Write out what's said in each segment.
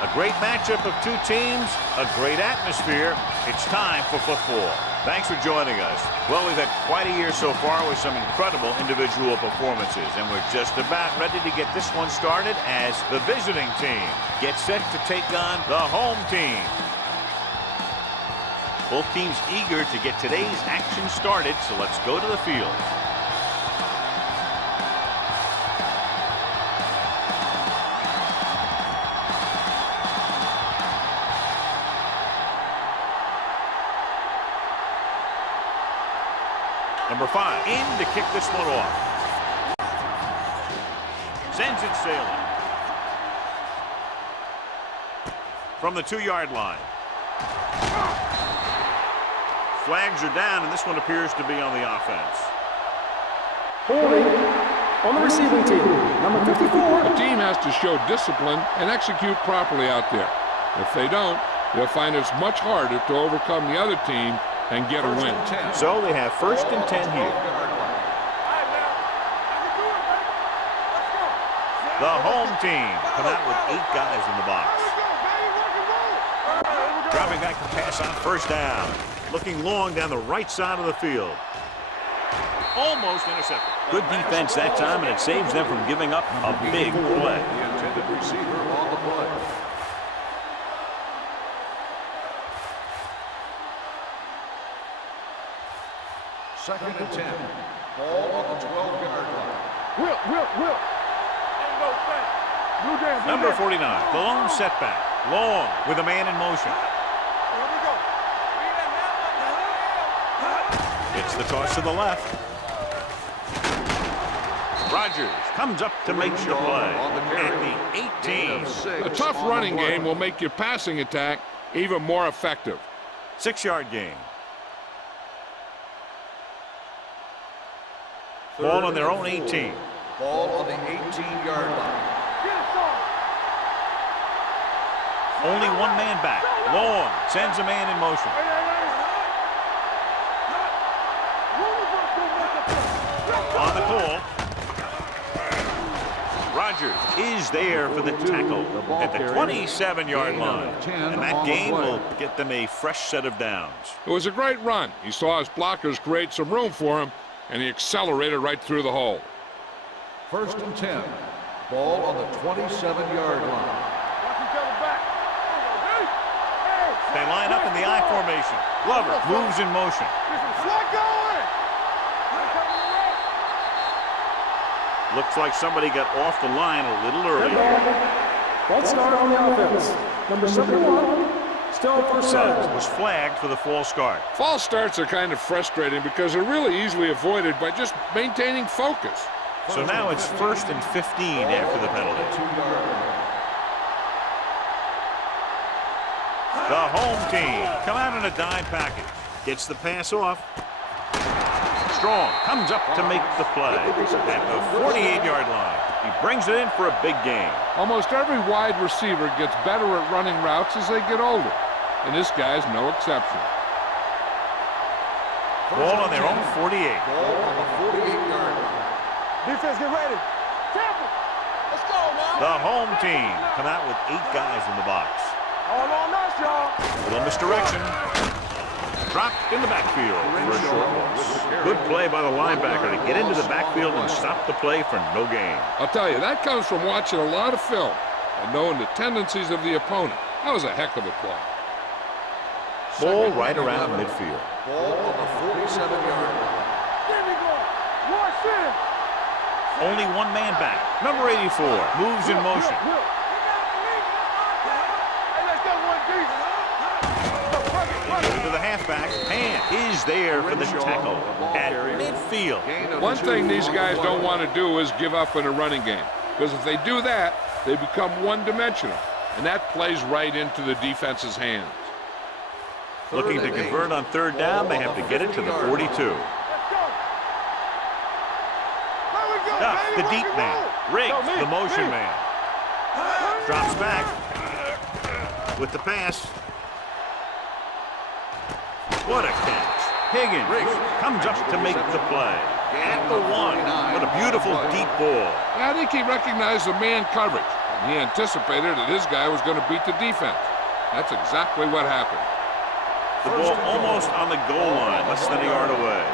A great matchup of two teams, a great atmosphere. It's time for football. Thanks for joining us. Well, we've had quite a year so far with some incredible individual performances, and we're just about ready to get this one started as the visiting team gets set to take on the home team. Both teams eager to get today's action started, so let's go to the field. Number 5 in to kick this one off. Sends it sailing. From the 2-yard line. Flags are down, and this one appears to be on the offense. Holding on the receiving team, number 54. The team has to show discipline and execute properly out there. If they don't, they'll find it's much harder to overcome the other team and get a win. So they have 1st and 10 here. The home team come out with 8 guys in the box. Dropping back to pass on 1st down. Looking long down the right side of the field. Almost intercepted. Good defense that time, and it saves them from giving up a big play. The intended receiver on the play. Second and 10. Ball on the 12-yard line. Will. Number 49, the lone setback. Long with a man in motion. It's the toss to the left. Rogers comes up to make the play at the 18. A tough running game will make your passing attack even more effective. 6-yard gain. Ball on their own 18. Ball on the 18-yard line. Only one man back. Long sends a man in motion. On the call. Rogers is there for the tackle at the 27-yard line. And that gain will get them a fresh set of downs. It was a great run. He saw his blockers create some room for him, and he accelerated right through the hole. 1st and 10. Ball on the 27-yard line. They line up in the I formation. Glover moves in motion. Looks like somebody got off the line a little early. Let's start on the offense. Number 71, still first Suggs down. was flagged for the false start. False starts are kind of frustrating because they're really easily avoided by just maintaining focus. So now it's 1st and 15 after the penalty. The home team come out in a dime package. Gets the pass off. Strong comes up to make the play at the 48-yard line. He brings it in for a big gain. Almost every wide receiver gets better at running routes as they get older, and this guy's no exception. Ball on their own 48. Ball on the 48-yard line. Defense, get ready. Let's go now. The home team come out with 8 guys in the box. All on us, y'all. Little misdirection. Dropped in the backfield for a short loss. Good play by the linebacker to get into the backfield and stop the play for no gain. I'll tell you, that comes from watching a lot of film and knowing the tendencies of the opponent. That was a heck of a play. Ball right around midfield. Ball on the 47-yard line. There we go. Watch it. Only one man back. Number 84 moves in motion. To the halfback. Pan is there for the tackle at midfield. One thing these guys don't want to do is give up in a running game, because if they do that, they become one-dimensional, and that plays right into the defense's hands. Looking to convert on 3rd down, they have to get it to the 42. Duff, the deep man. Riggs, the motion man. Drops back with the pass. What a catch. Higgins comes up to make the play. At the 1. What a beautiful deep ball. I think he recognized the man coverage. He anticipated that his guy was going to beat the defense. That's exactly what happened. The ball almost on the goal line, less than a yard away.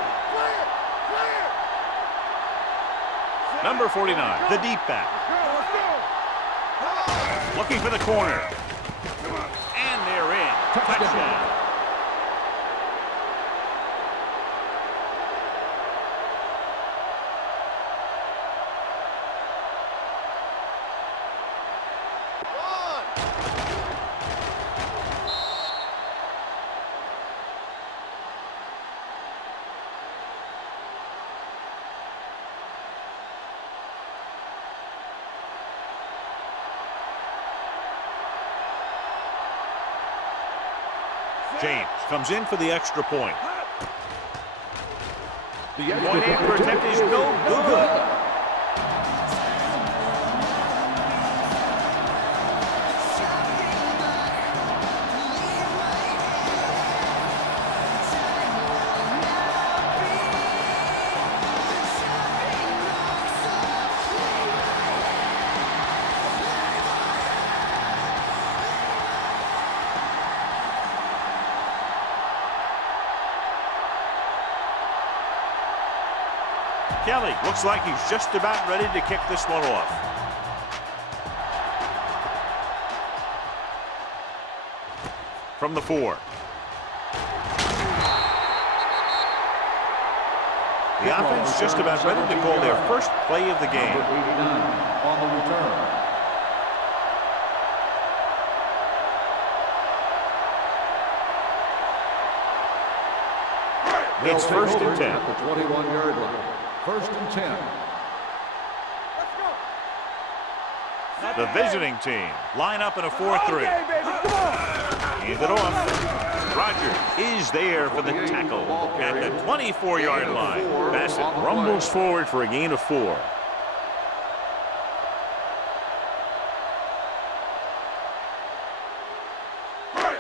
Number 49, the deep back. Looking for the corner. And they're in. Touchdown. James comes in for the extra point. The point-anchor attempt is no good. Kelly looks like he's just about ready to kick this one off. From the 4. The offense just about ready to call their first play of the game. On the return. It's first and 10. At the 21-yard line. First and 10. The visiting team line up in a 4-3. Hand it off. Rogers is there for the tackle at the 24-yard line. Bassett rumbles forward for a gain of 4.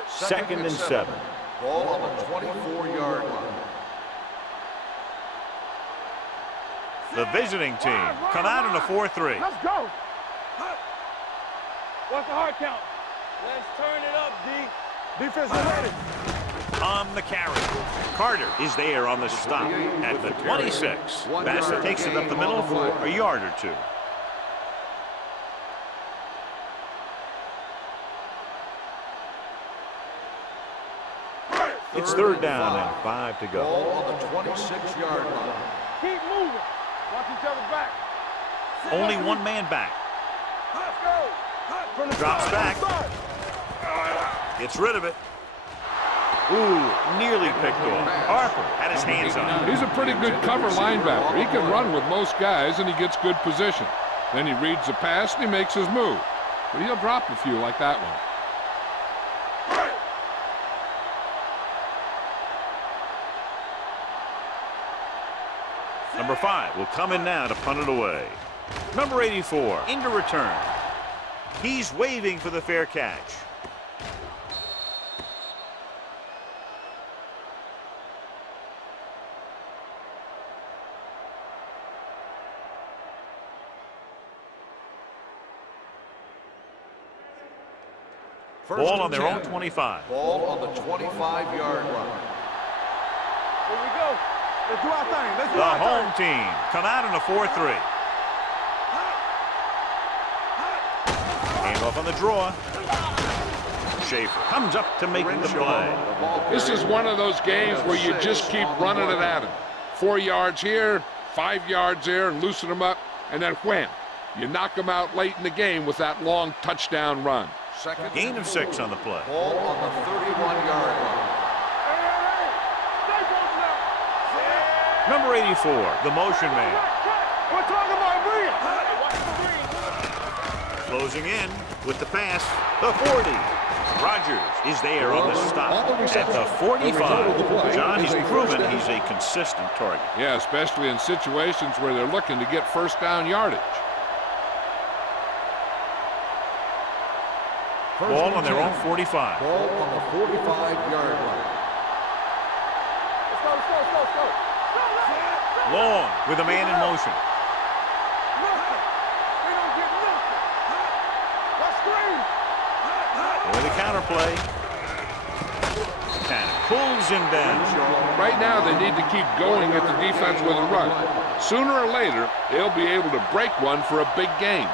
Second and 7. Ball on the 24-yard line. The visiting team come out in a 4-3. Let's go. What's the hard count? Let's turn it up, D. Defense is ready. On the carry. Carter is there on the stop at the 26. Bassett takes it up the middle for a yard or 2. It's third down and 5 to go. Ball on the 26-yard line. Keep moving. Watch each other's back. Only one man back. Let's go. Drops back. Gets rid of it. Ooh, nearly picked off. Harper had his hands on it. He's a pretty good cover linebacker. He can run with most guys, and he gets good position. Then he reads the pass, and he makes his move. But he'll drop a few like that one. Number 5 will come in now to punt it away. Number 84 into return. He's waving for the fair catch. Ball on their own 25. Ball on the 25-yard line. Here we go. Let's do our thing. Let's do The our home thing. team come out in a 4-3. Hand off on the draw. Schaefer comes up to make the play. This is one of those games where you just keep running it at him. 4 yards here, 5 yards there, and loosen them up, and then wham. You knock them out late in the game with that long touchdown run. Gain of 6 on the play. Ball on the 31-yard line. Number 84, the motion man. We're talking about green. Closing in with the pass, the 40. Rogers is there on the stop at the 45. John, he's proven he's a consistent target. Yeah, especially in situations where they're looking to get first down yardage. Ball on their own 45. Ball on the 45-yard line. Let's go. Long with a man in motion. play. Kind of pulls him down. Right now, they need to keep going at the defense with a run. Sooner or later, they'll be able to break one for a big game.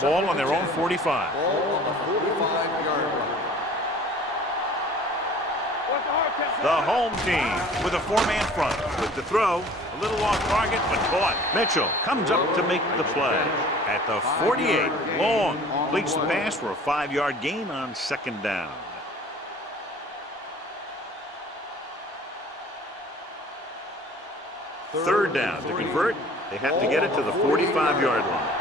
Ball on their own 45. Ball on the 45-yard line. The home team with a four-man front. With the throw, a little off target, but caught. Mitchell comes up to make the play. At the 48, long, completes the pass for a 5-yard gain on second down. Third down. To convert, they have to get it to the 45-yard line.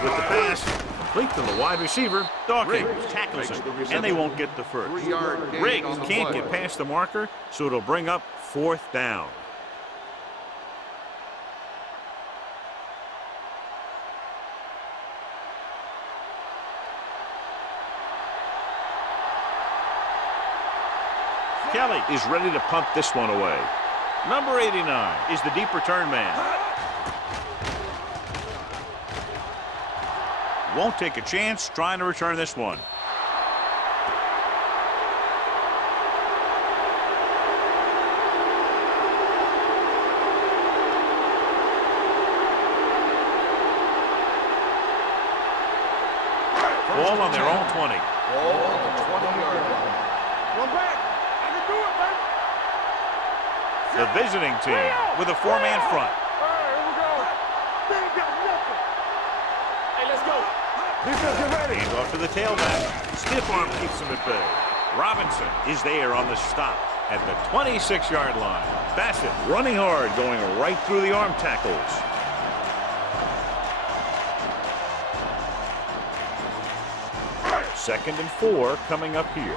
With the pass, complete to the wide receiver, Dawkins tackles him, and they won't get the first. Riggs can't get past the marker, so it'll bring up fourth down. Kelly is ready to punt this one away. Number 89 is the deep return man. Won't take a chance trying to return this one. Ball on their own 20. Ball on the 20-yard line. One back. I can do it, baby. The visiting team with a four-man front. All right, here we go. They ain't got nothing. Hey, let's go. Defense, get ready. Hand off to the tailback. Stiff arm keeps him at bay. Robinson is there on the stop at the 26-yard line. Bassett running hard, going right through the arm tackles. Second and 4 coming up here.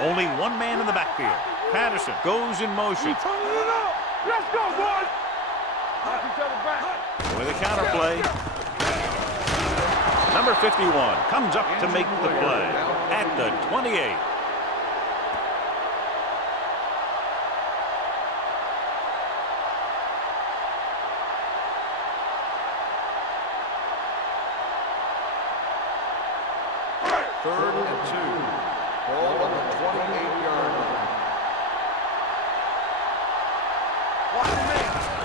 Only one man in the backfield. Patterson goes in motion. Turning it up. Let's go, boys. Knock each other back. With a counter play. Number 51 comes up to make the play at the 28. Third and 2. Ball on the 28-yard line.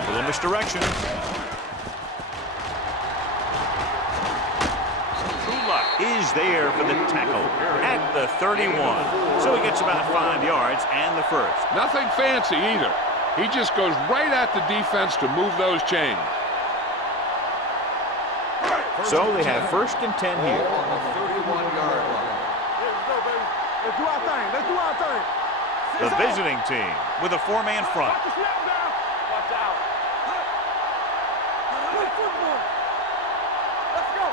A little misdirection. Is there for the tackle at the 31. So he gets about 5 yards and the first. Nothing fancy either. He just goes right at the defense to move those chains. So they have first and 10 here. Ball on the 31-yard line. Let's go, baby. Let's do our thing. Let's do our thing. The visiting team with a four-man front. Watch the snap down. Watch out. Play football. Let's go.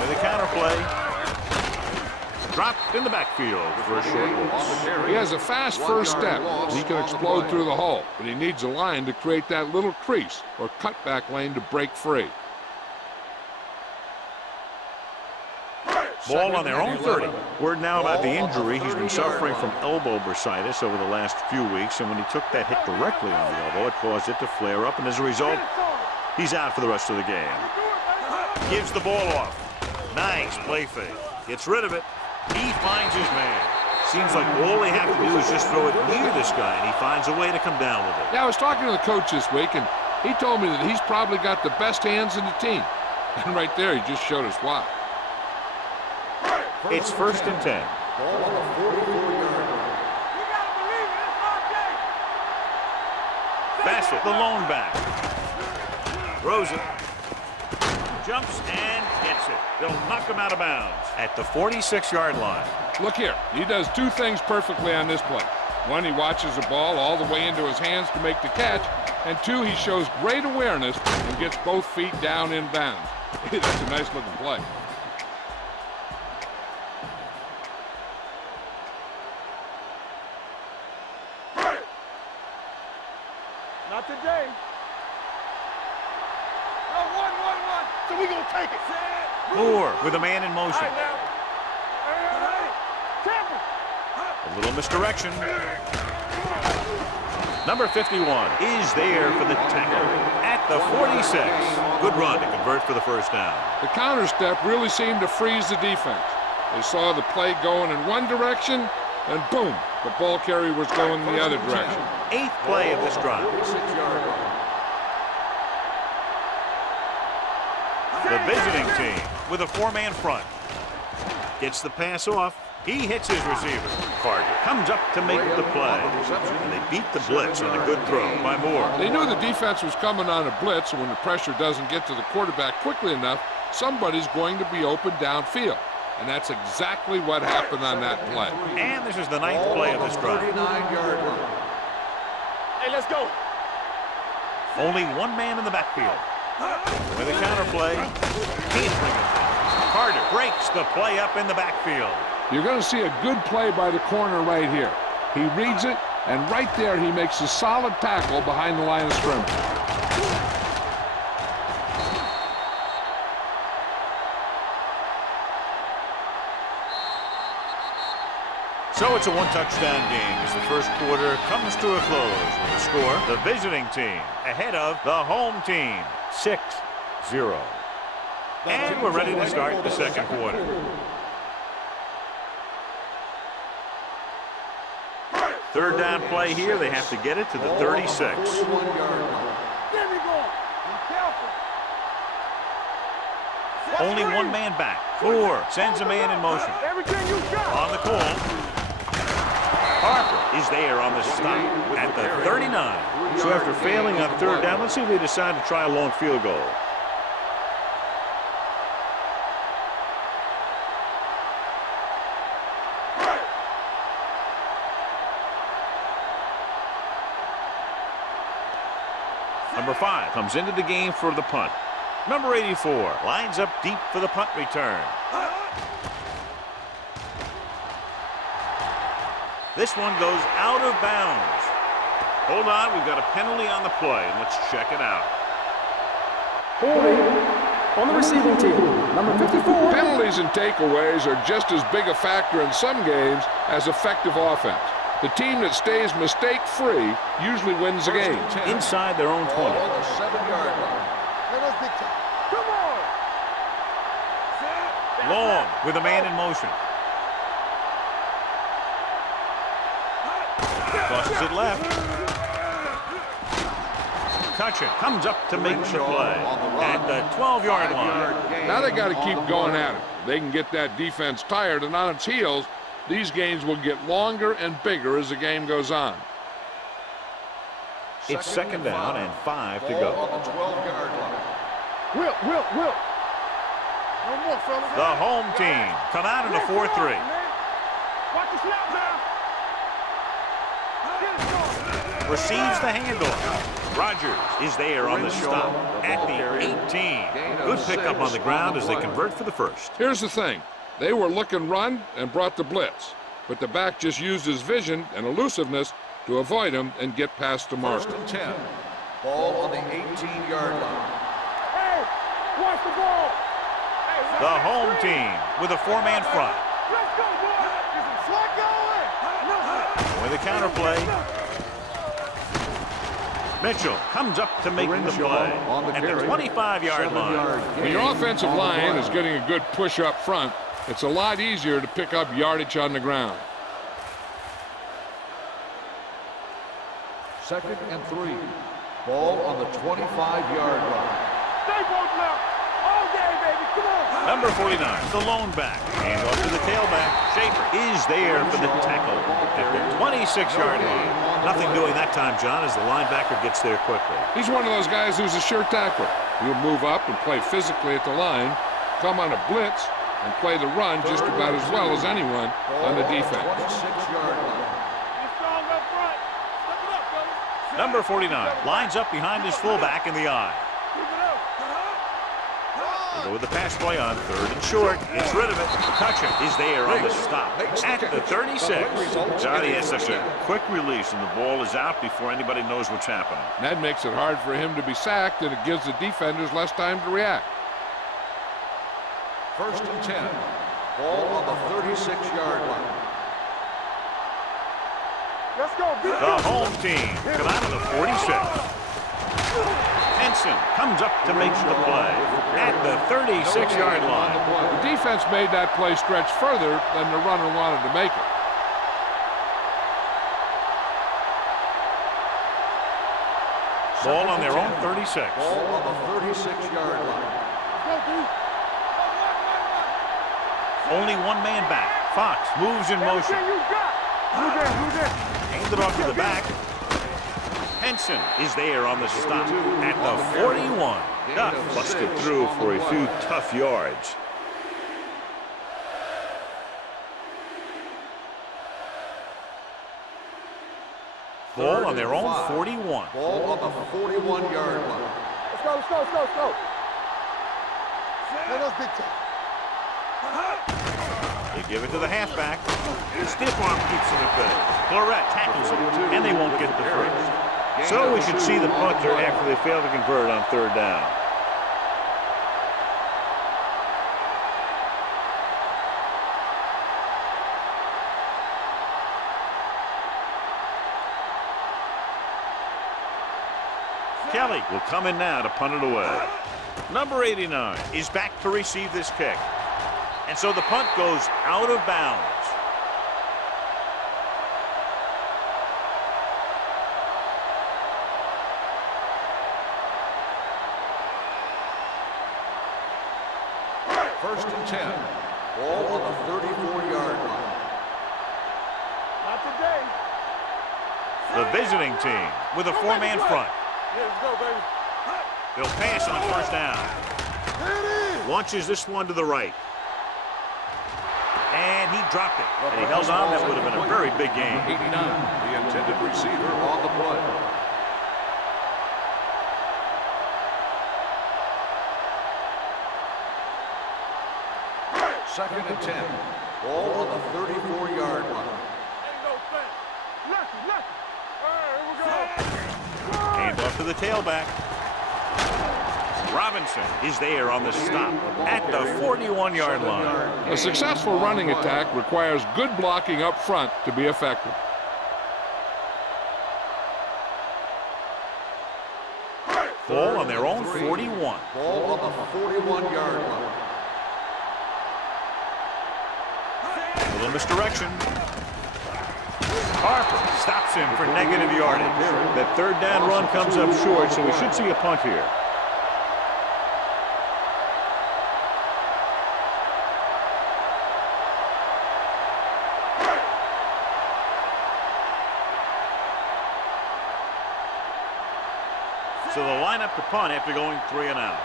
With a counter play. Dropped in the backfield for a short loss. He has a fast first step. He can explode through the hole, but he needs a line to create that little crease or cutback lane to break free. Ball on their own 30. Word now about the injury. He's been suffering from elbow bursitis over the last few weeks, and when he took that hit directly on the elbow, it caused it to flare up, and as a result, he's out for the rest of the game. Gives the ball off. Nice play fake. Gets rid of it. He finds his man. Seems like all they have to do is just throw it near this guy, and he finds a way to come down with it. Yeah, I was talking to the coach this week, and he told me that he's probably got the best hands in the team. And right there, he just showed us why. It's first and 10. Ball on the 44-yard line. You gotta believe it. It's our game. Bassett, the lone back. Throws it. Jumps and gets it. They'll knock him out of bounds at the 46-yard line. Look here, he does two things perfectly on this play. One, he watches the ball all the way into his hands to make the catch, and two, he shows great awareness and gets both feet down in bounds. That's a nice looking play. Not today. Oh, one. So we gonna take it. Moore with a man in motion. All right, now. Hey. Temple. Little misdirection. Number 51 is there for the tackle at the 46. Good run to convert for the first down. The counter step really seemed to freeze the defense. They saw the play going in one direction, and boom, the ball carrier was going the other direction. 8th play of this drive. The visiting team with a 4-man front. Gets the pass off. He hits his receiver. Carter comes up to make the play. And they beat the blitz on a good throw by Moore. They knew the defense was coming on a blitz, and when the pressure doesn't get to the quarterback quickly enough, somebody's going to be open downfield. And that's exactly what happened on that play. And this is the 9th play of this drive. Hey, let's go. Only one man in the backfield. With a counter play, can't bring it down. Carter breaks the play up in the backfield. You're going to see a good play by the corner right here. He reads it, and right there he makes a solid tackle behind the line of scrimmage. So it's a one-touchdown game as the first quarter comes to a close with the score. The visiting team ahead of the home team, 6-0. And we're ready to start the second quarter. Third down play here. They have to get it to the 36. There we go. Be careful. Only one man back. Moore sends a man in motion. Everything you got. On the call. Harper is there on the stop at the 39. So after failing on third down, let's see if they decide to try a long field goal. Number 5 comes into the game for the punt. Number 84 lines up deep for the punt return. This one goes out of bounds. Hold on, we've got a penalty on the play, and let's check it out. Holding on the receiving team, number 54. Penalties and takeaways are just as big a factor in some games as effective offense. The team that stays mistake-free usually wins the game. Inside their own 20. Come on. Long with a man in motion. Tosses it left. Cutchin comes up to make the play at the 12-yard line. Now they got to keep going at it. They can get that defense tired, and on its heels, these games will get longer and bigger as the game goes on. It's second down and 5 to go. On the 12-yard line. Will. One more, fellas. The home team come out in a 4-3. Watch the snap now. Receives the handoff. Rogers is there on the stop at the 18. Good pickup on the ground as they convert for the first. Here's the thing. They were looking run and brought the blitz, but the back just used his vision and elusiveness to avoid him and get past the mark. 1st and 10. Ball on the 18-yard line. Hey, watch the ball. Hey, The home team with a 4-man front. Let's go, boy. Get some slack going. With a counter play. Mitchell comes up to make the play at the 25-yard line. When your offensive line is getting a good push up front, it's a lot easier to pick up yardage on the ground. 2nd and 3. Ball on the 25-yard line. Stay both now. All day, baby. Come on. Number 49, the lone back. Hand off to the tailback. Schaefer is there for the tackle at the 26-yard line. Nothing doing that time, John, as the linebacker gets there quickly. He's one of those guys who's a sure tackler. He'll move up and play physically at the line, come on a blitz, and play the run just about as well as anyone on the defense. 26-yard line. Get strong up front. Step it up, fellas. Number 49 lines up behind his fullback in the eye. Keep it up. They go with the pass play on 3rd and short. Gets rid of it. Cutchin is there on the stop at the 36. Johnny has such a quick release, and the ball is out before anybody knows what's happening. That makes it hard for him to be sacked, and it gives the defenders less time to react. 1st and 10. Ball on the 36-yard line. Let's go. The home team come out of the 46. Henson comes up to make the play at the 36-yard line. The defense made that play stretch further than the runner wanted to make it. Ball on their own 36. Ball on the 36-yard line. Only one man back. Fox moves in motion. Hand it off to the back. Henson is there on the stop at the 41. Duff busted through for a few tough yards. Ball on their own 41. Ball on the 41-yard line. Let's go. Let us big time. They give it to the halfback. Stiff arm keeps him at bay. Florette tackles him, and they won't get the first. So we should see the punter after they fail to convert on third down. Kelly will come in now to punt it away. Number 89 is back to receive this kick. And so the punt goes out of bounds. First and 10. Ball on the 34-yard line. Not today. The visiting team with a four-man front. Yeah, let's go, baby. They'll pass on first down. Launches this one to the right. And he dropped it. And he held on. That would have been a very big game. 89, the intended receiver on the play. Second and 10. Ball on the 34-yard line. Ain't no thing. Lucky. All right, here we go. Hand off to the tailback. Robinson is there on the stop at the 41-yard line. A successful running attack requires good blocking up front to be effective. Ball on their own 41. Ball on the 41-yard line. A little misdirection. Harper stops him for negative yardage. That third down run comes up short, so we should see a punt here. So the lineup to punt after going 3 and out.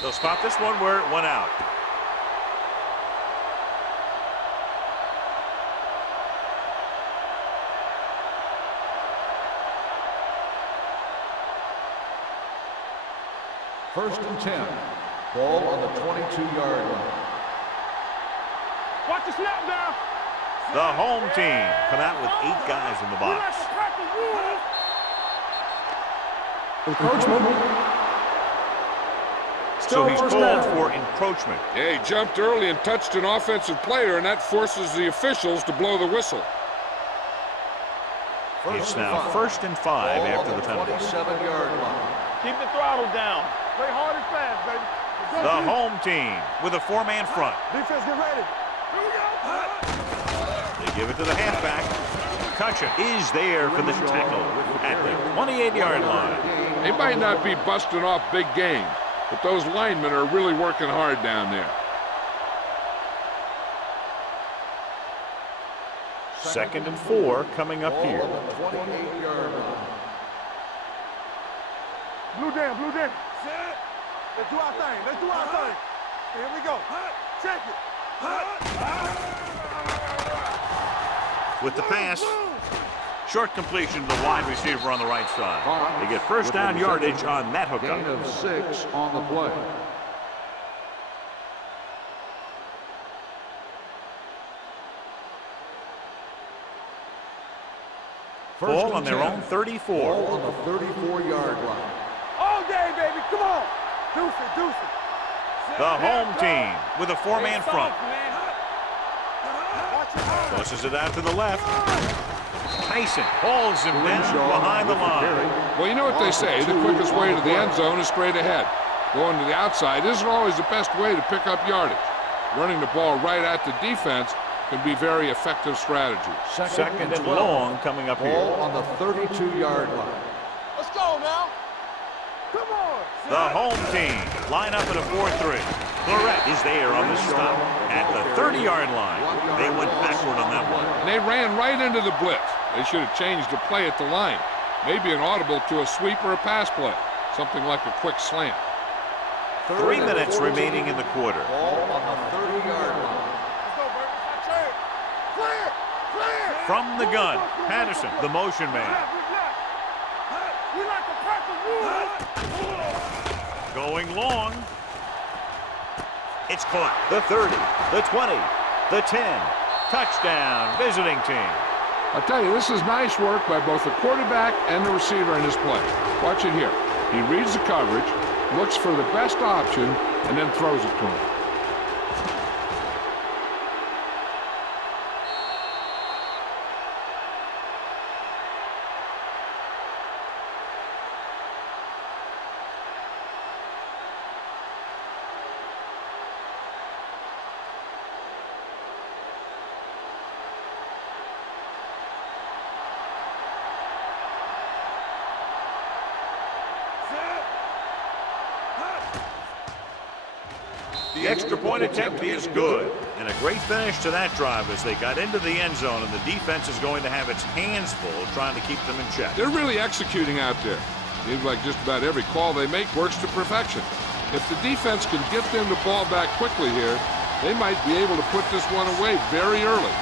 They'll spot this one where it went out. First and 10. Ball on the 22-yard line. Watch the snap now. The home team come out with 8 guys in the box. Encroachment. So he's First called down. for encroachment. Yeah, he jumped early and touched an offensive player, and that forces the officials to blow the whistle. It's now first and 5 after the penalty. 27-yard line. Keep the throttle down. Play hard and fast, baby. Let's go, The D. home team with a 4-man front. Defense, get ready. Here we go. They give it to the halfback. Kutcha is there for the tackle at the 28-yard line. They might not be busting off big game, but those linemen are really working hard down there. Second and 4 coming up here. Ball on the 28-yard line. Blue down. Let's do our thing. Here we go. Check it. With the pass, short completion to the wide receiver on the right side. They get first down yardage on that hookup. Gain of 6 on the play. Ball on their own 34. Ball on the 34-yard line. All day, baby. Come on. Deuce it. The home team with a four-man front. Pushes it out to the left. Tyson hauls him down behind the line. Well, you know what they say, the quickest way to the end zone is straight ahead. Going to the outside isn't always the best way to pick up yardage. Running the ball right at the defense can be very effective strategy. Second and long coming up here. Ball on the 32-yard line. Let's go now. Come on. The home team line up at a 4-3. Florette is there on the stop at the 30-yard line. They went backward on that one. And they ran right into the blitz. They should have changed the play at the line. Maybe an audible to a sweep or a pass play. Something like a quick slant. 3 minutes remaining in the quarter. Ball on the 30-yard line. Let's go, baby. Clear. Clear. From the gun, Patterson, the motion man. We like to practice rules. Going long. It's caught. The 30, the 20, the 10. Touchdown, visiting team. I'll tell you, this is nice work by both the quarterback and the receiver in his play. Watch it here. He reads the coverage, looks for the best option, and then throws it to him. The extra point attempt is good. And a great finish to that drive as they got into the end zone, and the defense is going to have its hands full trying to keep them in check. They're really executing out there. Seems like just about every call they make works to perfection. If the defense can get them the ball back quickly here, they might be able to put this one away very early.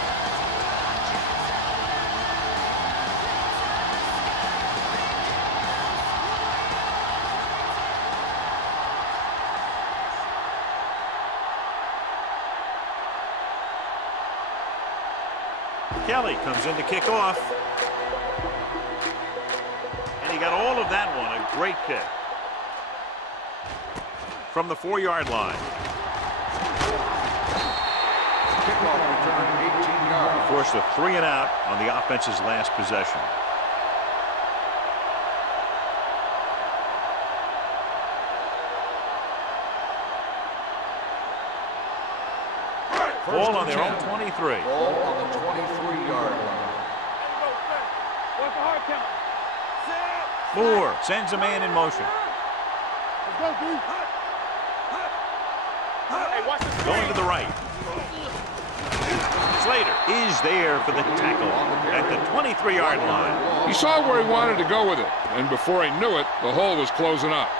Kelly comes in to kick off. And he got all of that one. A great kick. From the 4-yard line. Kickoff return, 18 yards. Forced a 3 and out on the offense's last possession. Ball on their own 23. Ball on the 23-yard line. What's the hard count? Moore sends a man in motion. Let's go, dude. Hey, watch this. Going to the right. Slater is there for the tackle at the 23-yard line. He saw where he wanted to go with it, and before he knew it, the hole was closing up.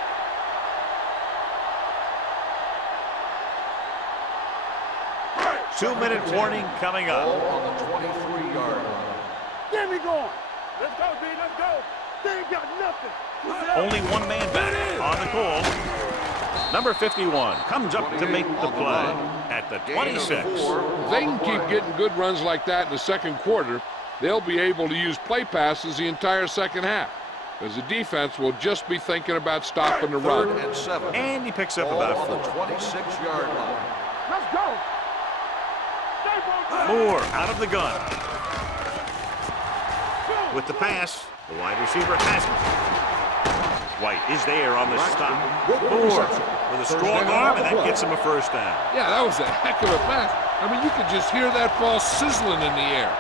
2-minute warning coming up. Ball on the 23-yard line. Get me going. Let's go, D. Let's go. They ain't got nothing. Only one man back on the call. Number 51 comes up to make the play at the 26. If they can keep getting good runs like that in the second quarter, they'll be able to use play passes the entire second half, because the defense will just be thinking about stopping the run. 3rd and 7. And he picks up Ball about on the 4. 26-yard line. Let's go. Moore out of the gun. With the pass, the wide receiver has it. White is there on the stop. Moore with a strong arm, and that gets him a first down. Yeah, that was a heck of a pass. I mean, you could just hear that ball sizzling in the air.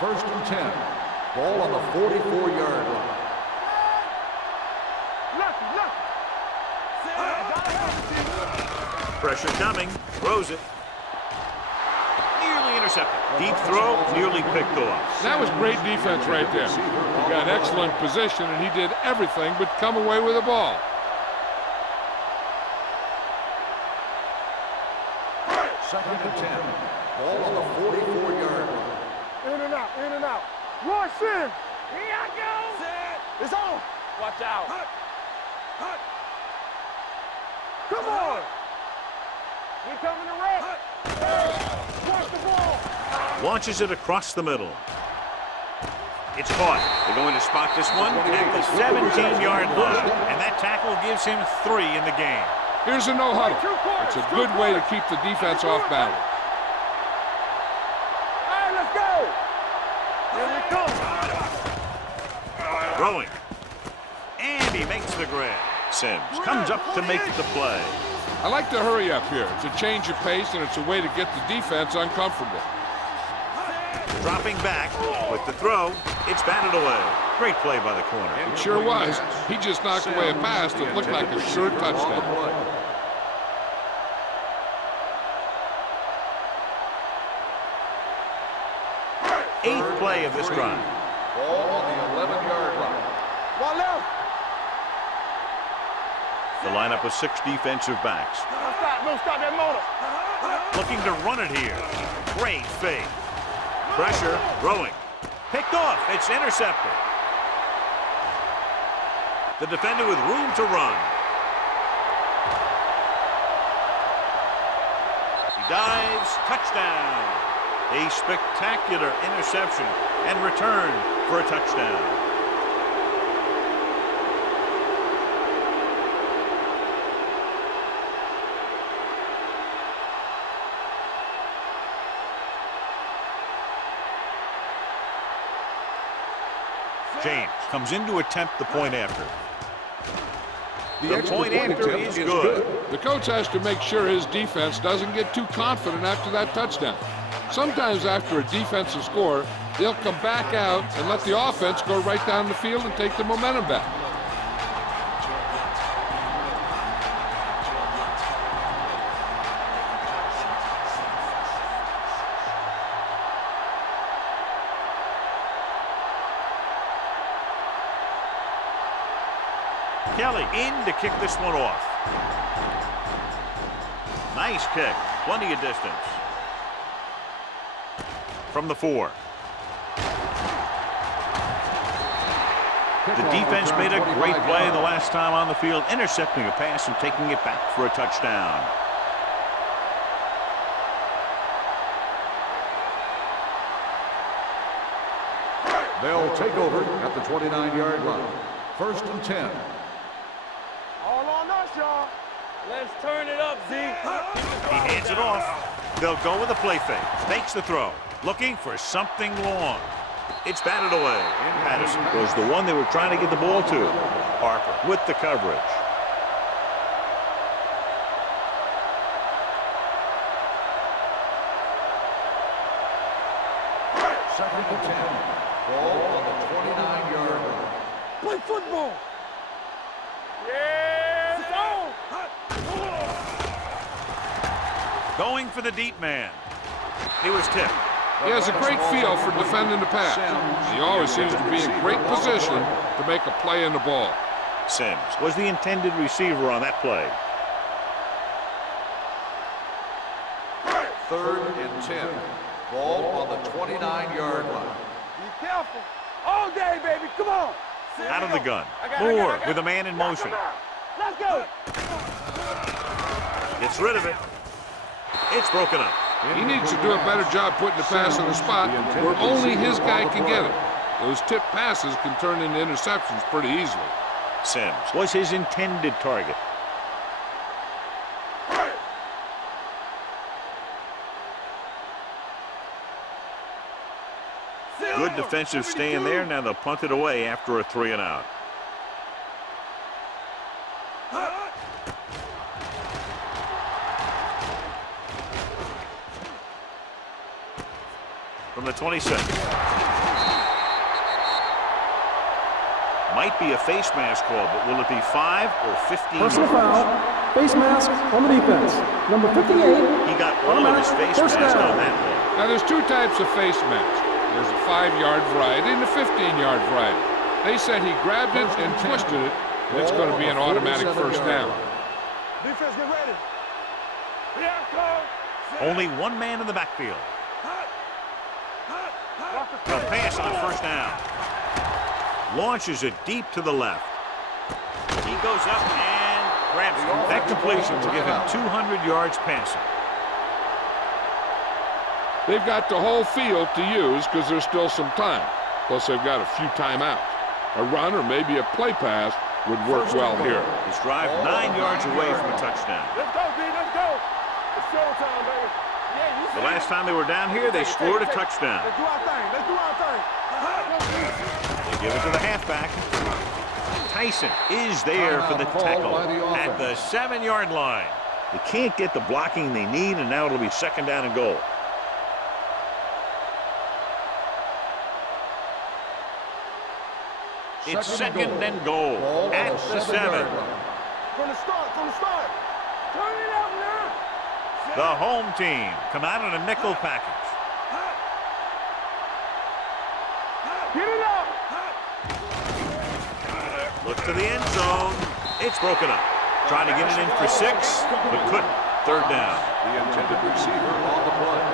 First and 10. Ball on the 44-yard line. Pressure coming, throws it. Nearly intercepted. Deep throw, nearly picked off. That was great defense right there. He got excellent position, and he did everything but come away with the ball. Second and 10. Ball on the 44-yard line. In and out, in and out. Rush in. Here I go. It's on. Watch out. Come on. We coming to rest. Launches it across the middle. It's caught. They're going to spot this one at the 17-yard line. And that tackle gives him 3 in the game. Here's a no huddle. It's a good way to keep the defense off balance. All right, let's go. Here we come. Throwing. And he makes the grab. Sims comes up to make the play. I like to hurry up here. It's a change of pace, and it's a way to get the defense uncomfortable. Dropping back with the throw. It's batted away. Great play by the corner. It sure was. He just knocked away a pass that looked like a sure touchdown. 8th play of this drive. Ball on the 11-yard line. One left. The lineup of 6 defensive backs. No, stop that motor. Looking to run it here. Great fake. Pressure, throwing. Picked off. It's intercepted. The defender with room to run. He dives. Touchdown. A spectacular interception and return for a touchdown. James comes in to attempt the point after. The point after is good. The coach has to make sure his defense doesn't get too confident after that touchdown. Sometimes after a defensive score, they'll come back out and let the offense go right down the field and take the momentum back. Kelly in to kick this one off. Nice kick. Plenty of distance. From the 4. The defense made a great play the last time on the field, intercepting a pass and taking it back for a touchdown. They'll take over at the 29-yard line. 1st and 10. All on us, y'all. Let's turn it up, Z. He hands it off. They'll go with a play fake. Makes the throw. Looking for something long. It's batted away. And Patterson was the one they were trying to get the ball to. Harper with the coverage. Second and 10. Ball on the 29-yard line. Play football. Yes, on. Going for the deep man. He was tipped. He has a great feel for defending the pass. He always seems to be in great position to make a play in the ball. Sims was the intended receiver on that play. 3rd and 10. Ball on the 29-yard line. Be careful. All day, baby. Come on. Out of the gun. Moore with a man in motion. Let's go. Gets rid of it. It's broken up. He needs to do a better job putting the pass in a spot where only his guy can get it. Those tip passes can turn into interceptions pretty easily. Sims was his intended target. Good defensive stand there. Now they'll punt it away after a 3 and out. From the 26. Might be a face mask call, but will it be 5 or 15? Personal foul. Face mask on the defense. Number 58. He got all of his face First mask down. on that one. Now, there's 2 types of face masks. There's a 5-yard variety and a 15-yard variety. They said he grabbed it and twisted it, and it's going to be an automatic first down. Defense, get ready. Here I come. Only one man in the backfield. They'll pass on first down. Launches it deep to the left. He goes up and grabs it. That completion will give him 200 yards passing. They've got the whole field to use because there's still some time. Plus, they've got a few timeouts. A run or maybe a play pass would work well here. This drive 9 yards away from a touchdown. Let's go, D. Let's go. It's showtime, baby. The last time they were down here, they scored a touchdown. Let's do our thing. Let's do our thing. They give it to the halfback. Tyson is there for the tackle at the 7-yard line. They can't get the blocking they need, and now it'll be 2nd down and goal. It's 2nd and goal at the 7. From the start. Turn it out now. The home team come out in a nickel package. Get it up. Look to the end zone. It's broken up. Trying to get it in for 6, but couldn't. 3rd down. The intended receiver on the play.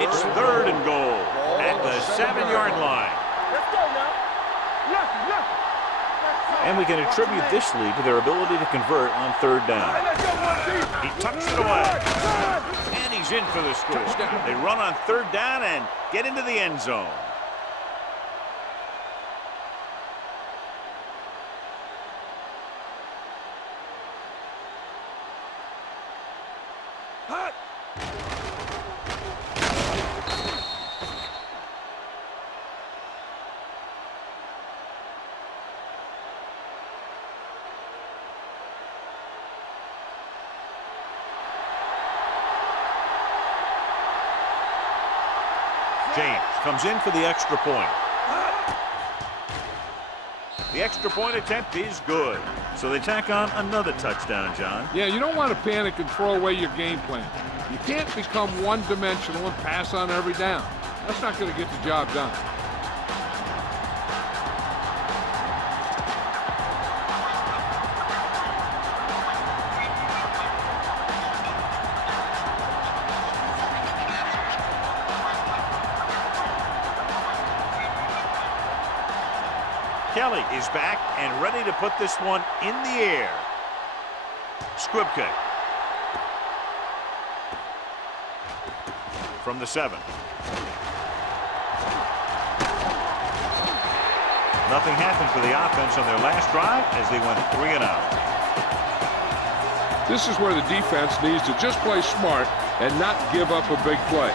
It's 3rd and goal at the 7-yard line. Let's go now. Yes. And we can attribute this lead to their ability to convert on 3rd down. He tucks it away. And he's in for the score. They run on 3rd down and get into the end zone. James comes in for the extra point. The extra point attempt is good. So they tack on another touchdown, John. Yeah, you don't want to panic and throw away your game plan. You can't become one-dimensional and pass on every down. That's not going to get the job done. Kelly is back and ready to put this one in the air. Squib kick. From the 7. Nothing happened for the offense on their last drive as they went 3 and out. This is where the defense needs to just play smart and not give up a big play.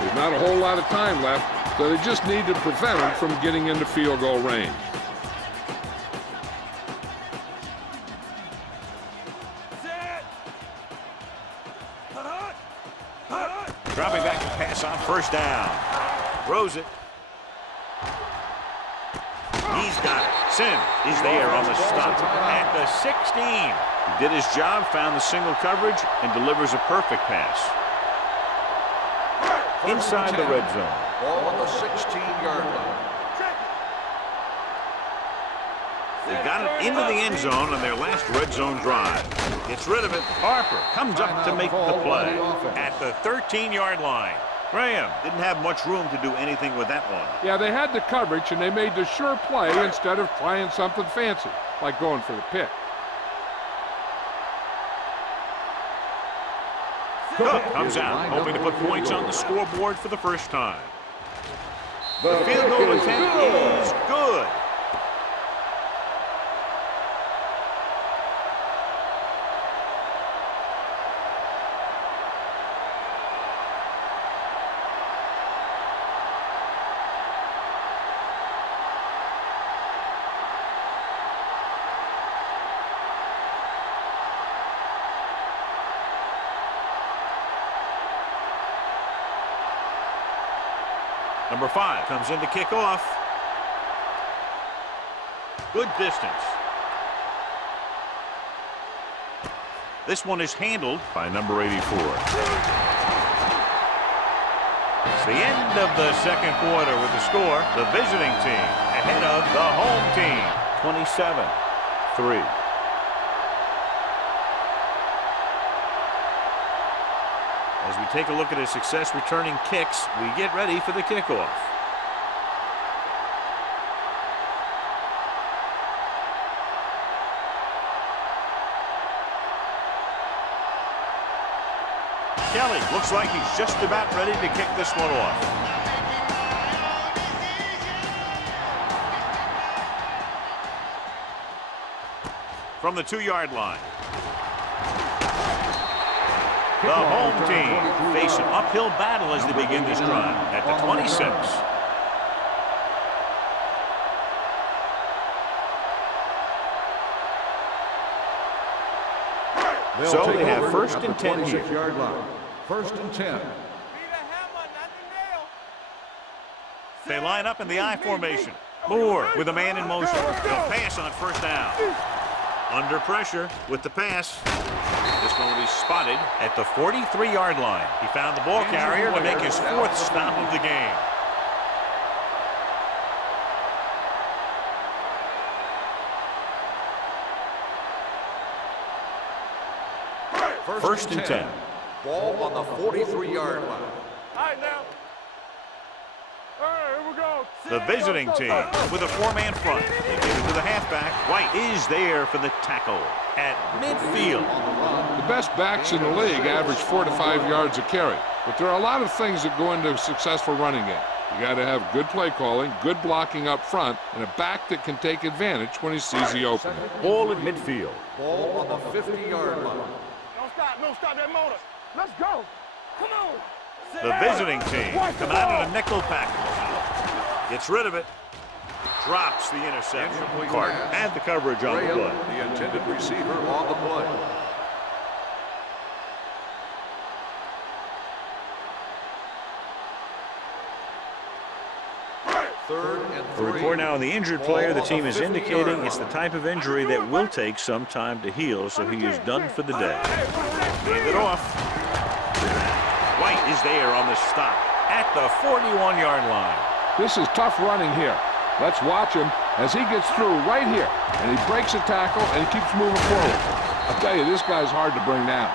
There's not a whole lot of time left, so they just need to prevent them from getting into field goal range. Dropping back to pass on 1st down. Throws it. He's got it. Sim is there on the stop at the 16. He did his job, found the single coverage, and delivers a perfect pass. Inside the red zone. Ball on the 16-yard line. They got it into the end zone on their last red zone drive. Gets rid of it. Harper comes up to make the play at the 13-yard line. Graham didn't have much room to do anything with that one. Yeah, they had the coverage, and they made the sure play instead of trying something fancy, like going for the pick. Cook comes out, hoping to put points on the scoreboard for the first time. The field goal attempt is good. Number 5 comes in to kick off. Good distance. This one is handled by number 84. It's the end of the 2nd quarter with the score. The visiting team ahead of the home team. 27-3. As we take a look at his success returning kicks, we get ready for the kickoff. Kelly looks like he's just about ready to kick this one off. From the 2-yard line. The home team face an uphill battle as they begin this drive at the 26. So they have first and 10 here. First and 10. They line up in the I formation. Moore with a man in motion. They'll pass on first down. Under pressure with the pass. This one will be spotted at the 43-yard line. He found the ball carrier to make his 4th stop of the game. First and 10. Ball on the 43-yard line. All right, now. All right, here we go. The visiting team with a 4-man front. They give it to the halfback. White is there for the tackle at midfield. The best backs in the league average 4 to 5 yards a carry. But there are a lot of things that go into a successful running game. You got to have good play calling, good blocking up front, and a back that can take advantage when he sees the opening. Ball at midfield. Ball on the 50-yard line. Don't stop that motor. Let's go. Come on. The visiting team come out in a nickel package. Gets rid of it. Drops the interception. Carter had the coverage on the play. The intended receiver on the play. A report now on the injured player. The team is indicating it's the type of injury that will take some time to heal, so he is done for the day. Hand it off. White is there on the stop at the 41-yard line. This is tough running here. Let's watch him as he gets through right here. And he breaks a tackle and he keeps moving forward. I'll tell you, this guy's hard to bring down.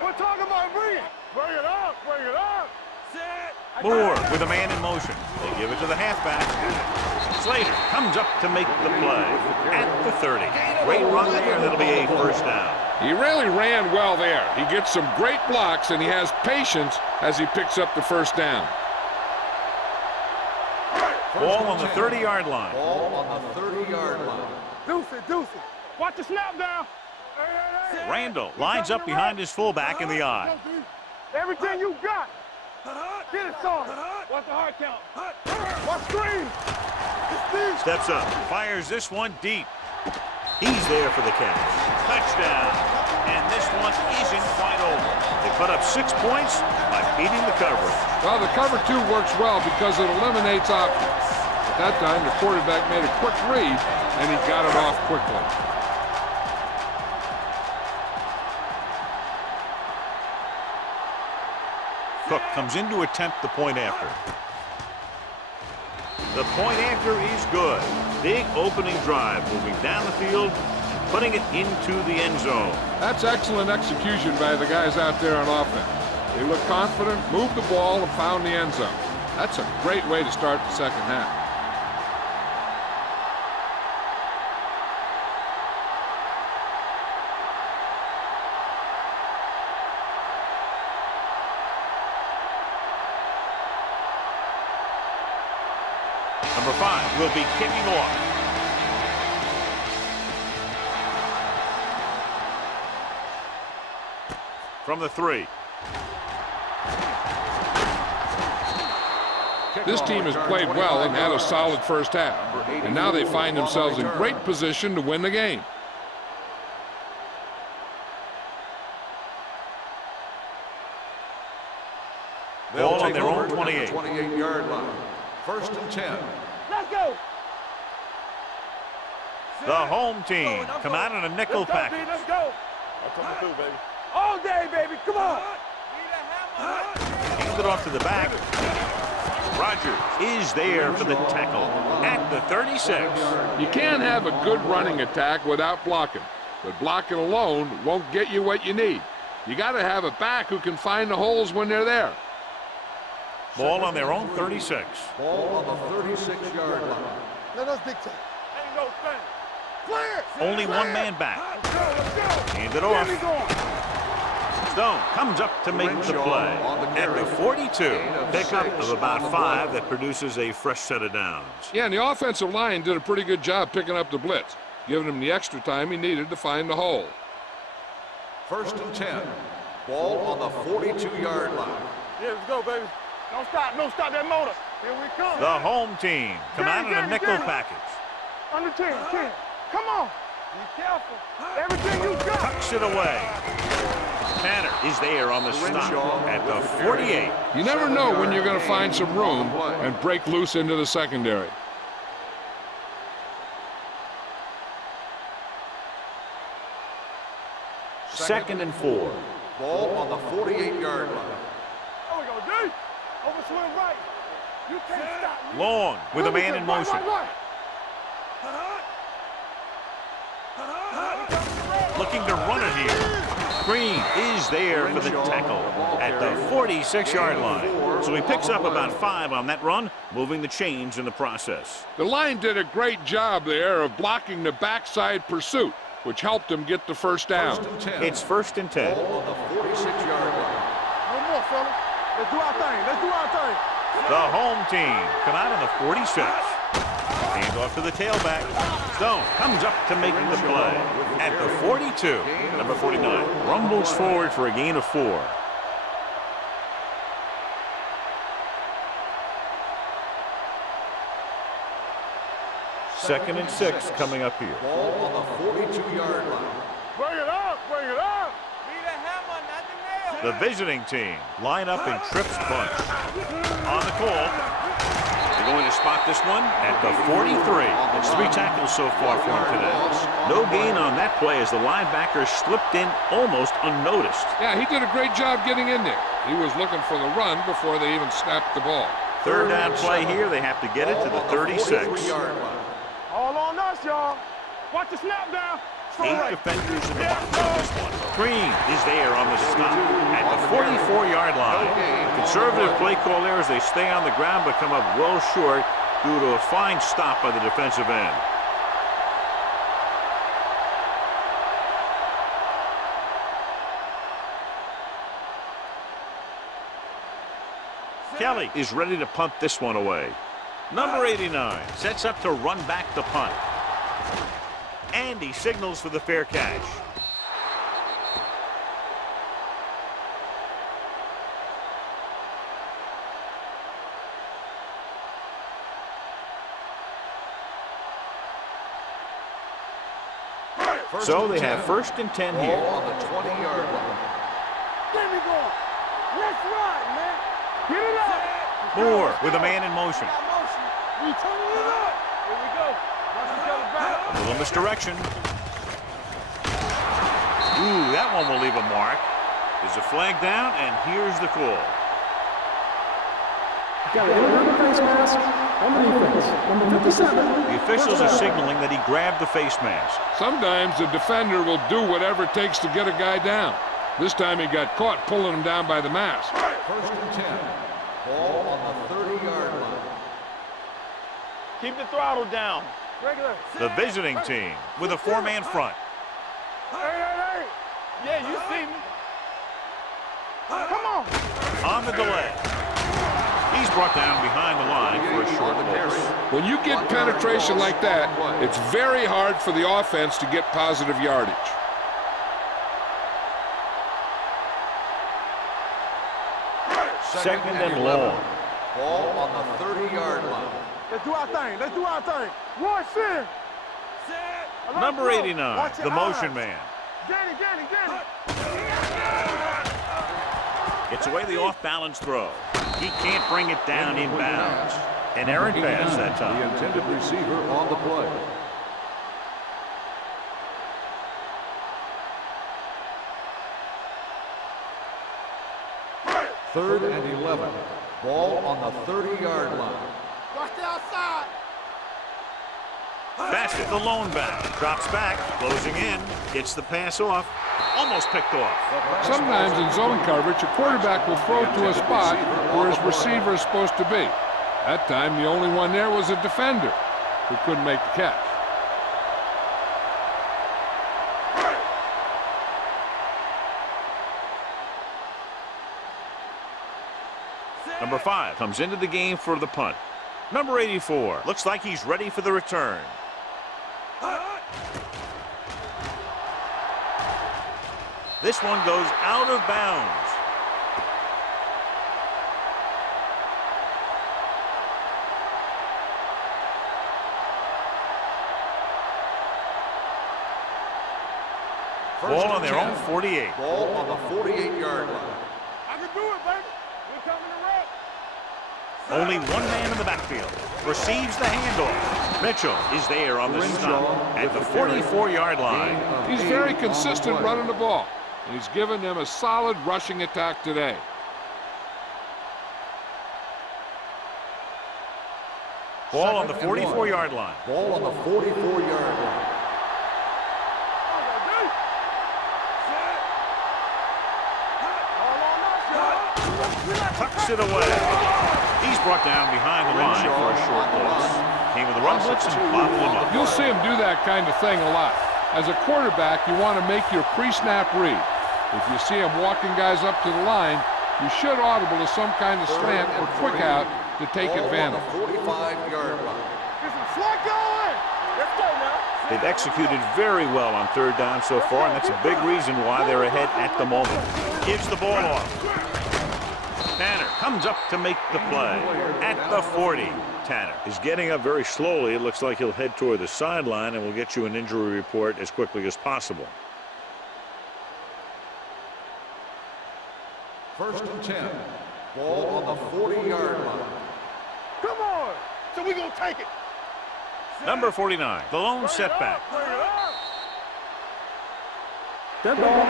We're talking about bring it. Bring it up. Bring it up. Moore with a man in motion. They give it to the halfback. Slater comes up to make the play at the 30. Great run there. That'll be a first down. He really ran well there. He gets some great blocks, and he has patience as he picks up the first down. Ball on the 30-yard line. Ball on the 30-yard line. Deuce it. Watch the snap down. Randall lines up behind his fullback in the eye. Everything you got. Get it, son. Watch the hard count. Watch screen. Steps up, fires this one deep. He's there for the catch. Touchdown. And this one isn't quite over. They put up 6 points by beating the coverage. Well, the cover 2 works well because it eliminates options. At that time, the quarterback made a quick read, and he got it off quickly. Cook comes in to attempt the point after. The point after is good. Big opening drive, moving down the field and putting it into the end zone. That's excellent execution by the guys out there on offense. They look confident, moved the ball, and found the end zone. That's a great way to start the second half. Number 5 will be kicking off. From the 3. This team has played well and had a solid first half. And now they find themselves in great position to win the game. Ball on their own 28. 28-yard line. First and 10. Let's go. The home team come out in a nickel package. Let's go. I'm coming through, baby. All day, baby. Come on. Hands it off to the back. Rogers is there for the tackle at the 36. You can't have a good running attack without blocking. But blocking alone won't get you what you need. You got to have a back who can find the holes when they're there. Ball on their own 36. Ball on the 36-yard line. Let us dictate. Ain't no thing. Clear. Only one man back. Let's go, let's go. Hand it Get me off. going. Stone comes up to make the play. At the 42, pickup of about 5 that produces a fresh set of downs. Yeah, and the offensive line did a pretty good job picking up the blitz, giving him the extra time he needed to find the hole. 1st and 10. Ball on the 42-yard line. Yeah, let's go, baby. Don't stop that motor. Here we come. The home team come out in a nickel package. Under 10. Come on. Be careful. Everything you got. Tucks it away. Tanner is there on the stop at the 48. You never know when you're going to find some room and break loose into the secondary. Second and 4. Ball on the 48-yard line. There we go, D. Over swing right. You can't stop me. Long with a man in motion. Right. Looking to run it here. Green is there for the tackle at the 46-yard line. So he picks up about 5 on that run, moving the chains in the process. The line did a great job there of blocking the backside pursuit, which helped him get the first down. 1st and 10. It's 1st and 10. Ball on the 46-yard line. No more, fella. Let's do our thing. The home team come out on the 46. Hand off to the tailback. Stone comes up to make the play at the 42. Number 49 rumbles forward for a gain of 4. Second and 6 coming up here. Ball on the 42-yard line. Bring it up. Be the hammer, not the nail. The visiting team line up in trips bunch. On the call. They're going to spot this one at the 43. It's 3 tackles so far for him today. No gain on that play as the linebacker slipped in almost unnoticed. Yeah, he did a great job getting in there. He was looking for the run before they even snapped the ball. Third down play here. They have to get it to the 36. 43-yard line. All on us, y'all. Watch the snap down. 8 defenders in the box on this one. Green is there on the stop at the 44-yard line. Conservative play call there as they stay on the ground but come up well short due to a fine stop by the defensive end. Kelly is ready to punt this one away. Number 89 sets up to run back the punt. And he signals for the fair catch. So they have 1st and 10 Ball here. on the 20-yard line. Get me going. Let's run, man. Get it up. Moore with a man in motion. We turning it up. Here we go. Watch each other back. A little misdirection. Ooh, that one will leave a mark. There's a flag down, and here's the call. Got an inner face mask on the defense. Number 57. The officials are signaling that he grabbed the face mask. Sometimes the defender will do whatever it takes to get a guy down. This time he got caught pulling him down by the mask. 1st and 10. Ball on the 30-yard line. Keep the throttle down. Regular. The visiting team with a 4-man front. Hey. Yeah, you see me. Come on. On the delay. He's brought down behind the line for a short loss. When you get penetration like that, it's very hard for the offense to get positive yardage. Second and long. Ball on the 30-yard line. Let's do our thing. Watch it. Number 89, the motion man. Danny. Gets away the off-balance throw. He can't bring it down inbounds. An errant pass that The time. intended receiver on the play. Third and 11. Ball on the 30-yard line. Watch the outside. Bassett, the lone back, drops back, closing in, gets the pass off. almost picked off. Sometimes in zone coverage, a quarterback will throw to a spot where his receiver is supposed to be. That time, the only one there was a defender who couldn't make the catch. Number 5 comes into the game for the punt. Number 84 looks like he's ready for the return. This one goes out of bounds. Ball on their own 48. Ball on the 48-yard line. I can do it, baby. We're coming to rock. Only one man in the backfield. Receives the handoff. Mitchell is there on the stop at the 44-yard line. He's very consistent running the ball. And he's given them a solid rushing attack today. Ball on the 44-yard line. Ball on the 44-yard line. Tucks it away. He's brought down behind the line for a short loss. Came with a run blitz and bobbled him up. You'll see him do that kind of thing a lot. As a quarterback, you want to make your pre-snap read. If you see him walking guys up to the line, you should audible to some kind of slant or quick out to take advantage. Ball on the 45-yard line. Get some slack going. Let's go now. They've executed very well on third down so far, and that's a big reason why they're ahead at the moment. Gives the ball off. Tanner comes up to make the play at the 40. Tanner is getting up very slowly. It looks like he'll head toward the sideline, and we'll get you an injury report as quickly as possible. 1st and 10. Ball on the 40-yard line. Come on. So we're going to take it. Number 49, the lone setback. Dead ball.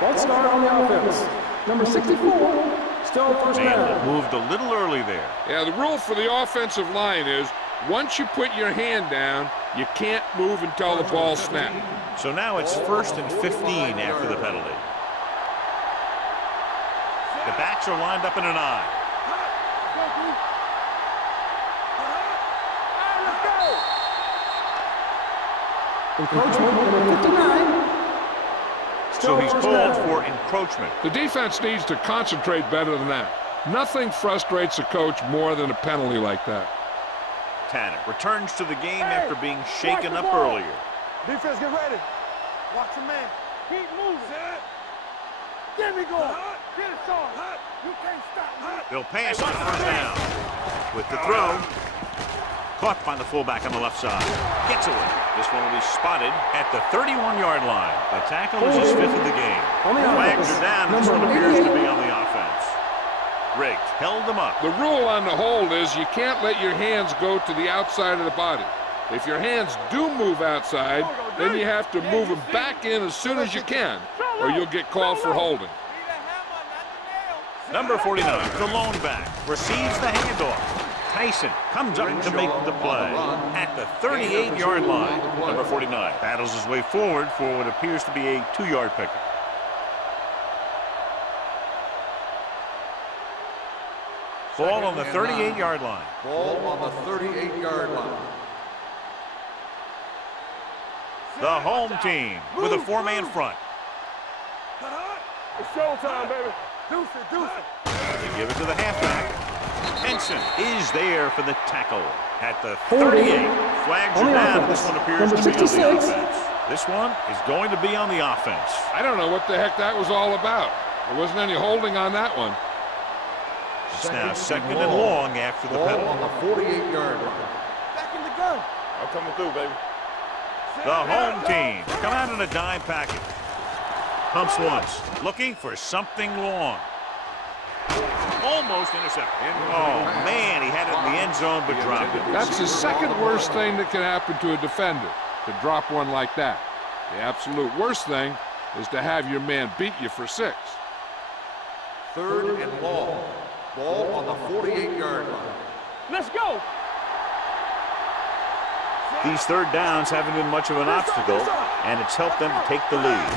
Ball start on the offense. Number 64. Still first Man down. moved a little early there. Yeah, the rule for the offensive line is once you put your hand down, you can't move until the ball snaps. So now it's 1st and 15 after the penalty. The backs are lined up in an I. Encroachment, number 59. So he's called for encroachment. The defense needs to concentrate better than that. Nothing frustrates a coach more than a penalty like that. Tanner returns to the game after being shaken up earlier. Defense, get ready. Watch your man. Keep moving. Get me going. Get it started. You can't stop me. They'll pass on first down. With the throw. Caught by the fullback on the left side. Gets away. This one will be spotted at the 31-yard line. The tackle is his 5th of the game. Flags are down, and this one appears to be on the offense. Riggs held them up. The rule on the hold is you can't let your hands go to the outside of the body. If your hands do move outside, then you have to move them back in as soon as you can, or you'll get called for holding. Number 49, the lone back, receives the handoff. Tyson comes up to make the play at the 38-yard line. Number 49 battles his way forward for what appears to be a 2-yard pickup. Ball on the 38-yard line. Ball on the 38-yard line. The home team with a 4-man front. It's showtime, baby. Deuce it, deuce it. They give it to the halfback. Henson is there for the tackle at the 38. Flags are down. This one appears to be on the offense. This one is going to be on the offense. I don't know what the heck that was all about. There wasn't any holding on that one. It's now 2nd and long after the Ball penalty. on the 48-yard line. Back in the gun. I'm coming through, baby. The home team come out in a dime package. Pumps once, looking for something long. Almost intercepted. Oh, man, he had it in the end zone but dropped it. That's the second worst thing that can happen to a defender, to drop one like that. The absolute worst thing is to have your man beat you for 6. 3rd and long. Ball on the 48-yard line. Let's go. These third downs haven't been much of an obstacle, and it's helped them to take the lead.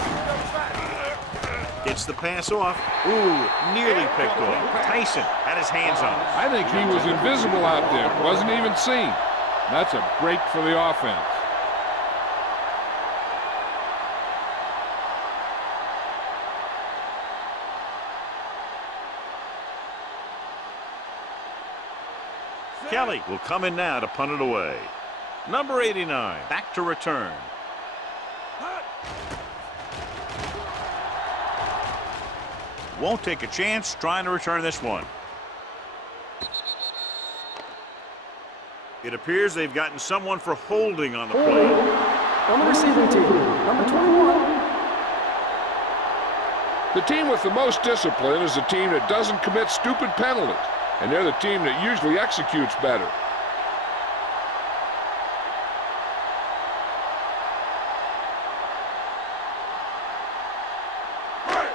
Gets the pass off. Ooh, nearly picked off. Tyson had his hands on it. I think he was invisible out there. Wasn't even seen. That's a break for the offense. Kelly will come in now to punt it away. Number 89, back to return. Won't take a chance trying to return this one. It appears they've gotten someone for holding on the play. On the receiving team, number 21. The team with the most discipline is the team that doesn't commit stupid penalties, and they're the team that usually executes better.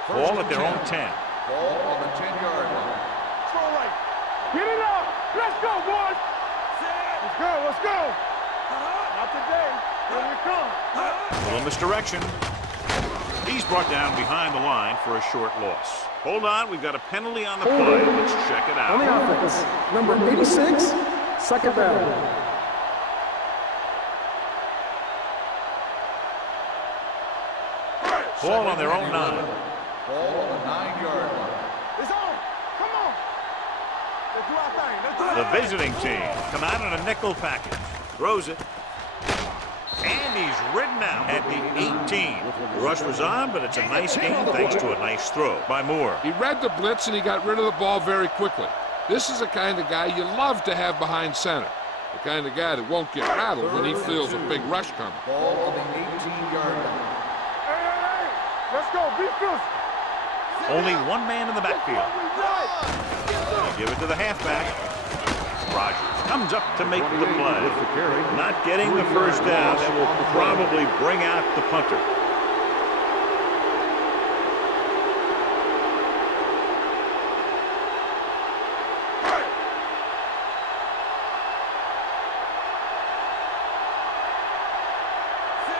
Ball at their own 10. Ball on the 10-yard line. Throw right. Get it up. Let's go, boys. Let's go. Let's go. Not today. Here we come. A little misdirection. He's brought down behind the line for a short loss. Hold on, we've got a penalty on the play. Let's check it On the out. offense, number 86, second down. Ball on their own 9. Ball on the 9-yard line. It's on. Come on. Let's do our thing. Let's do our The thing. visiting team come out in a nickel package. Throws it. And he's ridden out at the 18. The rush was on, but it's a nice game thanks to a nice throw by Moore. He read the blitz and he got rid of the ball very quickly. This is the kind of guy you love to have behind center. The kind of guy that won't get rattled when he feels a big rush coming. Ball on the 18-yard line. Hey. Let's go. Be physical. Only one man in the backfield. Give it to the halfback. Rogers comes up to make the play. Not getting the first down. That will probably bring out the punter.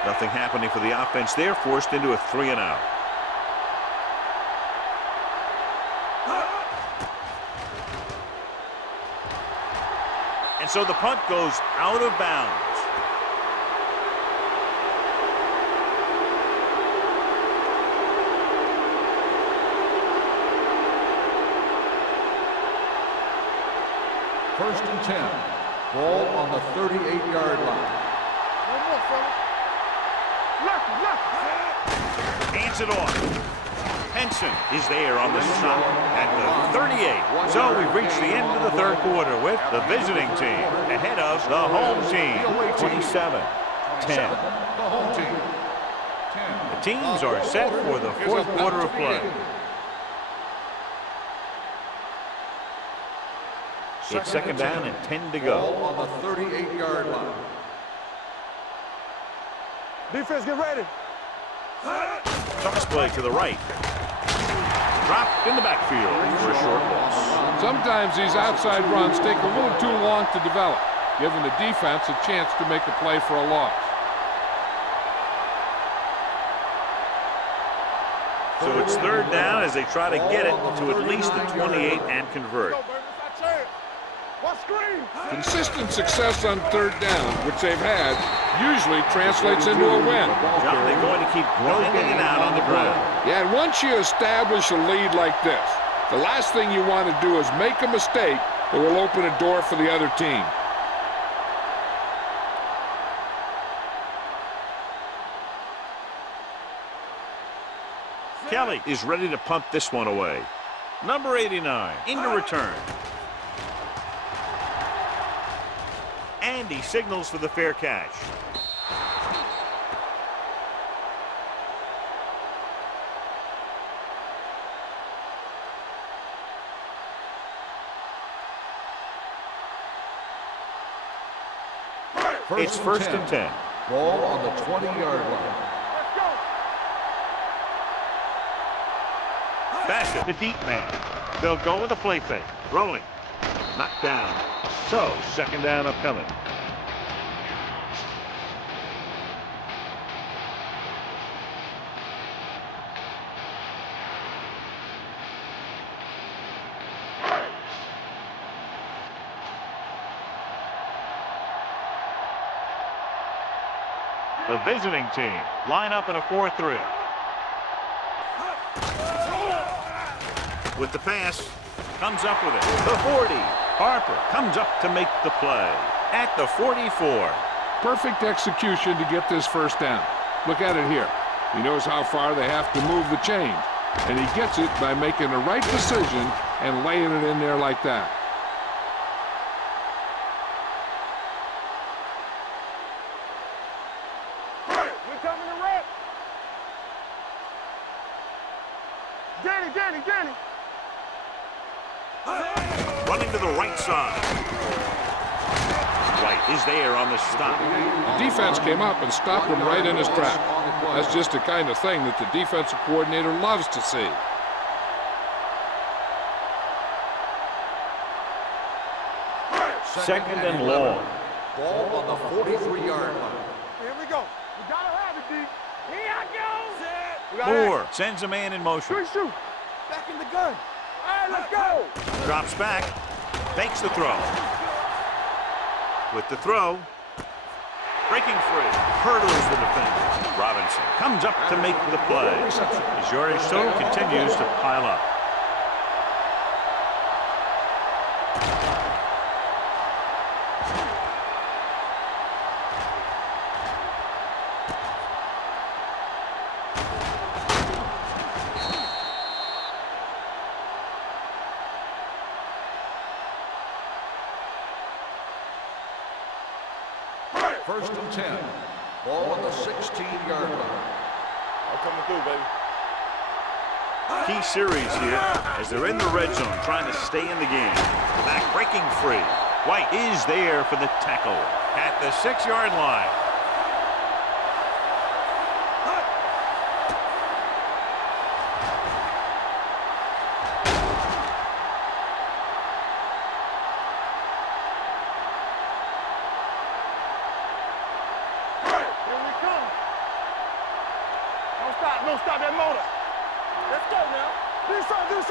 Nothing happening for the offense there, forced into a 3-and-out. And so the punt goes out of bounds. First and 10. Ball on the 38-yard line. One more, fellas. Left. Hands it off. Henson is there on the stop at the 38. So we've reached the end of the third quarter with the visiting team ahead of the home team, 27-10. The home team. 10. The teams are set for the fourth quarter of play. It's second down and 10 to Ball go. on the 38-yard line. Defense, get ready. Toss play to the right. Dropped in the backfield for a short loss. Sometimes these outside runs take a little too long to develop, giving the defense a chance to make a play for a loss. So it's third down as they try to get it to at least the 28 and convert. What screen? Consistent success on third down, which they've had, usually translates into a win. John, they're going to keep grinding it out on the ground. Yeah, and once you establish a lead like this, the last thing you want to do is make a mistake that will open a door for the other team. Kelly is ready to punt this one away. Number 89 into return. And he signals for the fair catch. It's first and 10. Ball on the 20-yard line. Bassett, the deep man. They'll go with a play fake. Rolling. Knocked down. So, second down upcoming. The visiting team line up in a 4-3. With the pass, comes up with it. The 40. Harper comes up to make the play at the 44. Perfect execution to get this first down. Look at it here. He knows how far they have to move the chains, and he gets it by making the right decision and laying it in there like that. We're coming to rep. Danny. Running to the right side. White is there on the stop. The defense came up and stopped him right in his track. That's just the kind of thing that the defensive coordinator loves to see. Second and long. Ball on the 43-yard line. Here we go. We gotta have it, D. Here I go. Moore sends a man in motion. Shoot. Back in the gun. All right, let's go. Drops back. Fakes the throw. With the throw. Breaking free. Hurdles the defender. Robinson comes up to make the play. His yardage total continues to pile up. First and 10. Ball on the 16-yard line. I'm coming through, baby. Key series here as they're in the red zone trying to stay in the game. Back breaking free. White is there for the tackle at the 6-yard line. Don't stop that motor. Let's go now. Do something.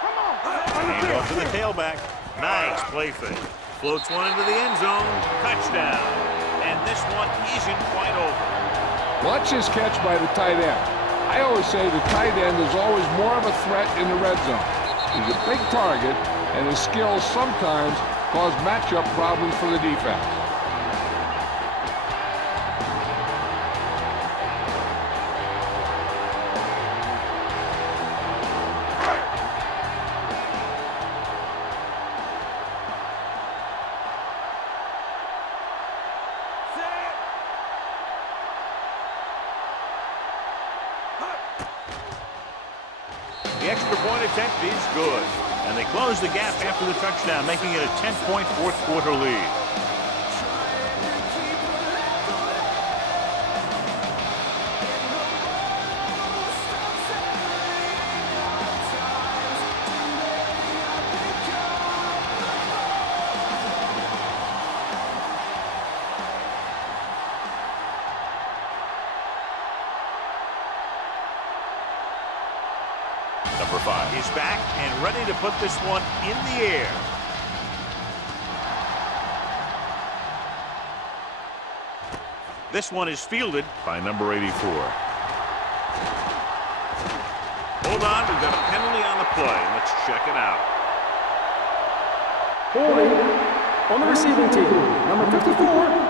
Come on. Hand off to the tailback. Nice play fake. Floats one into the end zone. Touchdown. And this one isn't quite over. Watch his catch by the tight end. I always say the tight end is always more of a threat in the red zone. He's a big target, and his skills sometimes cause matchup problems for the defense. The extra point attempt is good. And they close the gap after the touchdown, making it a 10-point fourth quarter lead. Number 5 is back and ready to put this one in the air. This one is fielded by number 84. Hold on, we've got a penalty on the play. Let's check it out. Holding on the receiving team, number 54.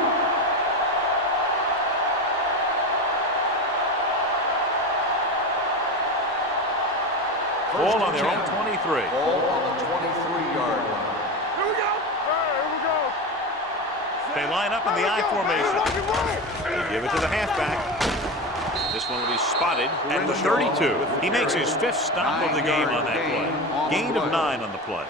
Ball on their own 23. Ball on the 23-yard line. Here we go. They line up in the I formation. They give it to the halfback. This one will be spotted at the 32. He makes his 5th stop of the game on that play. Gain of 9 on the play.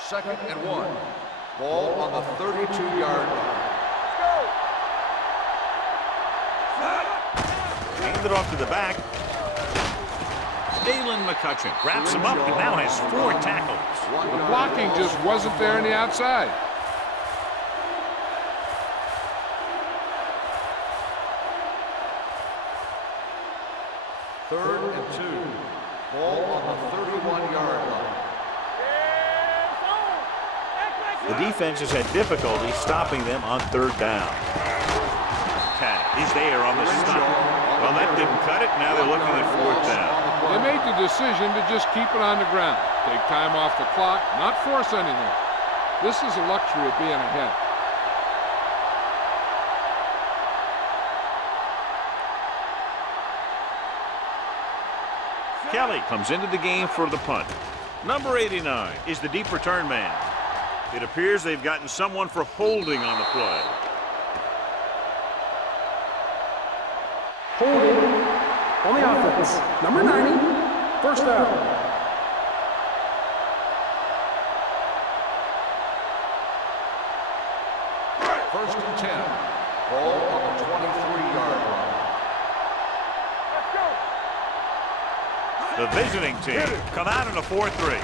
Second and 1. Ball on the 32-yard line. Hand it off to the back. Dalen McCutcheon wraps him up and now has 4 tackles. The blocking just wasn't there on the outside. Third and 2. Ball on the 31-yard line. The defense has had difficulty stopping them on third down. Cat is there on the stop. Well, that didn't cut it. Now they're looking at fourth down. They made the decision to just keep it on the ground. Take time off the clock, not force anything. This is a luxury of being ahead. Kelly comes into the game for the punt. Number 89 is the deep return man. It appears they've gotten someone for holding on the play. Holding on the offense. Number 90, first down. First and 10. Ball on the 23-yard line. The visiting team come out in a 4-3.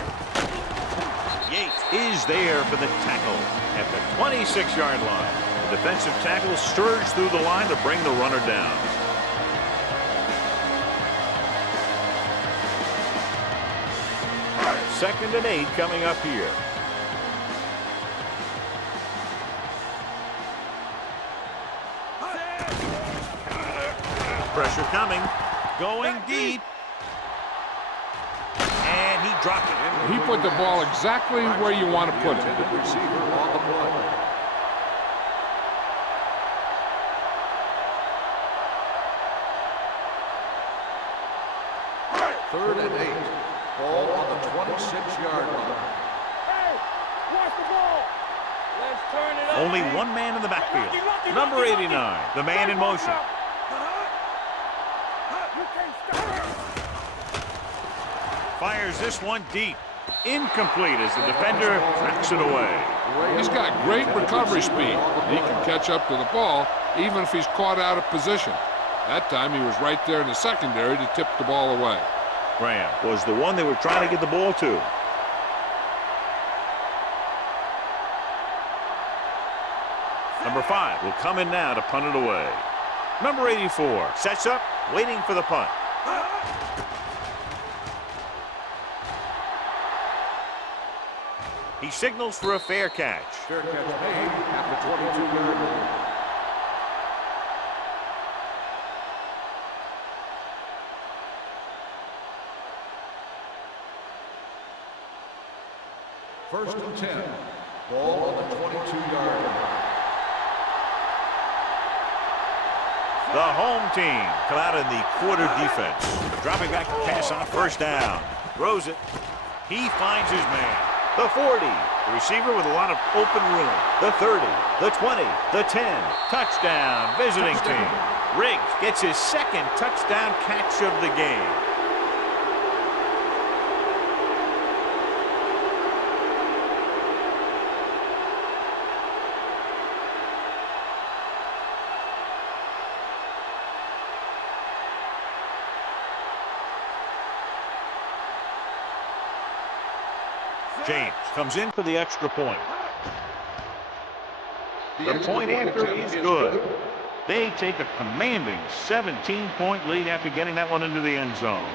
Yates is there for the tackle at the 26-yard line. The defensive tackle surged through the line to bring the runner down. Second and 8 coming up here. Pressure coming. Going deep. And he dropped it. He put the ball exactly where you want to put it. Receiver on the play. Third and 8. Ball on the 26-yard line. Hey, watch the ball. Let's turn it up. Only one man in the backfield. Number 89, the man in motion. You can't stop. Fires this one deep. Incomplete as the defender tracks it away. He's got great recovery speed. He can catch up to the ball even if he's caught out of position. That time he was right there in the secondary to tip the ball away. Graham was the one they were trying to get the ball to. Number 5 will come in now to punt it away. Number 84 sets up, waiting for the punt. He signals for a fair catch. Fair catch made at the 22-yard line. First and 10. Ball on the 22-yard line. The home team come out in the quarter defense. Dropping back to pass on first down. Throws it. He finds his man. The 40. The receiver with a lot of open room. The 30. The 20. The 10. Touchdown. Visiting team. Riggs gets his second touchdown catch of the game. James comes in for the extra point. The point after is good. They take a commanding 17-point lead after getting that one into the end zone.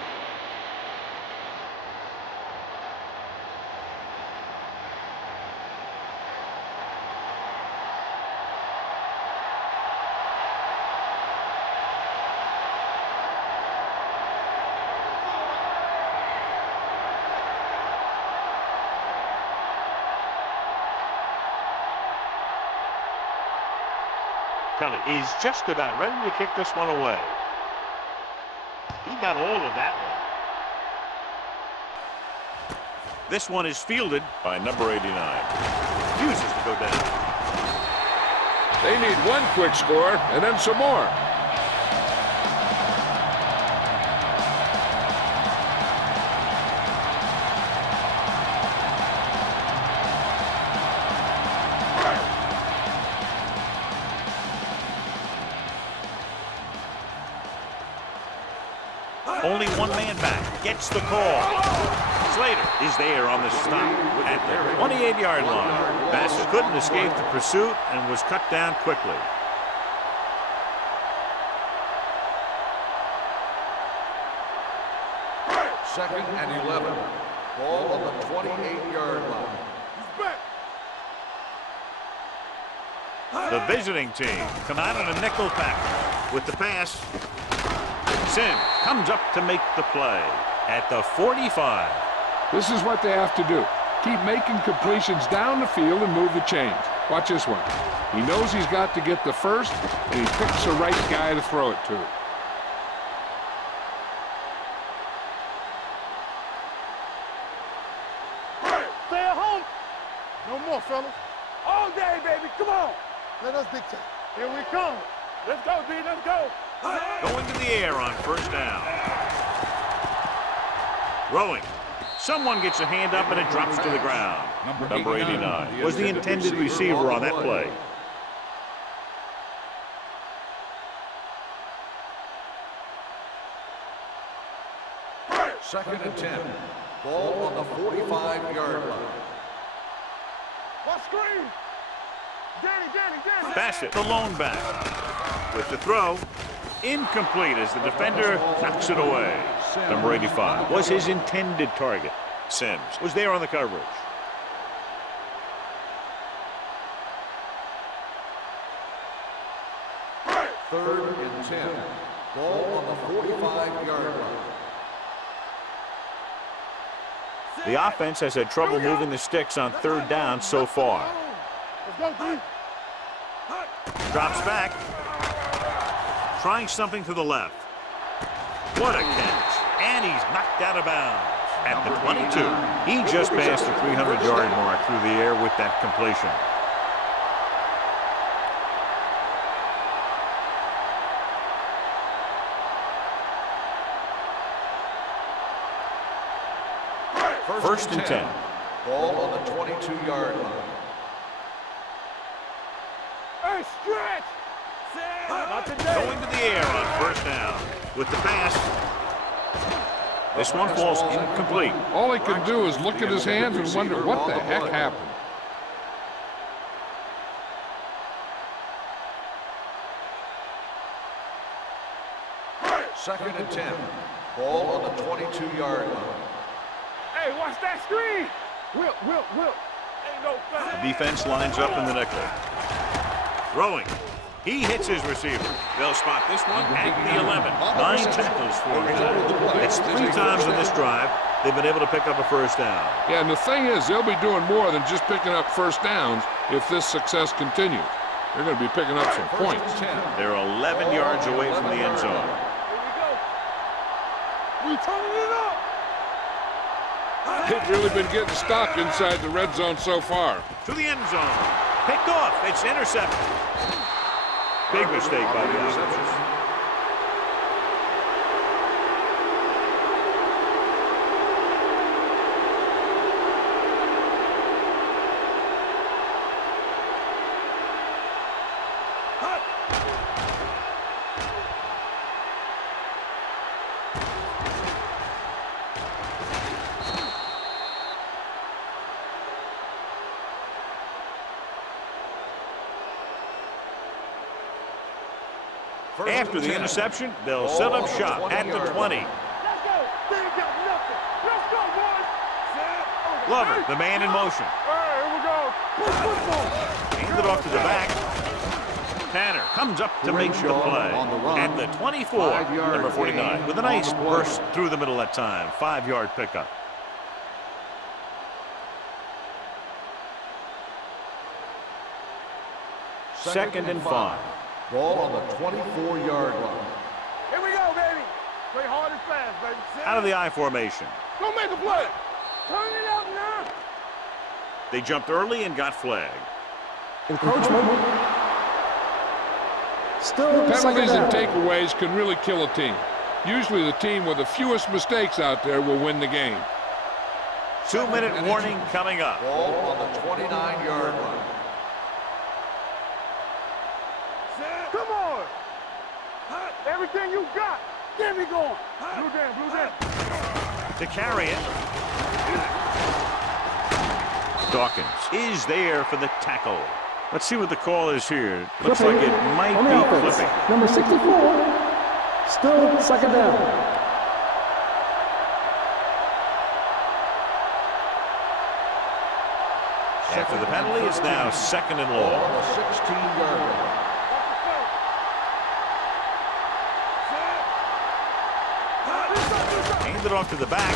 Kelly is just about ready to kick this one away. He got all of that one. This one is fielded by number 89. Refuses to go down. They need one quick score and then some more. Only one man back. Gets the call. Slater is there on the stop at the 28-yard line. Bassett couldn't escape the pursuit and was cut down quickly. Second and 11. Ball on the 28-yard line. He's back. The visiting team come out in a nickel package with the pass. Sim comes up to make the play at the 45. This is what they have to do. Keep making completions down the field and move the chains. Watch this one. He knows he's got to get the first, and he picks the right guy to throw it to. Stay at home. No more, fellas. All day, baby. Come on. Let us dictate. Here we come. Let's go, B. Let's go. Going to the air on first down. Throwing. Someone gets a hand up and it drops to the ground. Number 89 was the intended receiver on that play. Second and 10. Ball on the 45-yard line. What screen? Danny. Bassett, the lone back. With the throw, incomplete as the defender knocks it away. Number 85 was his intended target. Sims was there on the coverage. Third and 10. Ball on the 45-yard line. The offense has had trouble moving the sticks on third down so far. Let's go, D. Drops back. Trying something to the left. What a catch. And he's knocked out of bounds at the 22. He just passed the 300-yard mark through the air with that completion. First and 10. Ball on the 22-yard line. Hey, stretch. Not today. Going to the air on first down with the pass. This one falls incomplete. All he can do is look at his hands and wonder what the heck happened. Second and 10. Ball on the 22-yard line. Hey, watch that screen. Will. Ain't no fun. The defense lines up in the nickel. Throwing. He hits his receiver. They'll spot this one at the 11. 9 tackles for him. It's 3 times in this drive they've been able to pick up a first down. Yeah, and the thing is, they'll be doing more than just picking up first downs if this success continues. They're going to be picking up some points. They're 11 yards away from the end zone. Here we go. We turning it up. They've really been getting stopped inside the red zone so far. To the end zone. Picked off. It's intercepted. Big mistake by the offense. After the interception, they'll set up shop at the 20. Let's go. They ain't got nothing. Let's go, boys. Glover, the man in motion. All right, here we go. Push football. Handed off to the back. Tanner comes up to make the play at the 24. Number 49 with a nice burst through the middle that time. 5-yard pickup. Second and 5. Ball on the 24-yard line. Here we go, baby. Play hard and fast, baby. Out of the I formation. Go make a play. Turn it out now. They jumped early and got flagged. Encroachment. Still second Penalties and down. takeaways can really kill a team. Usually the team with the fewest mistakes out there will win the game. 2-minute warning coming up. Ball on the 29-yard line. Come on. Everything you got. Get me going. Blue down. To carry it. Dawkins is there for the tackle. Let's see what the call is here. Looks like it might On the be offense. flipping. Number 64. Still second down. After the penalty, it's now 2nd and long. On the 16-yard line. Hand it off to the back.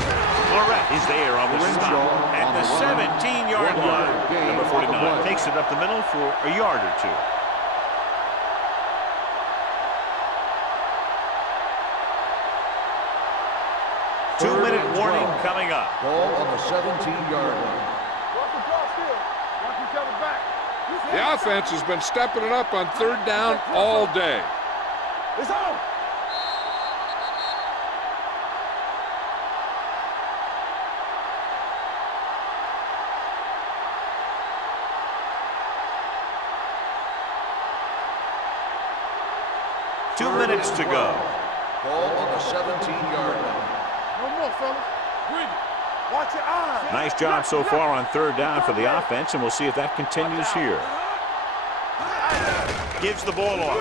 Lorette is there on the stop at the 17-yard line. Number 49 takes it up the middle for a yard or two. Two-minute warning coming up. Ball on the 17-yard line. Watch the drop still. Watch each other back. The offense has been stepping it up on 3rd down all day. It's on. Two minutes to go. Ball on the 17-yard line. No more, fellas. Bring it. Watch your eyes. Nice job so far on 3rd down for the offense, and we'll see if that continues here. Gives the ball off.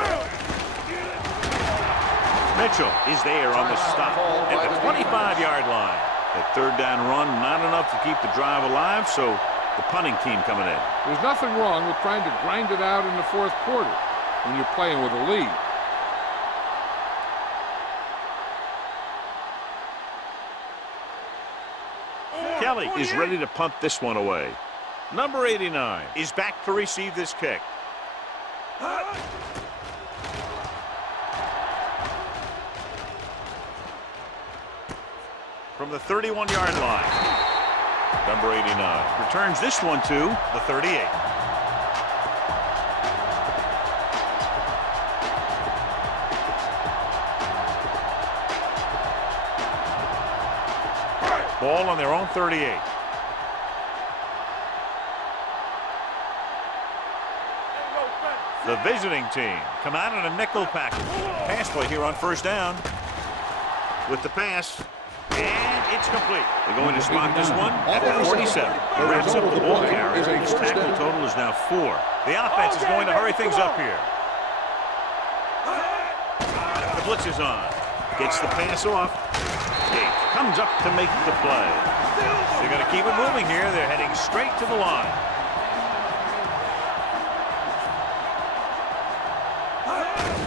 Mitchell is there on the stop at the 25-yard line. That 3rd down run, not enough to keep the drive alive, so the punting team coming in. There's nothing wrong with trying to grind it out in the 4th quarter when you're playing with a lead. Kelly is ready to punt this one away. Number 89 is back to receive this kick. From the 31-yard line. Number 89 returns this one to the 38. Ball on their own 38. The visiting team come out in a nickel package. Pass play here on 1st down. With the pass. And it's complete. They're going to spot this one at the 47. Wraps up the ball carrier. His tackle total is now 4. The offense is going to hurry things up here. The blitz is on. Gets the pass off. Comes up to make the play. They're going to keep it moving here. They're heading straight to the line.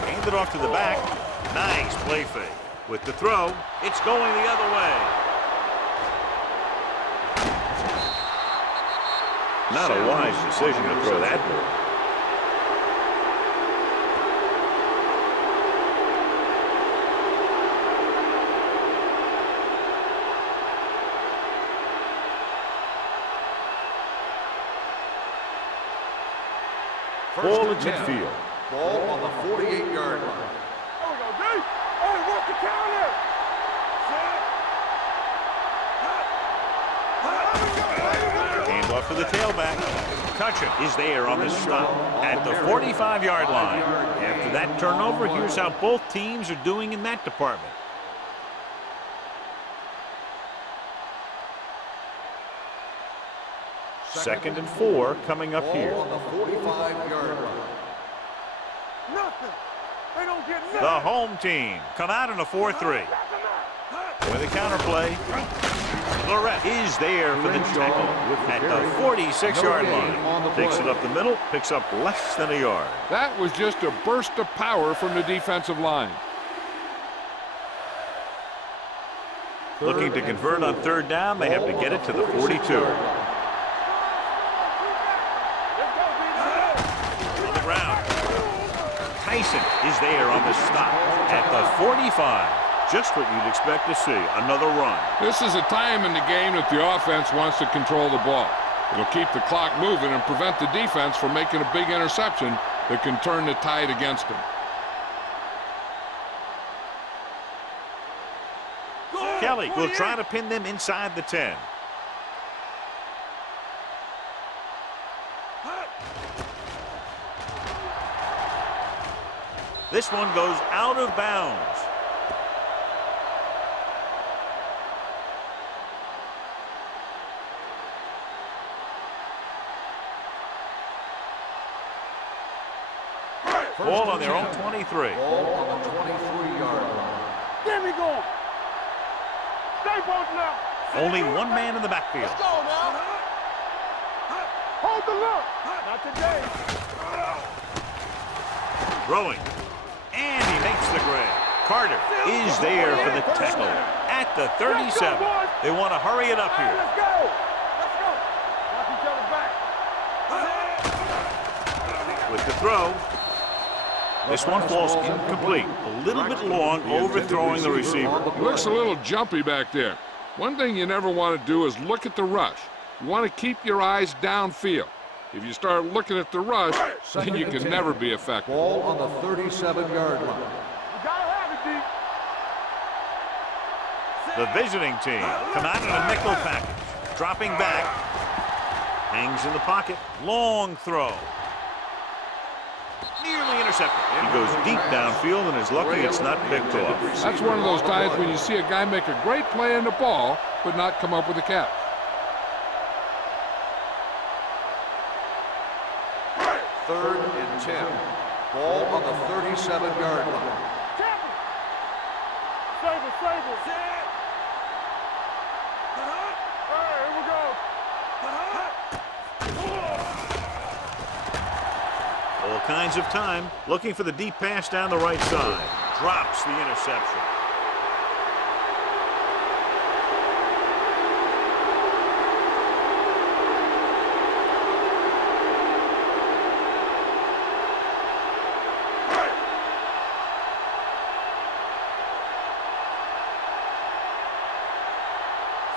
Hand it off to the back. Nice play fake. With the throw, it's going the other way. Not a wise decision to throw that ball. Ball at midfield. Ball on the 48-yard line. There we go, D. Hey, work the counter. Hand off to the tailback. Kutcher is there on the stop at the 45-yard line. After that turnover, here's how both teams are doing in that department. Second and 4 coming up here. Ball on the 45-yard line. Nothing. They don't get nothing. The home team come out in a 4-3. With a counterplay. Lorette is there for the tackle at the 46-yard line. Takes it up the middle, picks up less than a yard. That was just a burst of power from the defensive line. Looking to convert on 3rd down, they have to get it to the 42. Tyson is there on the stop at the 45. Just what you'd expect to see, another run. This is a time in the game that the offense wants to control the ball. It'll keep the clock moving and prevent the defense from making a big interception that can turn the tide against them. Kelly will try to pin them inside the 10. This one goes out of bounds. Ball on their own 23. Ball on the 23-yard line. Get me going. Stay both now. Only one man in the backfield. Let's go now. Hold Hold the look. Not today. Throwing. And he makes the grab. Carter is there for the tackle at the 37. They want to hurry it up here. Let's go. Let's go. Knock each other back. With the throw. This one falls incomplete. A little bit long, overthrowing the receiver. Looks a little jumpy back there. One thing you never want to do is look at the rush. You want to keep your eyes downfield. If you start looking at the rush, then you can never be effective. Ball on the 37-yard line. You gotta have it, D. The visiting team come out in a nickel package. Dropping back. Hangs in the pocket. Long throw. Nearly intercepted. He goes deep downfield and is lucky it's not picked off. That's one of those times when you see a guy make a great play on the ball, but not come up with a catch. Third and 10. Ball on the 37-yard line. Save it, save it. Hey, here we go. All kinds of time. Looking for the deep pass down the right side. Drops the interception.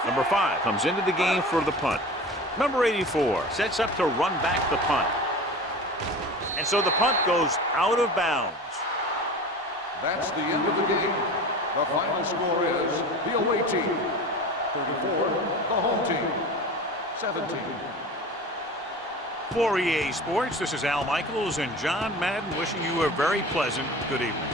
Number 5 comes into the game for the punt. Number 84 sets up to run back the punt. And so the punt goes out of bounds. That's the end of the game. The final score is the away team 34, the home team 17. For EA Sports, this is Al Michaels and John Madden wishing you a very pleasant good evening.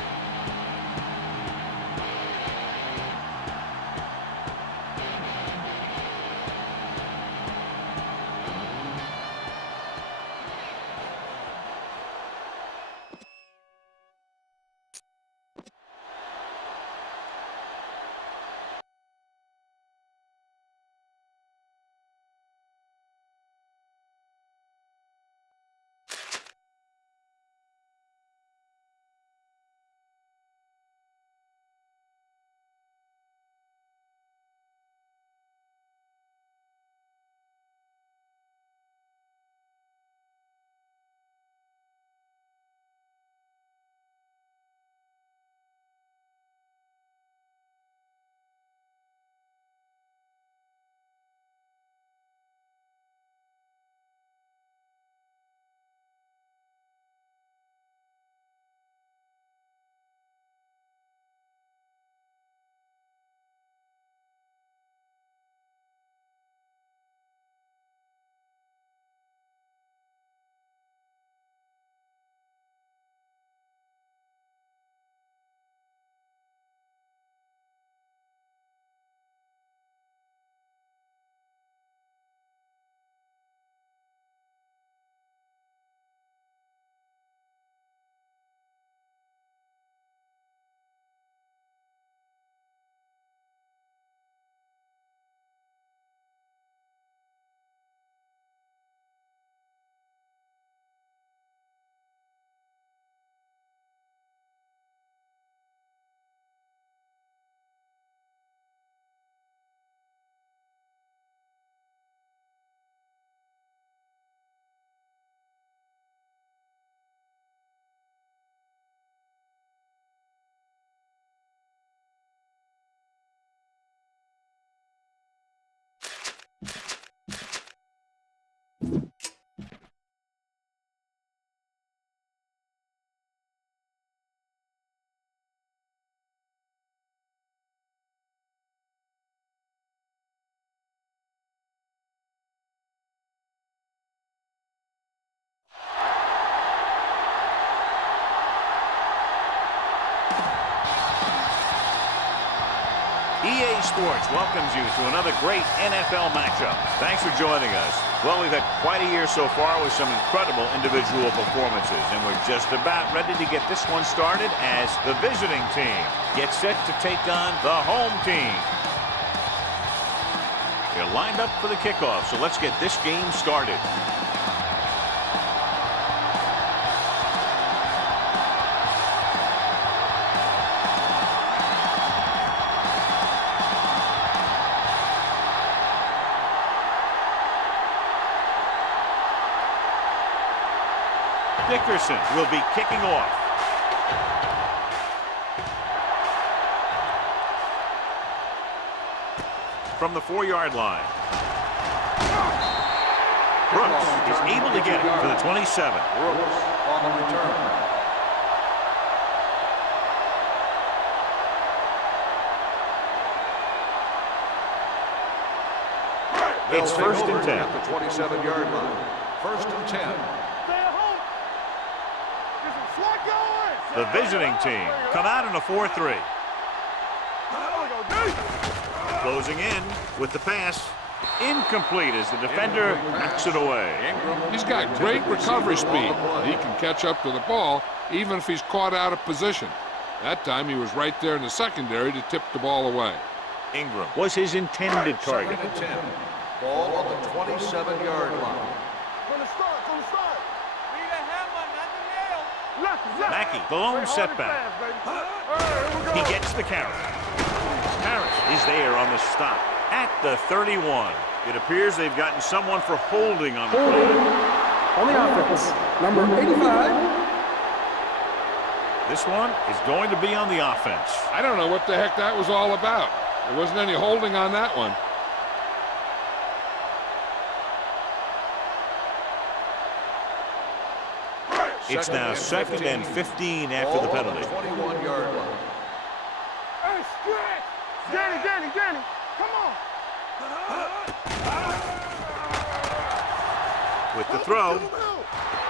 EA Sports welcomes you to another great NFL matchup. Thanks for joining us. Well, we've had quite a year so far with some incredible individual performances, and we're just about ready to get this one started as the visiting team gets set to take on the home team. They're lined up for the kickoff, so let's get this game started. Dickerson will be kicking off. From the 4-yard line. Brooks is able to get it for the 27. Brooks on the return. It's first and 10. At the 27-yard line. First and 10. Stay at home. Get some slot going. The visiting team come out in a 4-3. Closing in with the pass. Incomplete as the defender knocks it away. He's got great recovery speed. He can catch up to the ball even if he's caught out of position. That time he was right there in the secondary to tip the ball away. Ingram was his intended target. Second and 10. Ball on the 27-yard line. From the start. Need a hammer, not the nail. Mackey, the lone setback. He gets the carry. Harris is there on the stop at the 31. It appears they've gotten someone for holding on the play. On the offense, number 85. This one is going to be on the offense. I don't know what the heck that was all about. There wasn't any holding on that one. It's now second and 15 after the penalty. 21-yard line. Hey, stretch. Danny. Come on. With the throw.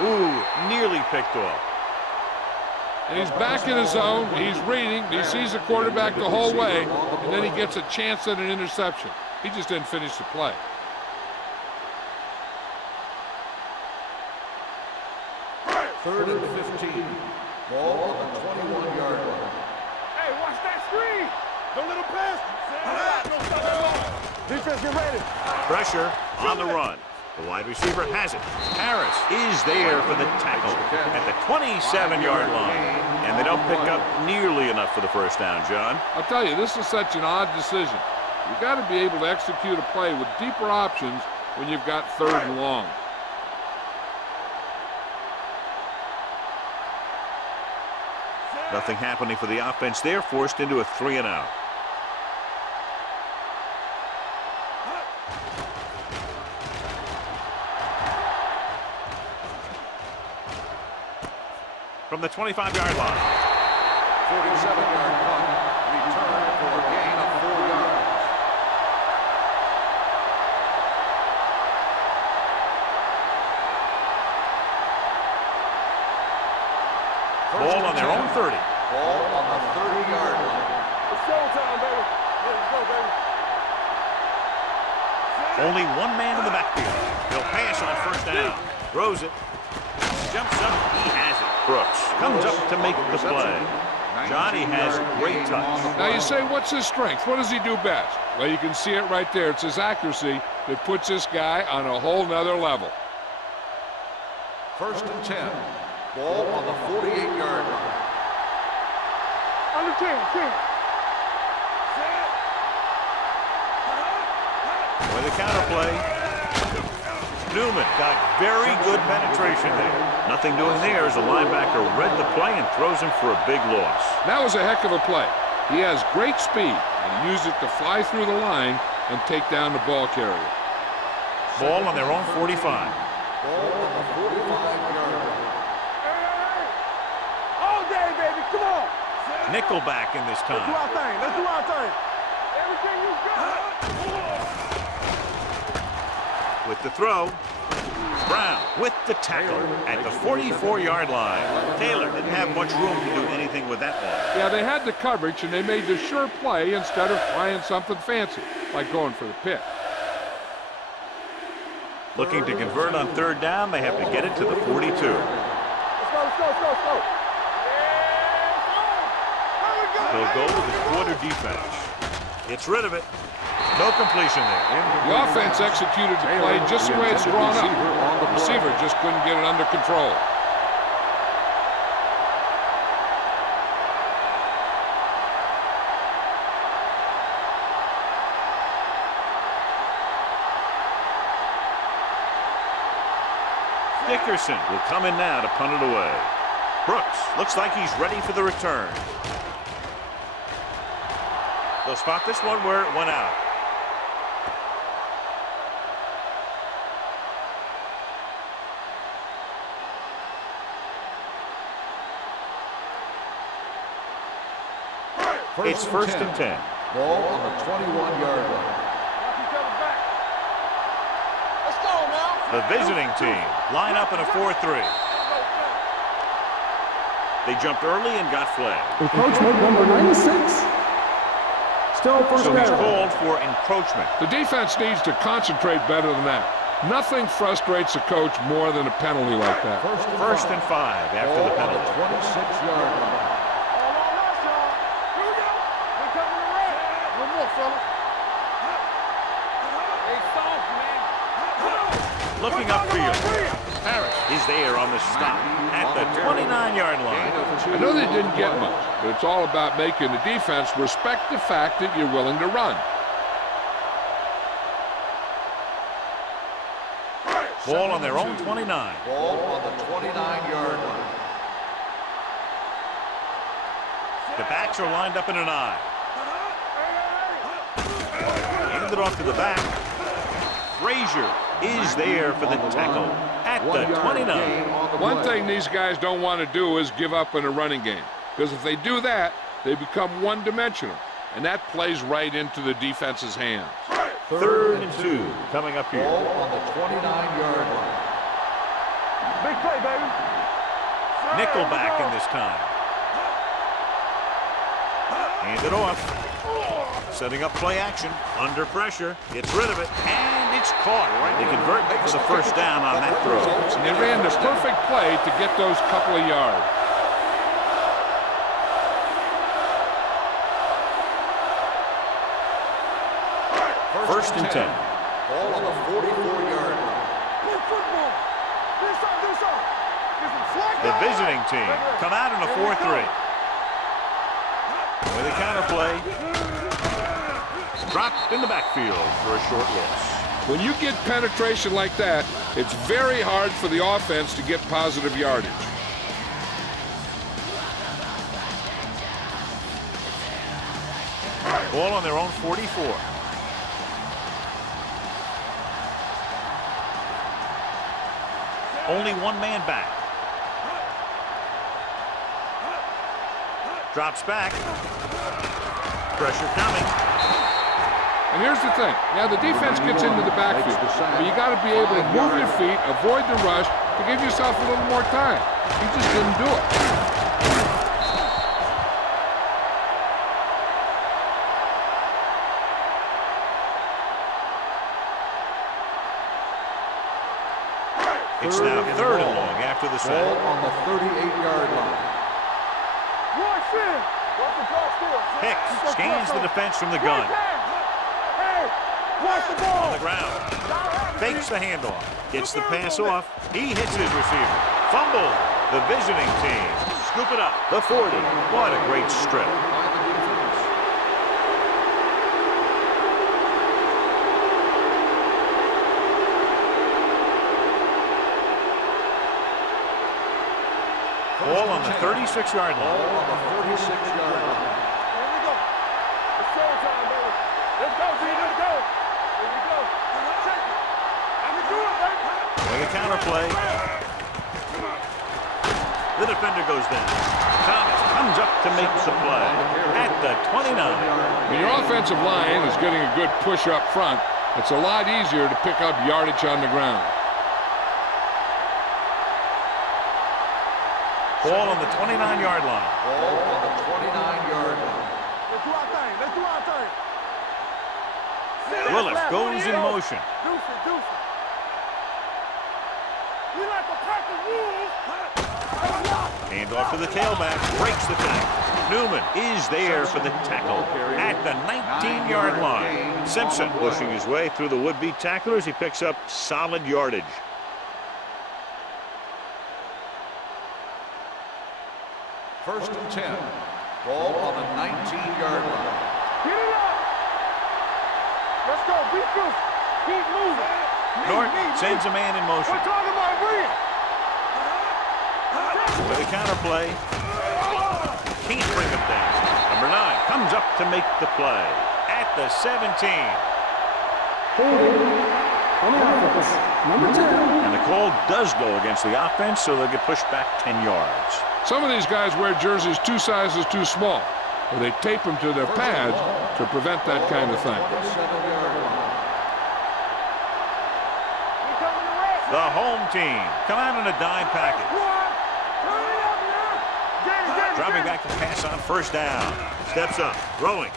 Ooh, nearly picked off. And he's back in his zone. He's reading. He sees the quarterback the whole way, and then he gets a chance at an interception. He just didn't finish the play. Third and 15. Ball on the 21-yard line. Hey, watch that screen. Don't let him pass. Defense, get ready. Pressure on the run. The wide receiver has it. Harris is there for the tackle at the 27-yard line. And they don't pick up nearly enough for the first down, John. I'll tell you, this is such an odd decision. You've got to be able to execute a play with deeper options when you've got third and long. Nothing happening for the offense there, forced into a 3-and-out. From the 25-yard line. 47-yard punt. Return for a gain of 4 yards. Ball on their own 30. Ball on the 30-yard line. It's showtime, baby. Let's go, baby. Only one man in the backfield. He'll pass on first down. Throws it. Jumps up. He has it. Brooks comes up to make the play. Johnny has great touch. Now you say, what's his strength? What does he do best? Well, you can see it right there. It's his accuracy that puts this guy on a whole nother level. First and 10. Ball on the 48-yard line. Under 10. With the counter play. Newman got very good penetration there. Nothing doing there as the linebacker read the play and throws him for a big loss. That was a heck of a play. He has great speed, and he used it to fly through the line and take down the ball carrier. Ball on their own 45. Ball on the 45-yard line. All day, baby. Come on. Nickelback in this time. Let's do our thing. Everything you got. With the throw. Brown with the tackle at the 44-yard line. Taylor didn't have much room to do anything with that one. Yeah, they had the coverage, and they made the sure play instead of trying something fancy, like going for the pick. Looking to convert on third down, they have to get it to the 42. Let's go. He'll go with the quarter defense. Gets rid of it. No completion there. The offense executed the play just the way it's drawn up. The receiver just couldn't get it under control. Dickerson will come in now to punt it away. Brooks looks like he's ready for the return. They'll spot this one where it went out. It's first and 10. Ball on the 21-yard line. Let's go now. The visiting team line up in a 4-3. They jumped early and got flagged. Encroachment number 96. Still first So he's down. called for encroachment. The defense needs to concentrate better than that. Nothing frustrates a coach more than a penalty like that. First and 5 after Ball the on the penalty. 26-yard line. All on us, y'all. Here we go. We coming to red. One more, fellas. Hey, soft, man. Looking upfield. Harris is there on the stop at the 29-yard line. I know they didn't get much, but it's all about making the defense respect the fact that you're willing to run. Ball on their own 29. Ball on the 29-yard line. The backs are lined up in an I. Handed off to the back. Frazier is there for the tackle at the 29. One thing these guys don't want to do is give up in a running game, because if they do that, they become one-dimensional, and that plays right into the defense's hands. Third and 2 coming up here. Ball on the 29-yard line. Big play, baby. Nickelback in this time. Handed off. Setting up play action. Under pressure. Gets rid of it. And it's caught. They convert for the first down on that throw. And they ran the perfect play to get those couple of yards. First and 10. Ball on the 44-yard line. Play football. Do something. Get some slack. The visiting team come out in a 4-3. With a counter play. Dropped in the backfield for a short loss. When you get penetration like that, it's very hard for the offense to get positive yardage. Ball on their own 44. Only one man back. Drops back. Pressure coming. And here's the thing. Now, the defense gets into the backfield, but you got to be able to move your feet, avoid the rush, to give yourself a little more time. He just didn't do it. It's now third and long after the Ball sack. on the 38-yard line. Watch in. Watch the ball still. Hicks scans the defense from the gun. Hey, watch the ball. On the ground. Fakes the handoff. Gets the pass off. He hits his receiver. Fumble. The visiting team scoop it up. The 40. What a great strip. By the defense. Ball on the 36-yard Ball line. on the 46-yard line. Here we go. It's showtime, baby. Let's go, Z. Let's go. Here we go. Check it. I can do it, baby. With a counter play. The defender goes down. Thomas comes up to make the play at the 29. When your offensive line is getting a good push up front, it's a lot easier to pick up yardage on the ground. Ball on the 29-yard line. Ball on the 29-yard line. Let's do our thing. Let's do our thing. Willis goes in motion. Deuce it. We like to pack the rules. Hand off to the tailback. Breaks the tackle. Newman is there for the tackle at the 19-yard line. Simpson pushing his way through the would-be tacklers. He picks up solid yardage. First and 10. Ball on the 19-yard line. Get it up. Let's go. Be good. Keep moving. Norton sends a man in motion. We're talking about Bria. With a counter play. Can't bring him down. Number 9 comes up to make the play at the 17. Holding on the offense. Number 10. And the call does go against the offense, so they'll get pushed back 10 yards. Some of these guys wear jerseys 2 sizes too small, or they tape them to their pads to prevent that kind of thing. The home team come out in a dime package. Dropping back to pass on first down. Steps up, throwing.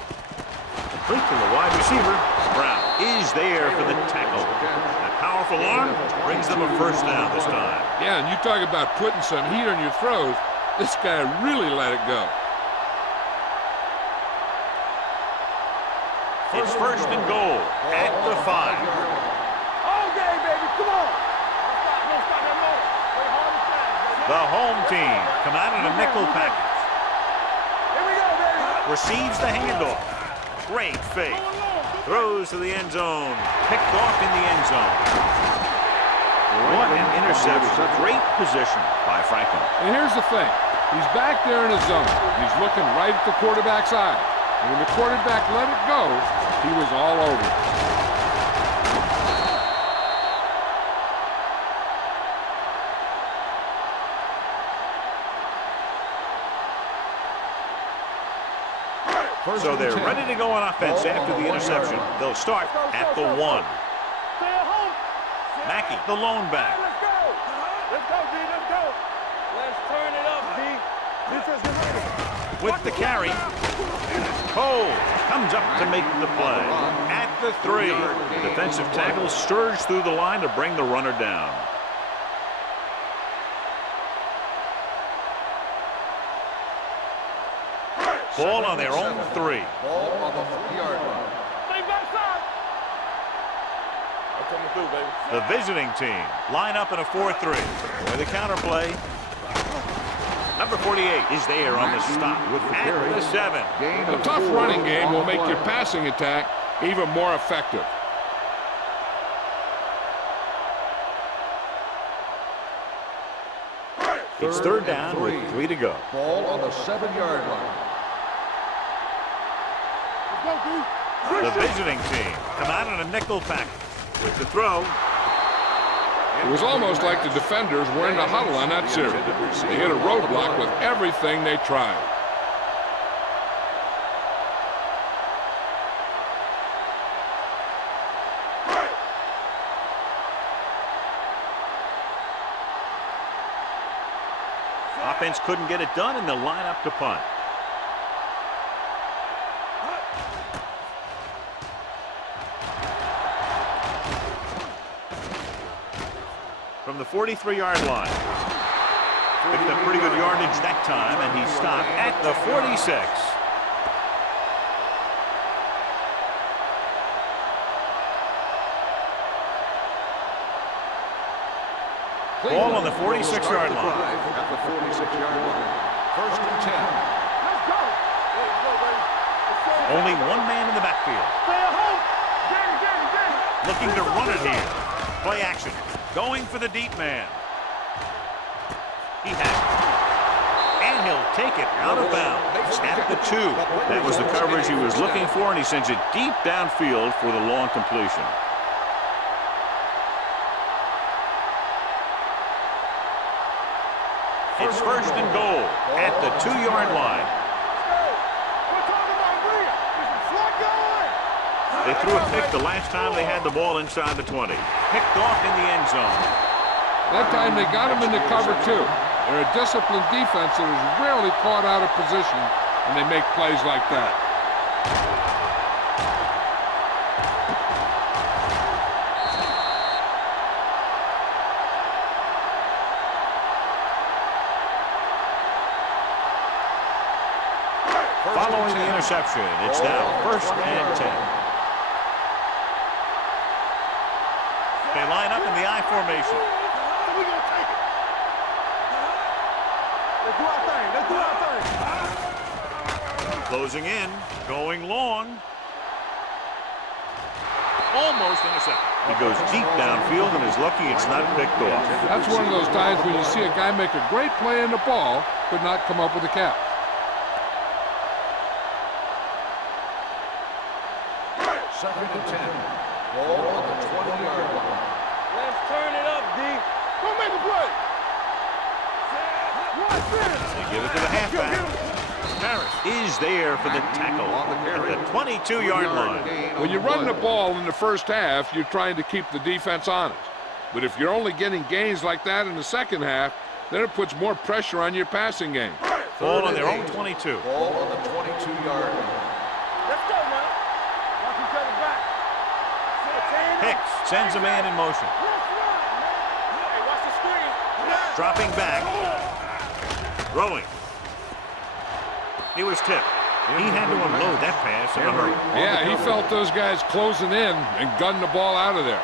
Complete to the wide receiver. Brown is there for the tackle. That powerful arm brings them a first down this time. Yeah, and you talk about putting some heat on your throws. This guy really let it go. It's first and goal at the 5. All game, baby. Come on. The home team come out in a nickel package. Here we go, baby. Receives the handoff. Great fake. Throws to the end zone. Picked off in the end zone. What an interception. Great position by Franklin. And here's the thing. He's back there in his zone. He's looking right at the quarterback's eye. And when the quarterback let it go, he was all over it. So they're ready to go on offense after the interception. They'll start at the 1. Mackey, the lone back. Let's go. Let's go, D. Let's go. Let's turn it up, D. Defense is ready. With the carry. Cole comes up to make the play at the 3. The defensive tackle surged through the line to bring the runner down. Ball on their own 3. Ball on the 3-yard line. Stay backside. I'm coming through, baby. The visiting team line up in a 4-3. With a counter play. Number 48 is there on the stop at the 7. A tough running game will make your passing attack even more effective. It's third down with 3 to go. Ball on the 7-yard line. The visiting team come out in a nickel package with the throw. It was almost like the defenders were in the huddle on that series. They hit a roadblock with everything they tried. Offense couldn't get it done, and they'll line up to punt. From the 43-yard line. Picked up pretty good yardage that time, and he stopped at the 46. Ball on the 46-yard line. At the 46-yard line. First and 10. Let's go. Let's go, baby. Let's go. Only one man in the backfield. Stay at home. Get it. Looking to run it here. Play action. Going for the deep man. He has it. And he'll take it out of bounds at the 2. That was the coverage he was looking for, and he sends it deep downfield for the long completion. It's first and goal at the 2-yard line. They threw a pick the last time they had the ball inside the 20. Picked off in the end zone. That time they got him into cover 2. They're a disciplined defense that is rarely caught out of position, and they make plays like that. Following the interception, it's now first and 10. They line up in the I formation. We're going to take it. Let's do our thing. Let's do our thing. Closing in, going long. Almost intercepted. He goes deep downfield and is lucky it's not picked off. That's one of those times when you see a guy make a great play in the ball, but not come up with a catch. Second and 10. Ball on the 20-yard line. Let's turn it up, D. Go make a play. Watch this. They give it to the halfback. Harris is there for the tackle at the 22-yard line. When you run the ball in the first half, you're trying to keep the defense honest. But if you're only getting gains like that in the second half, then it puts more pressure on your passing game. Ball on their own 22. Ball on the 22-yard line. Let's go, man. Watch each other back. Hicks sends a man in motion. Hey, watch the screen. Dropping back. Throwing. He was tipped. He had to unload that pass in a hurry. Yeah, he felt those guys closing in and gunned the ball out of there.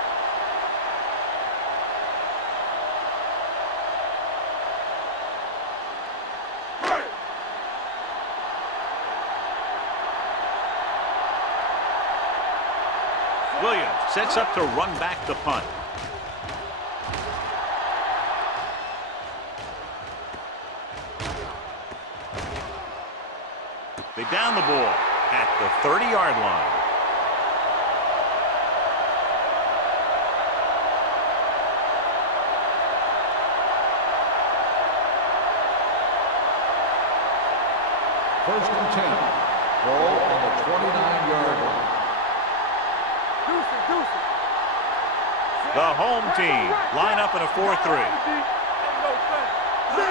Williams sets up to run back the punt. They down the ball at the 30-yard line. First and 10. Ball on the 29-yard line. The home team line up in a 4-3.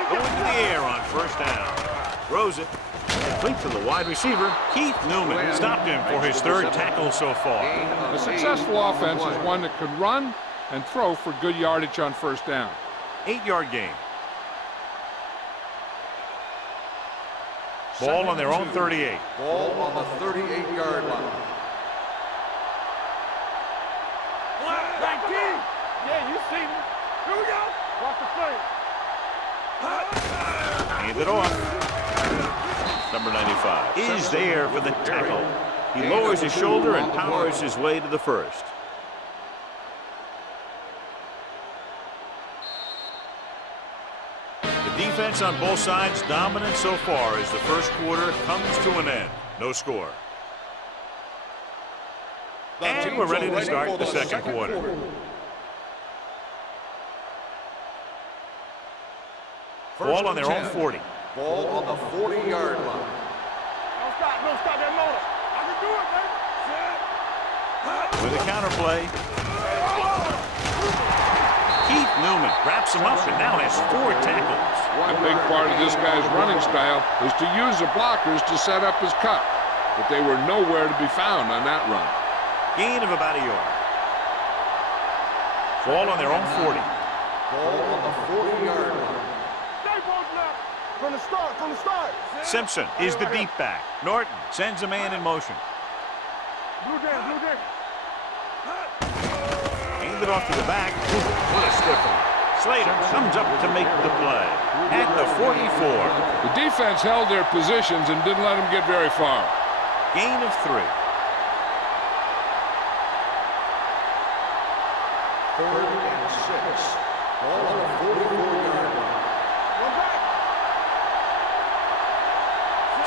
Going to the air on first down. Throws it. Complete to the wide receiver, Keith Newman. Stopped him for his third tackle so far. A successful offense is one that can run and throw for good yardage on first down. 8-yard gain. Ball on their own 38. Ball on the 38-yard line. 19. Yeah, you see me. Here we go. Watch the play. Hand it off. Number 95 is there for the tackle. He lowers his shoulder and powers his way to the first. The defense on both sides dominant so far as the first quarter comes to an end. No score. And we're ready to start the second quarter. Ball on their own 40. Ball on the 40-yard line. Don't stop that motor. I can do it, man. With a counter play. Keith Newman wraps him up and now has 4 tackles. A big part of this guy's running style is to use the blockers to set up his cut, but they were nowhere to be found on that run. Gain of about a yard. Ball on their own 40. Ball on the 40-yard line. Stay both now. From the start. Simpson is the deep back. Norton sends a man in motion. Blue down. Hand it off to the back. What a stiff one. Slater comes up to make the play at the 44. The defense held their positions and didn't let them get very far. Gain of 3. Third and 6. Ball on the 44-yard line.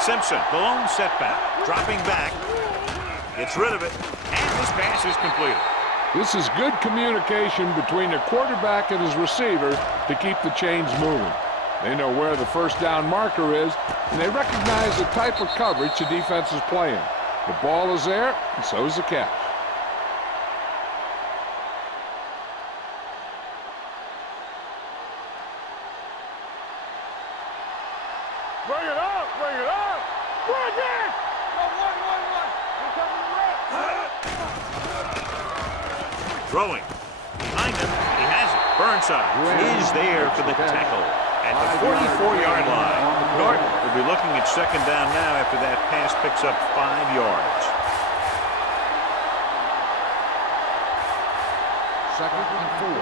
Simpson, the lone setback, dropping back, gets rid of it, and this pass is completed. This is good communication between the quarterback and his receiver to keep the chains moving. They know where the first down marker is, and they recognize the type of coverage the defense is playing. The ball is there, and so is the catch. Bring it up. Bring it. Go, 1. Here comes the red. Throwing. Behind him, he has it. Burnside is there for the tackle at the 44-yard line. Norton will be looking at second down now after that pass picks up 5 yards. Second and 4.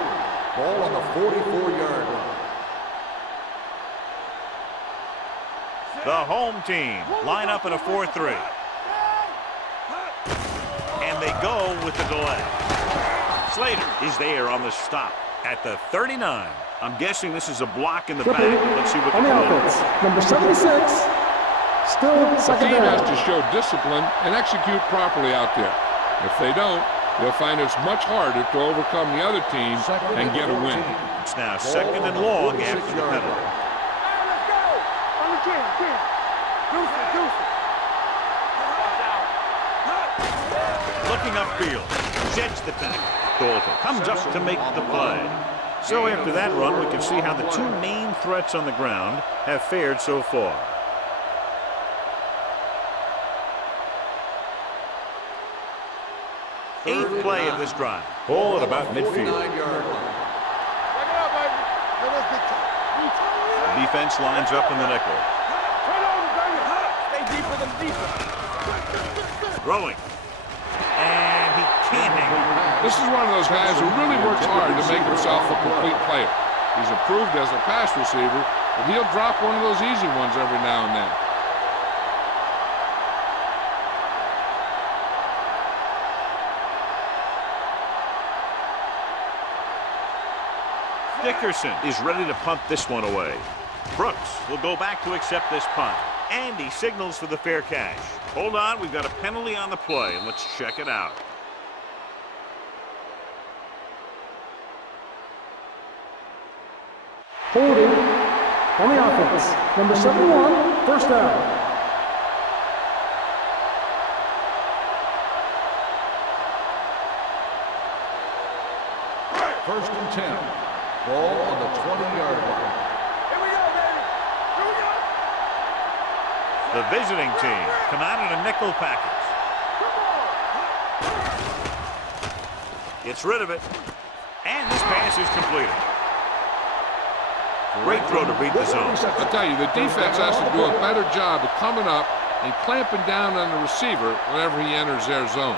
Ball on the 44-yard line. The home team line up in a 4-3. And they go with the delay. Slater is there on the stop at the 39. I'm guessing this is a block in the back. Let's see what on the offense. Number 76, still The second team has down. to show discipline and execute properly out there. If they don't, they'll find it's much harder to overcome the other team and get a win. It's now second and long after the penalty. Hey, let's go. On the 10. Deuce it. Looking upfield, sheds the tackle. Dalton comes up to make the play. So after that run, we can see how the two main threats on the ground have fared so far. Eighth play of this drive. Ball at about midfield. 49-yard line. Check it out, baby. Let us get you. Defense lines up in the nickel. Turn over, baby. Stay deeper than deeper. Throwing. And he can't hang on. This is one of those guys who really works hard to make himself a complete player. He's improved as a pass receiver, but he'll drop one of those easy ones every now and then. Dickerson is ready to punt this one away. Brooks will go back to accept this punt. And he signals for the fair catch. Hold on, we've got a penalty on the play. Let's check it out. Holding on the offense. Number 71, first down. First and 10. Ball on the 20-yard line. Here we go, baby. Here we go. The visiting team come out in a nickel package. Gets rid of it. And this pass is completed. Great throw to beat the zone. I'll tell you, the defense has to do a better job of coming up and clamping down on the receiver whenever he enters their zone.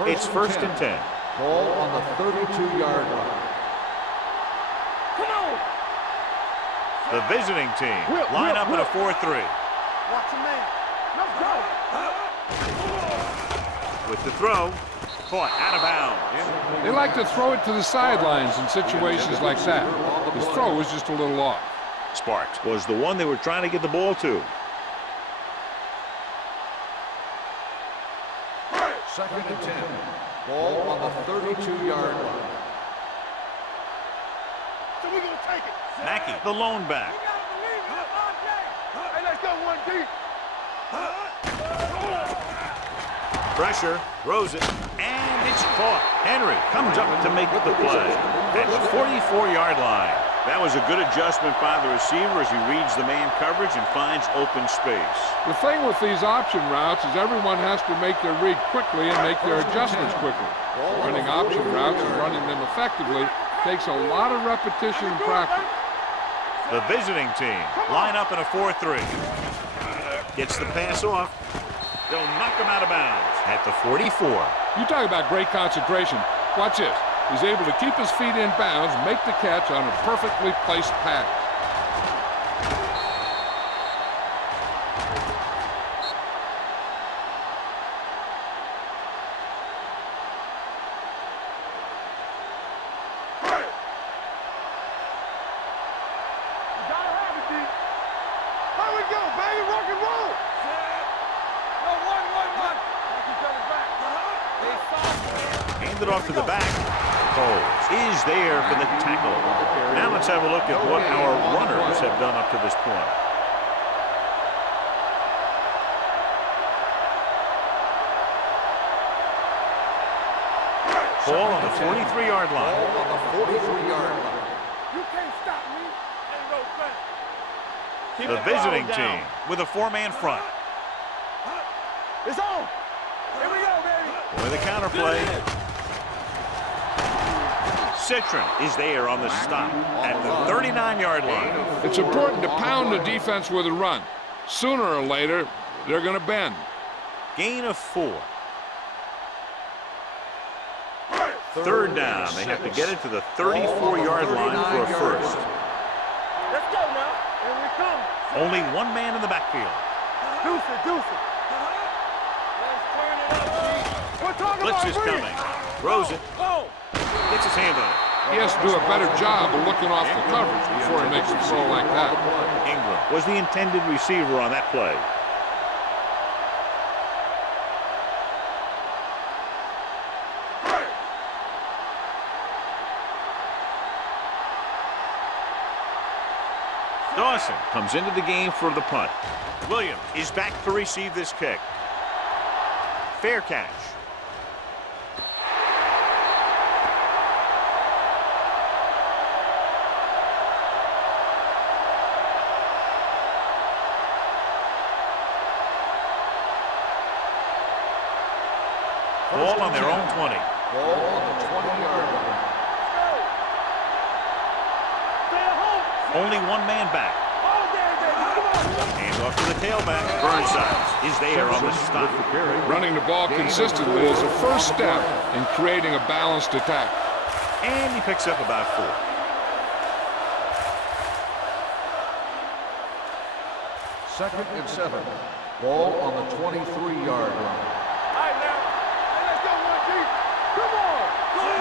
It's first and 10. Ball on the 32-yard line. Come on. The visiting team line up in a 4-3. Watch your man. Let's go. With the throw, caught out of bounds. They like to throw it to the sidelines in situations like that. His throw was just a little off. Sparks was the one they were trying to get the ball to. Second and 10. Ball on the 32-yard line. So we're going to take it. Mackey, the lone back. You got to believe it. RJ. Hey, let's go one deep. Pressure, throws it, and it's caught. Henry comes up to make the play at the 44-yard line. That was a good adjustment by the receiver as he reads the man coverage and finds open space. The thing with these option routes is everyone has to make their read quickly and make their adjustments quickly. Running option routes and running them effectively takes a lot of repetition and practice. The visiting team line up in a 4-3. Gets the pass off. They'll knock him out of bounds at the 44. You talk about great concentration. Watch this. He's able to keep his feet in bounds, make the catch on a perfectly placed pass. You got to have it, D. Here we go, baby. Rock and roll. No, one. Knock each other back. Hand it off to the back. Coles is there for the tackle. Now let's have a look at what our runners have done up to this point. Ball on the 43-yard line. Ball on the 43-yard line. You can't stop me. Ain't no thing. The visiting team with a four-man front. It's on. Here we go, baby. With a counterplay. Citron is there on the stop at the 39-yard line. It's important to pound the defense with a run. Sooner or later, they're going to bend. Gain of 4. Third down. They have to get it to the 34-yard line for a first. Let's go now. Here we come. Only one man in the backfield. Deuce it. Let's Blitz is coming. Throws it. Gets his hand on it. He has to do a better job of looking off the coverage before he makes a throw like that. Ingram was the intended receiver on that play. Dawson comes into the game for the punt. Williams is back to receive this kick. Fair catch. Ball on their own 20. Ball on the 20-yard line. Only one man back. Hands off to the tailback. Burnside is there on the stop. Running the ball consistently is a first step in creating a balanced attack. And he picks up about 4. Second and 7. Ball on the 23-yard line.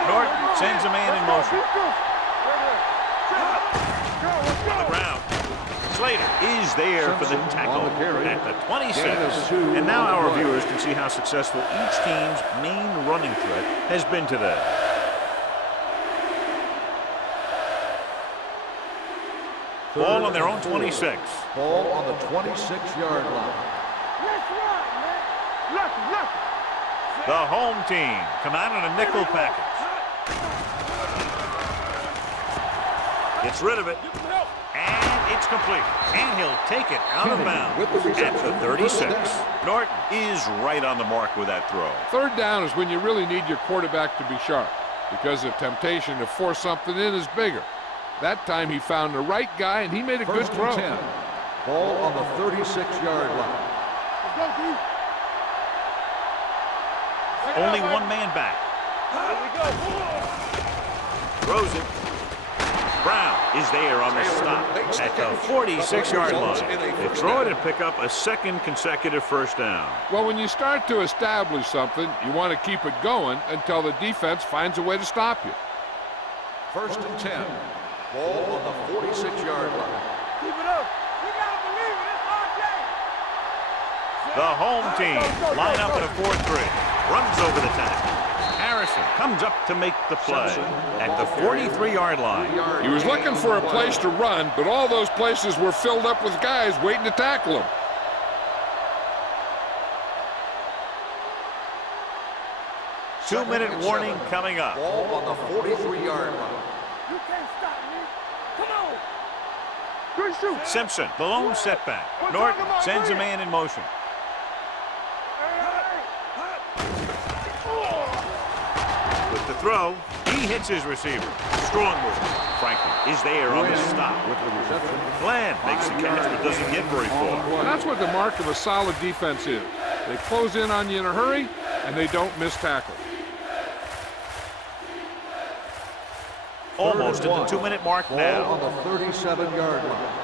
Norton sends a man in motion. On the ground. Slater is there for the tackle at the 26. And now our viewers can see how successful each team's main running threat has been today. Ball on their own 26. Ball on the 26-yard line. The home team come out on a nickel package. Gets rid of it. And it's complete. And he'll take it out of bounds at the 36. Norton is right on the mark with that throw. Third down is when you really need your quarterback to be sharp because the temptation to force something in is bigger. That time he found the right guy and he made a good throw. 10. Ball on the 36-yard line. Only one man back. Throws it. Brown is there on the stop at the 46-yard line. They throw it and pick up a second consecutive first down. Well, when you start to establish something, you want to keep it going until the defense finds a way to stop you. First and 10. Ball on the 46-yard line. Keep it up. You gotta believe it. It's our game. The home team line up in a 4-3. Runs over the tackle. Harrison comes up to make the play at the 43-yard line. He was looking for a place to run, but all those places were filled up with guys waiting to tackle him. Two-minute warning coming up. Ball on the 43-yard line. You can't stop me. Come on. Good shoot. Simpson, the lone setback. Norton sends a man in motion. With the throw, he hits his receiver. Strong move. Franklin is there on the stop. With the reception. Glenn makes the catch but doesn't get very far. That's what the mark of a solid defense is. They close in on you in a hurry, and they don't miss tackle. Almost at the 2-minute mark Ball now. on the 37-yard line.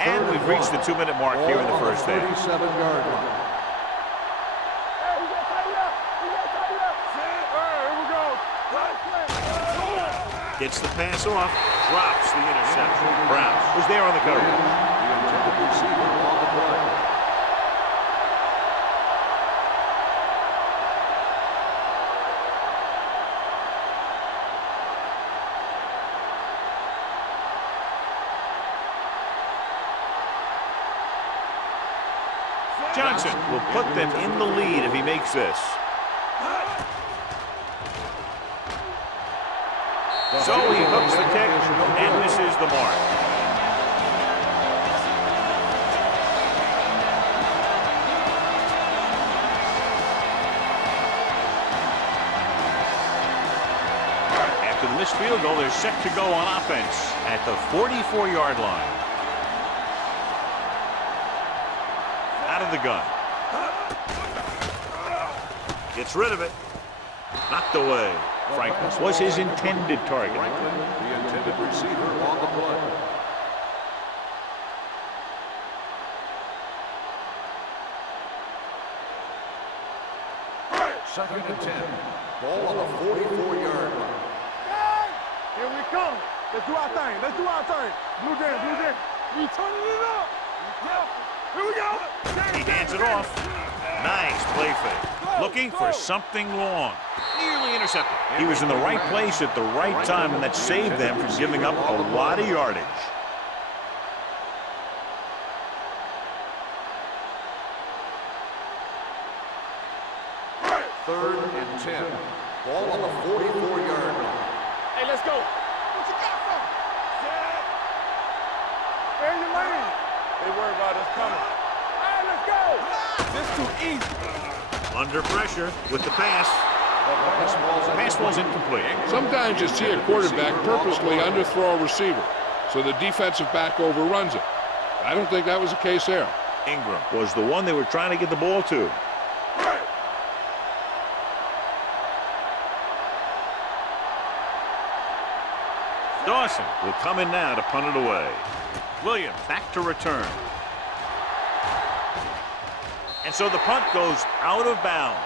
And we've reached the 2-minute mark here in the first half. 37-yard line. Hey, we gotta tighten up. We gotta tighten up. Here we go. Gets the pass off. Drops the interception. Brown was there on the coverage. The intended receiver on the play. Johnson will put them in the lead if he makes this. So he hooks the kick and misses the mark. After the missed field goal, they're set to go on offense at the 44-yard line. Out of the gun. Gets rid of it. Knocked away. Franklin was his intended target. Franklin, the intended receiver on the play. Second and 10. Ball on the 44-yard line. Here we come. Let's do our thing. Let's do our thing. Blue jam, blue jam. We turning it up. Here we go. He hands it off. Nice play fake. Looking for something long. Nearly intercepted. He was in the right place at the right time, and that saved them from giving up a lot of yardage. Third and 10. Ball on the 44-yard line. Hey, let's go. What you got for? Stay in your lane. They worry about us coming. All right, let's go. This too easy. Under pressure with the pass. Pass was incomplete. Sometimes you see a quarterback purposely underthrow a receiver, so the defensive back overruns it. I don't think that was the case there. Ingram was the one they were trying to get the ball to. Dawson will come in now to punt it away. Williams back to return. And so the punt goes out of bounds.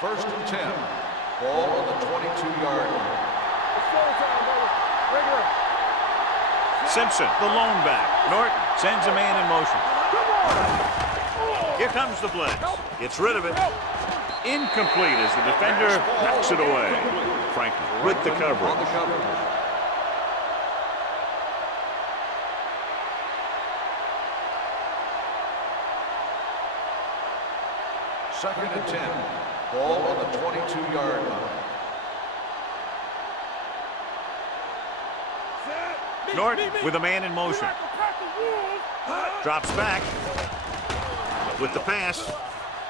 First and 10. Ball on the 22-yard line. It's showtime, brother. Bring it up. Simpson, the lone back. Norton sends a man in motion. Come on. Here comes the blitz. Gets rid of it. Incomplete as the defender knocks it away. Franklin with the On coverage. the coverage. Second and 10. Ball on the 22-yard line. Norton with a man in motion. Drops back with the pass.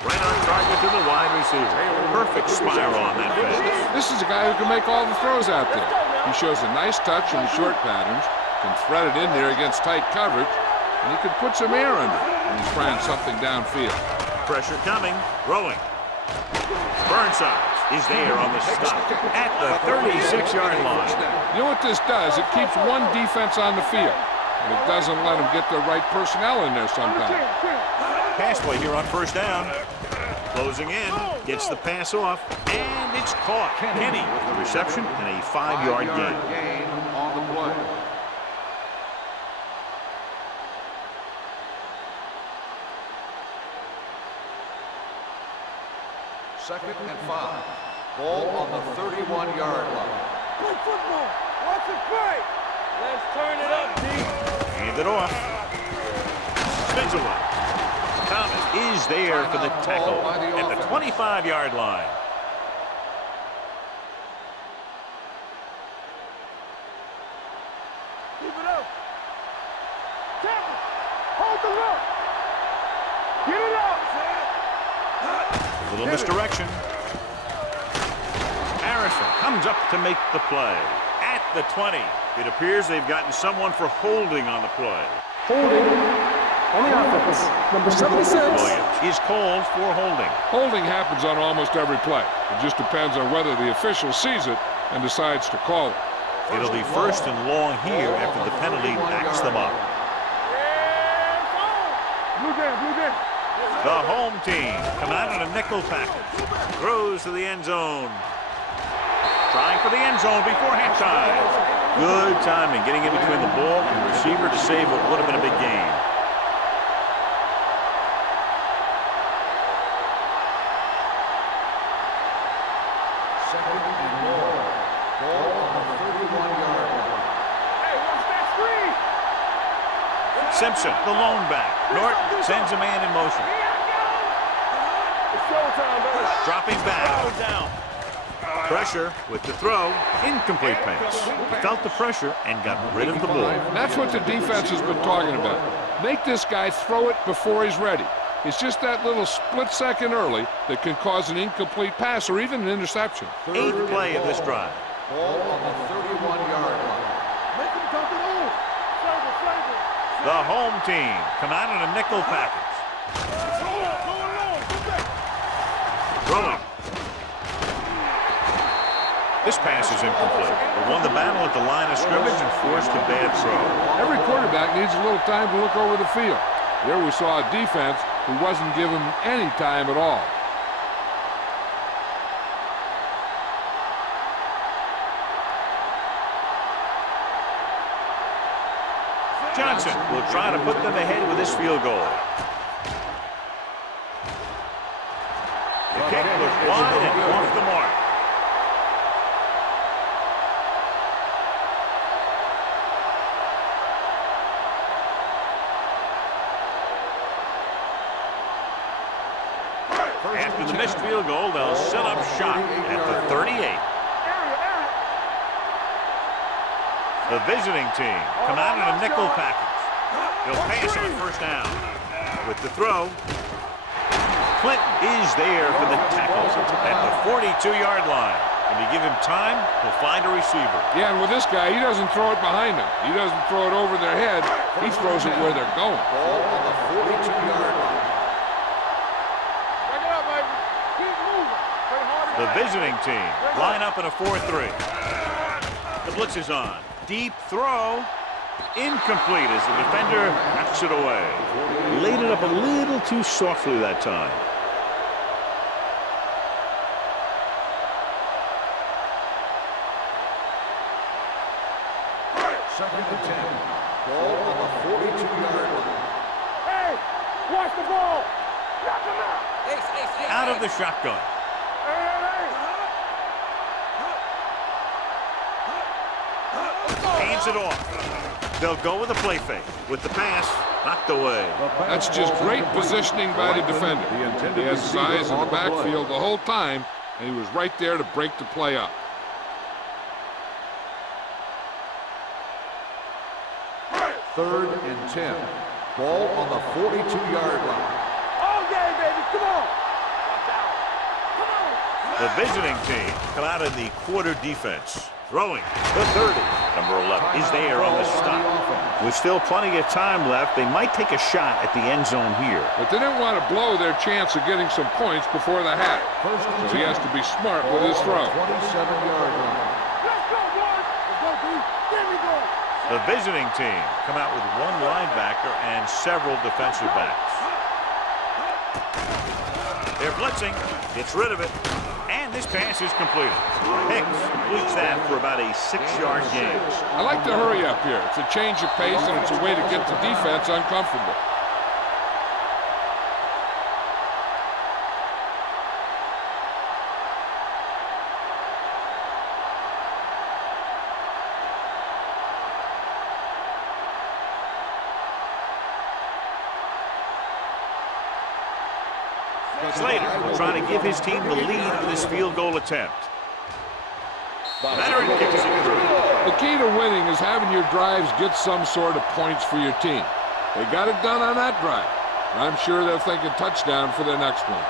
Right on target to the wide receiver. Perfect spiral on that pass. This is a guy who can make all the throws out there. He shows a nice touch in the short patterns, can thread it in there against tight coverage, and he can put some air under it when he's trying something downfield. Pressure coming. Rolling. Burnside is there on the stop at the 36-yard line. You know what this does? It keeps one defense on the field, and it doesn't let them get the right personnel in there sometimes. Pass play here on first down. Closing in. Gets the pass off, and it's caught. Kenny with the reception and a 5-yard gain. Gain on the play. Second and 5. Ball on the 31-yard line. Good football. Watch it play. Let's turn it up, D. Hand it off. Spins away. Thomas is there for the tackle at the 25-yard line. Keep it up. Tackle. Hold the look. Get it up. A little misdirection. Harrison comes up to make the play. At the 20. It appears they've gotten someone for holding on the play. Holding on the offense. Number 76. Williams is called for holding. Holding happens on almost every play. It just depends on whether the official sees it and decides to call it. It'll be first and long here after the penalty backs them up. Blue jam, blue jam. The home team come out in a nickel package. Throws to the end zone. Trying for the end zone before halftime. Good timing getting in between the ball and the receiver to save what would have been a big gain. Second and more. Ball on the 31-yard line. Hey, watch that screen. Simpson, the lone back. Norton sends a man in motion. It's showtime, brother. Dropping back. Down. Pressure with the throw. Incomplete pass. He felt the pressure and got rid of the ball. That's what the defense has been talking about. Make this guy throw it before he's ready. It's just that little split second early that can cause an incomplete pass or even an interception. 8th play of this drive. Ball on the 31-yard line. Make him dump it on. The home team come out in a nickel package. Throwing. This pass is incomplete. They won the battle at the line of scrimmage and forced a bad throw. Every quarterback needs a little time to look over the field. Here we saw a defense who wasn't given any time at all. Johnson will try to put them ahead with this field goal. The kick was wide and off the mark. After the missed field goal, they'll set up shop at the 38. The visiting team come out in a nickel package. They'll pass on first down. With the throw, Clinton is there for the tackle at the 42-yard line. When you give him time, he'll find a receiver. Yeah, and with this guy, he doesn't throw it behind them. He doesn't throw it over their head. He throws it where they're going. Ball on the 42-yard line. Break it up, baby. Keep moving. Play harder. The visiting team line up in a 4-3. The blitz is on. Deep throw. Incomplete as the defender knocks it away. Laid it up a little too softly that time. Second and 10. Ball on the 42-yard line. Hey, watch the ball. Knock him out. Out of the shotgun. Hands it off. They'll go with a play fake. With the pass, knocked away. That's just great positioning by the defender. He has his eyes in the backfield the whole time, and he was right there to break the play up. Third and 10. Ball on the 42-yard line. All game, baby. Come on. The visiting team come out in the quarter defense. Throwing. The 30. Number 11 is there on the stop. With still plenty of time left, they might take a shot at the end zone here. But they didn't want to blow their chance of getting some points before the half. So he has to be smart with his throw. 27-yard line. Let's go, boys. Let's go, D. Give me going. The visiting team come out with one linebacker and several defensive backs. They're blitzing. Gets rid of it. And this pass is completed. Hicks completes that for about a 6-yard gain. I like to hurry up here. It's a change of pace, and it's a way to get the defense uncomfortable. Slater trying to give his team the lead for this field goal attempt. Veteran kicks it through. The key to winning is having your drives get some sort of points for your team. They got it done on that drive. I'm sure they're thinking touchdown for their next one.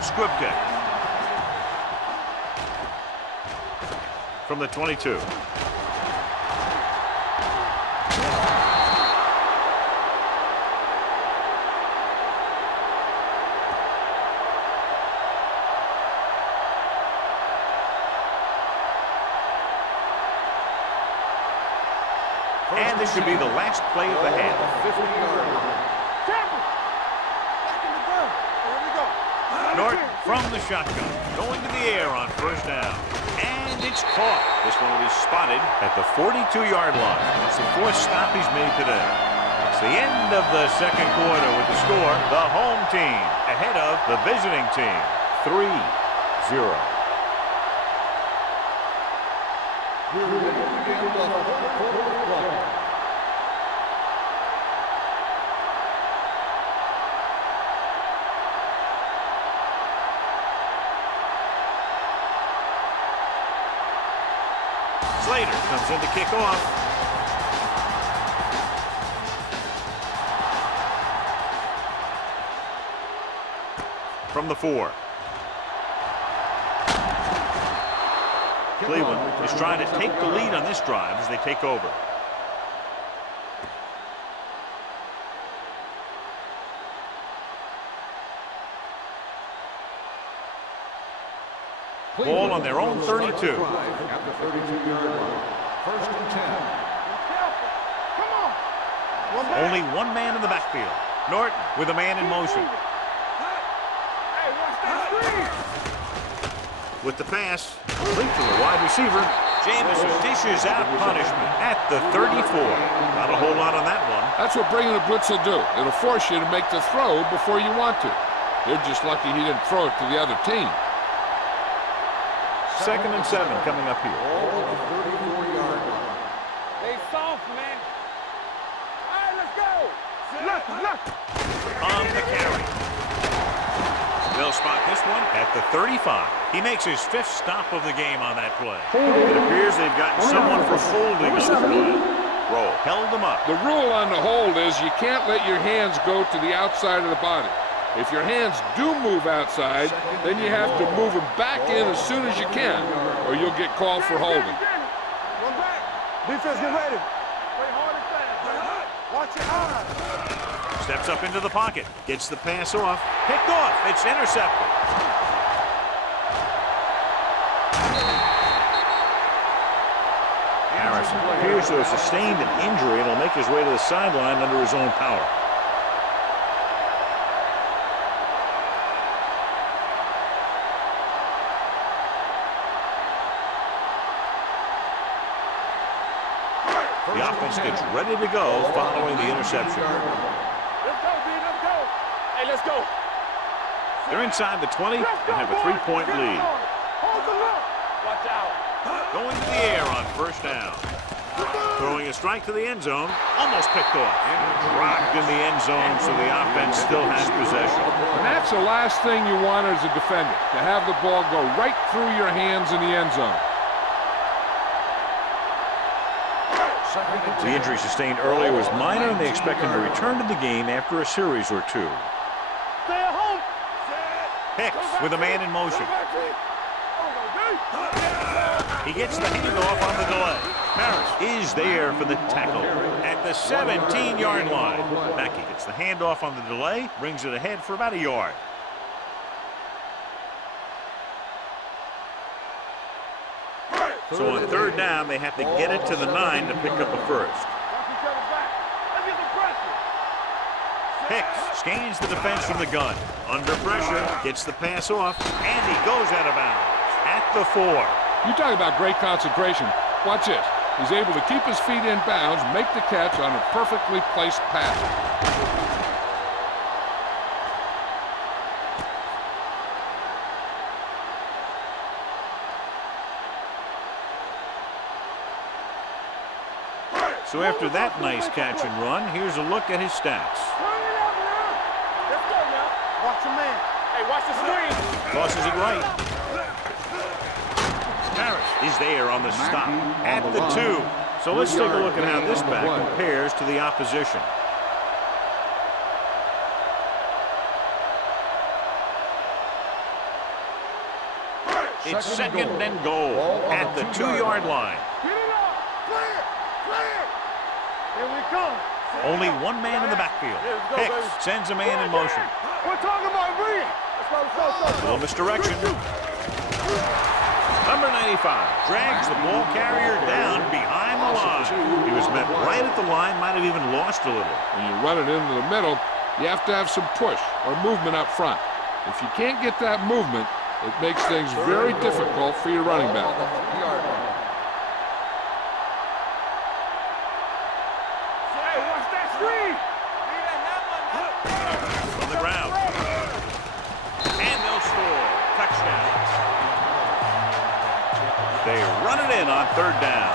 Squib kick. From the 22. And this should be the last play of the half. 50-yard line. Norton from the shotgun, going to the air on first down. And it's caught. This one will be spotted at the 42-yard line. It's the fourth stop he's made today. It's the end of the second quarter with the score. The home team ahead of the visiting team, 3-0. We're ready to begin the fourth quarter of play. Slater comes in to kick off. From the 4. Cleveland is trying to take the lead on this drive as they take over. Ball on their own 32. At the 32-yard line. First and 10. Come on. Only one man in the backfield. Norton with a man in motion. Hey, watch that screen. With the pass, complete to the wide receiver. Jameson dishes out punishment at the 34. Not a whole lot on that one. That's what bringing a blitz will do. It'll force you to make the throw before you want to. You're just lucky he didn't throw it to the other team. 2nd and 7 coming up here. All at the 34-yard line. They soft, man. All right, let's go. Look. On the carry. They'll spot this one at the 35. He makes his 5th stop of the game on that play. It appears they've gotten someone for holding on the play. Roll. Held them up. The rule on the hold is you can't let your hands go to the outside of the body. If your hands do move outside, then you have to move them back in as soon as you can, or you'll get called for holding. One back. Defense, get ready. Play hard and fast. Watch your eyes. Steps up into the pocket. Gets the pass off. Picked off. It's intercepted. Harrison appears to have sustained an injury and will make his way to the sideline under his own power. The offense gets ready to go following the interception. Let's go, B. Let's go. Hey, let's go. They're inside the 20 and have a 3-point lead. Hold the look. Watch out. Going to the air on 1st down. Throwing a strike to the end zone. Almost picked off. Dropped in the end zone, so the offense still has possession. And that's the last thing you want as a defender, to have the ball go right through your hands in the end zone. The injury sustained earlier was minor, and they expect him to return to the game after a series or 2. Stay at home. Hicks with a man in motion. He gets the handoff on the delay. Harris is there for the tackle at the 17-yard line. Mackey gets the handoff on the delay, brings it ahead for about a yard. So on 3rd down, they have to get it to the 9 to pick up a first. Watch each other's back. Let's get some pressure. Hicks scans the defense from the gun. Under pressure, gets the pass off, and he goes out of bounds at the 4. You talk about great concentration. Watch this. He's able to keep his feet in bounds, make the catch on a perfectly placed pass. So after that nice catch and run, here's a look at his stats. Turn it up now. Let's go now. Watch your man. Hey, watch the screen. Tosses it right. Harris is there on the stop at the 2. So let's take a look at how this back compares to the opposition. It's 2nd and goal at the 2-yard line. Get it up. Clear. Here we come. Only one man in the backfield. Hicks sends a man in motion. We're talking about reading. Let's go. Little misdirection. Number 95 drags the ball carrier down behind the line. He was met right at the line, might have even lost a little. When you run it into the middle, you have to have some push or movement up front. If you can't get that movement, it makes things very difficult for your running back. Hey, watch that screen. On the ground. And they'll score. Touchdown. They run it in on 3rd down.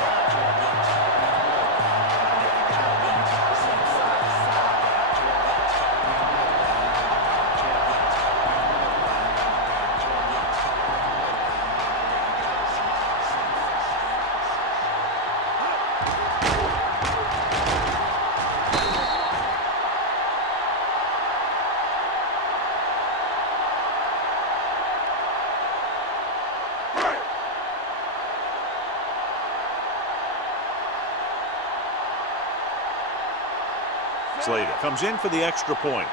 Slater comes in for the extra point.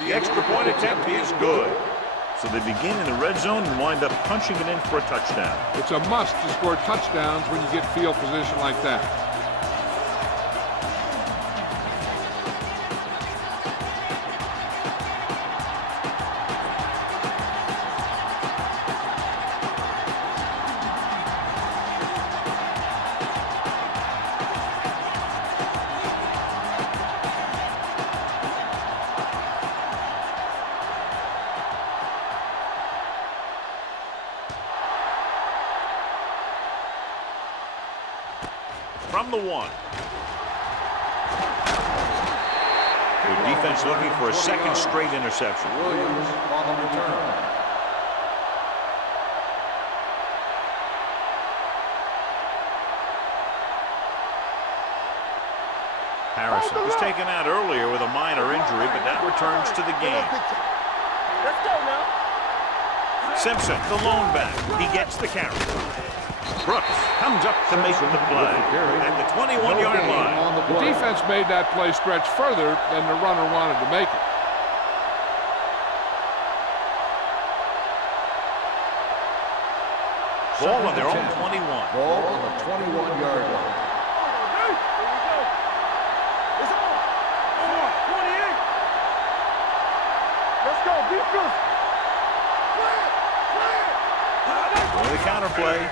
The extra point attempt is good. So they begin in the red zone and wind up punching it in for a touchdown. It's a must to score touchdowns when you get field position like that. From the 1. Their defense looking for a second straight interception. Williams on the return. Harrison was taken out earlier with a minor injury, but now returns to the game. Let's go now. Simpson, the lone back. He gets the carry. Brooks comes up to make the play at the 21-yard line. The defense made that play stretch further than the runner wanted to make it. Ball on their own 21. Ball on the 21-yard line. It's on. 28. Let's go. Defense. On the counter play.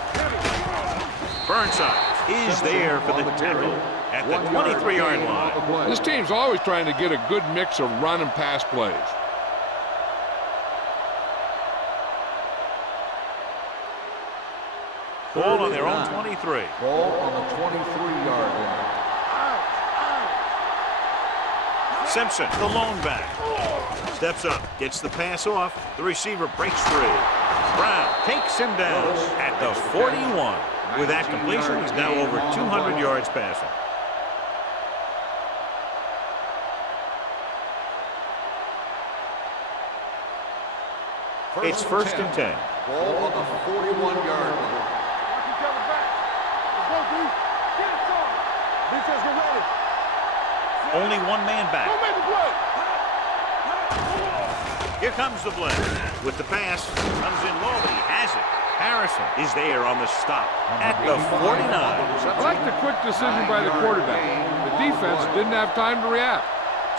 Burnside is there for the tackle at the 23-yard line. This team's always trying to get a good mix of run and pass plays. Ball on their own 23. Ball on the 23-yard line. Simpson, the lone back. Steps up, gets the pass off. The receiver breaks free. Brown takes him down at the 41. With that completion, he's now over 200 yards passing. It's first and 10. Ball on the 41-yard line. Let's go, D. Get it started. Defense, get ready. Only one man back. Don't make the play. Here comes the blitz. With the pass, comes in low, but he has it. Harrison is there on the stop at the 49. I like the quick decision by the quarterback. The defense didn't have time to react.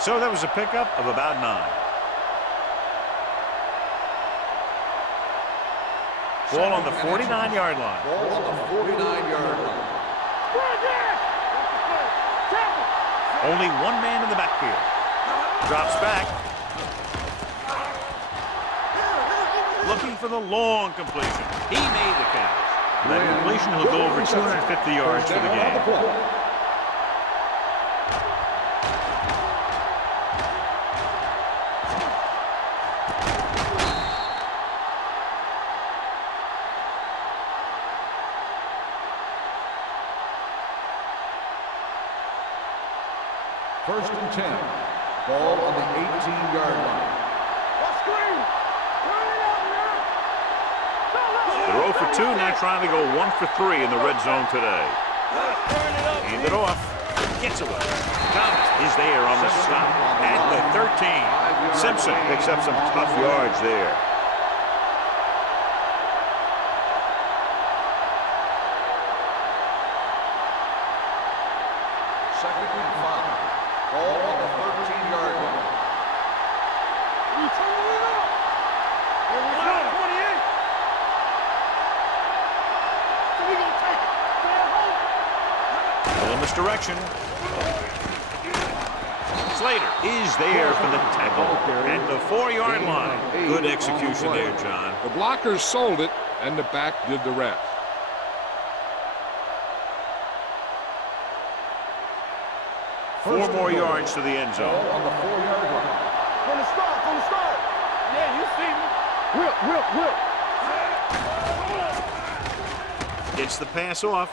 So that was a pickup of about 9. Ball on the 49-yard line. Ball on the 49-yard line. Only one man in the backfield. Drops back. Looking for the long completion. He made the catch. That completion will go over 250 yards for the game. First and 10. Ball on the 18-yard line. They're 0 for 2, now trying to go 1 for 3 in the red zone today. Hand it off. Gets away. Thomas is there on the stop at the 13. Simpson picks up some tough yards there. Second and 5. Ball on the 13-yard line. You turn it up. Here we go. 28. So we gonna take it. Stay at home. Still in this direction. Slater is there for the tackle at the 4-yard line. Good execution there, John. The blockers sold it, and the back did the rest. Four more yards to the end zone. Ball on the 4-yard line. From the start. Yeah, you see me. Whip. Gets the pass off.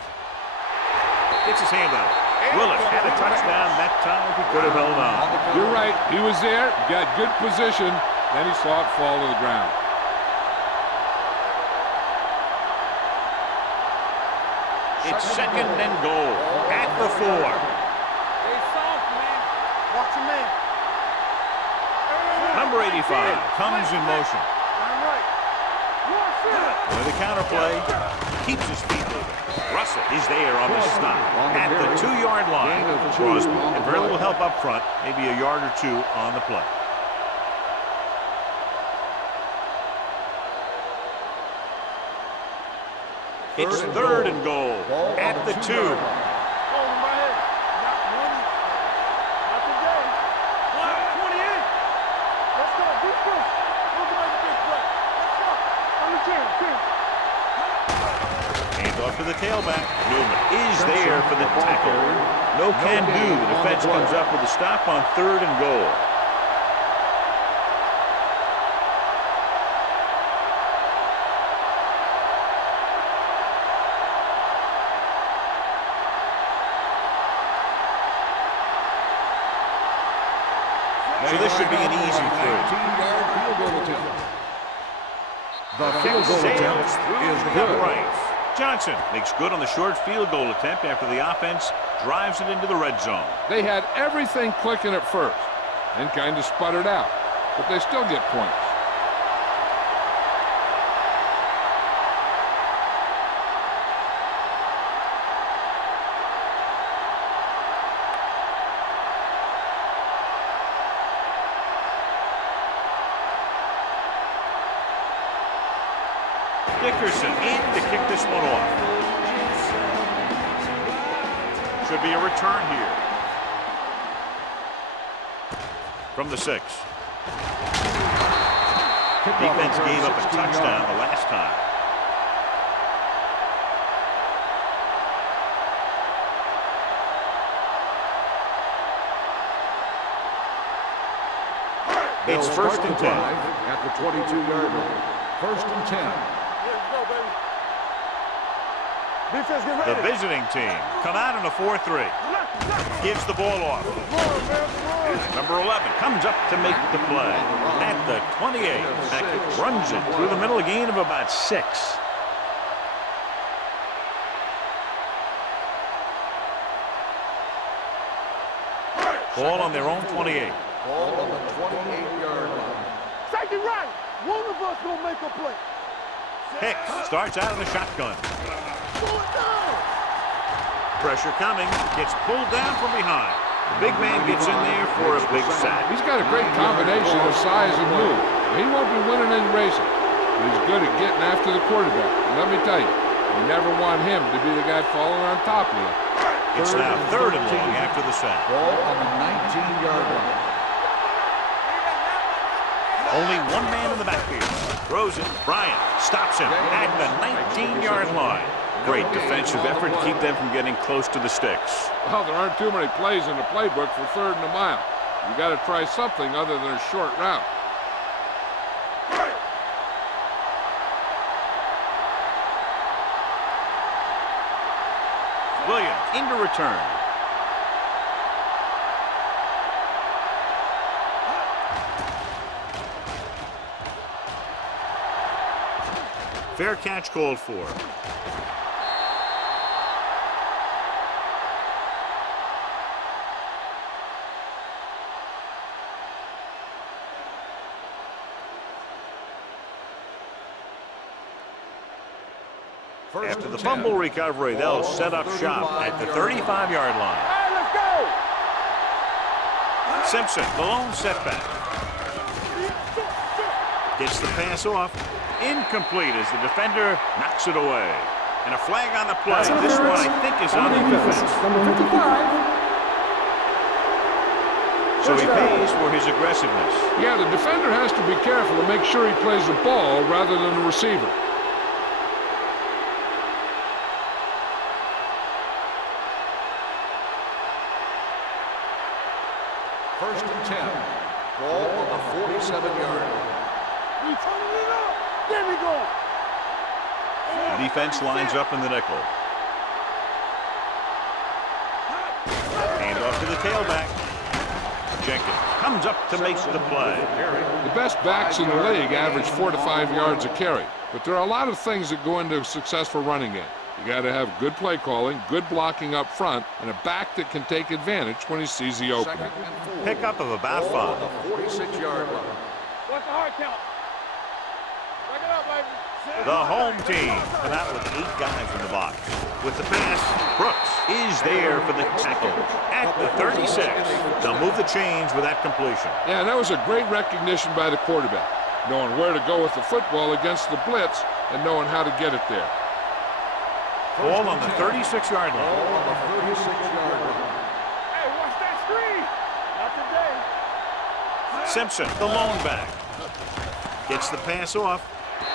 Gets his hand on it. Willis had a touchdown that time if he could have held on. You're right. He was there, got good position, then he saw it fall to the ground. It's second and goal at the 4. 5 comes in motion. I'm right. With the counter play, keeps his feet moving. Russell is there on the stop at the 2-yard line. Crosby and Hyrule will help up front, maybe a yard or 2 on the play. It's 3rd and goal at the 2. Over my head. Not one. Not today. 28. Let's go. Defense. We're going to make a big play. Let's go. On the 10. Hands off to the tailback. Newman is there for the tackle. No can do. The defense comes up with a stop on 3rd and goal. So this should be an easy throw. 19-yard field goal attempt. The field goal Sails attempt through is the good. right. Johnson makes good on the short field goal attempt after the offense drives it into the red zone. They had everything clicking at first and kind of sputtered out, but they still get points. Dickerson in to kick this one off. Should be a return here. From the 6. Defense gave up a touchdown the last time. It's 1st and 10. At the 22-yard line. 1st and 10. Let's go, baby. Defense, get The ready. visiting team come out in a 4-3. Gives the ball off. Number 11 comes up to make the play. At the 28, Acme runs it through the middle, a gain of about 6. Ball on their own 28. Ball on the 28-yard line. Take it right. One of us gonna make a play. Hicks starts out in the shotgun. Pull it down. Pressure coming. Gets pulled down from behind. The big man gets in there for a big sack. He's got a great combination of size and move. He won't be winning any races, but he's good at getting after the quarterback. And let me tell you, you never want him to be the guy falling on top of you. It's now 3rd and long after the sack. Ball on the 19-yard line. Only one man in the backfield. Throws it. Bryant stops him at the 19-yard line. Great defensive effort to keep them from getting close to the sticks. Well, there aren't too many plays in the playbook for 3rd and a mile. You got to try something other than a short route. Williams into return. Fair catch called for. After the fumble recovery, they'll set up shop at the 35-yard line. All right, let's go. Simpson, the lone setback. Gets the pass off. Incomplete as the defender knocks it away. And a flag on the play. This one, I think, is on the defense. Number 55. So he pays for his aggressiveness. Yeah, the defender has to be careful to make sure he plays the ball rather than the receiver. First and 10. Ball on the 47-yard line. We turning it up. There we go. The defense lines up in the nickel. Hand off to the tailback. Jenkins comes up to make the play. The best backs in the league average 4 to 5 yards a carry, but there are a lot of things that go into a successful running game. You got to have good play calling, good blocking up front, and a back that can take advantage when he sees the opening. Pickup of about 5. Ball on the 46-yard line. What's the hard count? Break it up, baby. The home team come out with 8 guys in the box. With the pass, Brooks is there for the tackle at the 36. They'll move the chains with that completion. Yeah, that was a great recognition by the quarterback, knowing where to go with the football against the blitz and knowing how to get it there. Ball on the 36-yard line. Ball on the 36-yard line. Hey, watch that screen. Not today. Simpson, the lone back. Gets the pass off.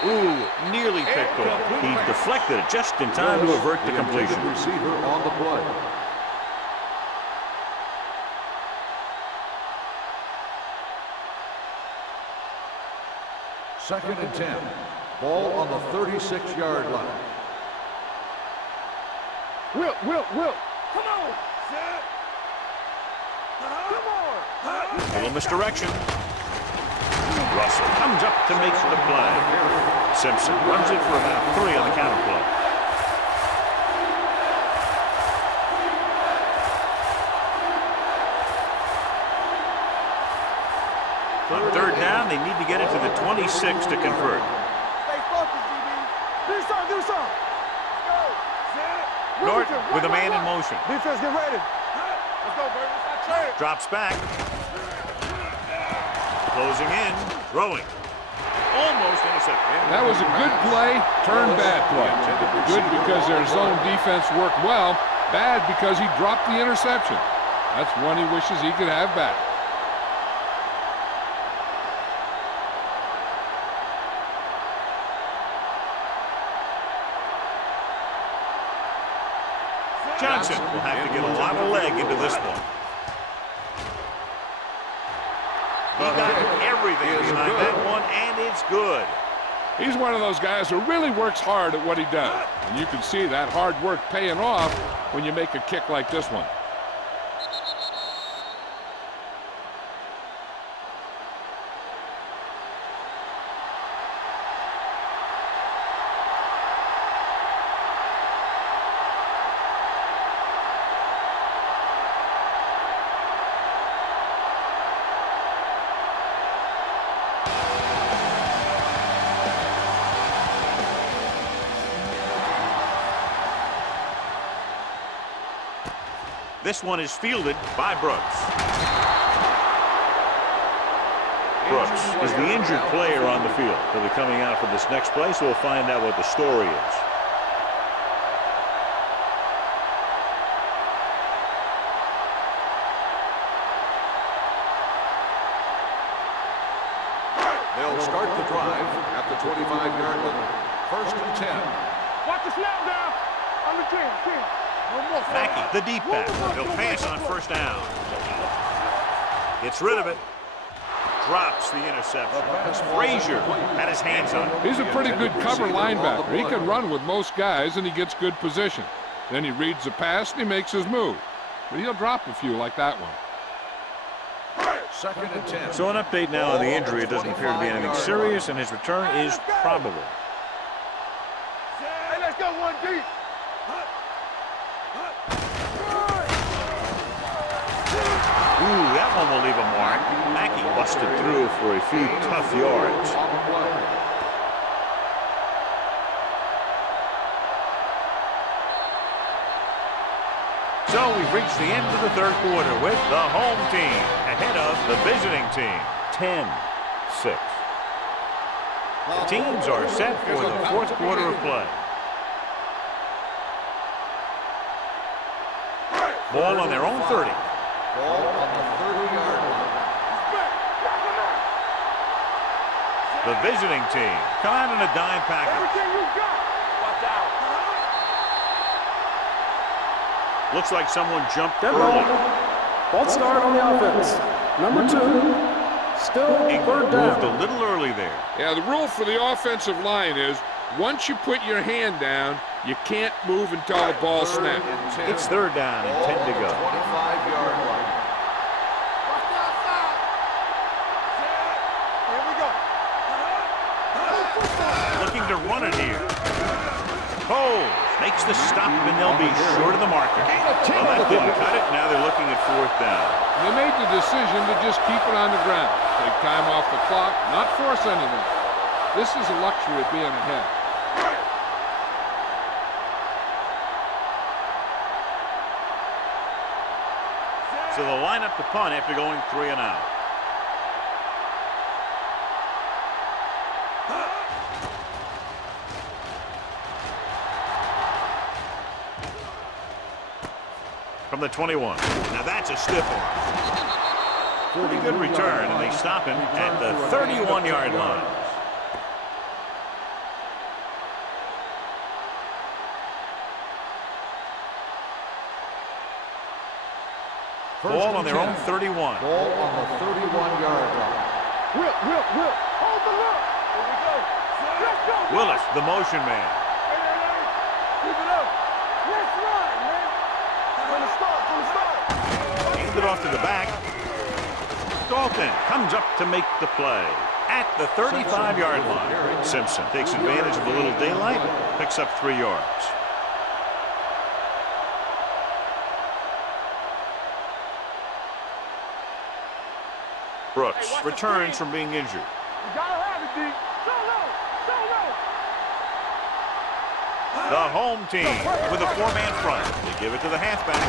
Ooh, nearly picked off. He deflected it just in time to avert the completion. Receiver on the play. Second and 10. Ball on the 36-yard line. Will. Come on. Set. Come on. Little misdirection. Russell comes up to make the play. Simpson runs it for about 3 on the counter play. On third down, they need to get it to the 26 to convert. Stay focused, DB. Do something. Go. Set. Norton with a man in motion. Defense, get ready. Let's go, baby. Let's not trade. Drops back. Closing in. Throwing. Almost intercepted. That was a good play, turned bad play. Good because their zone defense worked well. Bad because he dropped the interception. That's one he wishes he could have back. Johnson will have to get a lot of leg into this one. He got everything behind that one, and it's good. He's one of those guys who really works hard at what he does. And you can see that hard work paying off when you make a kick like this one. This one is fielded by Brooks. Brooks is the injured player on the field. He'll be coming out for this next play, so we'll find out what the story is. They'll start the drive at the 25-yard line. First and 10. Watch the snap down. On the 10. Mackey, the deep back. He'll pass on first down. Gets rid of it. Drops the interception. Frazier had his hands on it. He's a pretty good cover linebacker. He can run with most guys, and he gets good position. Then he reads the pass, and he makes his move. But he'll drop a few like that one. Second and 10. So an update now on the injury. It doesn't appear to be anything serious, and his return is probable. Hey, let's go one deep. Ooh, that one will leave a mark. Mackey busted through for a few tough yards. So we've reached the end of the third quarter with the home team ahead of the visiting team, 10-6. The teams are set for the fourth quarter of play. Ball on their own 30. Ball on the 30-yard line. The visiting team come out in a dime package. Everything you got. Watch out. Looks like someone jumped Dead ball. early. False start on the offense. Number 2. Still third Moved down. a little early there. Yeah, the rule for the offensive line is once you put your hand down, you can't move until the ball snaps. It's third down and 10 to go. 25-yard line. Watch the outside. Here we go. Looking to run it here. Coles makes the stop, and they'll be short of the marker. Well, that didn't cut it. Now they're looking at 4th down. They made the decision to just keep it on the ground. Take time off the clock, not force anything. This is a luxury of being ahead. So they'll line up the punt after going 3 and out. From the 21. Now that's a stiff one. Pretty good return, and they stop him at the 31-yard line. Ball on their own 31. Ball on the 31-yard line. Whip. Hold the look. Here we go. Let's go. Willis, the motion man. Keep it up. Let's run, man. From the start. Handed off to the back. Dalton comes up to make the play at the 35-yard line. Simpson takes advantage of a little daylight, picks up 3 yards. Brooks returns from being injured. You gotta have it, D. So low. The home team with a 4-man front. They give it to the halfback.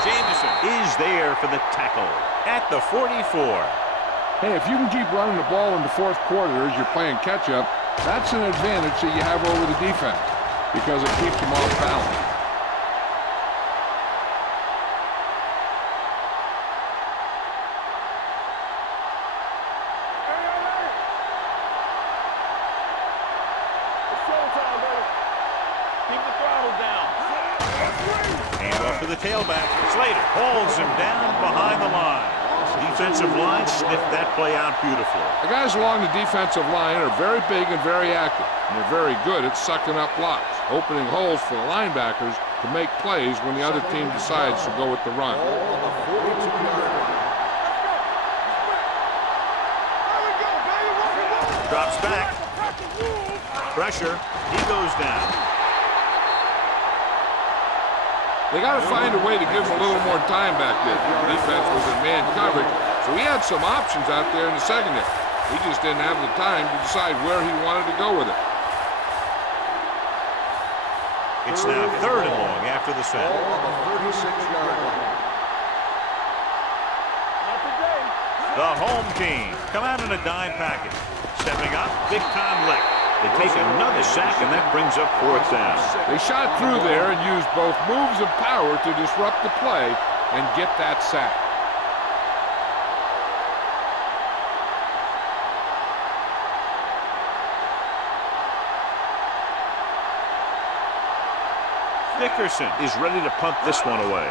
Jameson is there for the tackle at the 44. Hey, if you can keep running the ball in the 4th quarter as you're playing catch-up, that's an advantage that you have over the defense because it keeps them off balance. The tailback, Slater hauls him down behind the line. Defensive line sniffed that play out beautifully. The guys along the defensive line are very big and very active, and they're very good at sucking up blocks, opening holes for the linebackers to make plays when the other team decides to go with the run. Drops back. Pressure. He goes down. They got to find a way to give him a little more time back there. The defense was in man coverage, so he had some options out there in the secondary. He just didn't have the time to decide where he wanted to go with it. It's now 3rd and long after the snap. Ball on the 36-yard line. The home team come out in a dime package. Stepping up, big-time lick. They take another sack, and that brings up 4th down. They shot through there and used both moves and power to disrupt the play and get that sack. Dickerson is ready to punt this one away.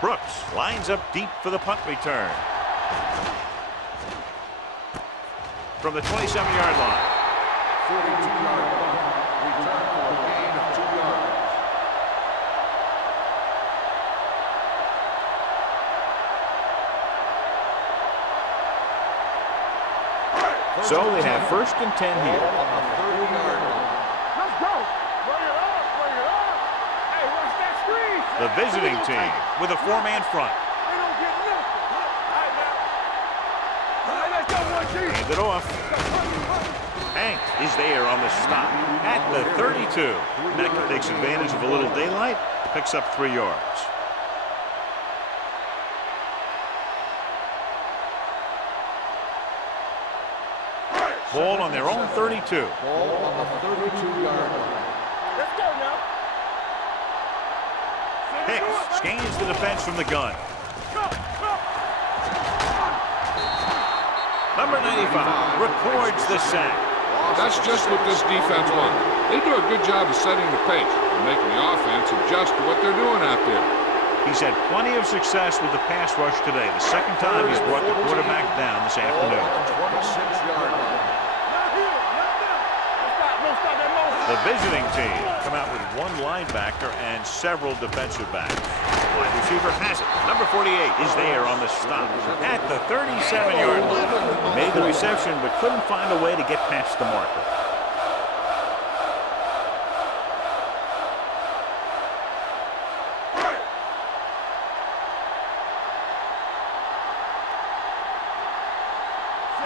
Brooks lines up deep for the punt return. From the 27-yard line. 42-yard punt. Return for a gain of 2 yards. So they have 1st and 10 here. On the 30-yard line. Let's go. Bring it up. Hey, watch that screen. The visiting team with a 4-man front. They don't get nothing. All right, now. All right, let's go, 1G. Hand it off. Hank is there on the stop at the 32. Neck takes advantage of a little daylight, picks up 3 yards. Ball on their own 32. Ball on the 32-yard line. Let's go now. Hicks scans the defense from the gun. Number 95 records the sack. That's just what this defense wants. They do a good job of setting the pace and making the offense adjust to what they're doing out there. He's had plenty of success with the pass rush today. The second time he's brought the quarterback down this afternoon. 26-yard line. The visiting team come out with 1 linebacker and several defensive backs. Wide receiver has it. Number 48 is there on the stop at the 37-yard line. Made the reception but couldn't find a way to get past the marker.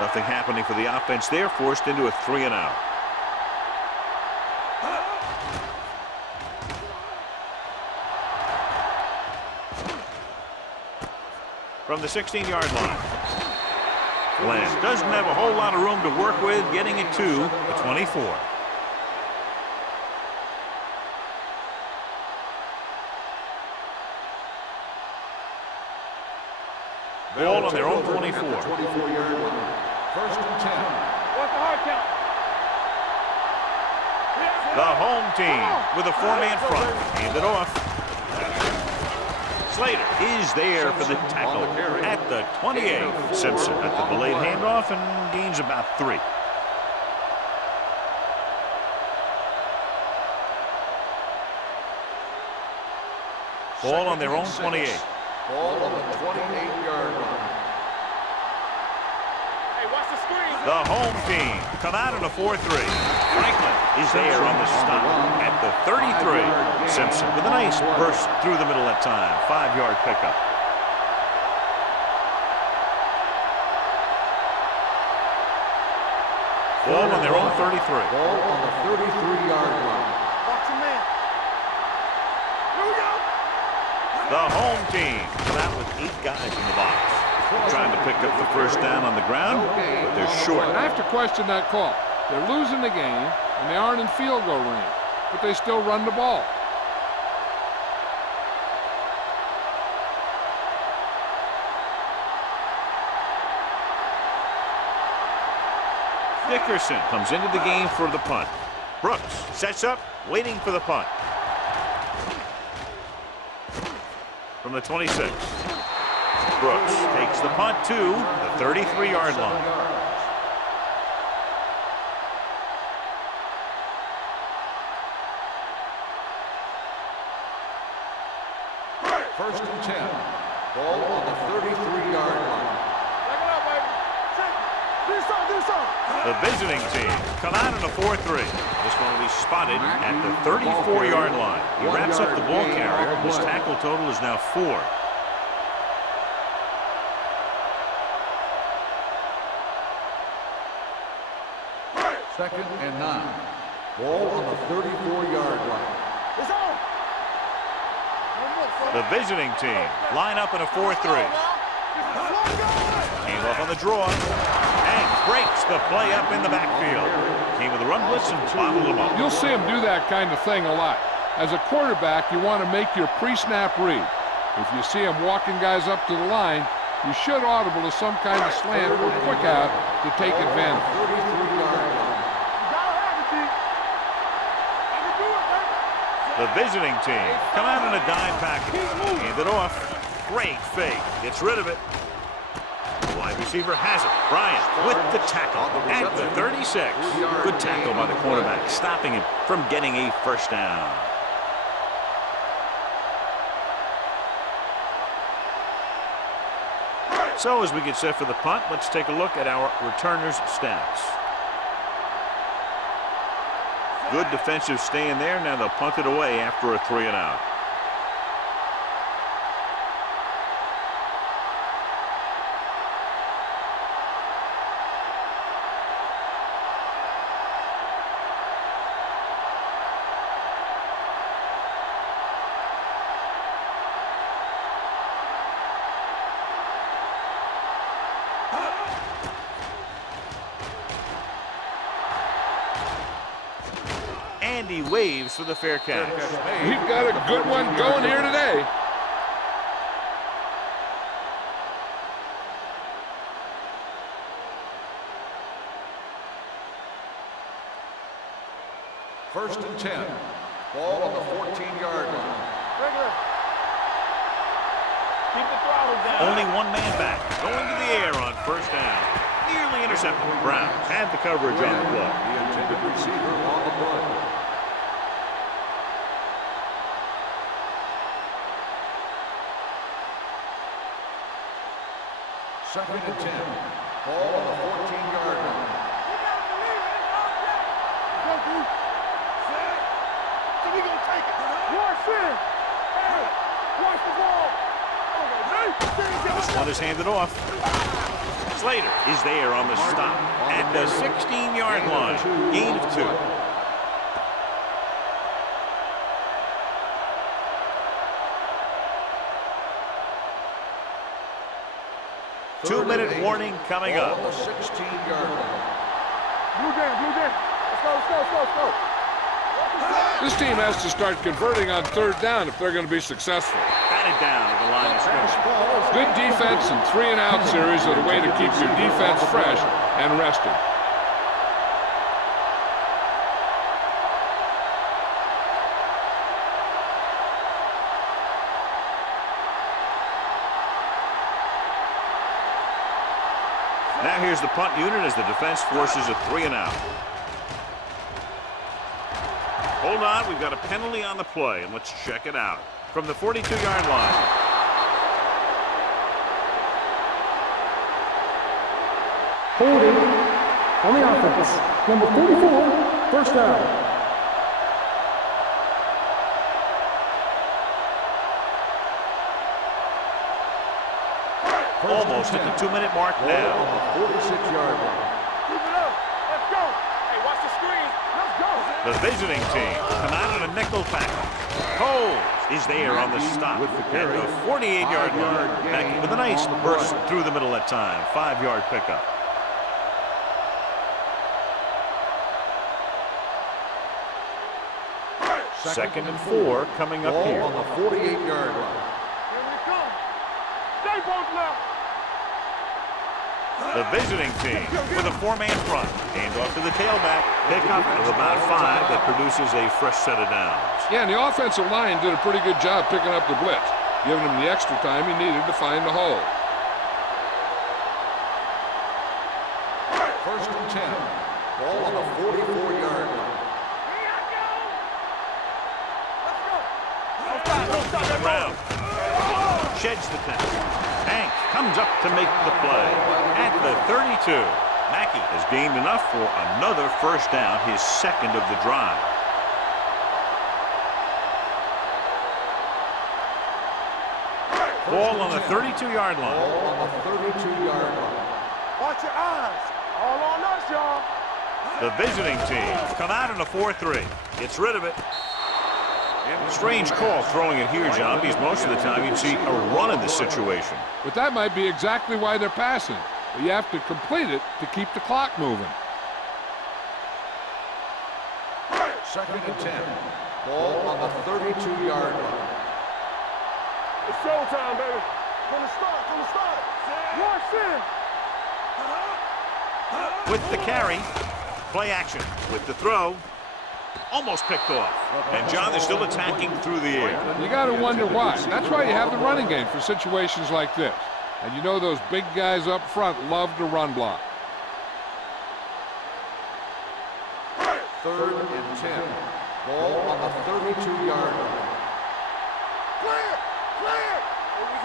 Nothing happening for the offense there, forced into a 3-and-out. From the 16-yard line. Glenn doesn't have a whole lot of room to work with, getting it to the 24. Ball on their own 24. 24-yard line. First and 10. What's the hard count? The home team with a 4-man front. Hand it off. Slater is there for the tackle at the 28. Simpson at the delayed handoff and gains about 3. Ball on their own 28. Ball on the 28-yard line. Hey, watch the screen. The home team come out in a 4-3. Franklin is there on the stop at the 33. Simpson with a nice burst through the middle that time. 5-yard pickup. Ball on their own 33. Ball on the 33-yard line. Watch your man. Here we go. The home team come out with 8 guys in the box. Trying to pick up the first down on the ground, but they're short. I have to question that call. They're losing the game, and they aren't in field goal range, but they still run the ball. Dickerson comes into the game for the punt. Brooks sets up, waiting for the punt. From the 26. Brooks takes the punt to the 33-yard line. First and 10. Ball on the 33-yard line. Back it up, baby. Do something. The visiting team come out in a 4-3. This one will be spotted at the 34-yard line. He wraps up the ball carrier. His tackle total is now 4. Second and 9. Ball on the 34-yard line. It's on. The visiting team line up in a 4-3. Hand off on the draw and breaks the play up in the backfield. Came with a run blitz and bottled him up. You'll see him do that kind of thing a lot. As a quarterback, you want to make your pre-snap read. If you see him walking guys up to the line, you should audible to some kind of slant or quick out to take advantage. 33-yard line. The visiting team come out in a dime package. Hand it off. Great fake. Gets rid of it. The wide receiver has it. Bryant with the tackle at the 36. Good tackle by the cornerback, stopping him from getting a first down. So as we get set for the punt, let's take a look at our returners' stats. Good defensive stand there. Now they'll punt it away after a 3-and-out. And he waves for the fair catch. We've got a good one going here today. First and 10. Ball on the 14-yard line. Keep the throttle down. Only one man back. Going to the air on first down. Nearly intercepted. Brown had the coverage on the play. The intended receiver on the play. Second and 10. Ball on the 14-yard line. So we gonna take it. Watch it. Hey, watch the ball. This one is handed off. Slater is there on the stop at the 16-yard line. Gain of 2. 2-minute warning coming up. 16-yard line. Blue game, blue game. Let's go. This team has to start converting on 3rd down if they're going to be successful. Batted down at the line of scrimmage. Good defense and 3-and-out series are the way to keep your defense fresh and rested. Now here's the punt unit as the defense forces a 3-and-out. Hold on, we've got a penalty on the play, and let's check it out. From the 42-yard line. Holding on the offense. Number 44, first down. Almost at the 2-minute mark now. 46-yard line. Keep it up. Let's go. Hey, watch the screen. Let's go. The visiting team come out on a nickel tackle. Cole is there on the stop with the at carry. the 48-yard line. Five-yard Back gain with a nice on the burst play. through the middle that time. 5-yard pickup. Second and 4 coming up Ball here. on the 48-yard line. Here we come. Stay both left. The visiting team with a 4-man front. Hand off to the tailback. Pickup of about 5 that produces a fresh set of downs. Yeah, and the offensive line did a pretty good job picking up the blitz, giving him the extra time he needed to find the hole. First and 10. Ball on the 44-yard line. Brown sheds the tackle. Hank comes up to make the play at the 32. Mackey has gained enough for another first down, his second of the drive. Ball on the 32-yard line. Ball on the 32-yard line. Watch your eyes. All on us, y'all. The visiting team come out in a 4-3. Gets rid of it. Strange call throwing it here, John, because most of the time you'd see a run in this situation. But that might be exactly why they're passing. But you have to complete it to keep the clock moving. Second and 10. Ball on the 32-yard line. It's showtime, baby. From the start. Watch in. With the carry, play action. With the throw, almost picked off. And John, they're still attacking through the air. You got to wonder why. That's why you have the running game for situations like this. And you know those big guys up front love to run block. Third and 10. Ball on the 32-yard line.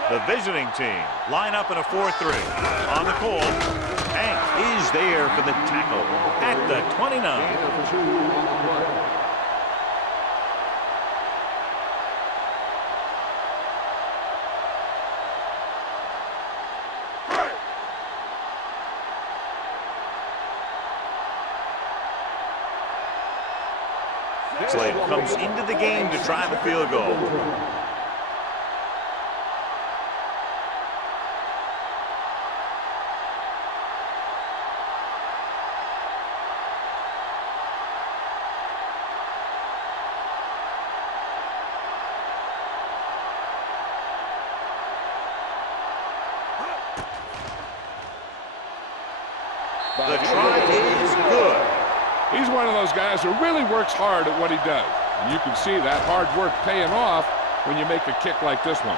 The visiting team line up in a 4-3. On the call, Hank is there for the tackle at the 29. Gain of 2 on the play. Slater comes into the game to try the field goal. The try is good. He's one of those guys who really works hard at what he does. And you can see that hard work paying off when you make a kick like this one.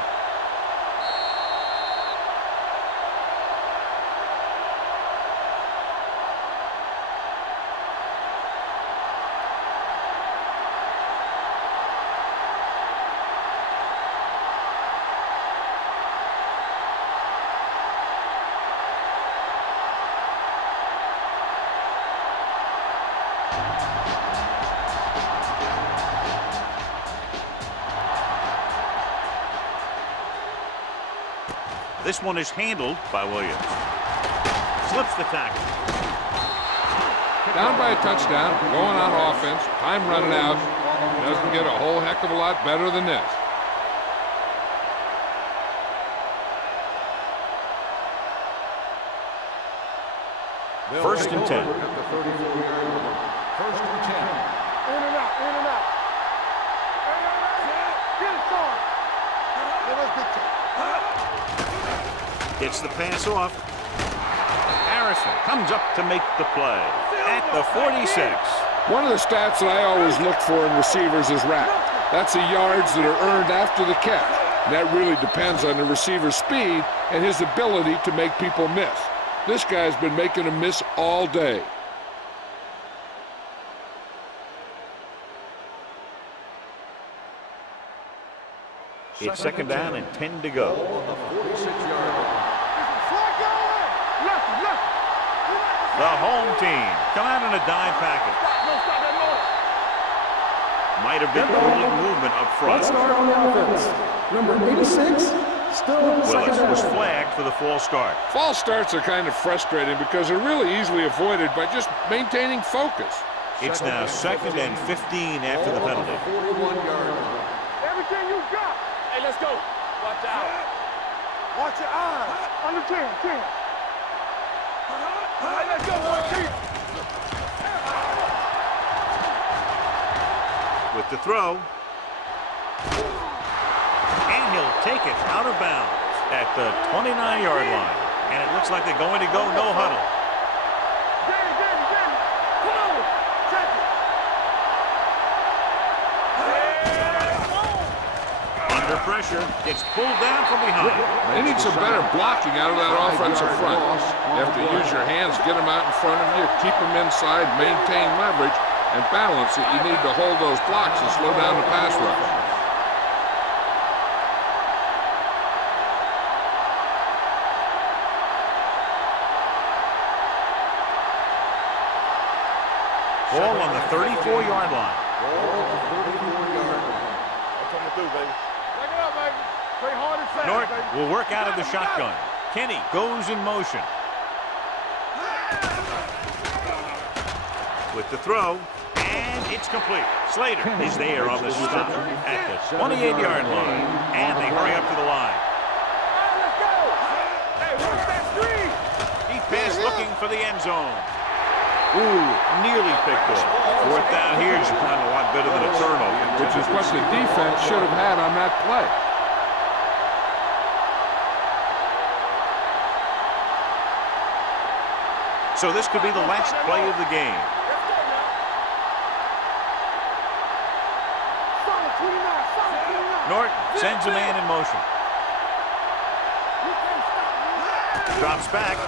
This one is handled by Williams. Slips the tackle. Down by a touchdown, going on offense, time running out. Doesn't get a whole heck of a lot better than this. First and 10. At the 34-yard line. First and 10. In and out, in and out. Get it, Sean. Let us get Gets the pass off. Harrison comes up to make the play at the 46. One of the stats that I always look for in receivers is RAP. That's the yards that are earned after the catch. And that really depends on the receiver's speed and his ability to make people miss. This guy's been making them miss all day. It's second down and 10 to go. On the 46-yard line. The home team come out in a dime package. Might have been early movement up front. Let's start on the offense. Number 86, still second Willis down. was flagged for the false start. False starts are kind of frustrating because they're really easily avoided by just maintaining focus. It's now second and 15 after the penalty. 41-yard line. Everything you got. Hey, let's go. Watch out. Watch your eyes. Under 10, 10. Hey, let's go, boy. Keep. With the throw. And he'll take it out of bounds at the 29-yard line. And it looks like they're going to go no huddle. Danny. Come on. Check it. Under pressure. It's pulled down from behind. They need some better blocking out of that offensive front. You have to use your hands, get them out in front of you, keep them inside, maintain leverage, and balance it. You need to hold those blocks and slow down the pass rush. Ball on the 34-yard line. I'm coming through, baby. Take it up, baby. Play hard and fast, Norton baby. will work out of the shotgun. Kenny goes in motion. With the throw, and it's complete. Slater is there on the stop at the 28-yard line, and they hurry up to the line. Let's go. Hey, watch that screen. Deep pass looking for the end zone. Ooh, nearly picked off. Fourth down here is not a lot better than a turnover. Which is what the defense should have had on that play. So this could be the last play of the game. Let's go now. Solid 29, solid 29. Norton sends a man in motion. You can't stop me. Drops back.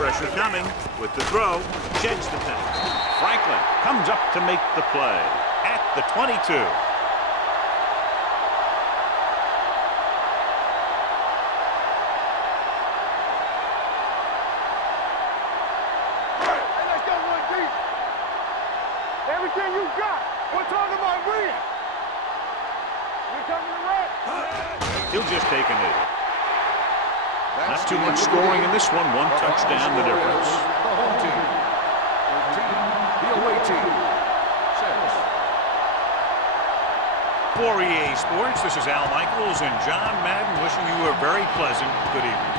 Pressure coming with the throw. Sheds the tackle. Franklin comes up to make the play at the 22. Hey, let's go, one deep. Everything you got. We're talking about win. We coming to wreck. He'll just take a knee. That's Not too the much end of the scoring game. in this one. One The final touchdown, the score difference. is The home team. 13. The away team. 6. For EA Sports, this is Al Michaels and John Madden wishing you a very pleasant good evening.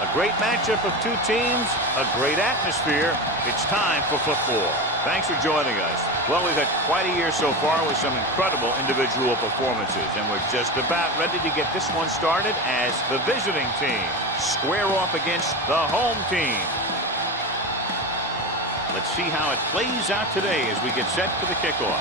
A great matchup of two teams, a great atmosphere. It's time for football. Thanks for joining us. Well, we've had quite a year so far with some incredible individual performances, and we're just about ready to get this one started as the visiting team square off against the home team. Let's see how it plays out today as we get set for the kickoff.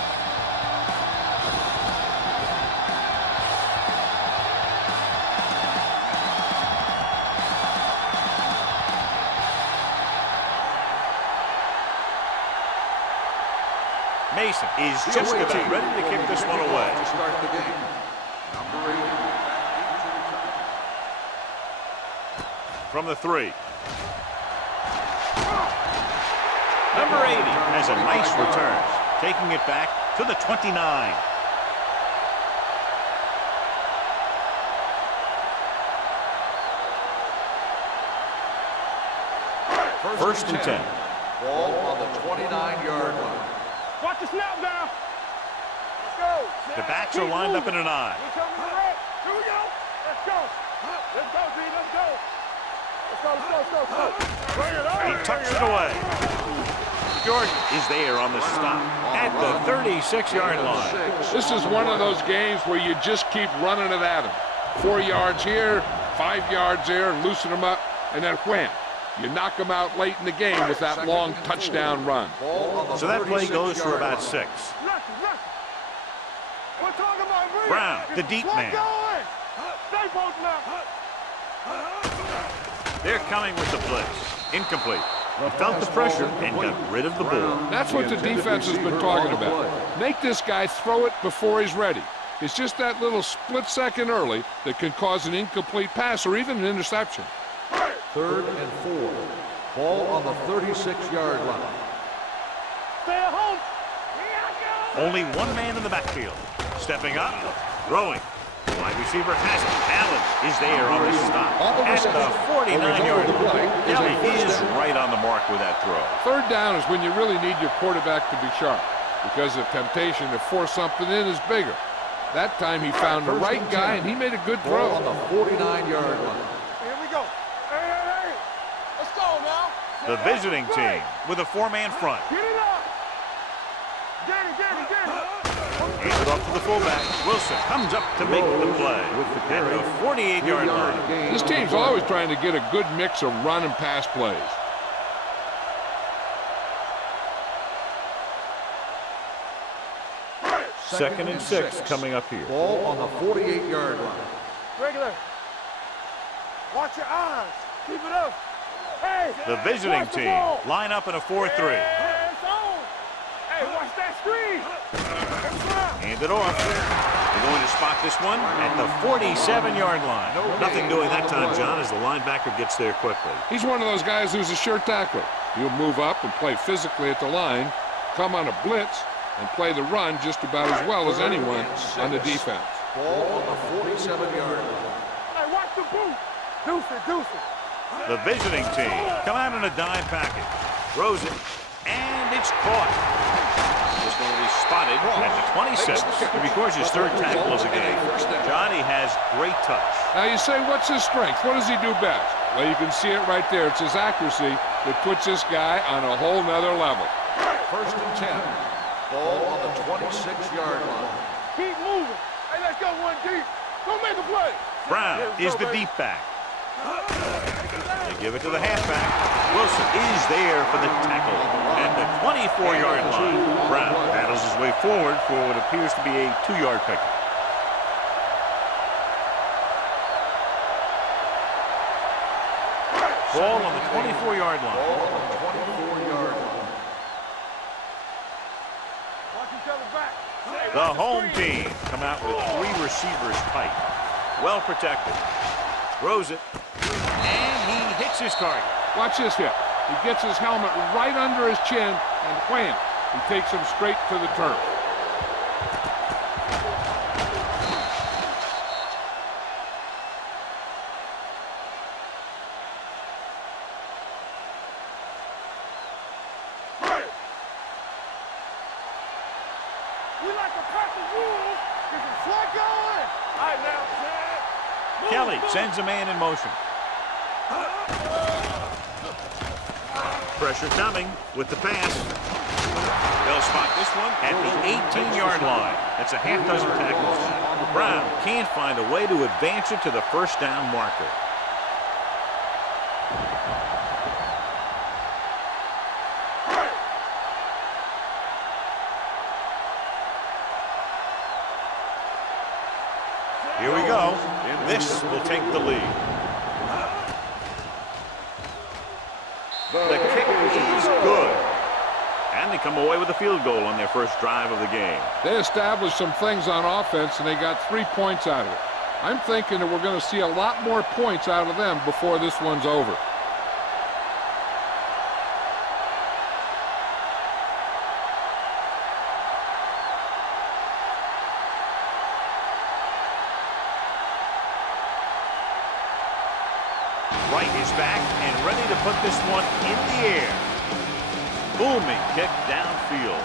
Mason is just about ready to kick this one away. To start the game. Number 8. From the 3. Number 80 has a nice return, taking it back to the 29. First and 10. Ball on the 29-yard line. Watch the snap down. Let's go. The backs are lined up in an I. Here we go. Let's go. Let's go, D. Let's go. Let's go, let's go, let's go, let's go. Bring it on. He tucks it away. Jordan is there on the stop at the 36-yard line. This is one of those games where you just keep running it at him. 4 yards here, 5 yards there, loosen them up, and then wham. You knock them out late in the game with that long touchdown run. So that play goes for about 6. We're talking about Reed. Brown, the deep man. Stay both now. They're coming with the blitz. Incomplete. He felt the pressure and got rid of the ball. That's what the defense has been talking about. Make this guy throw it before he's ready. It's just that little split second early that can cause an incomplete pass or even an interception. 3rd and 4. Ball on the 36-yard line. Stay at home. Only one man in the backfield. Stepping up, throwing. Wide receiver has it. Allen is there on the stop at the 49-yard line. Kelly is right on the mark with that throw. 3rd down is when you really need your quarterback to be sharp because the temptation to force something in is bigger. That time he found the right guy and he made a good throw. Ball on the 49-yard line. Here we go. Hey. Let's go now. The visiting team with a 4-man front. Get it up. Get it. Hands it off to the fullback. Wilson comes up to make the play at the 48-yard line. This team's always trying to get a good mix of run and pass plays. Second and 6 coming up here. Ball on the 48-yard line. Regular. Watch your eyes. Keep it up. Hey. The visiting team line up in a 4-3. Hey, watch that screen. Hand it off. They're going to spot this one at the 47-yard line. Nothing doing that time, John, as the linebacker gets there quickly. He's one of those guys who's a sure tackler. He'll move up and play physically at the line, come on a blitz, and play the run just about as well as anyone on the defense. Ball on the 47-yard line. Hey, watch the boot. Deuce it. The visiting team come out in a dime package. Throws it, and it's caught. This one will be spotted at the 26, and records his 3rd tackle of the game. Johnny has great touch. Now you say, what's his strength? What does he do best? Well, you can see it right there. It's his accuracy that puts this guy on a whole nother level. 1st and 10. Ball on the 26-yard line. Keep moving. Hey, let's go one deep. Go make a play. Brown is the deep back. They give it to the halfback. Wilson is there for the tackle at the 24-yard line. Brown battles his way forward for what appears to be a 2-yard pickup. Ball on the 24-yard line. Ball on the 24-yard line. Watch each other back. The home team come out with 3 receivers tight. Well protected. Throws it. And he hits his target. Watch this hit. He gets his helmet right under his chin, and wham, he takes him straight to the turf. We like to pack the rules. This is what going. All right, now, Kelly sends a man in motion. Pressure coming with the pass. They'll spot this one at the 18-yard line. That's a half dozen tackles. Brown can't find a way to advance it to the first down marker. Here we go. This will take the lead. The kick is good. And they come away with a field goal on their first drive of the game. They established some things on offense, and they got 3 points out of it. I'm thinking that we're going to see a lot more points out of them before this one's over. Wright is back and ready to put this one in the air. Booming kick downfield.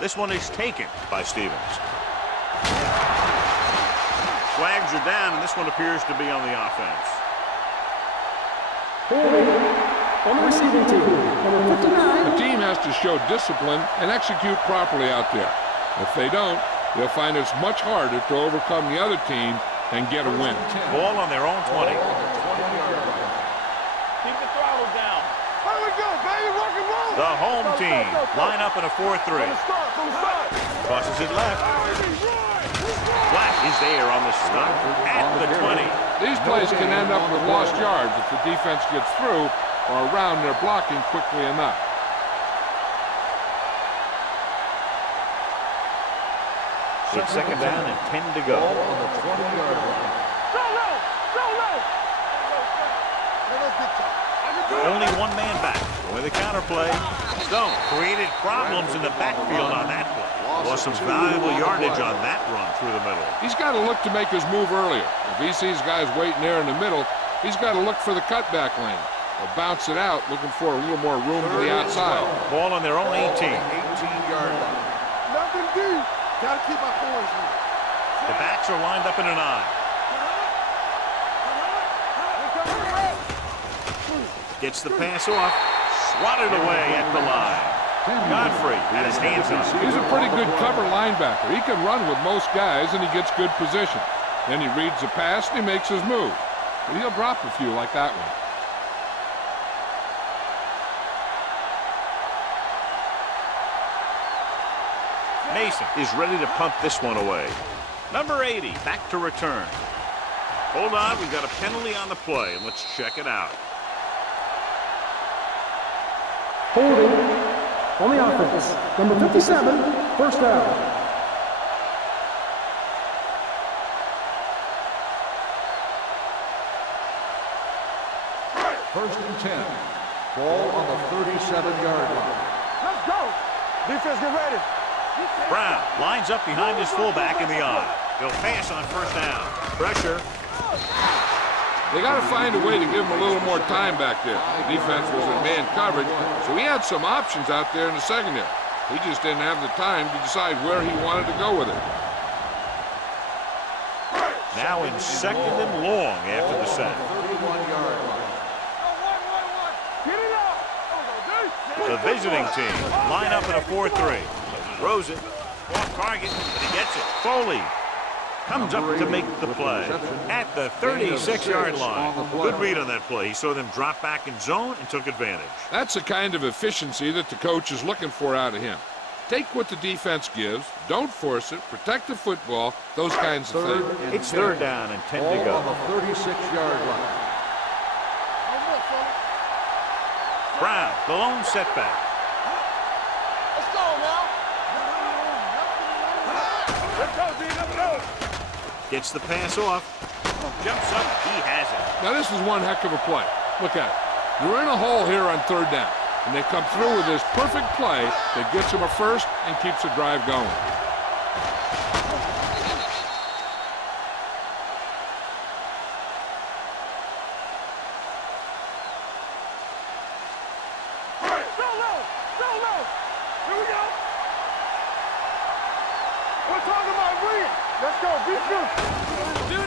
This one is taken by Stevens. Flags are down, and this one appears to be on the offense. On the receiving team, number 59. The team has to show discipline and execute properly out there. If they don't, they'll find it's much harder to overcome the other team and get a win. Ball on their own 20. Keep the throttle down. Here we go, baby. Rock and roll. The home team line up in a 4-3. Crosses it left. Black is there on the stop at the 20. These plays can end up with lost yards if the defense gets through or around their blocking quickly enough. It's second down and 10 to go. Only one man back. With a counterplay, Stone created problems in the backfield on that play. Lost some valuable yardage on that run through the middle. He's got to look to make his move earlier. If he sees guys waiting there in the middle, he's got to look for the cutback lane. Or bounce it out, looking for a little more room to the outside. Ball on their own 18. 18-yard line. Nothing deep. Gotta keep our points in. The backs are lined up in an eye. Gets the pass off. Swatted away at the line. Godfrey had his hands up. He's a pretty good cover linebacker. He can run with most guys, and he gets good position. Then he reads the pass, and he makes his move. But he'll drop a few like that one. Mason is ready to punt this one away. Number 80 back to return. Hold on, we've got a penalty on the play, and let's check it out. Holding on the offense, number 57, first down. First and 10. Ball on the 37-yard line. Let's go. Defense, get ready. Brown lines up behind his fullback in the eye. They'll pass on first down. Pressure. They got to find a way to give him a little more time back there. The defense was in man coverage, so he had some options out there in the secondary. He just didn't have the time to decide where he wanted to go with it. Now in second and long after the sack. 31-yard line. Get it out. The visiting team line up in a 4-3. Throws it. Off target, but he gets it. Foley comes up to make the play at the 36-yard line. Good read on that play. He saw them drop back in zone and took advantage. That's the kind of efficiency that the coach is looking for out of him. Take what the defense gives, don't force it, protect the football, those kinds of things. It's third down and 10 to Ball go. on the 36-yard line. Brown, the lone setback. Let's go now. Let's go, D. Let's go. Gets the pass off. Jumps up. He has it. Now this is one heck of a play. Look at it. You're in a hole here on third down, and they come through with this perfect play that gets them a first and keeps the drive going.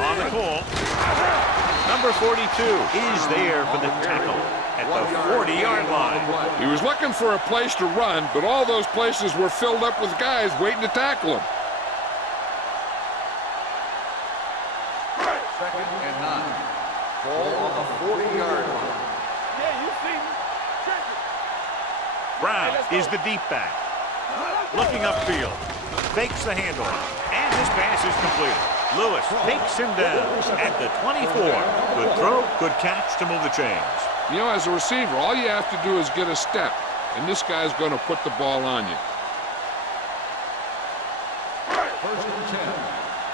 On the call, Number 42 is there for the tackle at the 40-yard line. He was looking for a place to run, but all those places were filled up with guys waiting to tackle him. 2nd and 9. Ball on the 40-yard line. Yeah, you see me. Check it. Brown is the deep back. Looking upfield. Fakes the handoff. And his pass is completed. Lewis takes him down at the 24. Good throw, good catch to move the chains. You know, as a receiver, all you have to do is get a step, and this guy's going to put the ball on you. 1st and 10.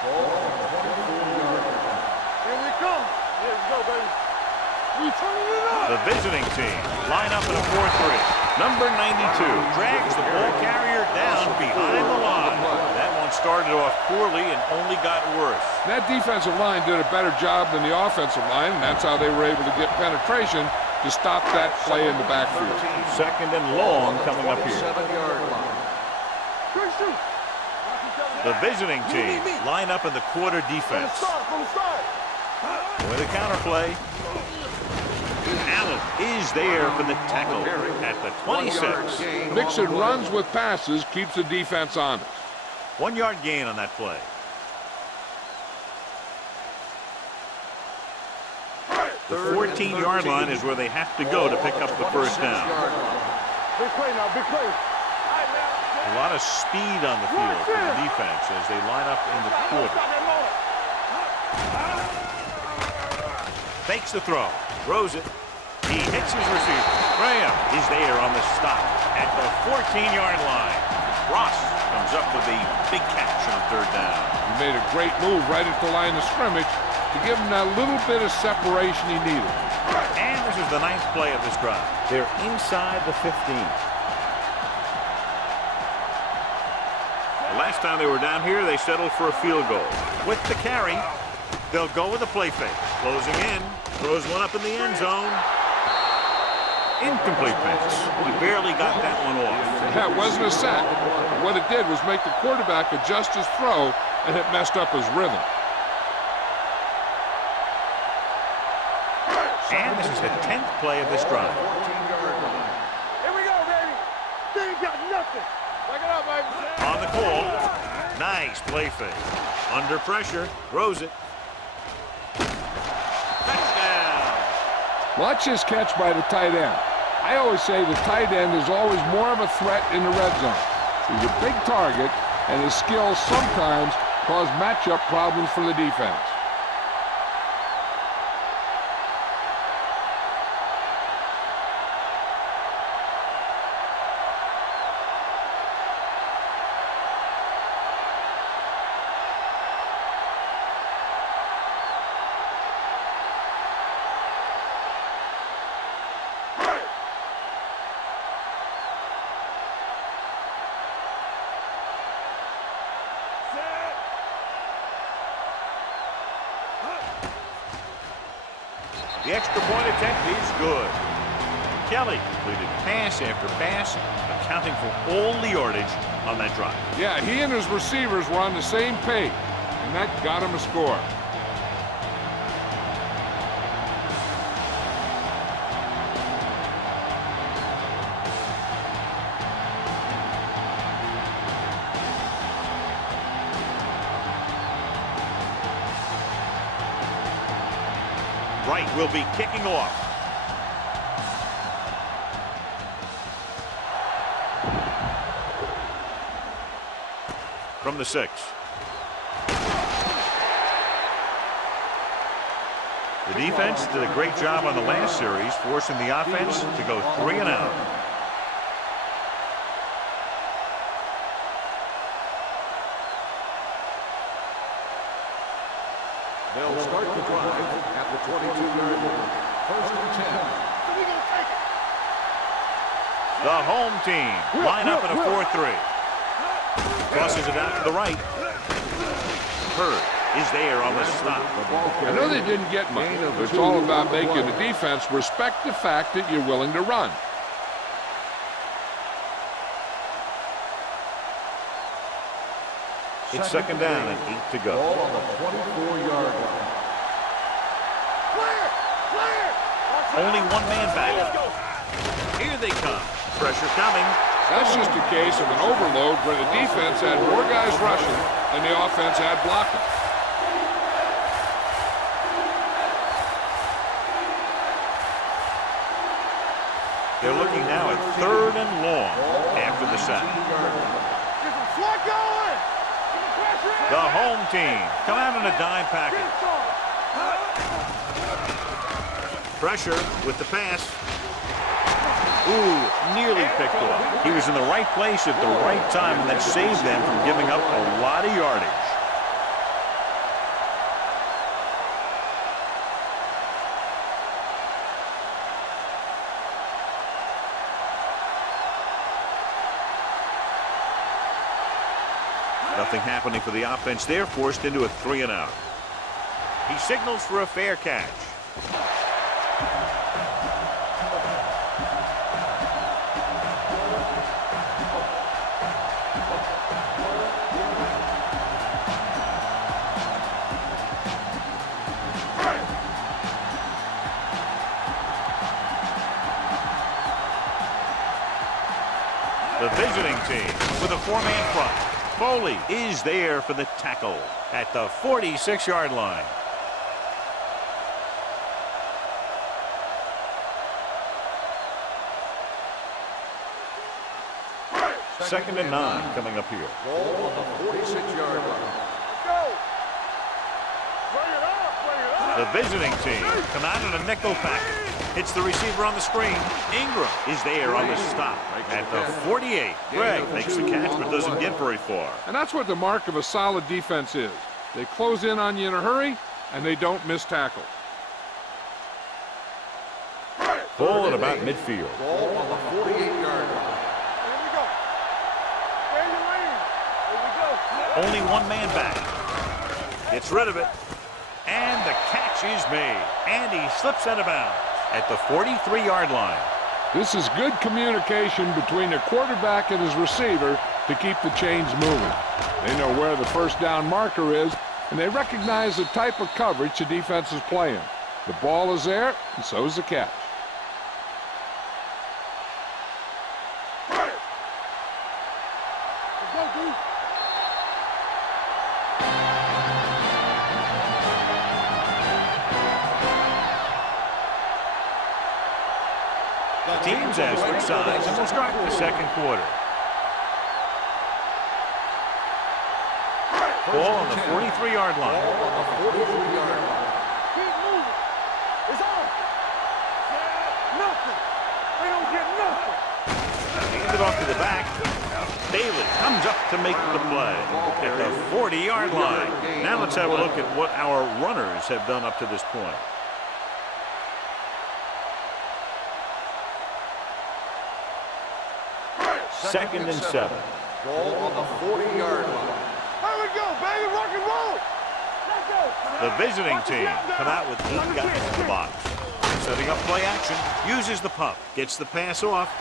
Ball on the 24-yard line. Here we come. Let's go, baby. We turning it up. The visiting team line up in a 4-3. Number 92 drags the ball carrier down behind the line. That one started off poorly and only got worse. That defensive line did a better job than the offensive line, and that's how they were able to get penetration to stop that play in the backfield. 2nd and long coming up here. 7-yard line. Good shoot. The visiting team line up in the quarter defense. From the start. With a counter play. Allen is there for the tackle at the 26. Mixing runs with passes keeps the defense honest. 1-yard gain on that play. The 14-yard line is where they have to go to pick up the first down. Big play now, big play. A lot of speed on the field for the defense as they line up in the quarter. Fakes the throw, throws it. He hits his receiver. Graham is there on the stop at the 14-yard line. Ross comes up with a big catch on 3rd down. He made a great move right at the line of scrimmage to give him that little bit of separation he needed. And this is the 9th play of this drive. They're inside the 15. The last time they were down here, they settled for a field goal. With the carry, they'll go with a play fake. Closing in, throws one up in the end zone. Incomplete pass. He barely got that one off. That wasn't a sack. What it did was make the quarterback adjust his throw, and it messed up his rhythm. And this is the 10th play of this drive. Here we go, baby. They ain't got nothing. Back it up, baby. On the call. Nice play fake. Under pressure. Throws it. Touchdown. Watch his catch by the tight end. I always say the tight end is always more of a threat in the red zone. He's a big target, and his skills sometimes cause matchup problems for the defense. The extra point attempt is good. Kelly completed pass after pass, accounting for all the yardage on that drive. Yeah, he and his receivers were on the same page, and that got him a score. Wright will be kicking off. From the 6. The defense did a great job on the last series, forcing the offense to go 3 and out. They'll start the drive at the 22-yard line. 1st and 10. The home team line up in a 4-3. Crosses it out to the right. Hurd is there on the stop. I know they didn't get much, but it's all about making the defense respect the fact that you're willing to run. It's 2nd down and 8 to go. Ball on the 24-yard line. Clear. Only one man back. Here they come. Pressure coming. That's just a case of an overload where the defense had more guys rushing and the offense had blocking. They're looking now at 3rd and long after the sack. Get some slot going. Get the pressure in. The home team come out in a dime package. Pressure with the pass. Ooh, nearly picked off. He was in the right place at the right time, and that saved them from giving up a lot of yardage. Nothing happening for the offense. They're forced into a 3-and-out. He signals for a fair catch. The visiting team with a 4-man front. Foley is there for the tackle at the 46-yard line. Second and 9 coming up here. Ball on the 46-yard line. Go. Bring it up. Bring it up. The visiting team come out in a nickel package. Hits the receiver on the screen. Ingram is there on the stop at the 48. Greg makes the catch but doesn't get very far. And that's what the mark of a solid defense is. They close in on you in a hurry, and they don't miss tackles. Ball at about midfield. Ball on the 48-yard line. Here we go. Stay in your lane. Here we go. Only one man back. Gets rid of it. And the catch is made. And he slips out of bounds at the 43-yard line. This is good communication between the quarterback and his receiver to keep the chains moving. They know where the first down marker is, and they recognize the type of coverage the defense is playing. The ball is there, and so is the catch. Let's go, dude. Teams have switched sides, and we'll start the second quarter. Ball on the 43-yard line. Ball on the 43-yard line. Keep moving. It's on. Nothing. They don't get nothing. Hand it off to the back. Bailey comes up to make the play at the 40-yard line. Now let's have a look at what our runners have done up to this point. Second and 7. Ball on the 40-yard line. Here we go, baby. Rock and roll. Let's go. The visiting team come out with 8 guys in the box. Setting up play action, uses the pump, gets the pass off.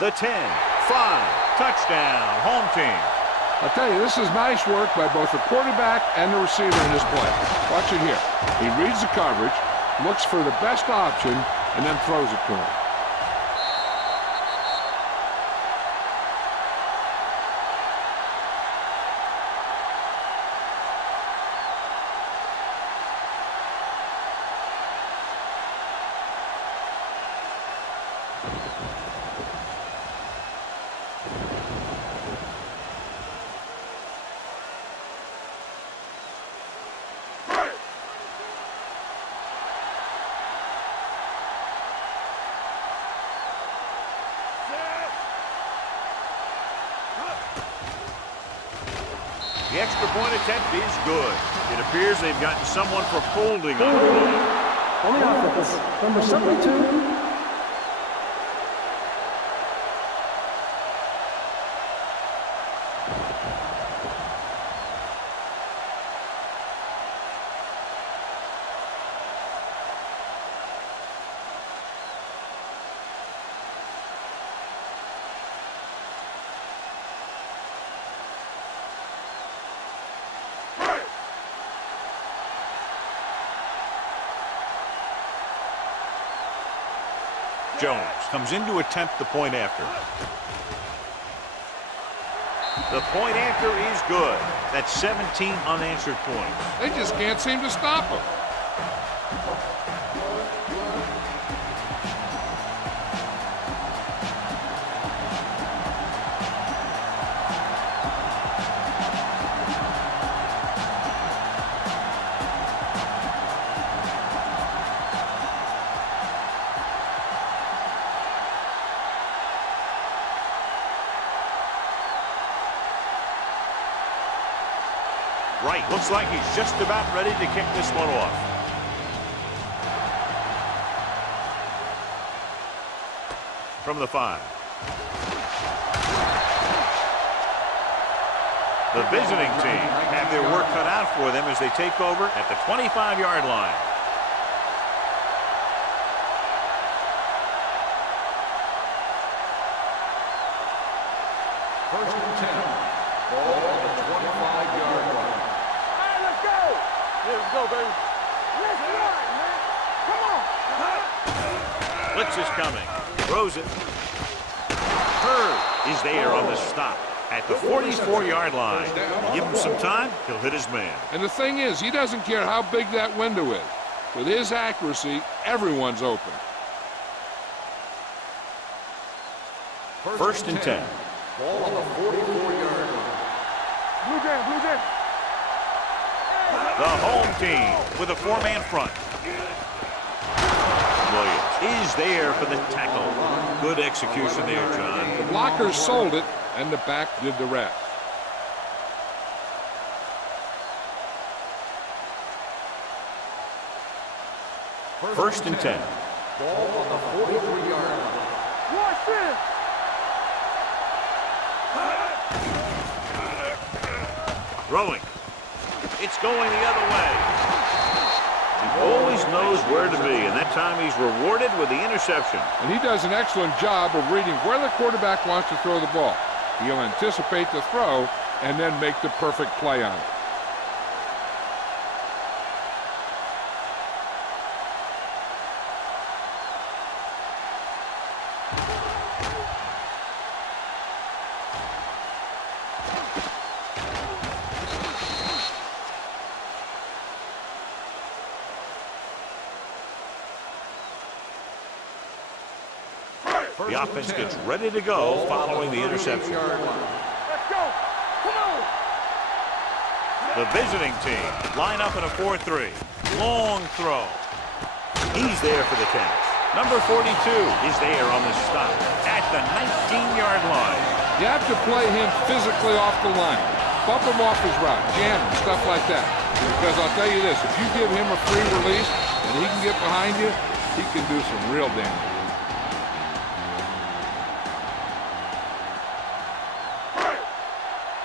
The 10, 5, touchdown, home team. I'll tell you, this is nice work by both the quarterback and the receiver in this play. Watch it here. He reads the coverage, looks for the best option, and then throws it to him. The extra point attempt is good. It appears they've gotten someone for holding on the ball. On the offense, number 72. Jones comes in to attempt the point after. The point after is good. That's 17 unanswered points. They just can't seem to stop him. Right, looks like he's just about ready to kick this one off. From the 5. The visiting team have their work cut out for them as they take over at the 25-yard line. First and 10. Ball on the 25-yard line. All right, let's go. Let's go, baby. Let's run, man. Come on. Blitz is coming. Throws it. Hurd is there on the stop at the 44-yard line. You give him some time, he'll hit his man. And the thing is, he doesn't care how big that window is. With his accuracy, everyone's open. First and 10. Ball on the 44-yard line. Blue Jam, Blue Jam. The home team with a 4-man front. Williams is there for the tackle. Good execution there, John. The blockers sold it, and the back did the rest. First and 10. Ball on the 43-yard line. Watch this. Throwing. It's going the other way. He always knows where to be, and that time he's rewarded with the interception. And he does an excellent job of reading where the quarterback wants to throw the ball. He'll anticipate the throw and then make the perfect play on it. The offense gets ready to go following the interception. Let's go. Come on. The visiting team line up in a 4-3. Long throw. He's there for the catch. Number 42 is there on the stop at the 19-yard line. You have to play him physically off the line. Bump him off his route, jam him, stuff like that. Because I'll tell you this, if you give him a free release and he can get behind you, he can do some real damage.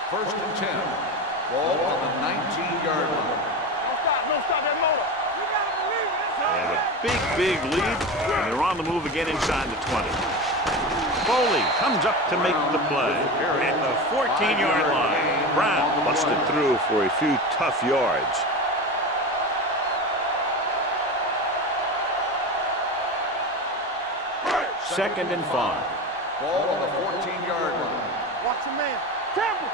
First and 10. Ball on the 19-yard line. Don't stop that motor. You gotta believe it. They have a big lead, and they're on the move again inside the 20. Foley comes up to make the play at the 14-yard line. Brown busted through for a few tough yards. Second and 5. Ball on the 14-yard line. Watch your man. Campbell.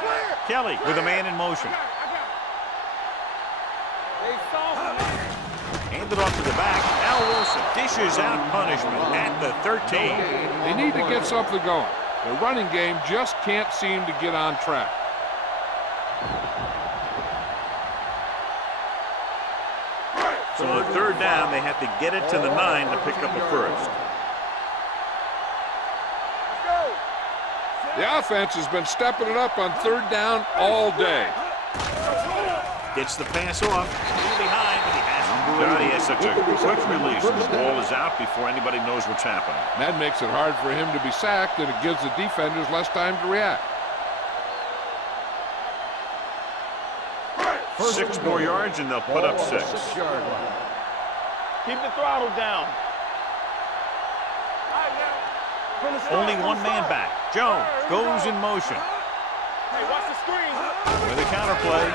Clear. Kelly with a man in motion. I got it. They saw me. Handed off to the back. Al Wilson dishes out punishment at the 13. They need to get something going. The running game just can't seem to get on track. So on the third down, they have to get it to the 9 to pick up a first. The offense has been stepping it up on third down all day. Gets the pass off. Still behind, but he hasn't. He has such a quick release, and the ball is out before anybody knows what's happening. That makes it hard for him to be sacked, and it gives the defenders less time to react. 6 more yards, and they'll put up 6. Yard line. Keep the throttle down. Only one man back. Jones goes in motion. Hey, watch the screen. With a counterplay,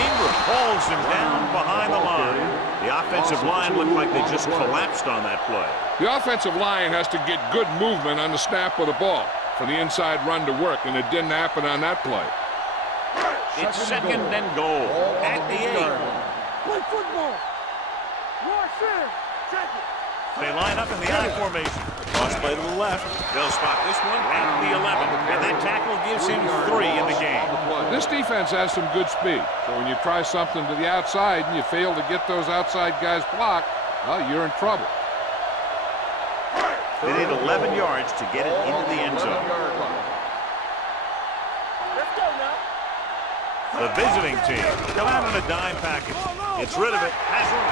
Ingram hauls him down behind the line. The offensive line looked like they just collapsed on that play. The offensive line has to get good movement on the snap of the ball for the inside run to work, and it didn't happen on that play. It's second and goal at the 8. Play football. Rush in. Check it. They line up in the I formation. Cross play to the left. They'll spot this one at the 11. And that tackle gives him 3 in the game. This defense has some good speed. So when you try something to the outside and you fail to get those outside guys blocked, well, you're in trouble. They need 11 yards to get it into the end zone. Let's go now. The visiting team come out on a dime package. Gets rid of it. Has room.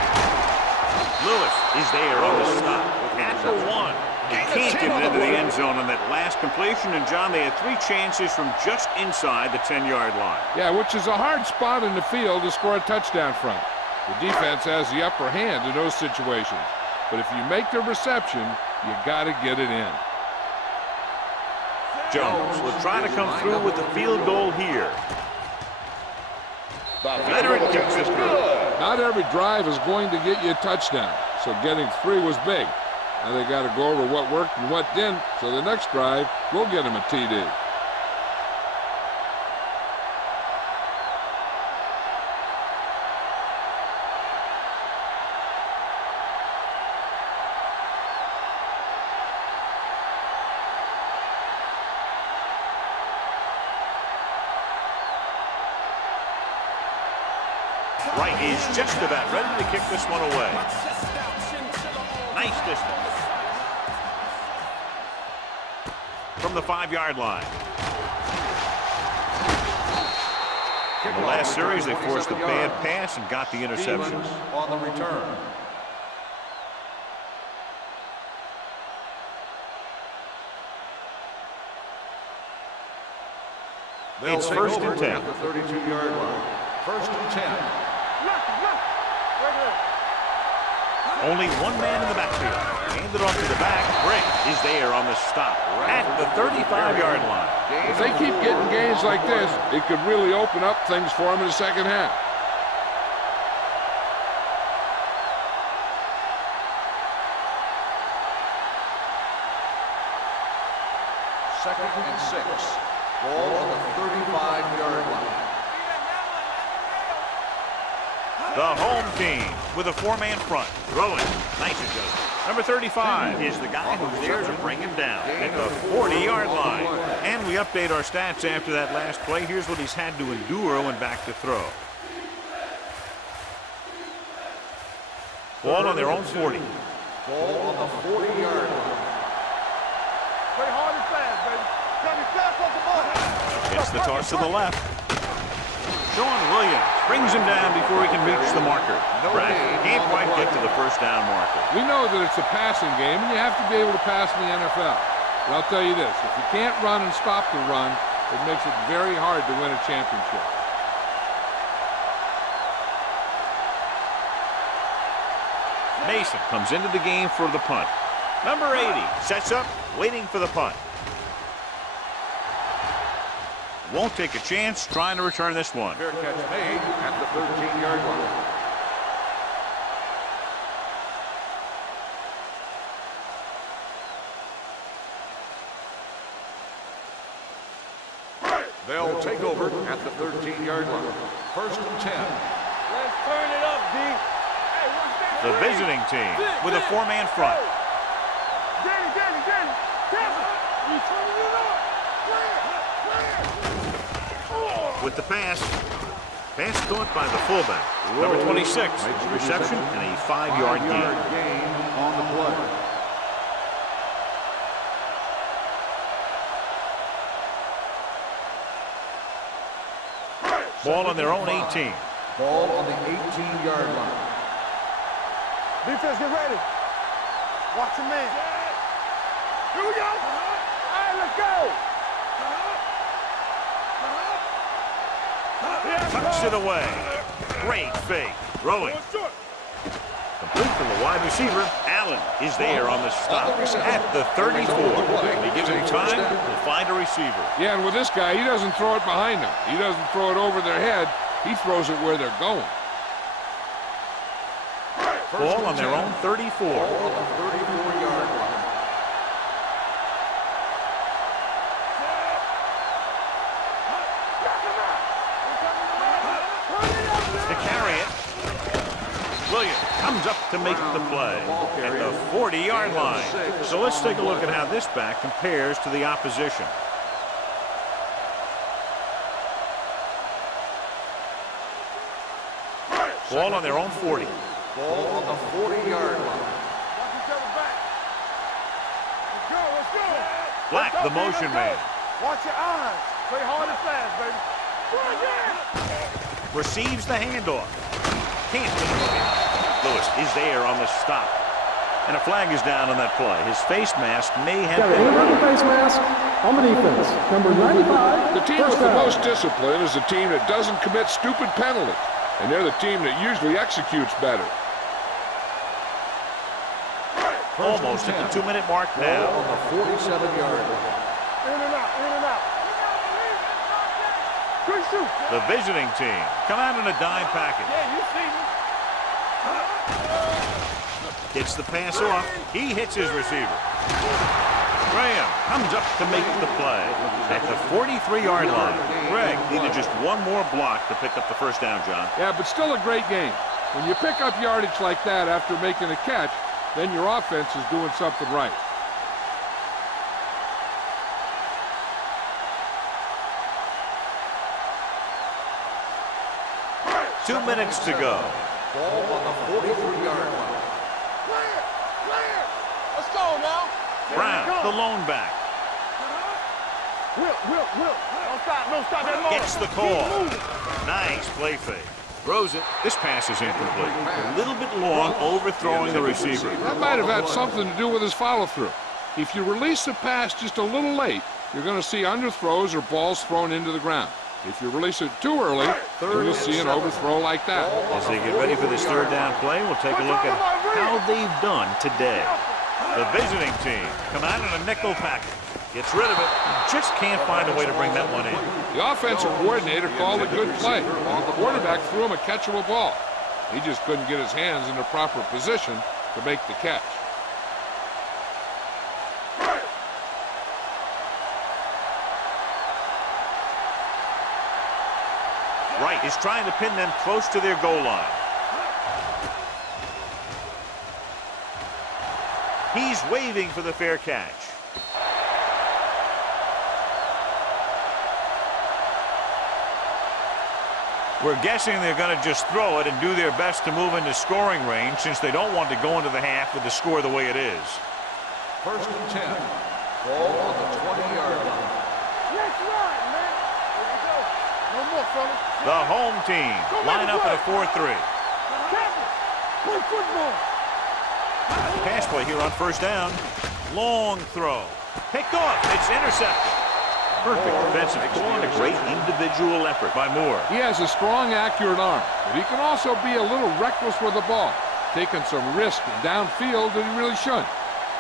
Lewis is there on the stop at the 1. He can't get it into the end zone on that last completion. And, John, they had 3 chances from just inside the 10-yard line. Yeah, which is a hard spot in the field to score a touchdown from. The defense has the upper hand in those situations. But if you make the reception, you got to get it in. Jones will try to come through with the field goal here. The veteran kicks it through. Not every drive is going to get you a touchdown, so getting 3 was big. Now they got to go over what worked and what didn't, so the next drive will get him a TD. Wright is just about ready to kick this one away. Nice distance. From the 5-yard line. In the last series, they forced a bad pass and got the interception. On the return. It's first and 10. At the 32-yard line. First and 10. Only one man in the backfield. Hand it off to the back. Brick is there on the stop at the 35-yard line. If they keep getting gains like this, it could really open up things for them in the second half. Second and 6. Ball on the 35-yard line. The home team with a 4-man front. Throwing. Nice adjustment. Number 35 is the guy who's there to bring him down at the 40-yard line. And we update our stats after that last play. Here's what he's had to endure when back to throw. Ball on their own 40. Ball on the 40-yard line. Play hard and fast, baby. Got me fast off the ball. Gets the toss to the left. Sean Williams brings him down before he can reach the marker. Bradford can't quite get to the first down marker. We know that it's a passing game, and you have to be able to pass in the NFL. But I'll tell you this, if you can't run and stop the run, it makes it very hard to win a championship. Mason comes into the game for the punt. Number 80 sets up, waiting for the punt. Won't take a chance trying to return this one. Fair catch made at the 13-yard line. They'll take over at the 13-yard line. First and 10. Let's turn it up, D. Hey, what's that? The visiting team with a 4-man front. Danny. Campbell, you turning it up. With the pass caught by the fullback. Number 26, reception and a 5-yard gain. On the play. Ball on their own 18. Ball on the 18-yard line. Defense, get ready. Watch your man. Here we go. All right, let's go. Tucks it away. Great fake. Throwing. Complete from the wide receiver. Allen is there on the stop at the 34. They give him time to find a receiver. Yeah, and with this guy, he doesn't throw it behind them. He doesn't throw it over their head. He throws it where they're going. Ball on their own 34. Ball on the 34-yard line. To carry it. Williams comes up to make the play at the 40-yard line. So let's take a look at how this back compares to the opposition. Ball on their own 40. Ball on the 40-yard line. Watch each other back. Let's go, let's go. Black, the motion man. Watch your eyes. Play hard and fast, baby. Receives the handoff. Can't get it. Lewis is there on the stop. And a flag is down on that play. His face mask may have Got an been... inverted face mask on the defense. Number 95. The team first with the down. most discipline is the team that doesn't commit stupid penalties. And they're the team that usually executes better. Almost at the 2-minute mark now. Ball on the 47-yard line. In and out, in and out. Good shoot. The visiting team come out in a dime package. Yeah, you see me. Gets the pass off. He hits his receiver. Graham comes up to make the play at the 43-yard line. Greg needed just one more block to pick up the first down, John. Yeah, but still a great game. When you pick up yardage like that after making a catch, then your offense is doing something right. Two minutes to go. Ball on the 43-yard line. Clear, clear. Let's go now. Brown, the lone back, Will. Don't stop that motor. gets the call. Nice play fake. Throws it. This pass is incomplete. A little bit long, overthrowing the receiver. That might have had something to do with his follow-through. If you release the pass just a little late, you're going to see underthrows or balls thrown into the ground. If you release it too early, you'll see an overthrow like that. As they get ready for this third down play, we'll take a look at how they've done today. The visiting team come out in a nickel package. Gets rid of it. Just can't find a way to bring that one in. The offensive coordinator called a good play. The quarterback threw him a catchable ball. He just couldn't get his hands in the proper position to make the catch. Wright is trying to pin them close to their goal line. He's waving for the fair catch. We're guessing they're going to just throw it and do their best to move into scoring range since they don't want to go into the half with the score the way it is. First and 10. Ball on the 20-yard line. Let's ride, man. Here we go. No more, fellas. The home team line up at a 4-3. Captain, play football. Pass play here on first down. Long throw. Picked off. It's intercepted. Perfect defensive score and a great individual effort by Moore. He has a strong, accurate arm, but he can also be a little reckless with the ball, taking some risk downfield that he really shouldn't.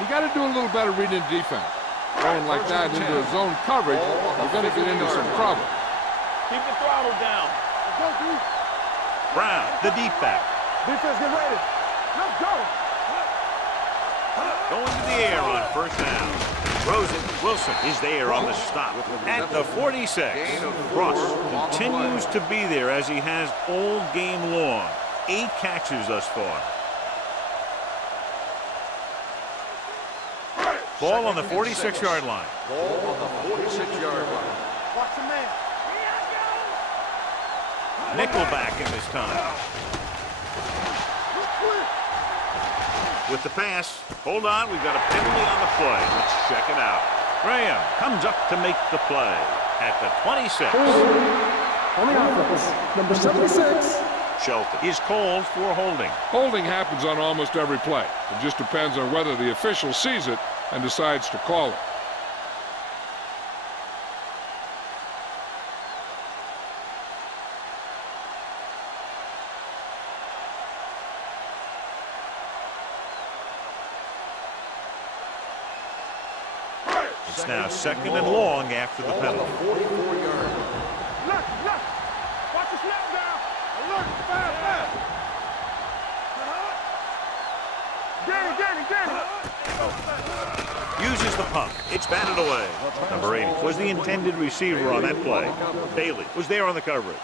You got to do a little better reading defense. Going like that into a zone coverage, you're going to get into some trouble. Keep the throttle down. Let's go, dude. Brown, the deep back. Defense, get ready. Let's go. Going to the air on first down. Throws it. Wilson is there on the stop at the 46. Ross continues to be there as he has all game long. 8 catches thus far. Ball on the 46-yard line. Ball on the 46-yard line. Watch your man. Nickelback in this time. With the pass. Hold on, we've got a penalty on the play. Let's check it out. Graham comes up to make the play at the 26. On the offense, number 76. Shelton is called for holding. Holding happens on almost every play. It just depends on whether the official sees it and decides to call it. It's now second and long after the penalty. 44-yard. Look. Watch the snap down. Alert. Fast. Uses the pump. It's batted away. Number 80 was the intended receiver on that play. Bailey was there on the coverage.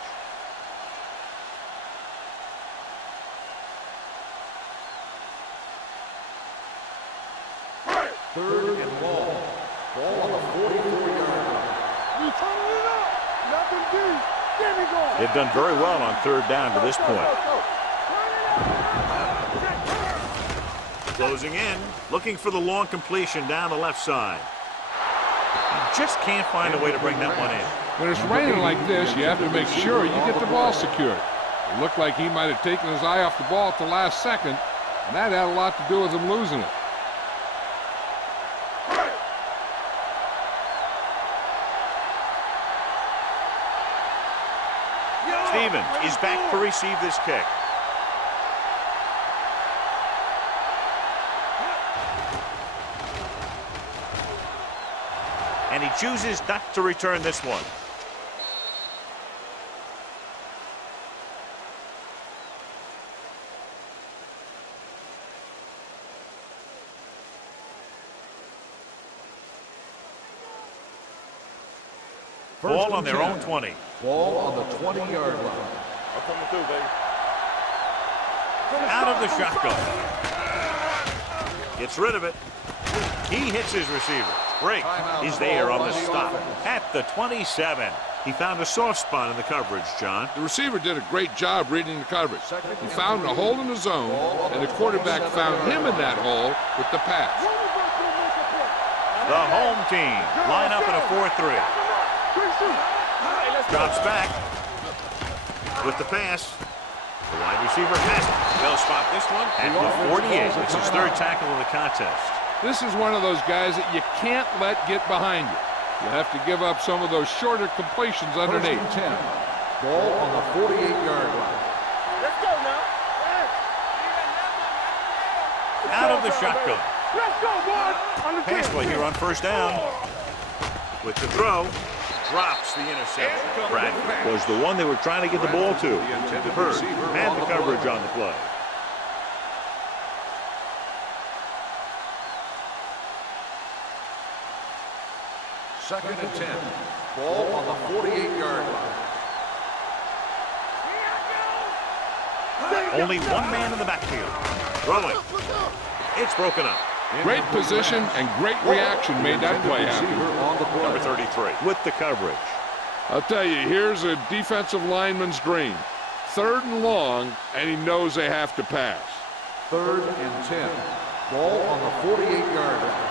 Third and long. Ball on the 44-yard line. You turning it up. Nothing deep. There we go. They've done very well on third down to this point. Closing in, looking for the long completion down the left side. He just can't find a way to bring that one in. When it's raining like this, you have to make sure you get the ball secured. It looked like he might have taken his eye off the ball at the last second, and that had a lot to do with him losing it. Stevens is back to receive this kick. And he chooses not to return this one. Ball on their own 20. Ball on the 20-yard line. I'm coming through, baby. Out of the shotgun. Gets rid of it. He hits his receiver. Break is there on the stop at the 27. He found a soft spot in the coverage, John. The receiver did a great job reading the coverage. He found a hole in the zone, and the quarterback found him in that hole with the pass. The home team line up in a 4-3. Drops back with the pass. The wide receiver has it. They'll spot this one at the 48. It's his third tackle of the contest. This is one of those guys that you can't let get behind you. You have to give up some of those shorter completions underneath. 10. Ball on the 48-yard line. Let's go now. Out of the shotgun. Let's go, boys. Pass play here on first down. With the throw, drops the interception. Bradford was the one they were trying to get the ball to. Bird had the coverage on the play. Second and 10. Ball on the 48-yard line. Only one man in the backfield. Throwing. It's broken up. Great position and great reaction made that play happen. Number 33 with the coverage. I'll tell you, here's a defensive lineman's dream. Third and long, and he knows they have to pass. Third and 10. Ball on the 48-yard line.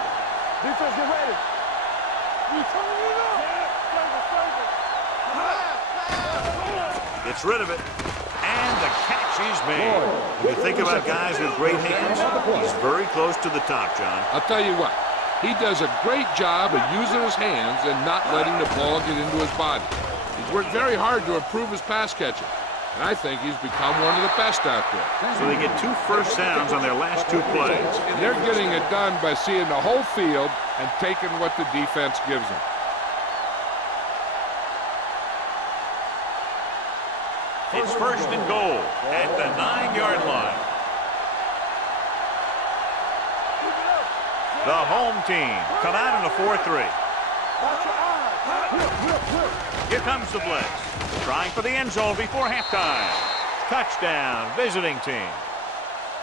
Defense, get ready. You turning it up. Gets rid of it. And the catch is made. When you think about guys with great hands, he's very close to the top, John. I'll tell you what, he does a great job of using his hands and not letting the ball get into his body. He's worked very hard to improve his pass catching, and I think he's become one of the best out there. So they get 2 first downs on their last 2 plays. They're getting it done by seeing the whole field and taking what the defense gives them. It's first and goal at the 9-yard line. The home team come out in a 4-3. Here comes the blitz. Trying for the end zone before halftime. Touchdown, visiting team.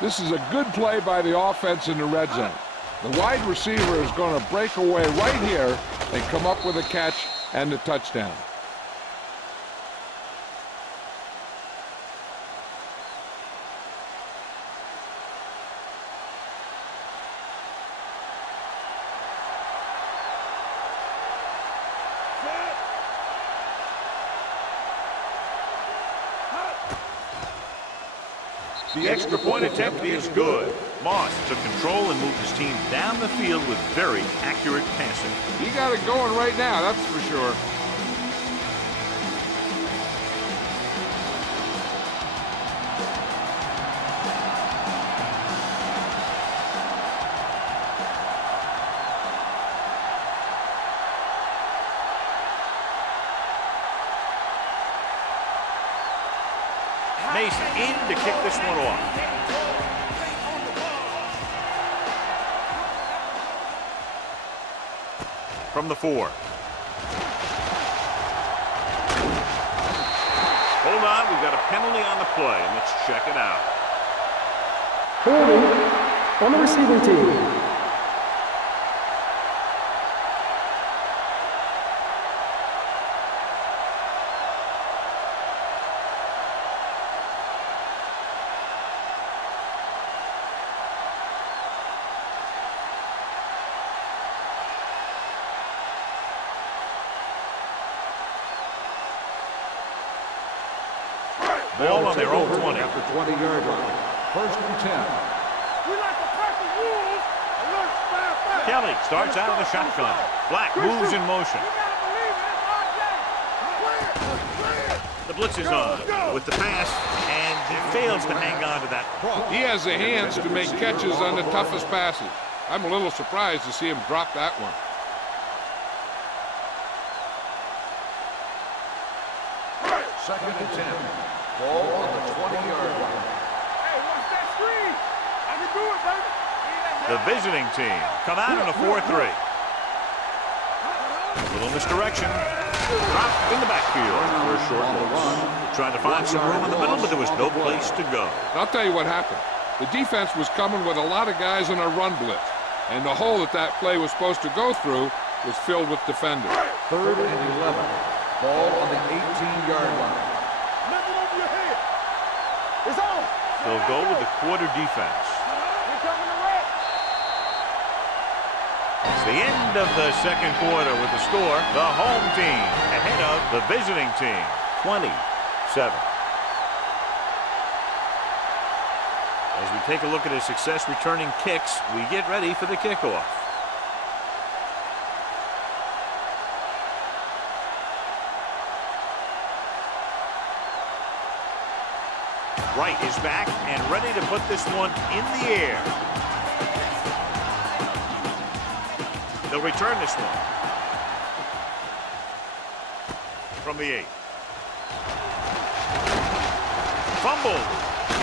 This is a good play by the offense in the red zone. The wide receiver is going to break away right here and come up with a catch and the touchdown. The extra point attempt is good. Moss took control and moved his team down the field with very accurate passing. He got it going right now, that's for sure. Mason in to kick this one off. from the 4. Hold on, we've got a penalty on the play, and let's check it out. Holding on the receiving team. Ball on their own 20. At the 20-yard line. First and 10. We like the perfect rules. Alert, fire, fire. Kelly starts out of the shotgun. Black moves in motion. You gotta believe it. It's our game. Clear. The blitz is on with the pass, and he fails to hang on to that. He has the hands to make catches on the toughest passes. I'm a little surprised to see him drop that one. Second and 10. Ball on the 20-yard line. Hey, watch that screen. I can do it, baby. The visiting team come out in a 4-3. Little misdirection. Drop in the backfield for a short loss. Trying to find some room in the middle, but there was no place to go. I'll tell you what happened. The defense was coming with a lot of guys in a run blitz, and the hole that play was supposed to go through was filled with defenders. Third and 11. Ball on the 18-yard line. Nothing over your head. It's on. They'll go with the quarter defense. Here coming the red. It's the end of the second quarter with the score. The home team ahead of the visiting team, 27. As we take a look at his success returning kicks, we get ready for the kickoff. Wright is back and ready to put this one in the air. They'll return this one from the 8. Fumbled.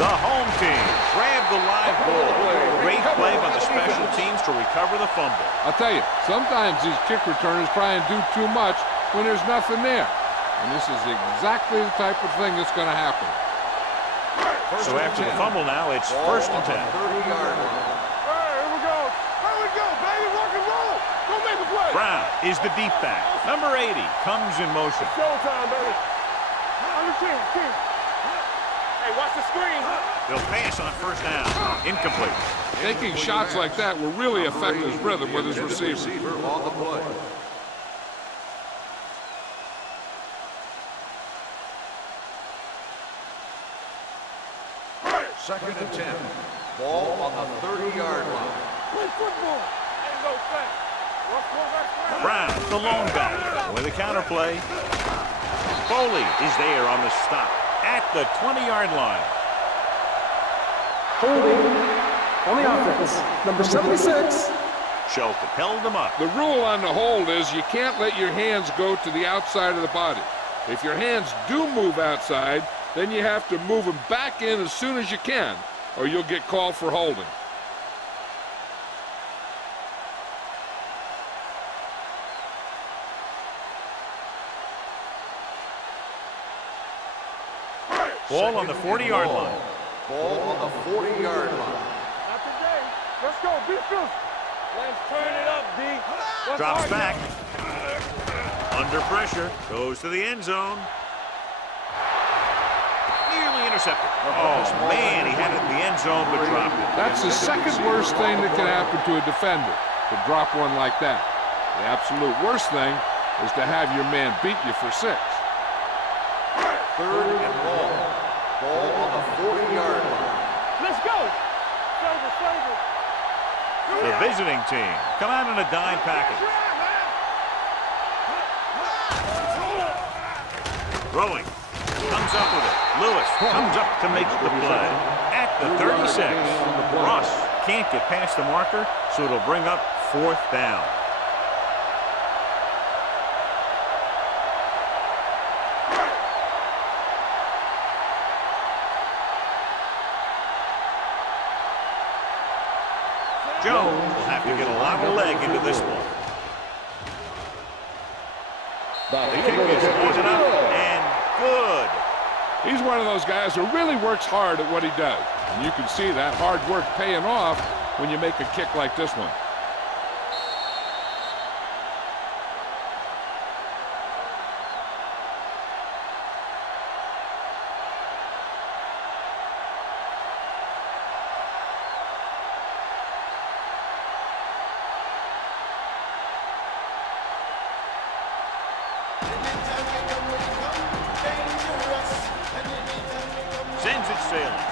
The home team grabbed the live ball. Great play by the special teams to recover the fumble. I'll tell you, sometimes these kick returners try and do too much when there's nothing there. And this is exactly the type of thing that's going to happen. So after the fumble now, it's first and 10. 30-yard line. Hey, here we go. Here we go, baby. Rock and roll. Go make a play. Brown is the deep back. Number 80 comes in motion. Showtime, baby. Under 10. Hey, watch the screen. They'll pass on first down. Incomplete. Taking shots like that will really affect his rhythm with his receiver. On the play. Second and 10. Ball on the 30-yard line. Play football. Ain't no thing. Rough quarterback. Brown, the lone back. With a counter play. Foley is there on the stop at the 20-yard line. Holding on the offense. Number 76. Shelton held them up. The rule on the hold is you can't let your hands go to the outside of the body. If your hands do move outside, then you have to move them back in as soon as you can, or you'll get called for holding. Ball on the 40-yard line. Ball on the 40-yard line. Not today. Let's go. Be fierce. Let's turn it up, D. Let's Drops argue. back. Under pressure. Goes to the end zone. Nearly intercepted. Oh, man, he had it in the end zone, but dropped it. That's the second worst thing that can happen to a defender, to drop one like that. The absolute worst thing is to have your man beat you for 6. Third and long. Ball on the 40-yard line. Let's go. Save it. The visiting team come out in a dime package. Throwing. Comes up with it. Lewis comes up to make the play. At the 36. Ross can't get past the marker, so it'll bring up 4th down. Jones will have to get a lot of leg into this one. The kick is easy enough and good. He's one of those guys who really works hard at what he does. And you can see that hard work paying off when you make a kick like this one. Sends it sailing.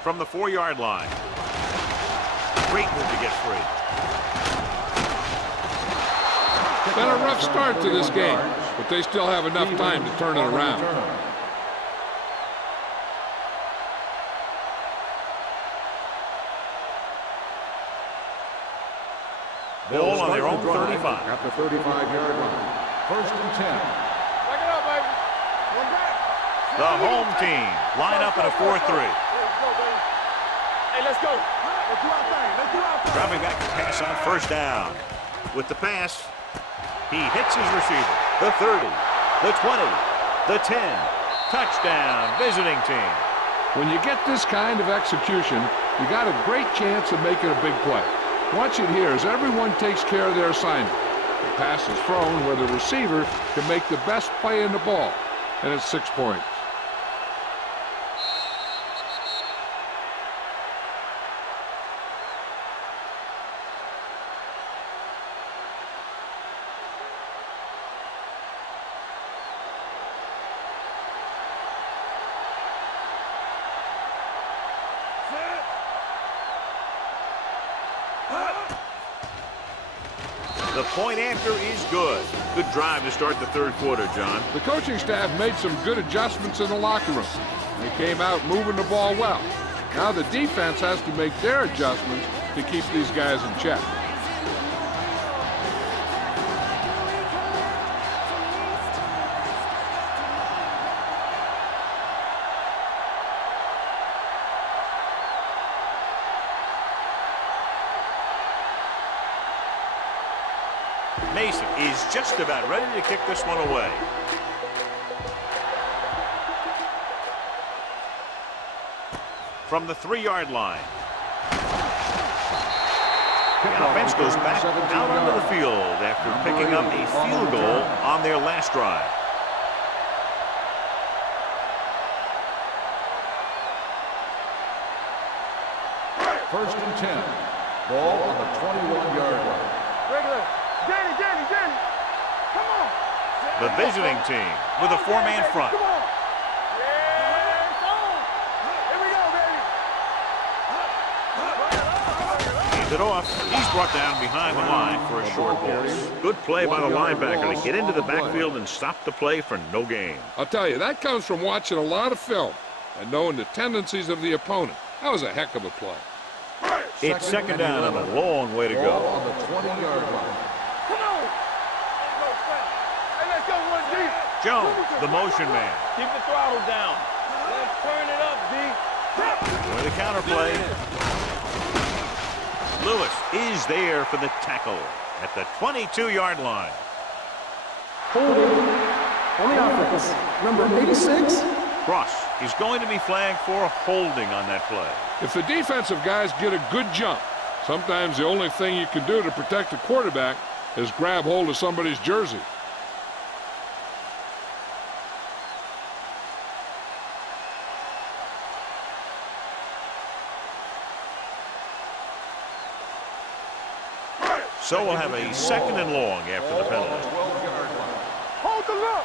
From the 4-yard line. Great move to get free. Been a rough start to this game, but they still have enough time to turn it around. Ball on their own 35. At the 35-yard line. 1st and 10. Back it up, baby. One back. The home team line up in a 4-3. Let's go, baby. Hey, let's go. Let's do our thing. Let's do our thing. Dropping back to pass on 1st down. With the pass, he hits his receiver. The 30, the 20, the 10. Touchdown, visiting team. When you get this kind of execution, you got a great chance of making a big play. Watch it here as everyone takes care of their assignment. The pass is thrown where the receiver can make the best play in the ball, and it's 6 points. The point after is good. Good drive to start the 3rd quarter, John. The coaching staff made some good adjustments in the locker room. They came out moving the ball well. Now the defense has to make their adjustments to keep these guys in check. Mason is just about ready to kick this one away. From the 3-yard line. And offense goes back out onto the field after picking up a field goal on their last drive. First and 10. Ball on the 21-yard line. Regular. Danny. Come on. The visiting team with a 4-man front. Come on. Yeah, it's on. Here we go, baby. Hands it off. He's brought down behind the line for a short loss. Good play by the linebacker to get into the backfield and stop the play for no gain. I'll tell you, that comes from watching a lot of film and knowing the tendencies of the opponent. That was a heck of a play. It's 2nd down and a long way to Ball go. on the 20-yard line. Come on. Hey, let's go, 1D. Jones, the motion man. Keep the throttle down. Let's turn it up, D. With the counter play. Lewis is there for the tackle at the 22-yard line. Holding on the offense. Number 86. Cross is going to be flagged for holding on that play. If the defensive guys get a good jump, sometimes the only thing you can do to protect the quarterback is grab hold of somebody's jersey. So we'll have a 2nd and long after the penalty. Hold the look.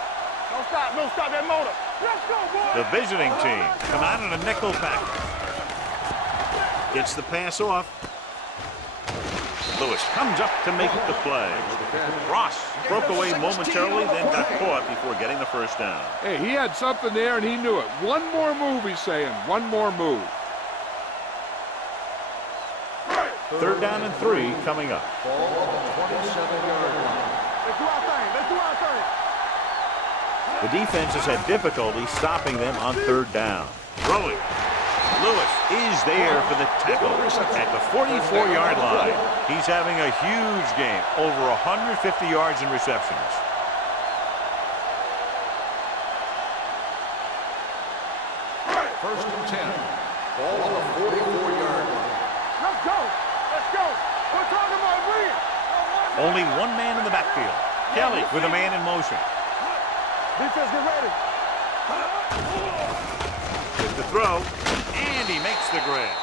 Don't stop that motor. Let's go, boy. The visiting team come out in a nickel package. Gets the pass off. Lewis comes up to make the play. Ross broke away momentarily, then got caught before getting the 1st down. Hey, he had something there and he knew it. One more move, he's saying. One more move. 3rd down and 3 coming up. Ball on the 27-yard line. Let's do our thing. Let's do our thing. The defense has had difficulty stopping them on 3rd down. Throwing. Lewis is there for the tackle at the 44-yard line. He's having a huge game, over 150 yards in receptions. First and 10. Ball on the 44-yard line. Let's go. Let's go. We're talking about win. Only one man in the backfield. Kelly with a man in motion. Defense, get ready. With the throw, and he makes the grab.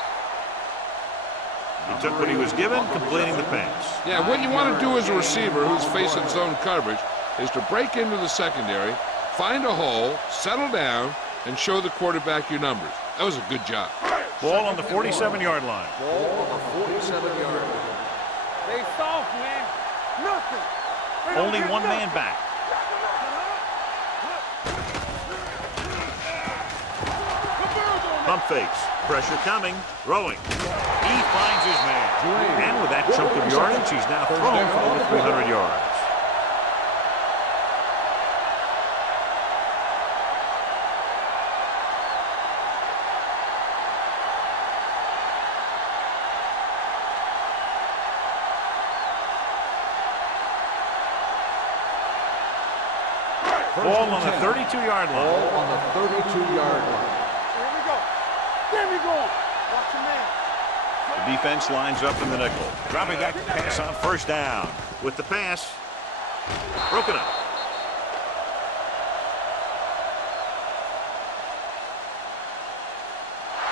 He took what he was given, completing the pass. Yeah, what you want to do as a receiver who's facing zone coverage is to break into the secondary, find a hole, settle down, and show the quarterback your numbers. That was a good job. Ball on the 47-yard line. Ball on the 47-yard line. They soft, man. Nothing. They don't Only get one nothing. man back. Pump fakes. Pressure coming. Throwing. He finds his man. And with that chunk of yardage, he's now thrown for over 300 yards. Ball on the 32-yard line. Ball on the 32-yard line. Here we go. There we go. Watch your man. The defense lines up in the nickel. Dropping back to pass on first down. With the pass. Broken up.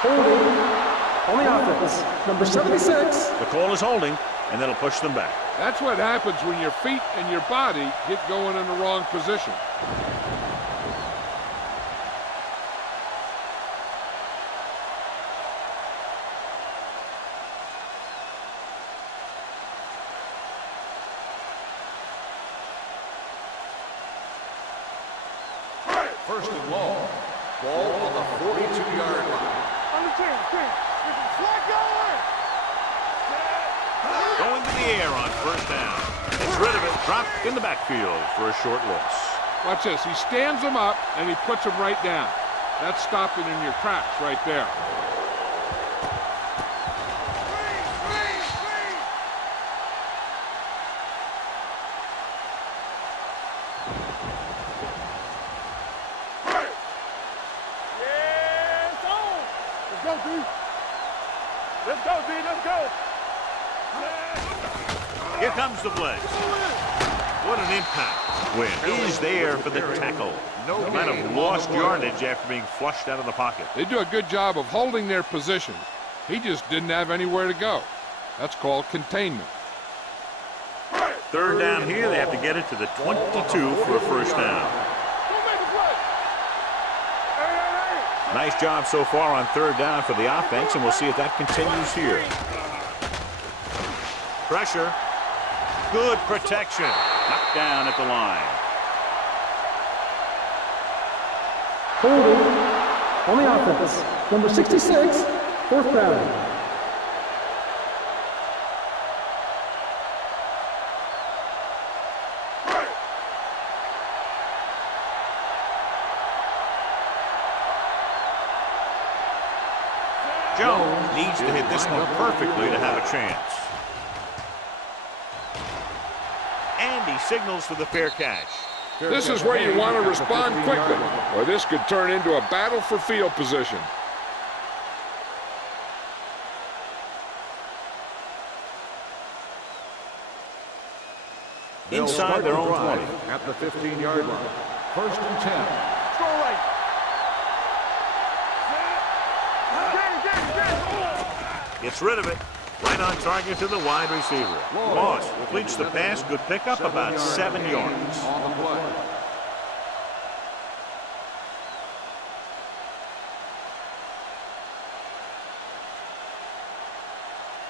Holding on the offense. Number 76. The call is holding, and that'll push them back. That's what happens when your feet and your body get going in the wrong position. First and long. Ball on the 42-yard line. On the 10. This is flat going. Going to the air on first down. Gets rid of it. Dropped in the backfield for a short loss. Watch this. He stands him up, and he puts him right down. That's stopping in your tracks right there. Let's go, D. Let's go, D. Let's go. Here comes the blitz. What an impact. Win is there for the tackle. Kind of lost yardage after being flushed out of the pocket. They do a good job of holding their position. He just didn't have anywhere to go. That's called containment. Third down here. They have to get it to the 22 for a first down. Nice job so far on third down for the offense, and we'll see if that continues here. Pressure. Good protection. Knocked down at the line. Holding on the offense. Number 66. Fourth down. Jones needs to hit this one perfectly to have a chance. And he signals for the fair catch. This is where you want to respond quickly, or this could turn into a battle for field position. Inside their own 20. At the 15-yard line. First and 10. Go right. Gets rid of it. Right on target to the wide receiver. Moss completes the pass. Good pickup, about 7 yards. On the play.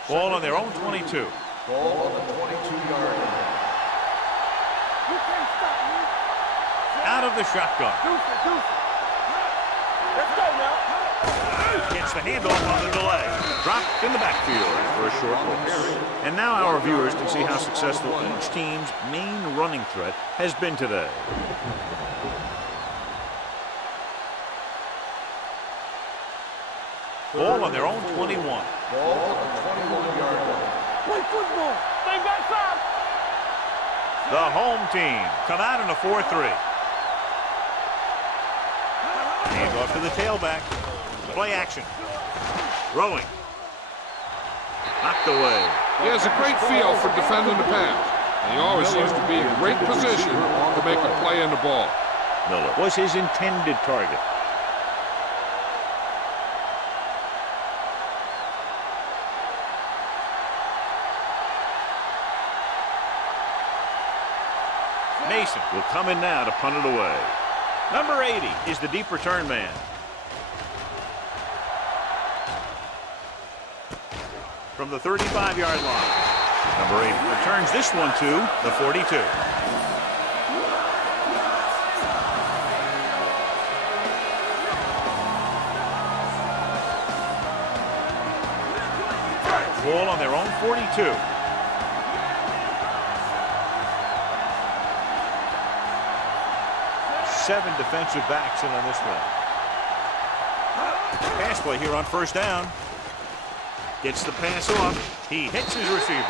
Ball on their own 22. Ball on the 22-yard line. You can't stop me. Out of the shotgun. Deuce it. Let's go now. Gets the handoff on the delay. Dropped in the backfield for a short loss. And now our viewers can see how successful each team's main running threat has been today. Ball on their own 21. Ball on the 21-yard line. Play football. Stay backside. The home team come out in a 4-3. Hand off to the tailback. Play action. Throwing. Knocked away. He has a great feel for defending the pass, and he always seems to be in great position to make a play in the ball. Miller was his intended target. Mason will come in now to punt it away. Number 80 is the deep return man. From the 35-yard line. Number 8 returns this one to the 42. Ball on their own 42. Seven defensive backs in on this one. Pass play here on first down. Gets the pass off. He hits his receiver.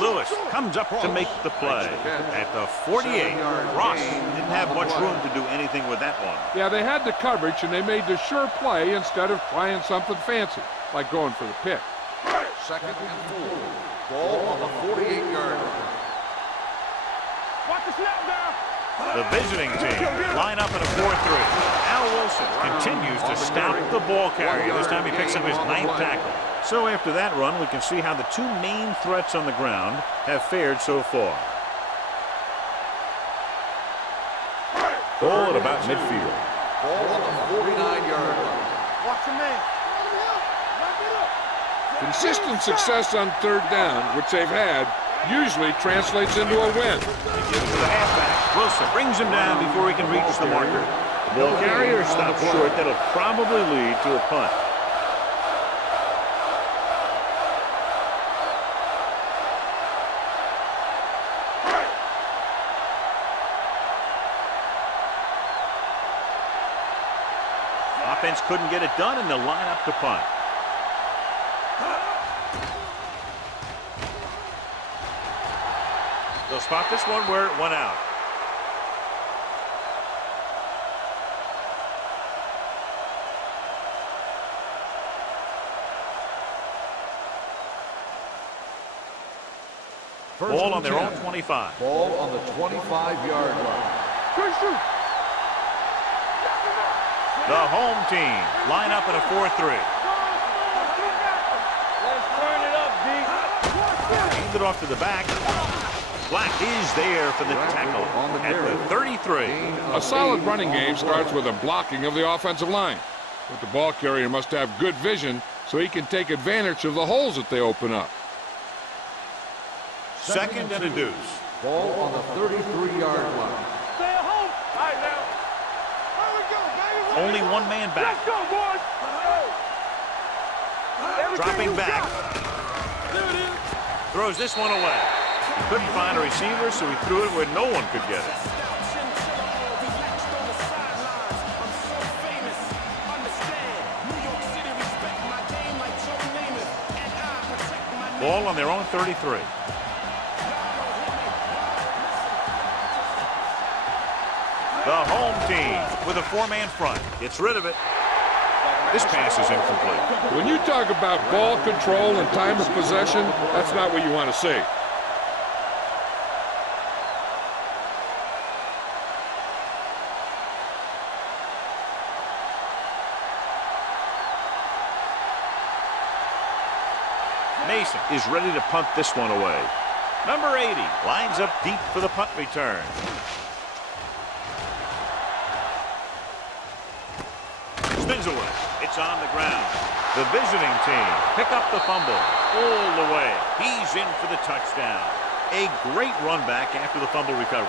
Lewis comes up to make the play. At the 48, Ross didn't have much room to do anything with that one. Yeah, they had the coverage, and they made the sure play instead of trying something fancy, like going for the pick. Second and 4. Ball on the 48-yard line. Watch the snap down. The visiting team line up in a 4-3. Al Wilson continues to stop the ball carrier. This time he picks up his 9th tackle. So after that run, we can see how the two main threats on the ground have fared so far. Ball at about midfield. Ball on the 49-yard line. Watch your man. Knock it up. Consistent success on third down, which they've had, usually translates into a win. They give it to the halfback. Wilson brings him down before he can reach the marker. The ball carrier stops short. That'll probably lead to a punt. Offense couldn't get it done, and they'll line up to punt. They'll spot this one where it went out. Ball on their own 25. Ball on the 25-yard line. The home team line up in a 4-3. Let's turn it up, D. Hand it off to the back. Black is there for the tackle at the 33. A solid running game starts with a blocking of the offensive line. But the ball carrier must have good vision so he can take advantage of the holes that they open up. Second and a deuce. Ball on the 33-yard line. Stay at home. All right, now. Here we go, baby. Only one man back. Let's go, boys. Dropping back. Throws this one away. He couldn't find a receiver, so he threw it where no one could get it. Ball on their own 33. The home team with a 4-man front gets rid of it. This pass is incomplete. When you talk about ball control and time of possession, that's not what you want to see. Mason is ready to punt this one away. Number 80 lines up deep for the punt return. Spins away. It's on the ground. The visiting team pick up the fumble all the way. He's in for the touchdown. A great run back after the fumble recovery.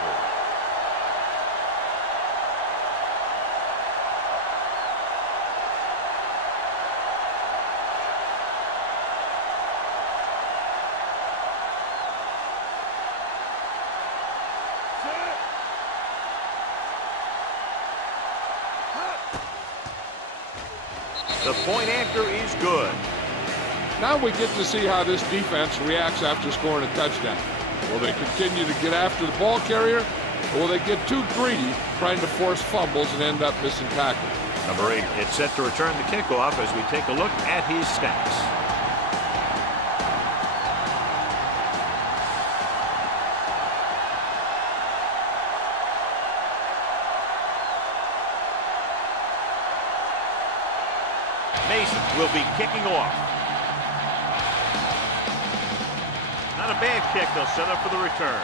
The point anchor is good. Now we get to see how this defense reacts after scoring a touchdown. Will they continue to get after the ball carrier, or will they get too greedy trying to force fumbles and end up missing tackles? Number 8 is set to return the kickoff as we take a look at his stats. Mason will be kicking off. Not a bad kick. They'll set up for the return.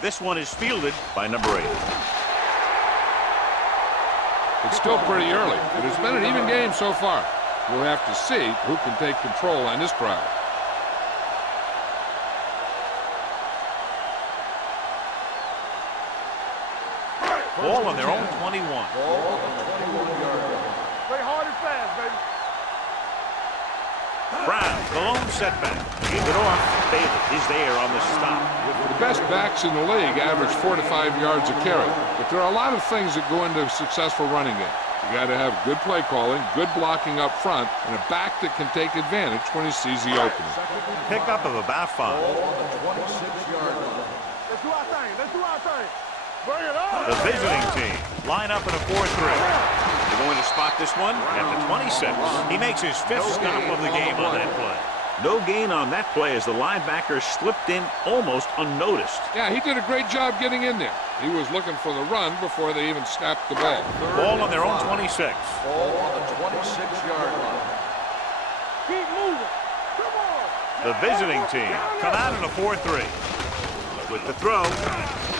This one is fielded by number 8. It's still pretty early. It has been an even game so far. We'll have to see who can take control on this drive. Ball on their own 21. Ball on the 21-yard line. Play hard and fast, baby. Brown, the lone setback. Gave it off. Bailey is there on the stop. The best backs in the league average 4 to 5 yards a carry, but there are a lot of things that go into a successful running game. You got to have good play calling, good blocking up front, and a back that can take advantage when he sees the opening. Pickup of about 5. Ball on the 26-yard line. Let's do our thing. Let's do our thing. Bring it on. The visiting team line up in a 4-3. They're going to spot this one at the 26. He makes his 5th stop of the game on that play. No gain on that play as the linebacker slipped in almost unnoticed. Yeah, he did a great job getting in there. He was looking for the run before they even snapped the ball. Ball on their own 26. Ball on the 26-yard line. Keep moving. Come on. The visiting team come out in a 4-3. With the throw,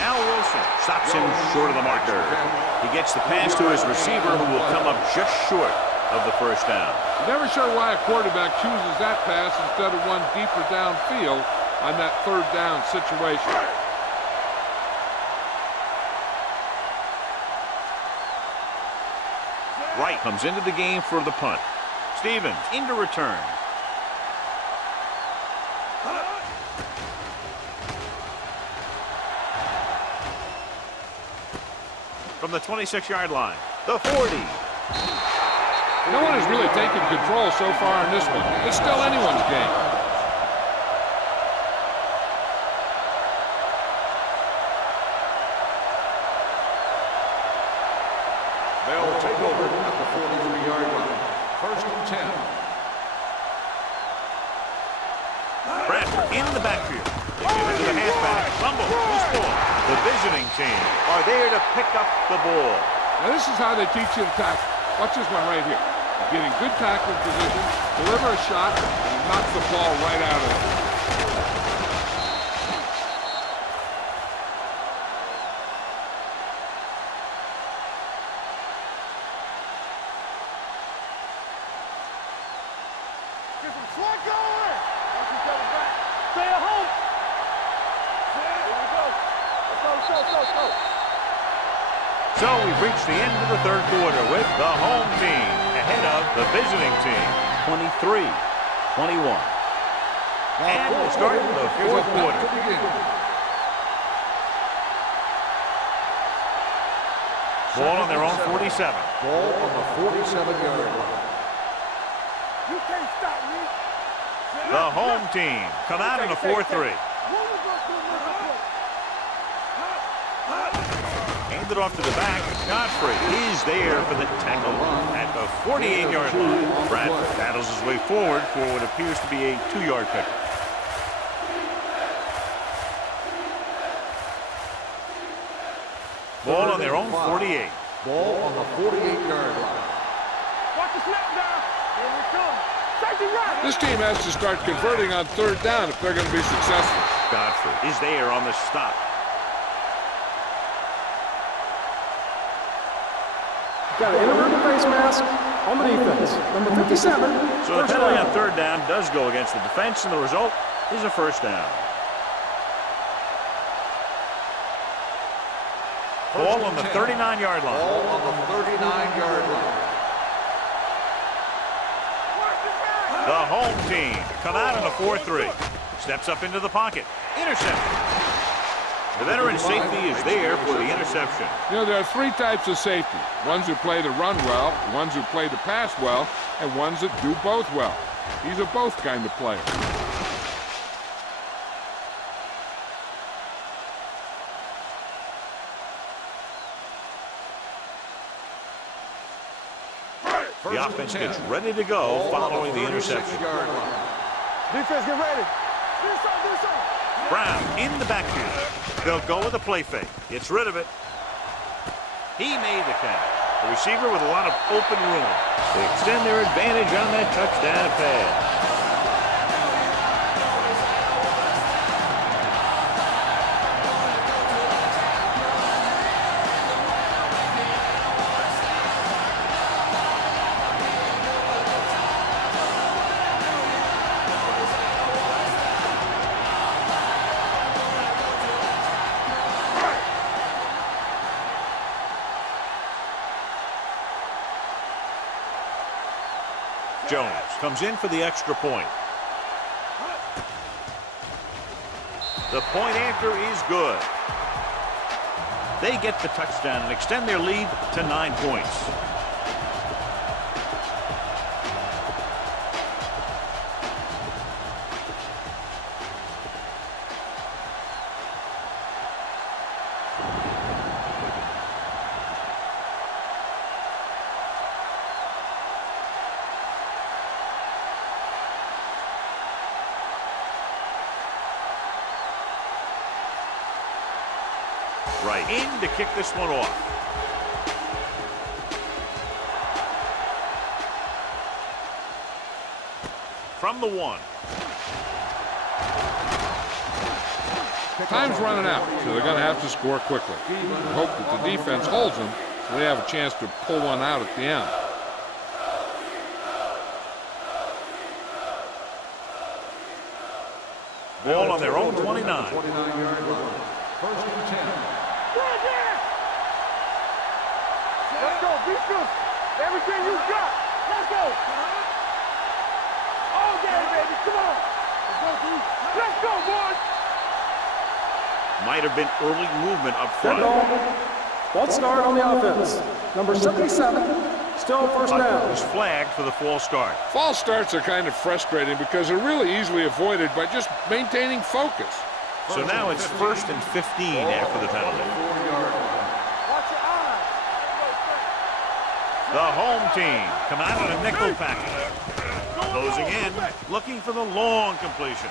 Al Wilson stops him short of the marker. He gets the pass to his receiver, who will come up just short of the first down. Never sure why a quarterback chooses that pass instead of one deeper downfield on that 3rd down situation. Wright comes into the game for the punt. Stevens into return. From the 26-yard line, the 40. No one has really taken control so far in this one. It's still anyone's game. They'll take over at the 43-yard line. 1st and 10. Bradford in the backfield. They give it to the halfback. Fumble. Loose ball. The visiting team are there to pick up the ball. Now this is how they teach you to tackle. Watch this one right here. Getting good tackling position, deliver a shot, and he knocks the ball right out of it. Get some slack going. Watch each other back. Stay at home. Here we go. Let's go. So we've reached the end of the 3rd quarter with the home team ahead of the visiting team, 23-21. And we'll start the 4th quarter. Ball on their own 47. Ball on the 47-yard line. You can't stop me. The home team come out in a 4-3. Hand it off to the back. Godfrey is there for the tackle at the 48-yard line. Bradford battles his way forward for what appears to be a 2-yard pickup. Ball on their own 48. Ball on the 48-yard line. Watch the snap down. Here we come. Safety right. This team has to start converting on 3rd down if they're going to be successful. Godfrey is there on the stop. Got an inadvertent face mask on the defense. Number 57. So the penalty on 3rd down does go against the defense, and the result is a 1st down. Ball on the 39-yard line. Ball on the 39-yard line. The home team come out in a 4-3. Steps up into the pocket. Intercepted. The veteran safety is there for the interception. You know, there are three types of safety. Ones who play the run well, ones who play the pass well, and ones that do both well. These are both kind of players. The offense gets ready to go following the interception. Defense, get ready. Brown in the backfield. They'll go with a play fake. Gets rid of it. He made the catch. The receiver with a lot of open room. They extend their advantage on that touchdown pass. Jones comes in for the extra point. The point after is good. They get the touchdown and extend their lead to 9 points. Right in to kick this one off. From the 1. Time's running out, so they're going to have to score quickly. I hope that the defense holds them so they have a chance to pull one out at the end. Ball on their own 29. 29-yard line. First and 10. Let's go, defense. Everything you got. Let's go. All day, baby. Come on. Let's go, boys. Might have been early movement up Dead front. ball. False start on the offense. Number 77, still first Punt down. was flagged for the false start. False starts are kind of frustrating because they're really easily avoided by just maintaining focus. So now it's 1st and 15 after the penalty. 4-yard line. Watch your eyes. The home team come out in a nickel package. Closing in, looking for the long completion.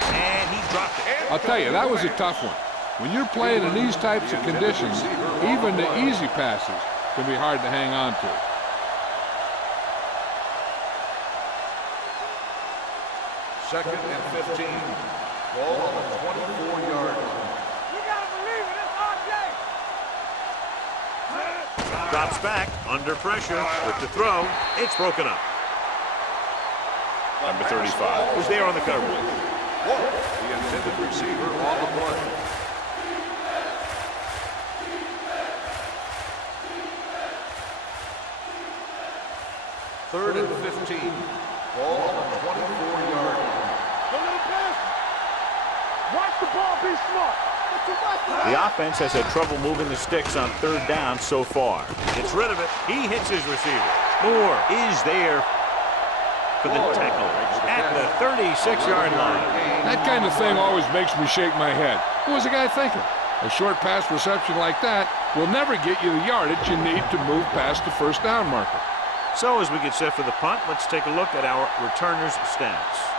And he dropped it. I'll tell you, that was a tough one. When you're playing in these types of conditions, even the easy passes can be hard to hang on to. Second and 15. Ball on the 24-yard line. You gotta believe it. It's our day. Drops back, under pressure, with the throw. It's broken up. Number 35 was there on the coverage. The intended receiver on the play. Third and 15. Ball on the 24-yard line. Watch the ball. Be smart. The offense has had trouble moving the sticks on 3rd down so far. Gets rid of it. He hits his receiver. Moore is there for the tackle at the 36-yard line. That kind of thing always makes me shake my head. What was the guy thinking? A short pass reception like that will never get you the yardage you need to move past the first down marker. So as we get set for the punt, let's take a look at our returners' stats.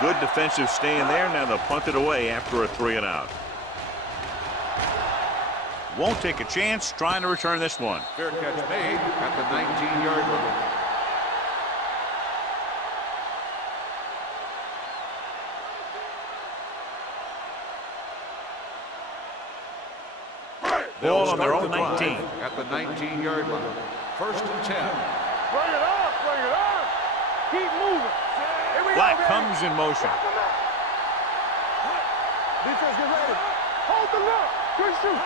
Good defensive stand there. Now they'll punt it away after a 3-and-out. Won't take a chance trying to return this one. Fair catch made at the 19-yard line. Ball on their own 19. At the 19-yard line. First and 10. Bring it up. Bring it up. Keep moving. Here we Black go, baby. comes in motion. Defense, get ready. Hold the look. Good shoot.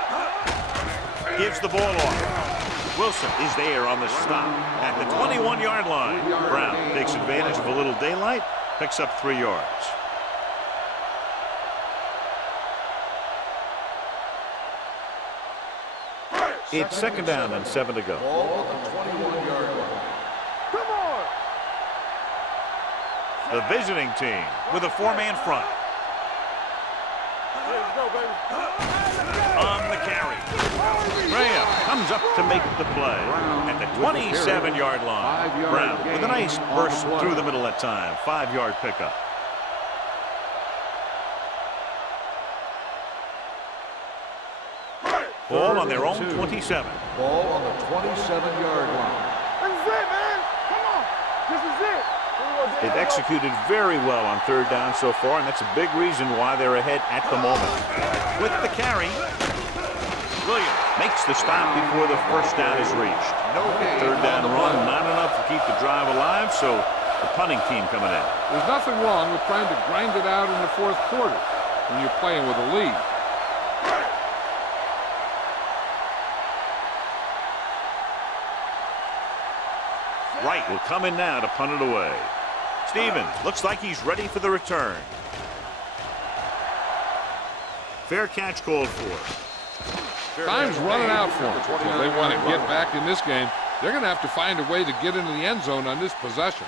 Gives the ball off. Wilson is there on the stop at the 21-yard line. Brown takes advantage of a little daylight, picks up 3 yards. It's second down and 7 to go. Ball on the 21-yard line. Come on. The visiting team with a 4-man front. Let's go, baby. On the carry. Graham comes up to make the play at the 27-yard line. Brown with a nice burst through the middle that time. 5-yard pickup. Ball on their own 27. Ball on the 27-yard line. This is it, man. Come on. This is it. They've executed very well on third down so far, and that's a big reason why they're ahead at the moment. With the carry, Williams makes the stop before the first down is reached. Third down run, not enough to keep the drive alive, so the punting team coming in. There's nothing wrong with trying to grind it out in the fourth quarter when you're playing with a lead. Wright will come in now to punt it away. Stevens looks like he's ready for the return. Fair catch called for. Time's running out for them. If they want to get back in this game, they're going to have to find a way to get into the end zone on this possession.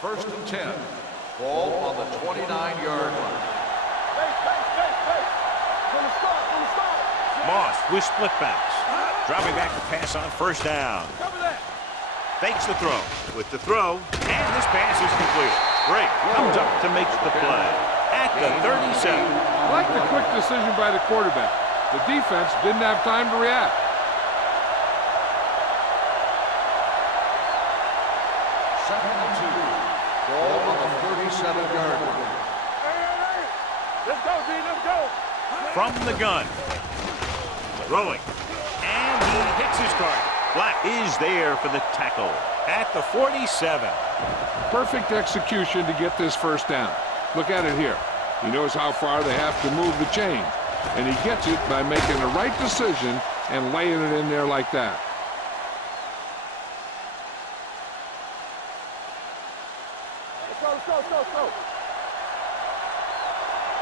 First and 10. Ball on the 29-yard line. Base. From the start. Moss with split backs. Dropping back to pass on first down. Cover that. Fakes the throw. With the throw, and this pass is completed. Drake comes up to make the play at the 37. I like the quick decision by the quarterback. The defense didn't have time to react. Second and 2. Ball on the 37-yard line. Hey. Let's go, D. Let's go. From the gun. Throwing. And he hits his target. Black is there for the tackle at the 47. Perfect execution to get this first down. Look at it here. He knows how far they have to move the chain, and he gets it by making the right decision and laying it in there like that. Let's go.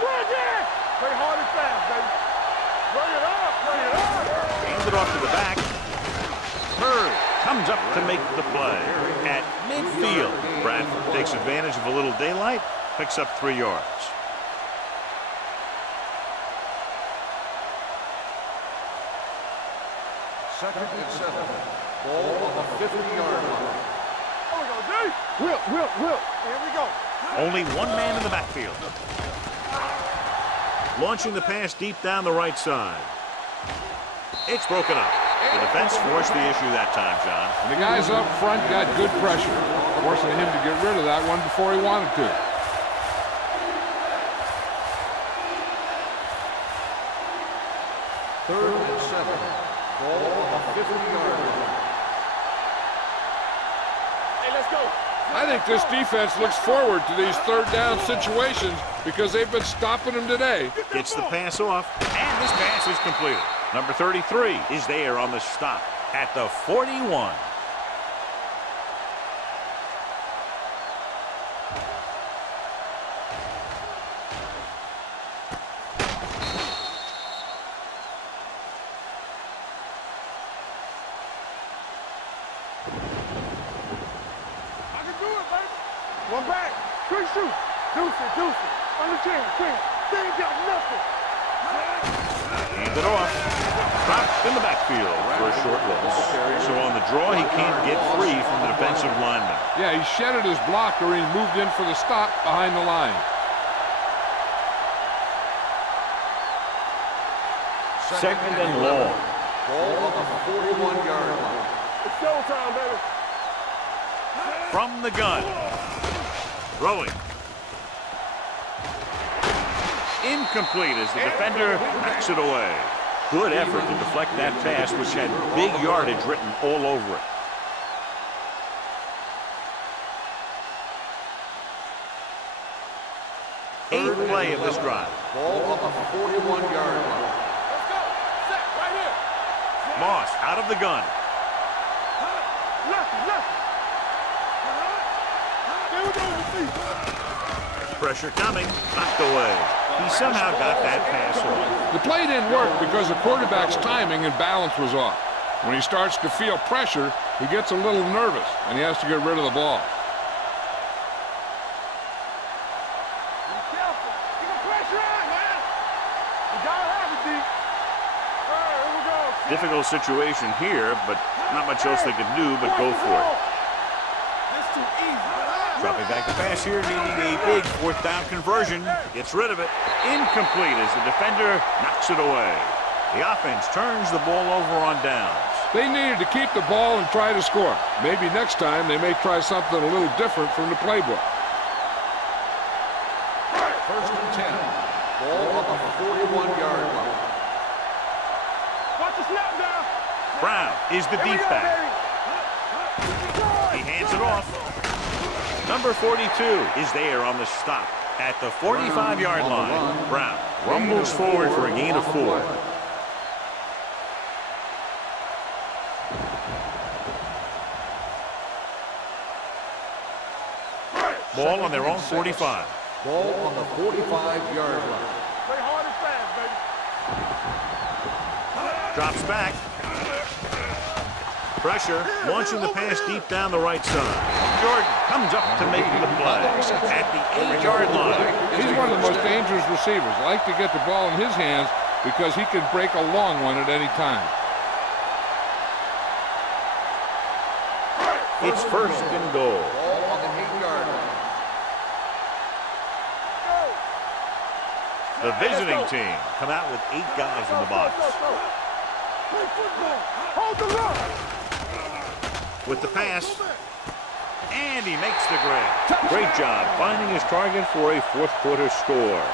Bring it! Play hard and fast, baby. Bring it up. Hands it off to the back. Murray comes up to make the play at midfield. Bradford takes advantage of a little daylight, picks up 3 yards. Second and 7. Ball on the 50-yard line. There we go, D. Will. Here we go. Only one man in the backfield. Launching the pass deep down the right side. It's broken up. The defense forced the issue that time, John. And the guys up front got good pressure, forcing him to get rid of that one before he wanted to. Third and 7. Ball on the 50-yard line. Hey, let's go. I think this defense looks forward to these third down situations because they've been stopping them today. Gets the pass off, and this pass is completed. Number 33 is there on the stop at the 41. One back. Quick shoot. Deuce it. On the 10. They ain't got nothing. Hand it off. Dropped in the backfield for a short loss. So on the draw, he can't get free from the defensive lineman. Yeah, he shedded his block or he moved in for the stop behind the line. Second and long. Ball on the 41-yard line. It's showtime, baby. From the gun. Throwing. Incomplete as the defender knocks it away. Good effort to deflect that pass, which had big yardage written all over it. Eighth play of this drive. Ball on the 41-yard line. Let's go. Set right here. Moss out of the gun. Left. Here we go, receive. Pressure coming, knocked away. He somehow got that pass off. The play didn't work because the quarterback's timing and balance was off. When he starts to feel pressure, he gets a little nervous, and he has to get rid of the ball. Be careful. Keep the pressure on, man. You gotta have it, D. All right, here we go. Difficult situation here, but not much else they could do but go for it. That's too easy. Dropping back to pass here, needing a big fourth down conversion. Gets rid of it. Incomplete as the defender knocks it away. The offense turns the ball over on downs. They needed to keep the ball and try to score. Maybe next time they may try something a little different from the playbook. First and 10. Ball on the 41-yard line. Watch the snap down. Brown is the deep back. He hands it off. Number 42 is there on the stop at the 45-yard line. Brown rumbles forward for a gain of 4. Ball on their own 45. Ball on the 45-yard line. Play hard and fast, baby. Drops back. Pressure, launching the pass deep down the right side. Jordan comes up to make the play at the 8-yard line. He's one of the most dangerous receivers. Like to get the ball in his hands because he can break a long one at any time. It's first and goal. Ball on the 8-yard line. The visiting team come out with 8 guys in the box. Play football. Hold the run. With the pass, and he makes the grab. Great job finding his target for a fourth quarter score.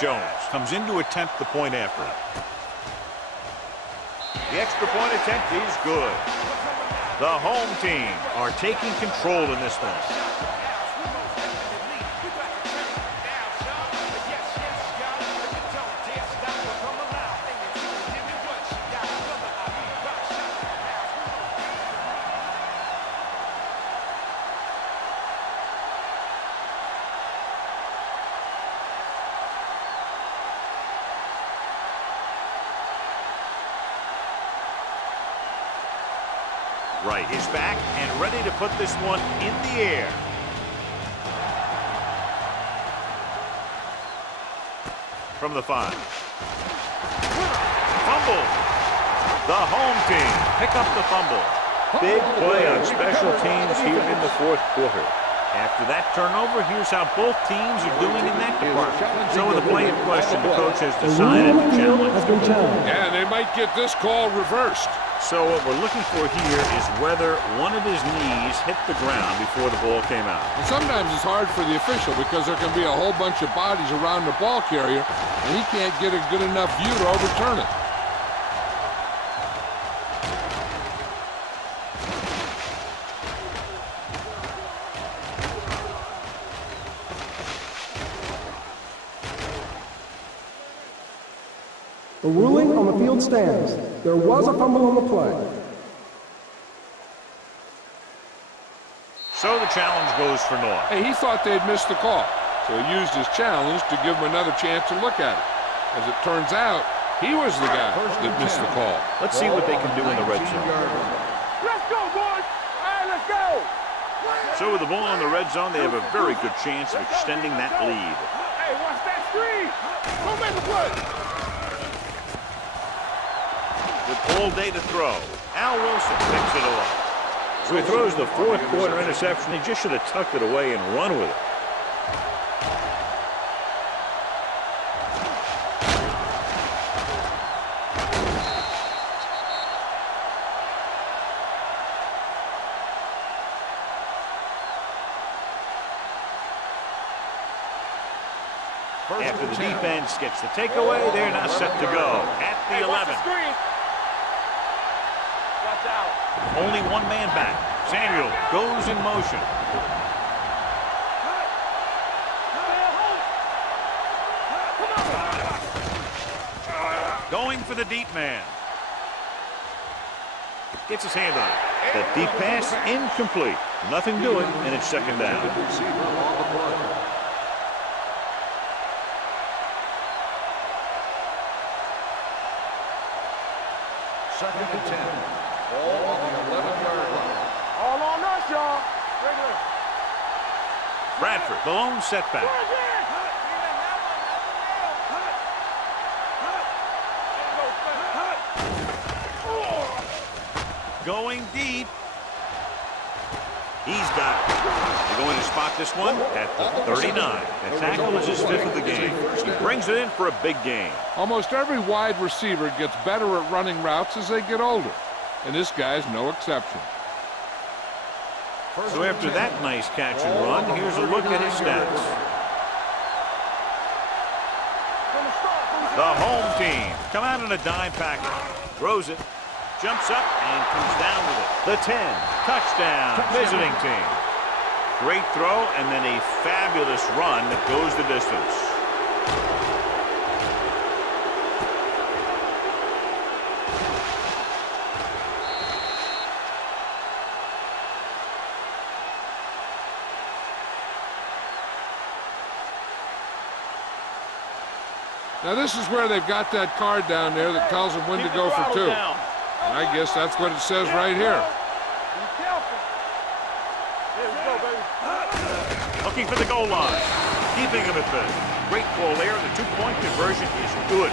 Jones comes in to attempt the point after. The extra point attempt is good. The home team are taking control in this one. Right is back and ready to put this one in the air. From the 5. Fumble. The home team pick up the fumble. Big play on special teams here in the fourth quarter. After that turnover, here's how both teams are doing in that department. So with the play in question, the coach has decided to challenge. Yeah, they might get this call reversed. So what we're looking for here is whether one of his knees hit the ground before the ball came out. And sometimes it's hard for the official because there can be a whole bunch of bodies around the ball carrier, and he can't get a good enough view to overturn it. The ruling on the field stands. There was a fumble on the play. So the challenge goes for North. Hey, he thought they'd missed the call, so he used his challenge to give him another chance to look at it. As it turns out, he was the guy that missed the call. Let's see what they can do in the red zone. Let's go, boys. All right, let's go. So with the ball in the red zone, they have a very good chance of extending that lead. Hey, watch that screen. Go make the play. With all day to throw, Al Wilson picks it off. So he throws the fourth quarter interception. He just should have tucked it away and run with it. After the defense gets the takeaway, they're now set to go at the 11. Watch out. Only one man back. Samuel goes in motion. Going for the deep man. Gets his hand on it. The deep pass incomplete. Nothing doing, and it's second down. Second and 10. Ball on the 11-yard line. All on us, y'all. Bradford, the lone setback. Going deep. He's got it. They're going to spot this one at the 39. The tackle is his fifth of the game. He brings it in for a big game. Almost every wide receiver gets better at running routes as they get older, and this guy's no exception. So after that nice catch and run, here's a look at his stats. The home team come out in a dime package. Throws it. Jumps up and comes down with it. The 10, touchdown, visiting team. Great throw and then a fabulous run that goes the distance. Now this is where they've got that card down there that tells them when to go for two. And I guess that's what it says right here. Be careful. There we go, baby. Looking for the goal line. Keeping him at bay. Great call there. The two-point conversion is good.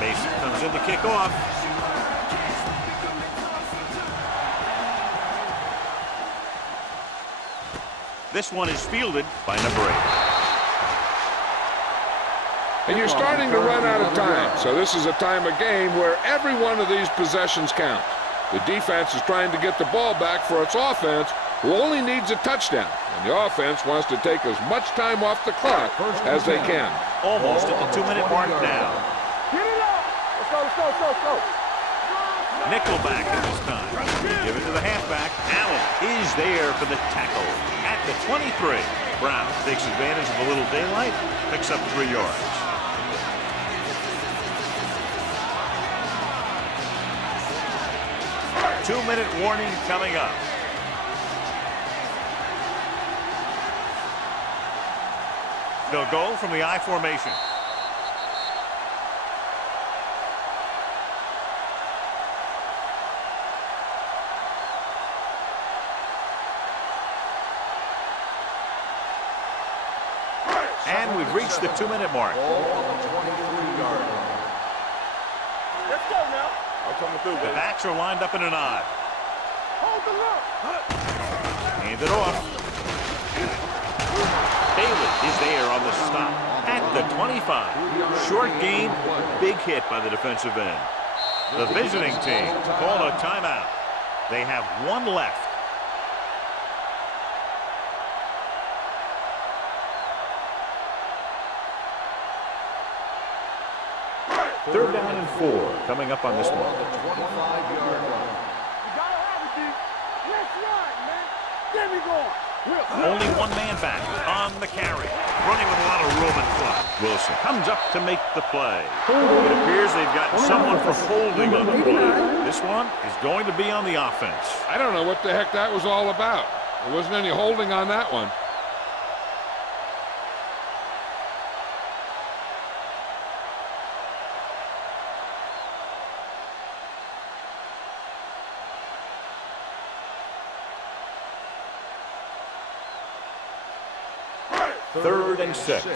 Mason comes in to kick off. This one is fielded by number 8. And you're starting to run out of time, so this is a time of game where every one of these possessions counts. The defense is trying to get the ball back for its offense, who only needs a touchdown, and the offense wants to take as much time off the clock as they can. Almost at the 2-minute mark now. Get it up. Let's go. Nickelback at this time. Give it to the halfback. Allen is there for the tackle at the 23. Brown takes advantage of a little daylight, picks up 3 yards. Two-minute warning coming up. They'll go from the I formation. And we've reached the 2-minute mark. Ball on the 23-yard line. Let's go now. The backs are lined up in an I. Hold the look. Hand it off. Bailey is there on the stop at the 25. Short gain, big hit by the defensive end. The visiting team called a timeout. They have 1 left. Third down and 4 coming up on this one. On the 25-yard line. You gotta have it, D. Let's run, man. Get me going. Only 1 man back on the carry. Running with a lot of room in front. Wilson comes up to make the play. It appears they've got someone for holding on the play. This one is going to be on the offense. I don't know what the heck that was all about. There wasn't any holding on that one. Third and 6.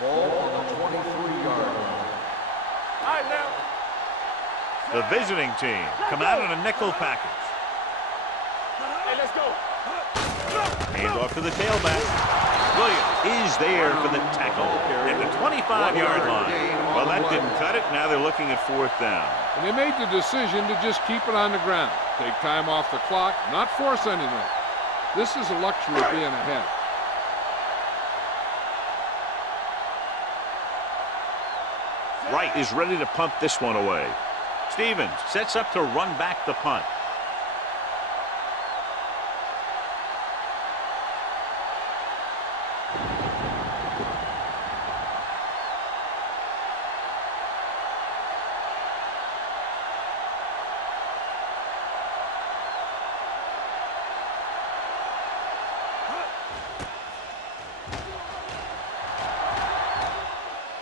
Ball on the 23-yard line. All right, now. The visiting team come out in a nickel package. Hey, let's go. Hand off to the tailback. Williams is there for the tackle at the 25-yard line. Well, that didn't cut it. Now they're looking at 4th down. And they made the decision to just keep it on the ground. Take time off the clock, not force anything. This is a luxury of being ahead. Wright is ready to punt this one away. Stevens sets up to run back the punt.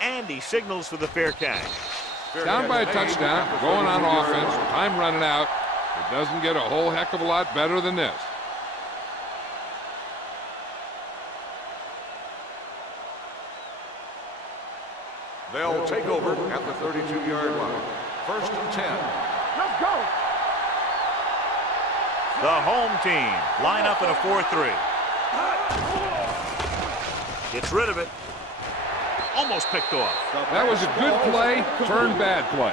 And he signals for the fair catch. Down by a touchdown, going on offense, time running out. It doesn't get a whole heck of a lot better than this. They'll take over at the 32-yard line. 1st and 10. Let's go. The home team line up in a 4-3. Gets rid of it. Almost picked off. That was a good play, turned bad play.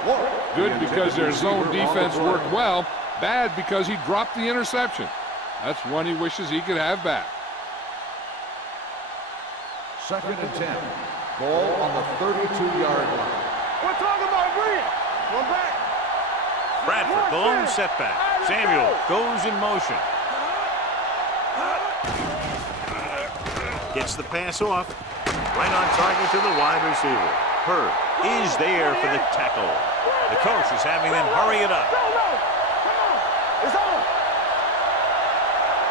Good because their zone defense worked well. Bad because he dropped the interception. That's one he wishes he could have back. 2nd and 10. Ball on the 32-yard line. We're talking about Green. One back. Bradford, the lone setback. Samuel goes in motion. Gets the pass off. Right on target to the wide receiver. Hurd is there for the tackle. The coach is having them hurry it up. Go, go. Come on. It's on.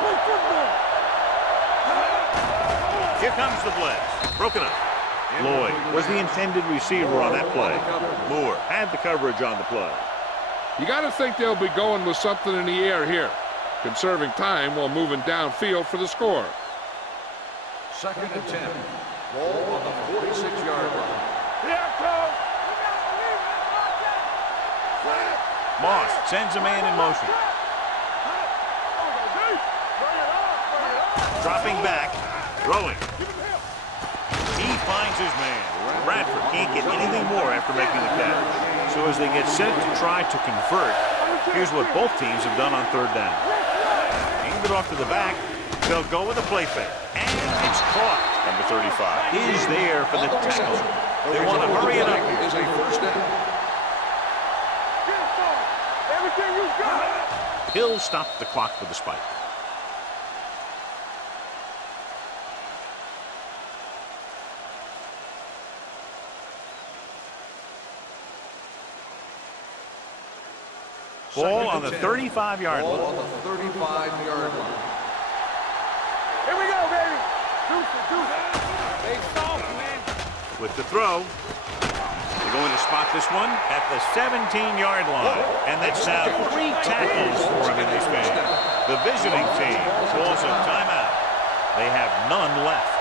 Play football. Here comes the blitz. Broken up. Lloyd was the intended receiver on that play. Moore had the coverage on the play. You got to think they'll be going with something in the air here, conserving time while moving downfield for the score. 2nd and 10. Ball on the 46-yard line. Here it comes. Moss sends a man in motion. Dropping back, throwing. He finds his man. Bradford can't get anything more after making the catch. So as they get set to try to convert, here's what both teams have done on 3rd down. Hand it off to the back. They'll go with a play fake. And it's caught. Number 35 is there for the tackle. They want to hurry it up. Is a 1st down. Everything you got. He'll stop the clock with a spike. Ball on the 35-yard Ball line. on the 35-yard line. Here we go, baby. Deuce it. They soft, man. With the throw, they're going to spot this one at the 17-yard line. And that's now 3 tackles for him in this game. The visiting team calls a timeout. They have none left.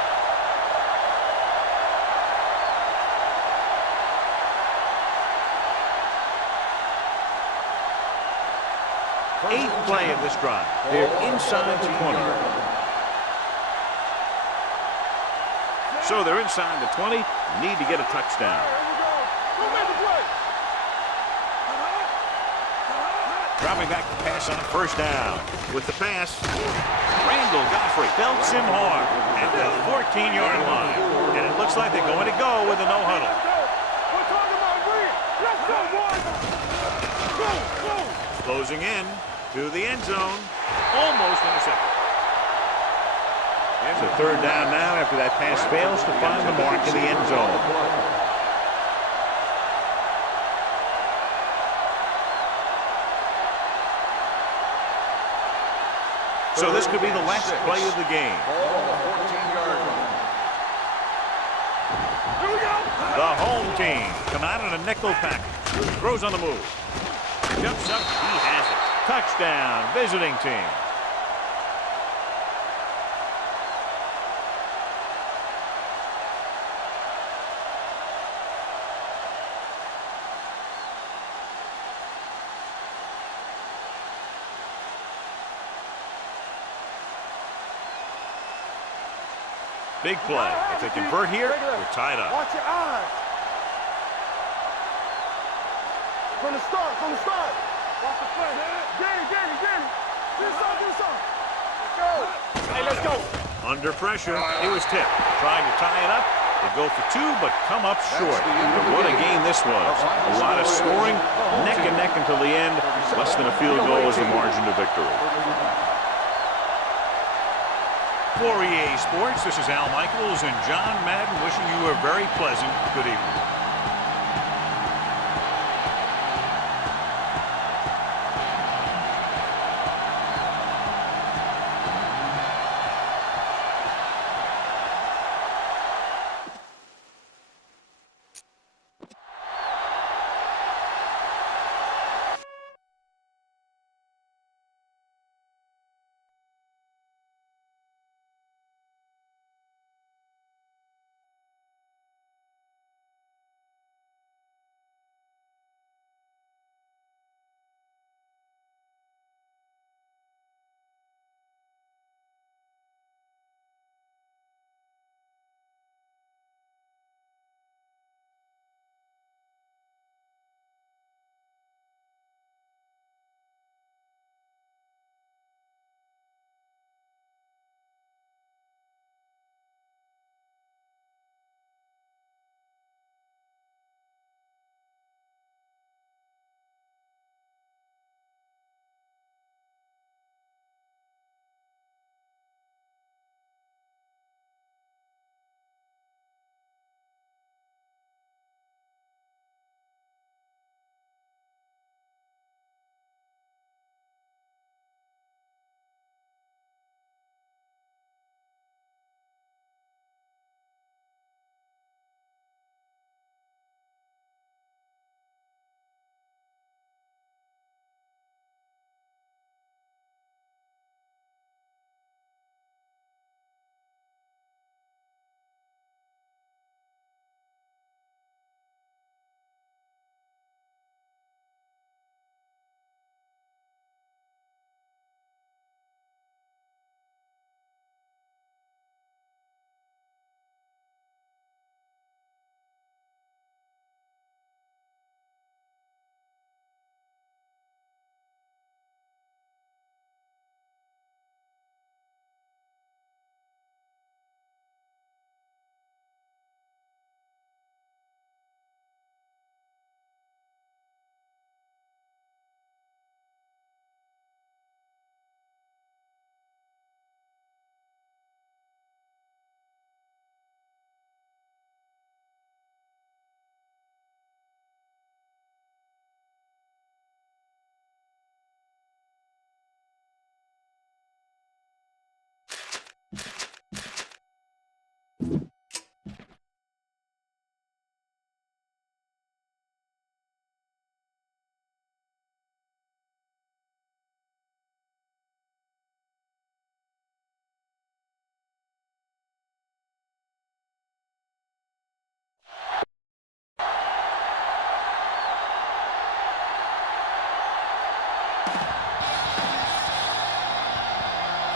Eighth play of this drive. They're inside the 20. So they're inside the 20. Need to get a touchdown. Dropping back to pass on 1st down. With the pass, Randall Godfrey belts him hard at the 14-yard line. And it looks like they're going to go with a no-huddle. Closing in to the end zone. Almost intercepted. It's a 3rd down now after that pass fails to find the mark in the end zone. So this could be the last play of the game. Ball on the 14-yard line. The home team come out in a nickel package. Throws on the move. Jumps up. He has it. Touchdown, visiting team. Big play. If they convert here, we're tied up. Watch your eyes. From the start, from the start. Watch the play. Danny. Do something. Let's go. Hey, let's go. Under pressure, it was tipped. Trying to tie it up. They go for two, but come up short. But what a game this was. A lot of scoring, neck and neck until the end. Less than a field goal is the margin of victory. For EA Sports, this is Al Michaels and John Madden wishing you a very pleasant good evening.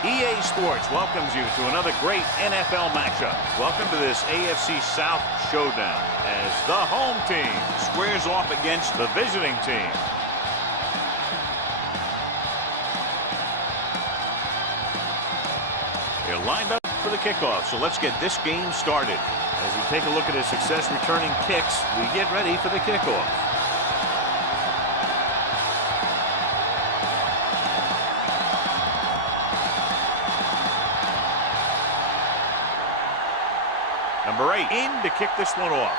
EA Sports welcomes you to another great NFL matchup. Welcome to this AFC South showdown as the home team squares off against the visiting team. They're lined up for the kickoff, so let's get this game started. As we take a look at his success returning kicks, we get ready for the kickoff. Number 8 in to kick this one off.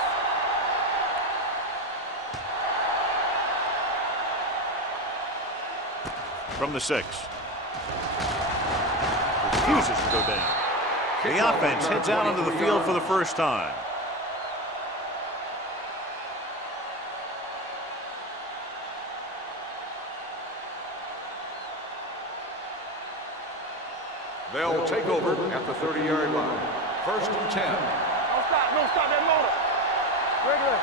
From the 6. Refuses to go down. The offense heads out onto the field for the first time. They'll take over at the 30-yard line. 1st and 10. No, stop that motor. Regular.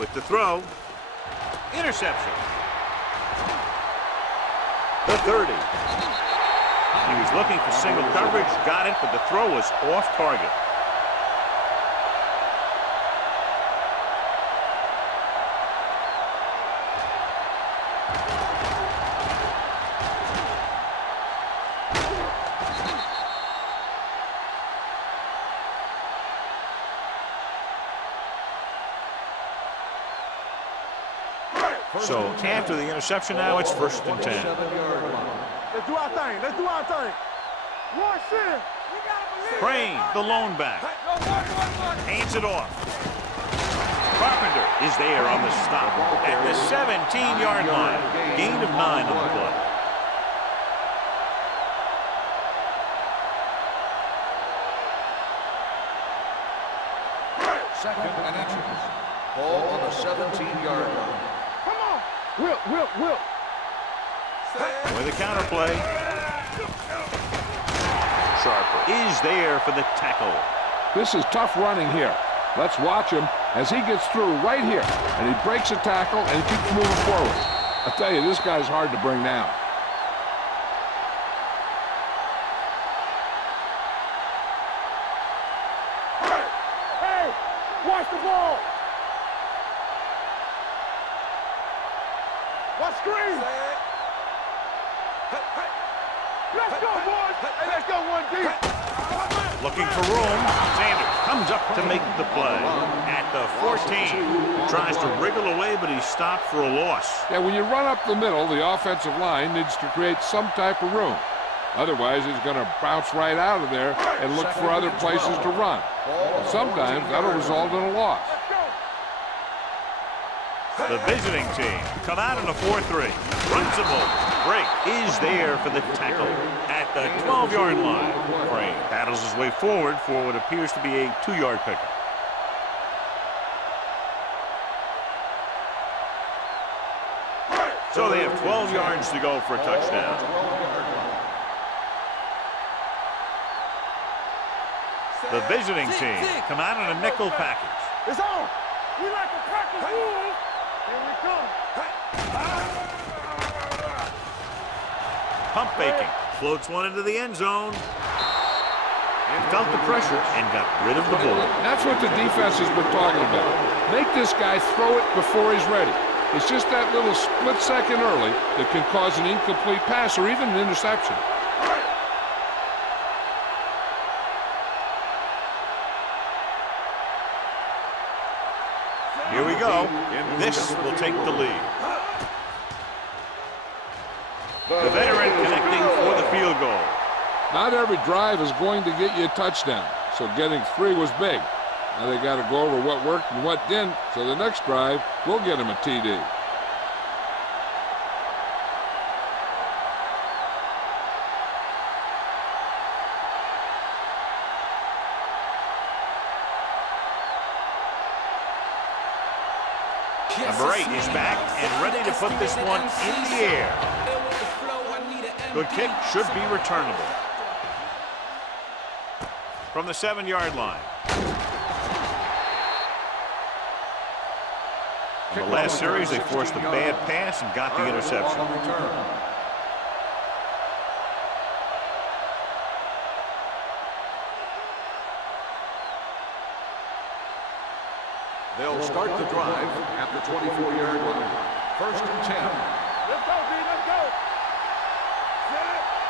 With the throw. Interception. The 30. He was looking for single coverage, got it, but the throw was off target. So after the interception now, it's 1st and 10. Let's do our thing. Let's do our thing. Rush in. Crane, the lone back. Hands it off. Carpenter is there on the stop at the 17-yard line. Gain of 9 on the play. Second and inches. Ball on the 17-yard line. Come on. Whip. With a counter play. Sharper is there for the tackle. This is tough running here. Let's watch him as he gets through right here. And he breaks a tackle and he keeps moving forward. I tell you, this guy's hard to bring down. Hey, watch the ball. Watch screen. Let's go, boys. Hey, let's go one deep. Looking for room. Sanders comes up to make the play. At the 14. Tries to wriggle away, but he's stopped for a loss. Yeah, when you run up the middle, the offensive line needs to create some type of room. Otherwise, he's going to bounce right out of there and look for other places to run. And sometimes that'll result in a loss. The visiting team come out in a 4-3. Runs the ball. Break is there for the tackle at the 12-yard line. Crane battles his way forward for what appears to be a 2-yard pickup. So they have 12 yards to go for a touchdown. The visiting team come out in a nickel package. It's on. We like a pack of wolves. Here we come. Pump faking. Floats one into the end zone. And felt the pressure and got rid of the ball. That's what the defense has been talking about. Make this guy throw it before he's ready. It's just that little split second early that can cause an incomplete pass or even an interception. Here we go. This will take the lead. The veteran connecting for the field goal. Not every drive is going to get you a touchdown, so getting 3 was big. Now they got to go over what worked and what didn't, so the next drive will get him a TD. Number 8 is back and ready to put this one in the air. Good kick, should be returnable. From the 7-yard line. In the last series, they forced a bad pass and got the interception. They'll start the drive at the 24-yard line. 1st and 10. Let's go, B. Let's go.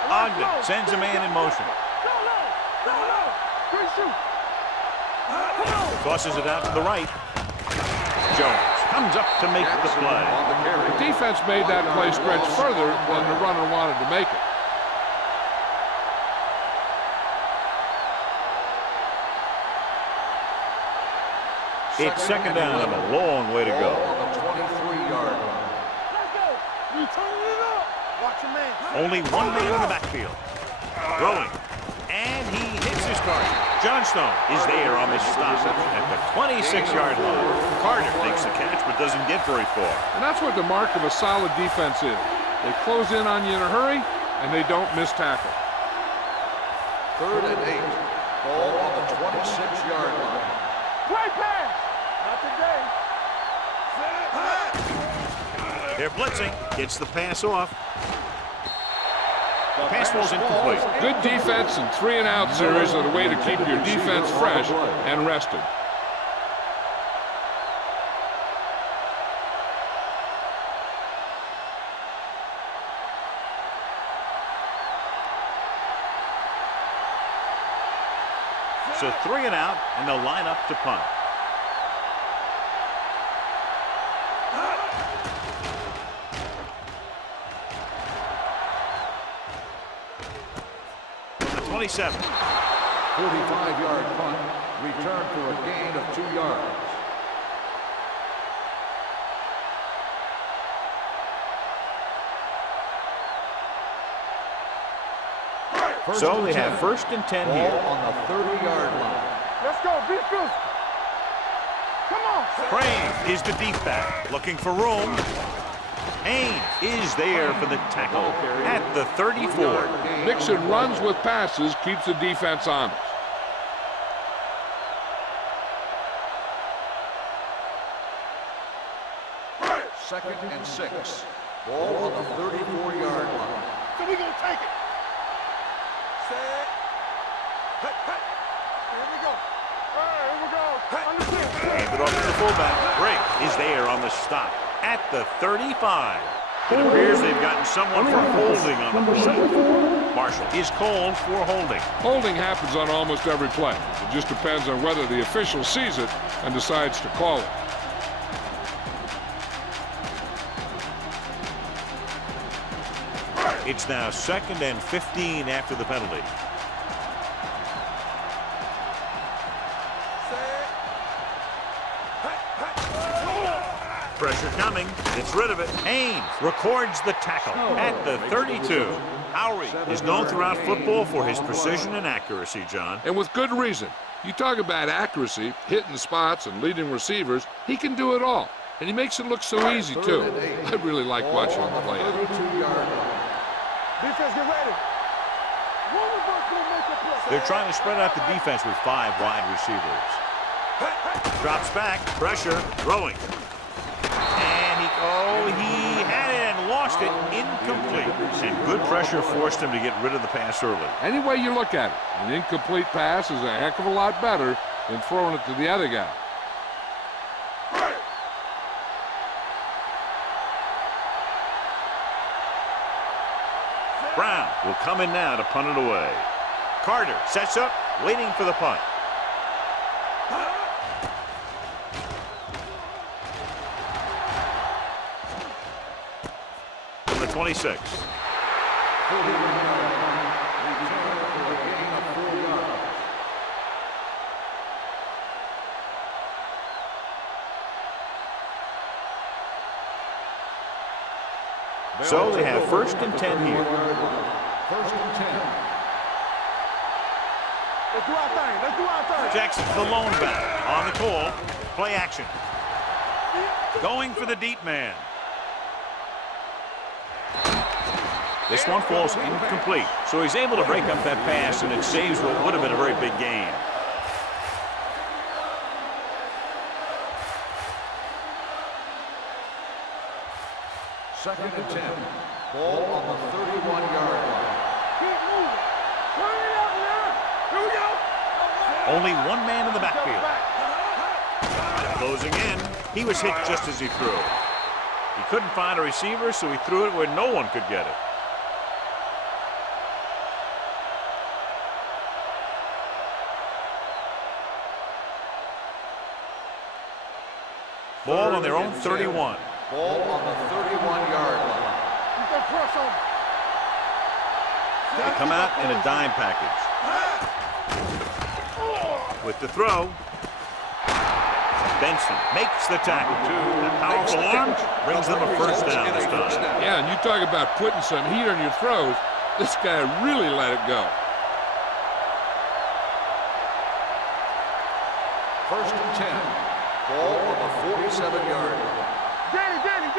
Ogden sends a man in motion. Go low. Go low. Good shoot. Tosses it out to the right. Jones comes up to make the play. The defense made that play stretch further than the runner wanted to make it. It's 2nd down and a long way to go. On the 23-yard line. Let's go. We turning it up. Watch your man. Only one man in the backfield. Throwing. And he hits his target. Johnstone is there on the stop at the 26-yard line. Carter makes the catch but doesn't get very far. And that's what the mark of a solid defense is. They close in on you in a hurry, and they don't miss tackle. 3rd and 8. Ball on the 26-yard line. Great pass. Not today. They're blitzing. Gets the pass off. The pass ball's incomplete. Good defense and 3-and-out series are the way to keep your defense fresh and rested. So 3-and-out, and they'll line up to punt. The 27. 45-yard punt, return for a gain of 2 yards. So they have 1st and 10 here. On the 30-yard line. Let's go. Be physical. Come on. Crane is the deep back, looking for room. Haynes is there for the tackle at the 34. Mixing runs with passes keeps the defense honest. Second and 6. Ball on the 34-yard line. So we going to take it. Set. Hey, hey. Here we go. All right, here we go. Understand. Hand it off to the fullback. Briggs is there on the stop at the 35. It appears they've gotten someone for holding on the play. Marshall is called for holding. Holding happens on almost every play. It just depends on whether the official sees it and decides to call it. It's now 2nd and 15 after the penalty. Pressure coming. It's rid of it. Haynes records the tackle at the 32. Howery is known throughout football for his precision and accuracy, John. And with good reason. You talk about accuracy, hitting spots, and leading receivers. He can do it all. And he makes it look so easy, too. I really like watching him play. Defense, get ready. One of us gonna make a play. They're trying to spread out the defense with 5 wide receivers. Drops back, pressure, throwing. And he had it and lost it, incomplete. And good pressure forced him to get rid of the pass early. Any way you look at it, an incomplete pass is a heck of a lot better than throwing it to the other guy. Brown will come in now to punt it away. Carter sets up, waiting for the punt. From the 26. So they have 1st and 10 here. 1st and 10. Let's do our thing. Let's do our thing. Jackson's the lone back on the call. Play action. Going for the deep man. This one falls incomplete. So he's able to break up that pass, and it saves what would have been a very big gain. Second and 10. Ball on the 31-yard line. Keep moving. Turn it up now. Here we go. Only one man in the backfield. Closing in. He was hit just as he threw. He couldn't find a receiver, so he threw it where no one could get it. Ball on their own 31. Ball on the 31-yard line. Keep that press on. They come out in a dime package. With the throw, Benson makes the tackle. The powerful arm brings them a 1st down this time. Yeah, and you talk about putting some heat on your throws. This guy really let it go. 1st and 10. Ball on the 47-yard line. Danny. You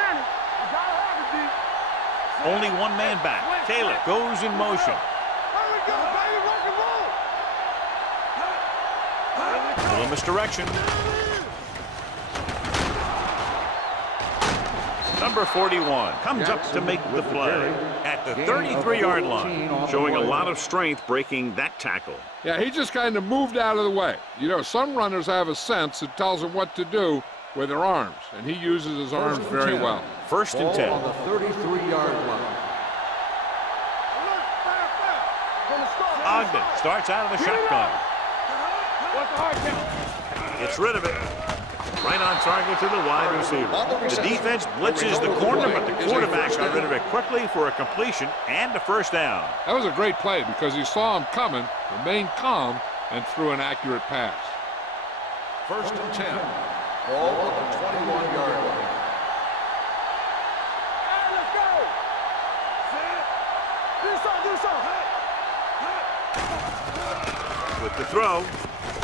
gotta have it, D. Only one man back. Taylor goes in motion. Here we go, baby. Rock and roll. Little misdirection. Number 41 comes up to make the play at the 33-yard line, showing a lot of strength breaking that tackle. Yeah, he just kind of moved out of the way. You know, some runners have a sense that tells them what to do with their arms, and he uses his arms very well. First and 10. On the 33-yard line. Ogden starts out of the shotgun. Gets rid of it. Right on target to the wide receiver. The defense blitzes the corner, but the quarterback got rid of it quickly for a completion and a first down. That was a great play because he saw him coming, remained calm, and threw an accurate pass. First and 10. Ball on the 21-yard line. Let's go. Do something. With the throw,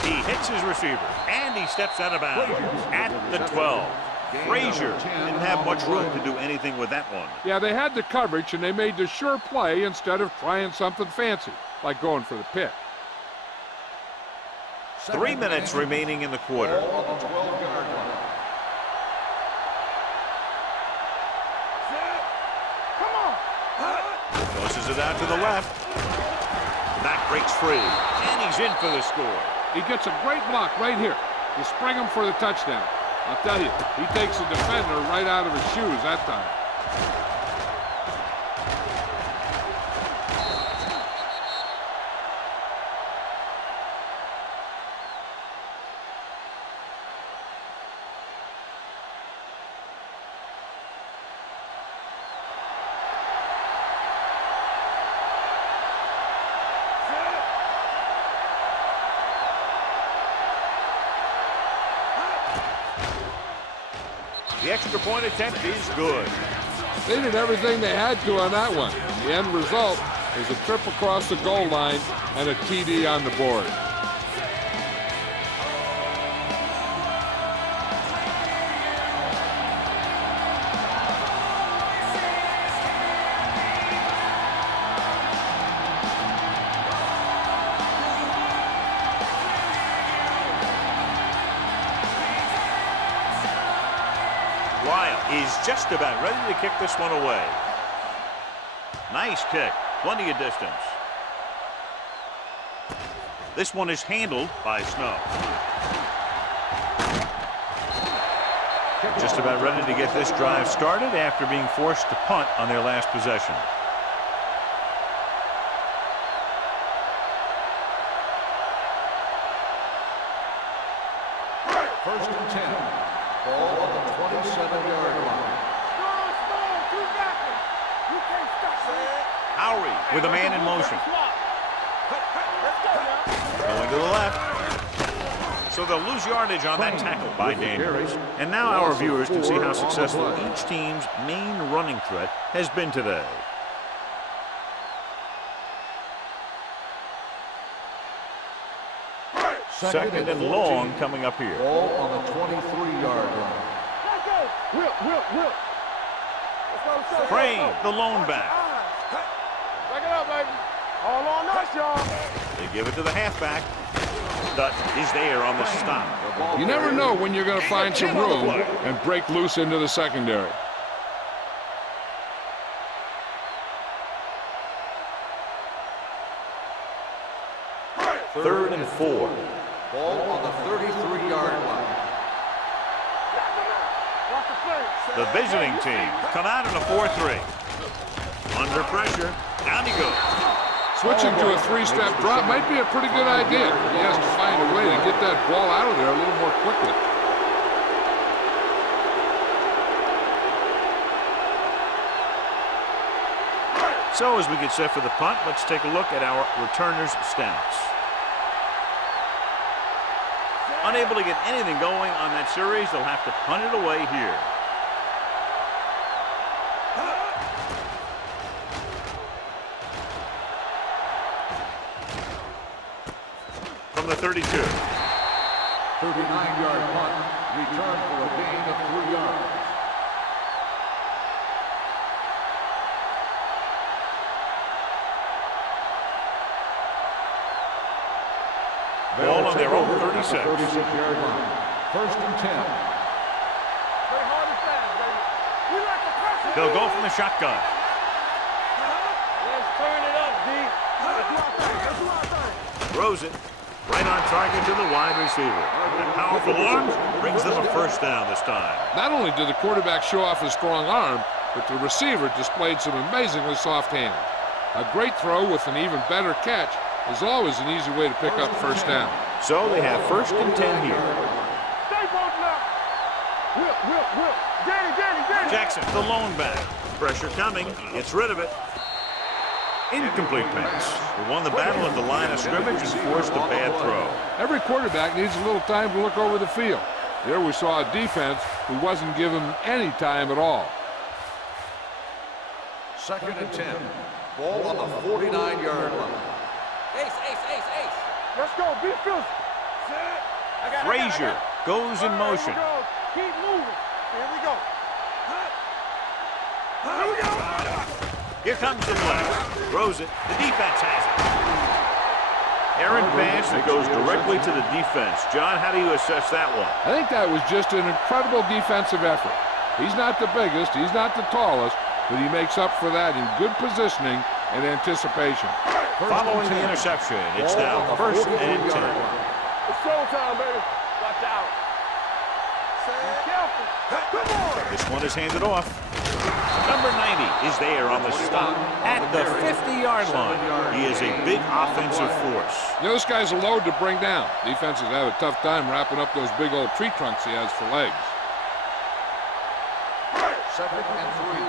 he hits his receiver, and he steps out of bounds at the 12. Frazier didn't have much room to do anything with that one. Yeah, they had the coverage, and they made the sure play instead of trying something fancy, like going for the pick. 3 minutes remaining in the quarter. Ball on the 12-yard line. Come on. Tosses it out to the left. Back breaks free, and he's in for the score. He gets a great block right here to spring him for the touchdown. I'll tell you, he takes the defender right out of his shoes that time. The extra point attempt is good. They did everything they had to on that one. The end result is a trip across the goal line and a TD on the board. Is just about ready to kick this one away. Nice kick, plenty of distance. This one is handled by Snow. Just about ready to get this drive started after being forced to punt on their last possession. First and 10. Ball on the 27-yard line. Howry with a man in motion. Going to the left. So they'll lose yardage on that tackle by Daniels. And now our viewers can see how successful each team's main running threat has been today. Second and long coming up here. Ball on the 23-yard line. Will. Crane, the lone back. Back it up, baby. All on us, y'all. They give it to the halfback. Dutt is there on the stop. You never know when you're going to find some room and break loose into the secondary. Third and 4. Ball on the 33-yard line. The visiting team come out in a 4-3. Under pressure. Down he goes. Switching to a three-step drop might be a pretty good idea. He has to find a way to get that ball out of there a little more quickly. So as we get set for the punt, let's take a look at our returners' stats. Unable to get anything going on that series, they'll have to punt it away here. From the 32. 39-yard punt. Return for a gain of 3 yards. Ball on their own 36. 36-yard line. First and 10. Play hard and fast, baby. We like to They'll go from the shotgun. Let's turn it up, D. Let's do our thing. Throws it. Right on target to the wide receiver. That powerful arm brings them a first down this time. Not only did the quarterback show off his strong arm, but the receiver displayed some amazingly soft hands. A great throw with an even better catch is always an easy way to pick up first down. So they have 1st and 10 here. Stay both now. Whip. Danny. Jackson, the lone back. Pressure coming. Gets rid of it. Incomplete pass. He won the battle at the line of scrimmage and forced a bad throw. Every quarterback needs a little time to look over the field. Here we saw a defense who wasn't given any time at all. 2nd and 10. Ball on the 49-yard line. Ace. Let's go. Be physical. Frazier goes in motion. Keep moving. Here we go. Here comes the blitz. Throws it. The defense has it. Errant pass that goes directly to the defense. John, how do you assess that one? I think that was just an incredible defensive effort. He's not the biggest, he's not the tallest, but he makes up for that in good positioning and anticipation. Following the interception, it's now 1st and 10. It's showtime, baby. Watch out. Be careful. Come on. This one is handed off. Number 90 is there on the stop at the 50-yard line. He is a big offensive force. Those guys are load to bring down. Defenses have a tough time wrapping up those big old tree trunks he has for legs. 2nd and 3.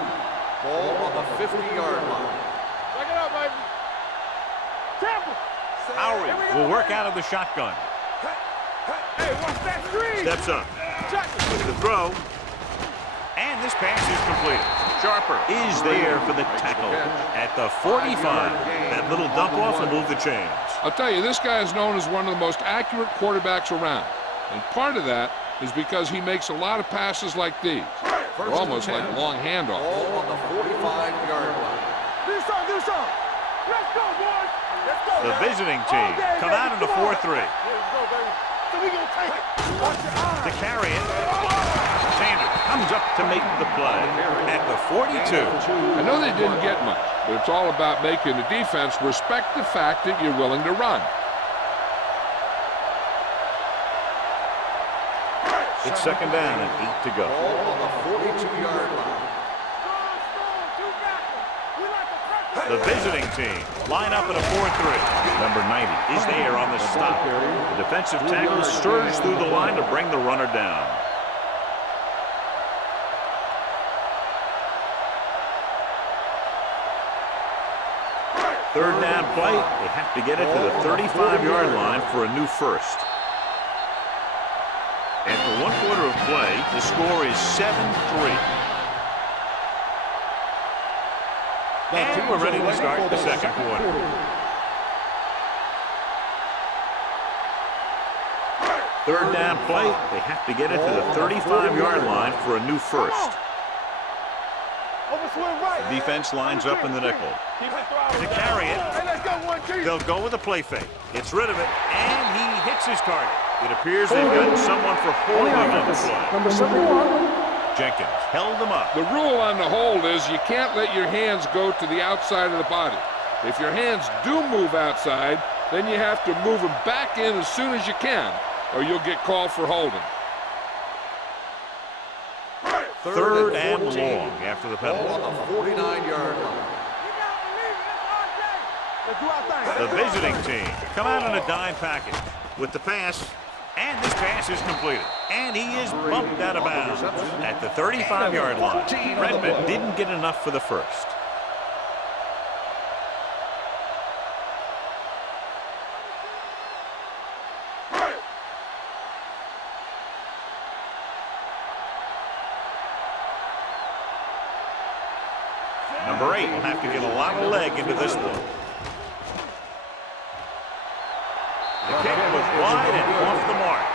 Ball on the 50-yard line. Check it out, baby. Temple. Lowry will work out of the shotgun. Hey, watch that screen. Steps up. Check it. With the throw. And this pass is completed. Sharper is there for the tackle at the 45. That little dump off will move the chains. I'll tell you, this guy is known as one of the most accurate quarterbacks around. And part of that is because he makes a lot of passes like these. They're almost like long handoffs. Ball on the 45-yard line. Do something. Let's go, boys. Let's go. The visiting team come out in the 4-3. Let's go, baby. So we gonna take it. Watch your eyes. To carry it. Sanders comes up to make the play at the 42. I know they didn't get much, but it's all about making the defense respect the fact that you're willing to run. It's 2nd down and 8 to go. Ball on the 42-yard line. The visiting team line up in a 4-3. Number 90 is there on the stop. The defensive tackle surges through the line to bring the runner down. Third down play. They have to get it to the 35-yard line for a new first. After 1 quarter of play, the score is 7-3. And we're ready to start the 2nd quarter. Third down play. They have to get it to the 35-yard line for a new first. The defense lines up in the nickel. To carry it, they'll go with a play fake. Gets rid of it, and he hits his target. It appears they've gotten someone for holding on the play. Number 71. Jenkins held them up. The rule on the hold is you can't let your hands go to the outside of the body. If your hands do move outside, then you have to move them back in as soon as you can, or you'll get called for holding. Third and long after the penalty. Ball on the 49-yard line. The visiting team come out in a dime package with the pass, and this pass is completed. And he is bumped out of bounds at the 35-yard line. Redmond didn't get enough for the first. Number 8 will have to get a lot of leg into this one. The kick was wide and off the mark.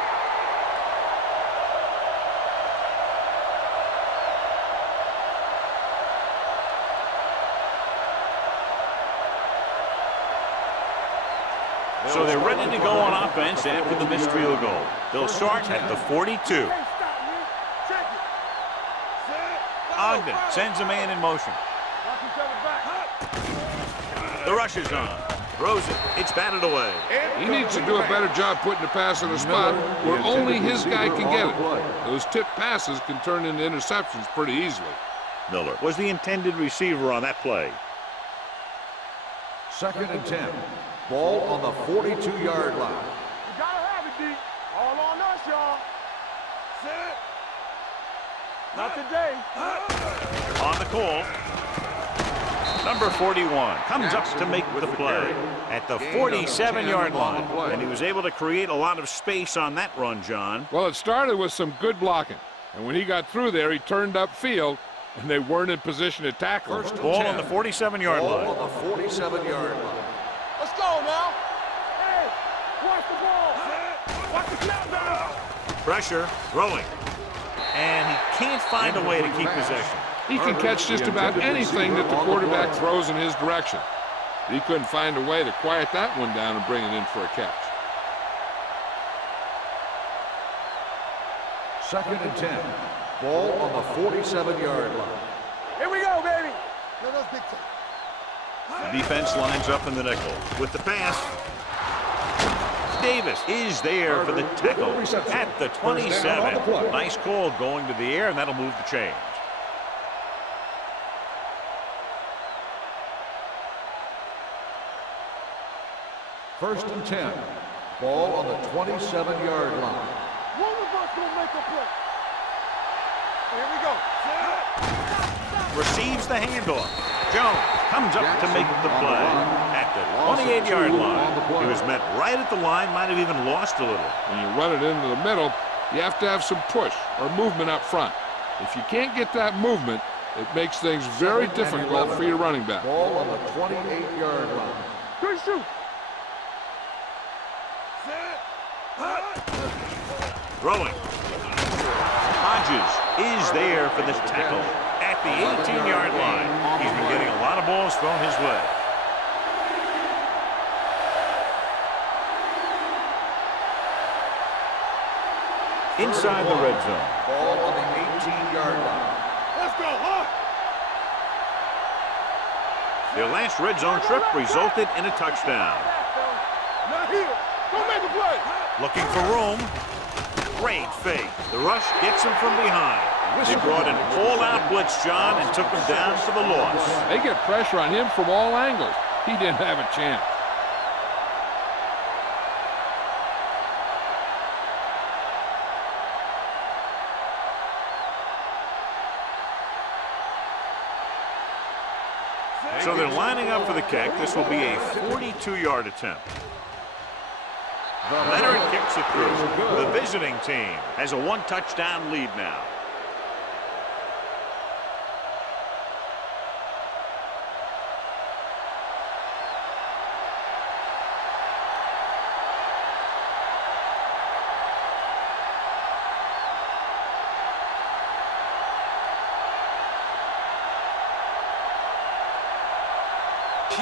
So they're ready to go on offense after the missed field goal. They'll start at the 42. Ogden sends a man in motion. Watch each other back. The rush is on. Throws it. It's batted away. He needs to do a better job putting the pass in a spot where only his guy can get it. Those tip passes can turn into interceptions pretty easily. Miller was the intended receiver on that play. 2nd and 10. Ball on the 42-yard line. You gotta have it, D. All on us, y'all. Set. Not today. On the call. Number 41 comes up to make the play at the 47-yard line. And he was able to create a lot of space on that run, John. Well, it started with some good blocking. And when he got through there, he turned upfield, and they weren't in position to tackle him. First and Ball 10. on the 47-yard Ball line. on the 47-yard line. Let's go now. Hey, watch the ball. Watch the snap down. Pressure, throwing. And he can't find a way to keep possession. He can catch just about anything that the quarterback throws in his direction. He couldn't find a way to quiet that one down and bring it in for a catch. 2nd and 10. Ball on the 47-yard line. Here we go, baby. Let us dictate. The defense lines up in the nickel with the pass. Davis is there for the tackle at the 27. Nice call going to the air, and that'll move the chains. First and 10. Ball on the 27-yard line. One of us gonna make a play. Here we go. Receives the handoff. Jones comes up to make the play at the 28-yard line. He was met right at the line, might have even lost a little. When you run it into the middle, you have to have some push or movement up front. If you can't get that movement, it makes things very difficult for your running back. Ball on the 28-yard line. Good shoot. Throwing. Hodges is there for the tackle at the 18-yard line. He's been getting a lot of balls thrown his way. Inside the red zone. Ball on the 18-yard line. Let's go, huh? Their last red zone trip resulted in a touchdown. Not here. Go make a play. Looking for room. Great fake. The rush gets him from behind. They brought an all-out blitz, John, and took him down for the loss. They get pressure on him from all angles. He didn't have a chance. So they're lining up for the kick. This will be a 42-yard attempt. Leonard kicks it through. The visiting team has a one-touchdown lead now.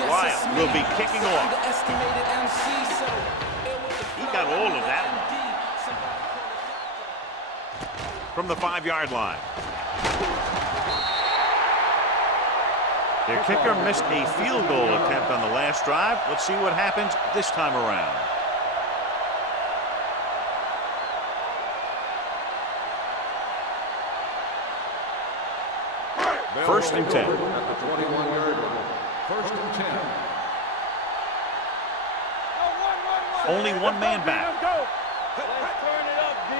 Wyatt will be kicking off. He got all of that from the 5-yard line. Their kicker missed a field goal attempt on the last drive. Let's see what happens this time around. First and 10. At the 21-yard line. First and 10. Only one man back. Let's go. Let's turn it up, D.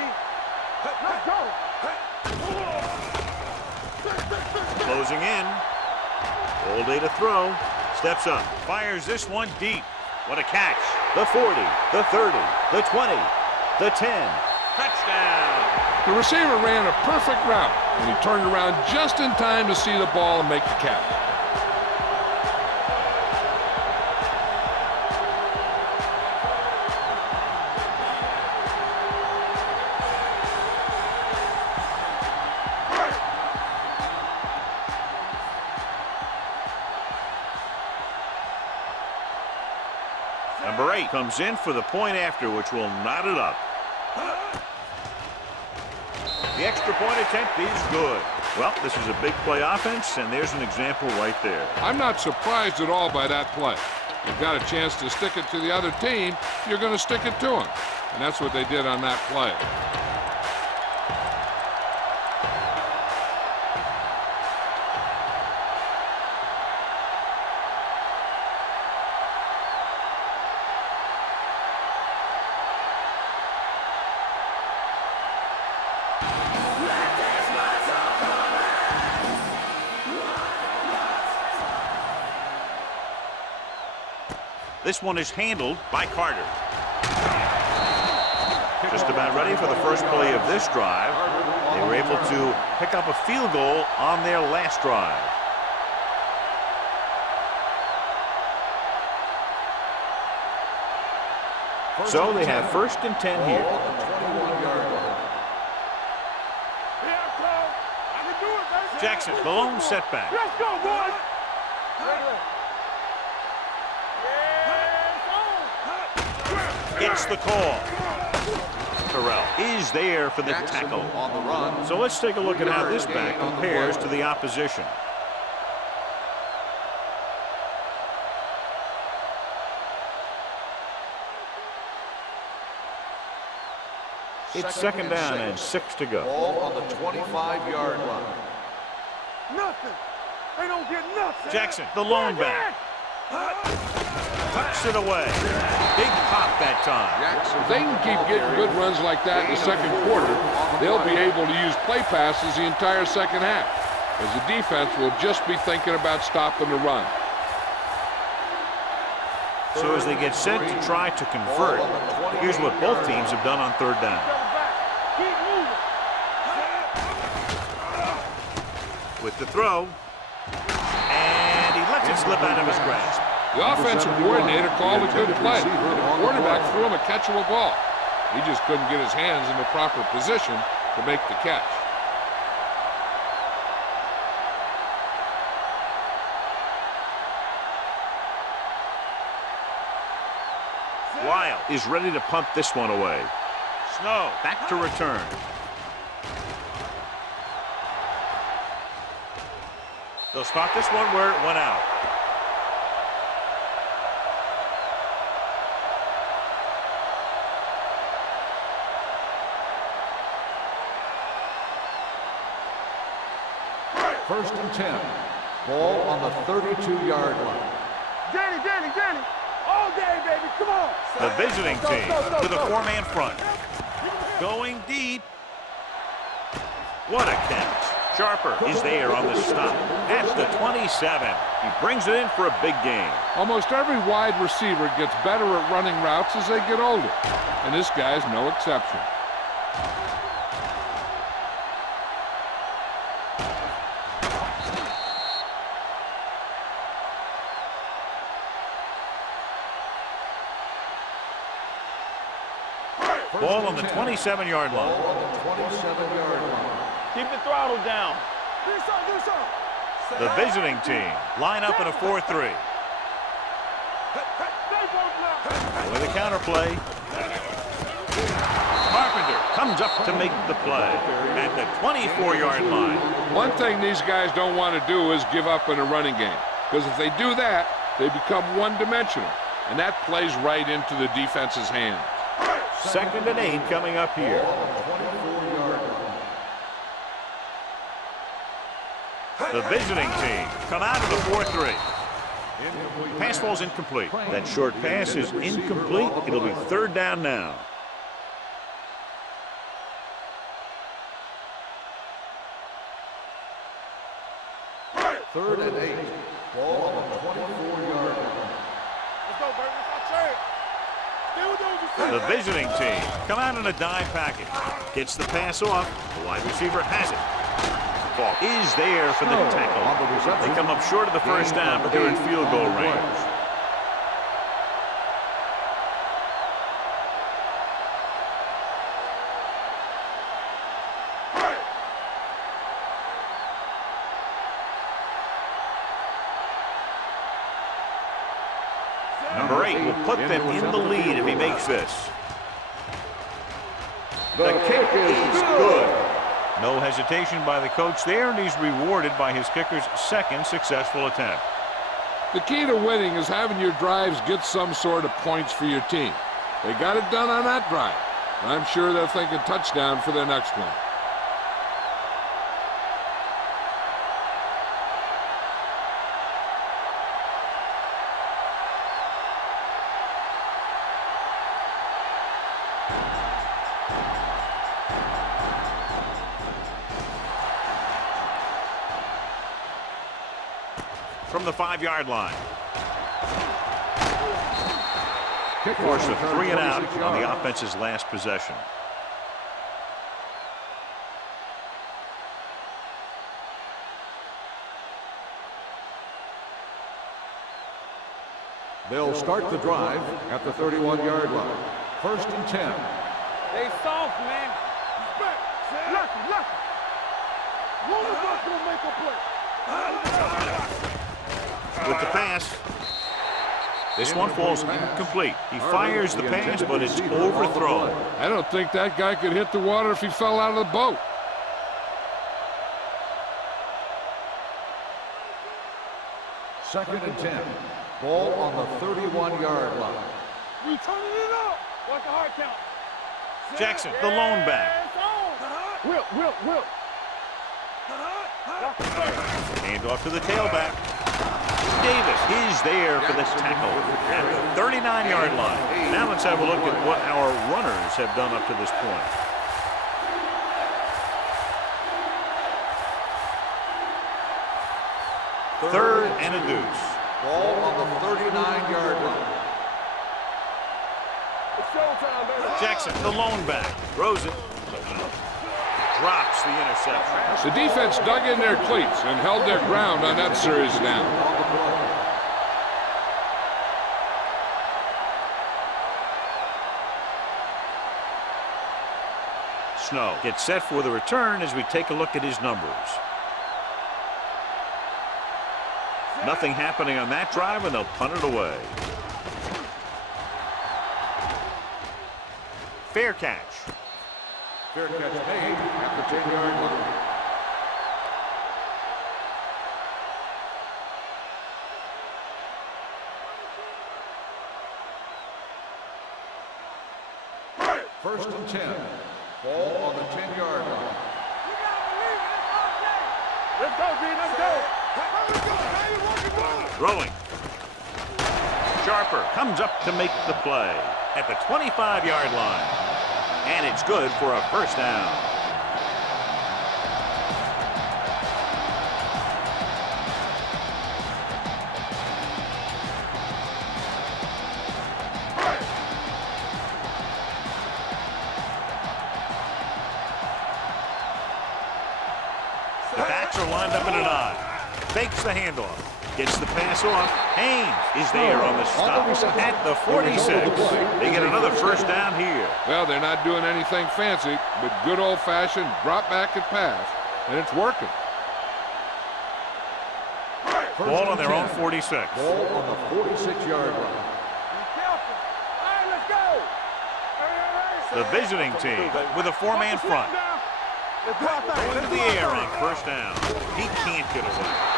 Let's go. Closing in. All day to throw. Steps up. Fires this one deep. What a catch. The 40, the 30, the 20, the 10. Touchdown. The receiver ran a perfect route, and he turned around just in time to see the ball and make the catch. Number 8 comes in for the point after, which will knot it up. The extra point attempt is good. Well, this is a big play offense, and there's an example right there. I'm not surprised at all by that play. You've got a chance to stick it to the other team, you're going to stick it to them. And that's what they did on that play. This one is handled by Carter. Just about ready for the first play of this drive. They were able to pick up a field goal on their last drive. So they have 1st and 10 here. Here I come. I can do it, baby. Jackson, the lone setback. Let's go, boys. Gets the call. Terrell is there for the tackle. On the run. So let's take a look at how this back compares to the opposition. It's 2nd down and 6 to go. Ball on the 25-yard line. Nothing. They don't get nothing. Jackson, the lone back. Tucks it away. Big pop that time. If they can keep getting good runs like that in the second quarter, they'll be able to use play passes the entire second half, as the defense will just be thinking about stopping the run. So as they get set to try to convert, here's what both teams have done on 3rd down. Keep moving. With the throw, and he lets it slip out of his grasp. The offensive coordinator called a good play, and the quarterback threw him a catchable ball. He just couldn't get his hands in the proper position to make the catch. Wild is ready to punt this one away. Snow back to return. They'll spot this one where it went out. First and 10. Ball on the 32-yard line. Danny. All day, baby. Come on. The visiting team with a 4-man front. Going deep. What a catch. Sharper is there on the stop at the 27. He brings it in for a big gain. Almost every wide receiver gets better at running routes as they get older, and this guy's no exception. Ball on the 27-yard line. Ball on the 27-yard line. Keep the throttle down. Do something. The visiting team line up in a 4-3. With a counter play. Carpenter comes up to make the play at the 24-yard line. One thing these guys don't want to do is give up in a running game, because if they do that, they become one-dimensional, and that plays right into the defense's hand. 2nd and 8 coming up here. The visiting team come out of the 4-3. Pass falls incomplete. That short pass is incomplete. It'll be 3rd down now. Third and 8. Ball on the 24-yard line. Let's go, baby. Let's go. Stay with those. The visiting team come out in a dime package. Gets the pass off. The wide receiver has it. Ball is there for the tackle. They come up short of the 1st down, but they're in field goal range. Number 8 will put them in the lead if he makes this. The kick is good. No hesitation by the coach there, and he's rewarded by his kicker's second successful attempt. The key to winning is having your drives get some sort of points for your team. They got it done on that drive. I'm sure they're thinking touchdown for their next one. From the 5-yard line. Force Force a 3 and out on the offense's last possession. They'll start the drive at the 31-yard line. 1st and 10. They soft, man. Respect. Lucky. Looniversity gonna make a play. With the pass. This one falls incomplete. He fires the pass, but it's overthrown. I don't think that guy could hit the water if he fell out of the boat. Second and 10. Ball on the 31-yard line. We turning it up. What's the hard count? Jackson, the lone back. Will. Hand off to the tailback. Davis is there for this tackle at the 39-yard line. Now let's have a look at what our runners have done up to this point. Third and a deuce. Ball on the 39-yard line. It's showtime, baby. Jackson, the lone back, throws it. Drops the interception. The defense dug in their cleats and held their ground on that series down. Snow gets set for the return as we take a look at his numbers. Nothing happening on that drive, and they'll punt it away. Fair catch. Fair catch made at the 10-yard line. First and 10. Ball on the 10-yard line. Let's go, B. Let's go. Throwing. Sharper comes up to make the play at the 25-yard line. And it's good for a first down. The backs are lined up in an I. Fakes the handoff. Gets the pass off. Haynes is there on the stop at the 46. They get another first down here. Well, they're not doing anything fancy, but good old-fashioned drop back and pass, and it's working. Ball on their own 46. Ball on the 46-yard line. Be careful. All right, let's go. The visiting team with a 4-man front. Going to the air on first down. He can't get away.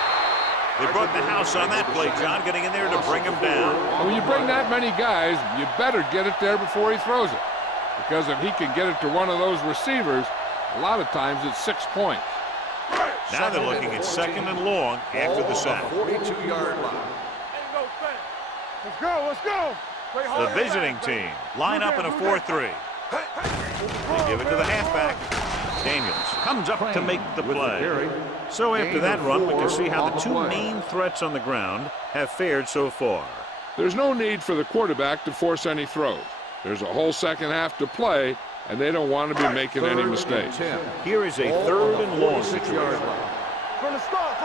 They brought the house on that play, John, getting in there to bring him down. When you bring that many guys, you better get it there before he throws it. Because if he can get it to one of those receivers, a lot of times it's 6 points. Now they're looking at second and long after the sack. 42-yard line. Ain't no thing. Let's go. The visiting team line up in a 4-3. They give it to the halfback. Daniels comes up to make the play. So after that run, we can see how the two main threats on the ground have fared so far. There's no need for the quarterback to force any throws. There's a whole second half to play, and they don't want to be making any mistakes. Here is a third and long situation. From the start.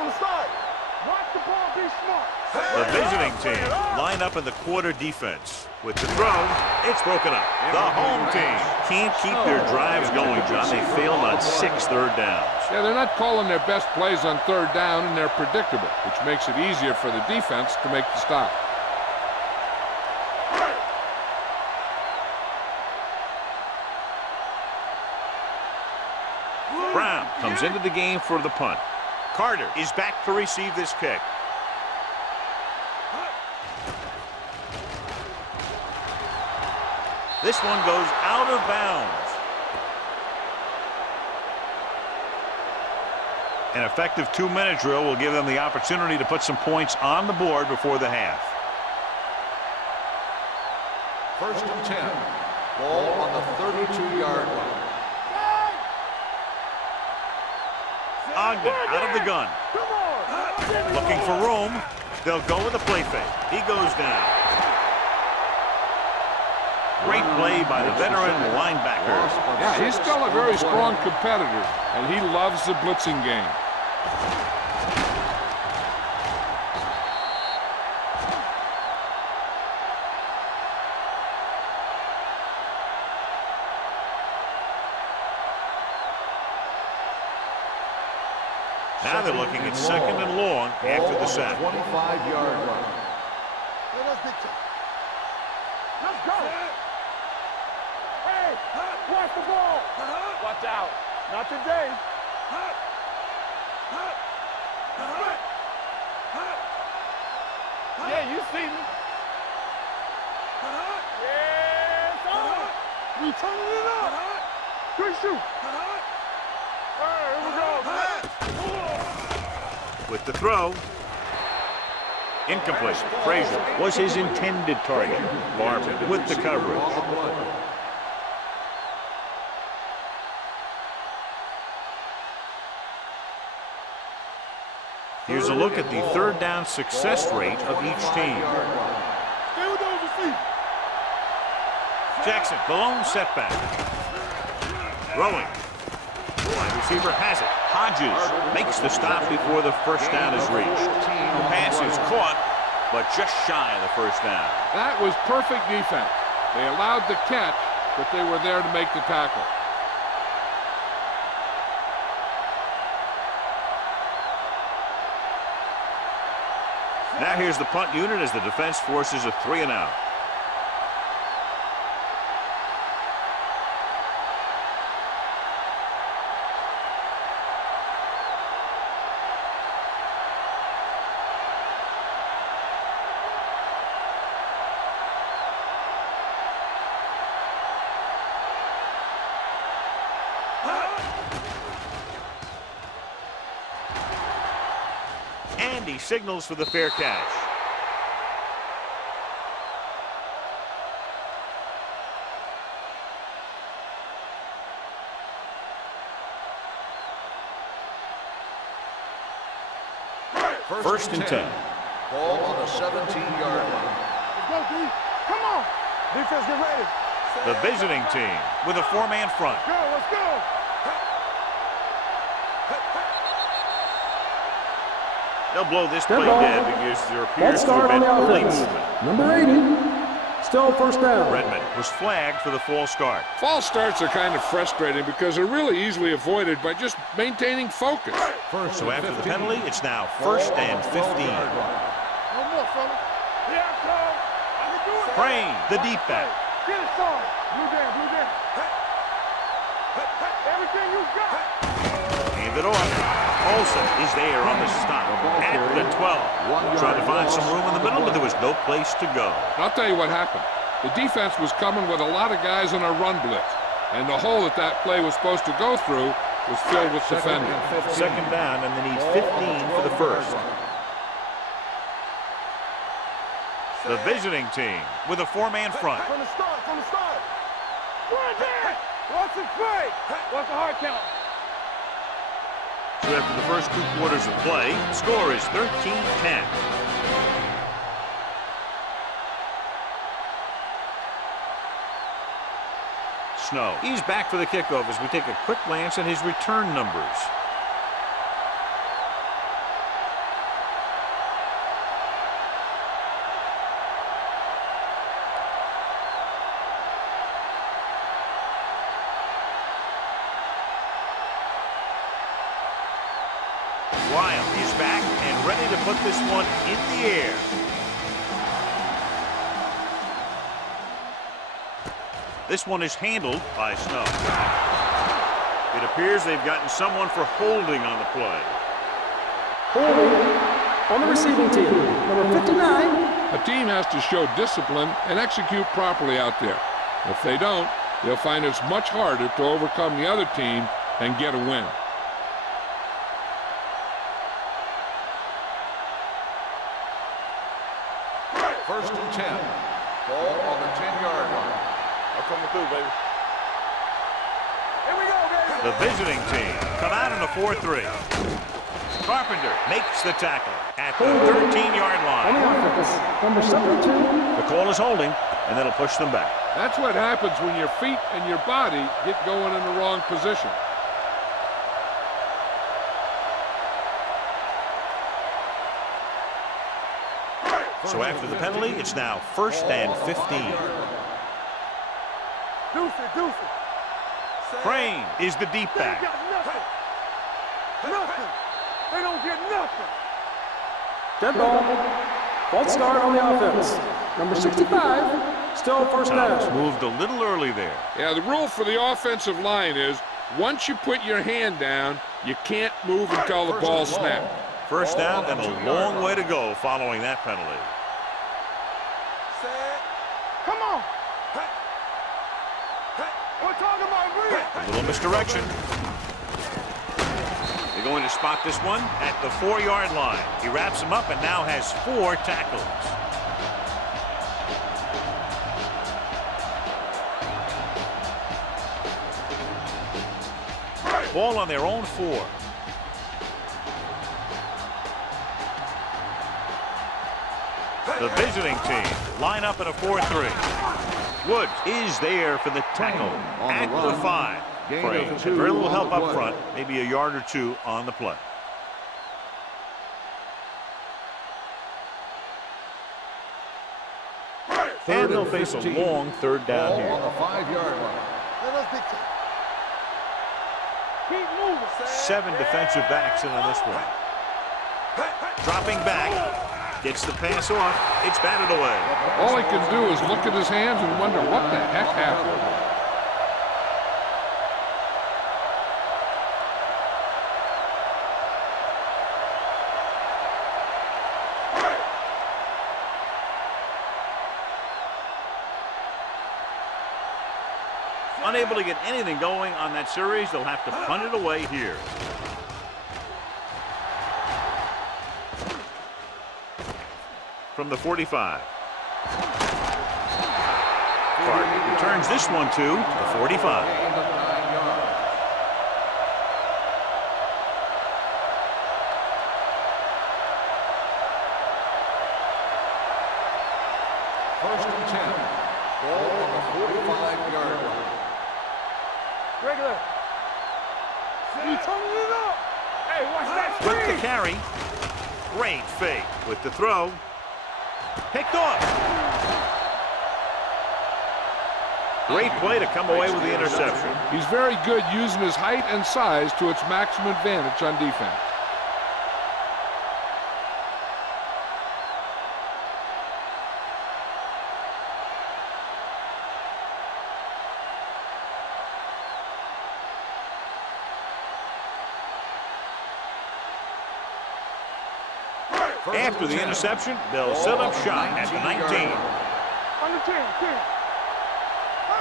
Watch the ball, be smart. The visiting team line up in the quarter defense. With the throw, it's broken up. The home team can't keep their drives going, John. They failed on 6 third downs. Yeah, they're not calling their best plays on third down, and they're predictable, which makes it easier for the defense to make the stop. Brown comes into the game for the punt. Carter is back to receive this kick. This one goes out of bounds. An effective 2-minute drill will give them the opportunity to put some points on the board before the half. 1st and 10. Ball on the 32-yard line. Ogden out of the gun. Looking for room. They'll go with a play fake. He goes down. Great play by the veteran linebacker. Yeah, he's still a very strong competitor, and he loves the blitzing game. Now they're looking at 2nd and long after the sack. 25-yard line. Let's go. Hey, watch the ball. Watch out. Not today. Yeah, you see me. Yes, on. We turning it up. Good shoot. All right, here we go. With the throw. Incomplete. Frazier was his intended target. Barber with the coverage. Here's a look at the 3rd down success rate of each team. Stay with those feet. Jackson, the lone setback. Throwing. Wide receiver has it. Hodges makes the stop before the 1st down is reached. The pass is caught, but just shy of the 1st down. That was perfect defense. They allowed the catch, but they were there to make the tackle. Now here's the punt unit as the defense forces a 3-and-out. And he signals for the fair catch. First and 10. Ball on the 17-yard line. Let's go, D. Come on. Defense, get ready. The visiting team with a 4-man front. Go, let's go. They'll blow this play Dead ball. dead because there Let's appears to start have on been the late offense. movement. Number 80. Still 1st down. Redmond was flagged for the false start. False starts are kind of frustrating because they're really easily avoided by just maintaining focus. So after the penalty, it's now 1st and 15. No more, fella. Here I come. I can do it. Crane, the deep back. Get it started. Blue down, blue down. Everything you got. Hand it off. Olsen is there on the stop at the 12. Trying to find some room in the middle, but there was no place to go. I'll tell you what happened. The defense was coming with a lot of guys in a run blitz, and the hole that play was supposed to go through was filled with defenders. 2nd down, and they need 15 for the 1st. The visiting team with a 4-man front. From the start, from the start. Run there. Watch it play. Watch the hard count. So after the first 2 quarters of play, the score is 13-10. Snow. He's back for the kickoff as we take a quick glance at his return numbers. Wild is back and ready to put this one in the air. This one is handled by Snow. It appears they've gotten someone for holding on the play. Holding on the receiving team. Number 59. A team has to show discipline and execute properly out there. If they don't, they'll find it's much harder to overcome the other team and get a win. First and 10. Ball on the 10-yard line. I'm coming through, baby. Here we go, baby. The visiting team come out in a 4-3. Carpenter makes the tackle at the 13-yard On the line. offense. Number 72. The call is holding, and that'll push them back. That's what happens when your feet and your body get going in the wrong position. So after the penalty, it's now 1st and 15. Deuce it. Crane is the deep They back. got nothing. Nothing. They don't get nothing. Dead ball. False start on the offense. Number 65. Still first Thomas down. moved a little early there. Yeah, the rule for the offensive line is once you put your hand down, you can't move until the ball snaps. First down and a long way to go following that penalty. Come on. We're talking about real. A little misdirection. They're going to spot this one at the 4-yard line. He wraps him up and now has 4 tackles. Ball on their own 4. The visiting team line up in a 4-3. Woods is there for the tackle at the 5. Crane had very little help up front, maybe a yard or 2 on the play. And they'll face a long 3rd down Ball here. on the 5-yard line. Let us be keep moving. 7 defensive backs in on this one. Dropping back. Gets the pass off. It's batted away. All he can do is look at his hands and wonder what the heck happened. Unable to get anything going on that series, they'll have to punt it away here. From the 45. Clark returns this one to the 45. Gain of 9 yards. First and 10. Ball on the 45-yard line. Regular. You turning it up. Hey, watch that With the screen. carry. Great fake with the throw. Picked off. Great play to come away with the interception. He's very good using his height and size to its maximum advantage on defense. After the interception, they'll set up shop at the 19. On the 10. Here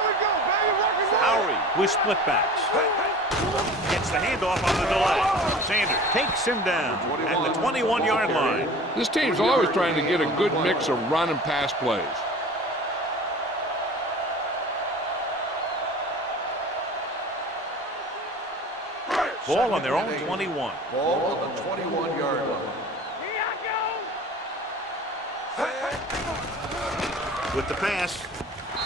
we go, baby. Rock and roll. Lowry with split backs. Gets the handoff on the delay. Sanders takes him down at the 21-yard line. This team's always trying to get a good mix of run and pass plays. Ball on their own 21. Ball on the 21-yard line. Here I go. With the pass,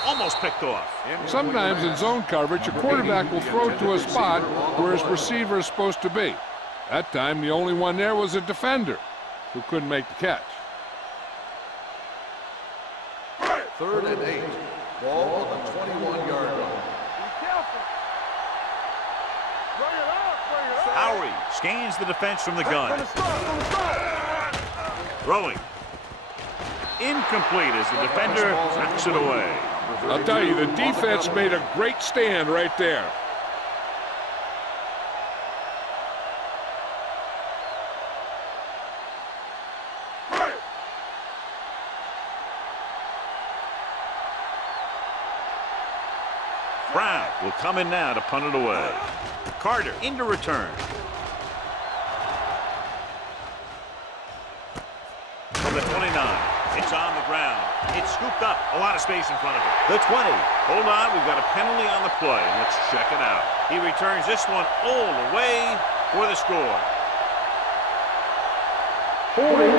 almost picked off. Sometimes in zone coverage, a quarterback will throw to a spot where his receiver is supposed to be. That time, the only one there was a defender who couldn't make the catch. 3rd and 8. Ball on the 21-yard line. Be careful. Bring it up. Lowry scans the defense from the gun. Throwing. Incomplete as the defender knocks it away. I'll tell you, the defense made a great stand right there. Brown will come in now to punt it away. Carter into return. From the 29, it's on the ground. It's scooped up. A lot of space in front of it. The 20. Hold on, we've got a penalty on the play. Let's check it out. He returns this one all the way for the score. Holding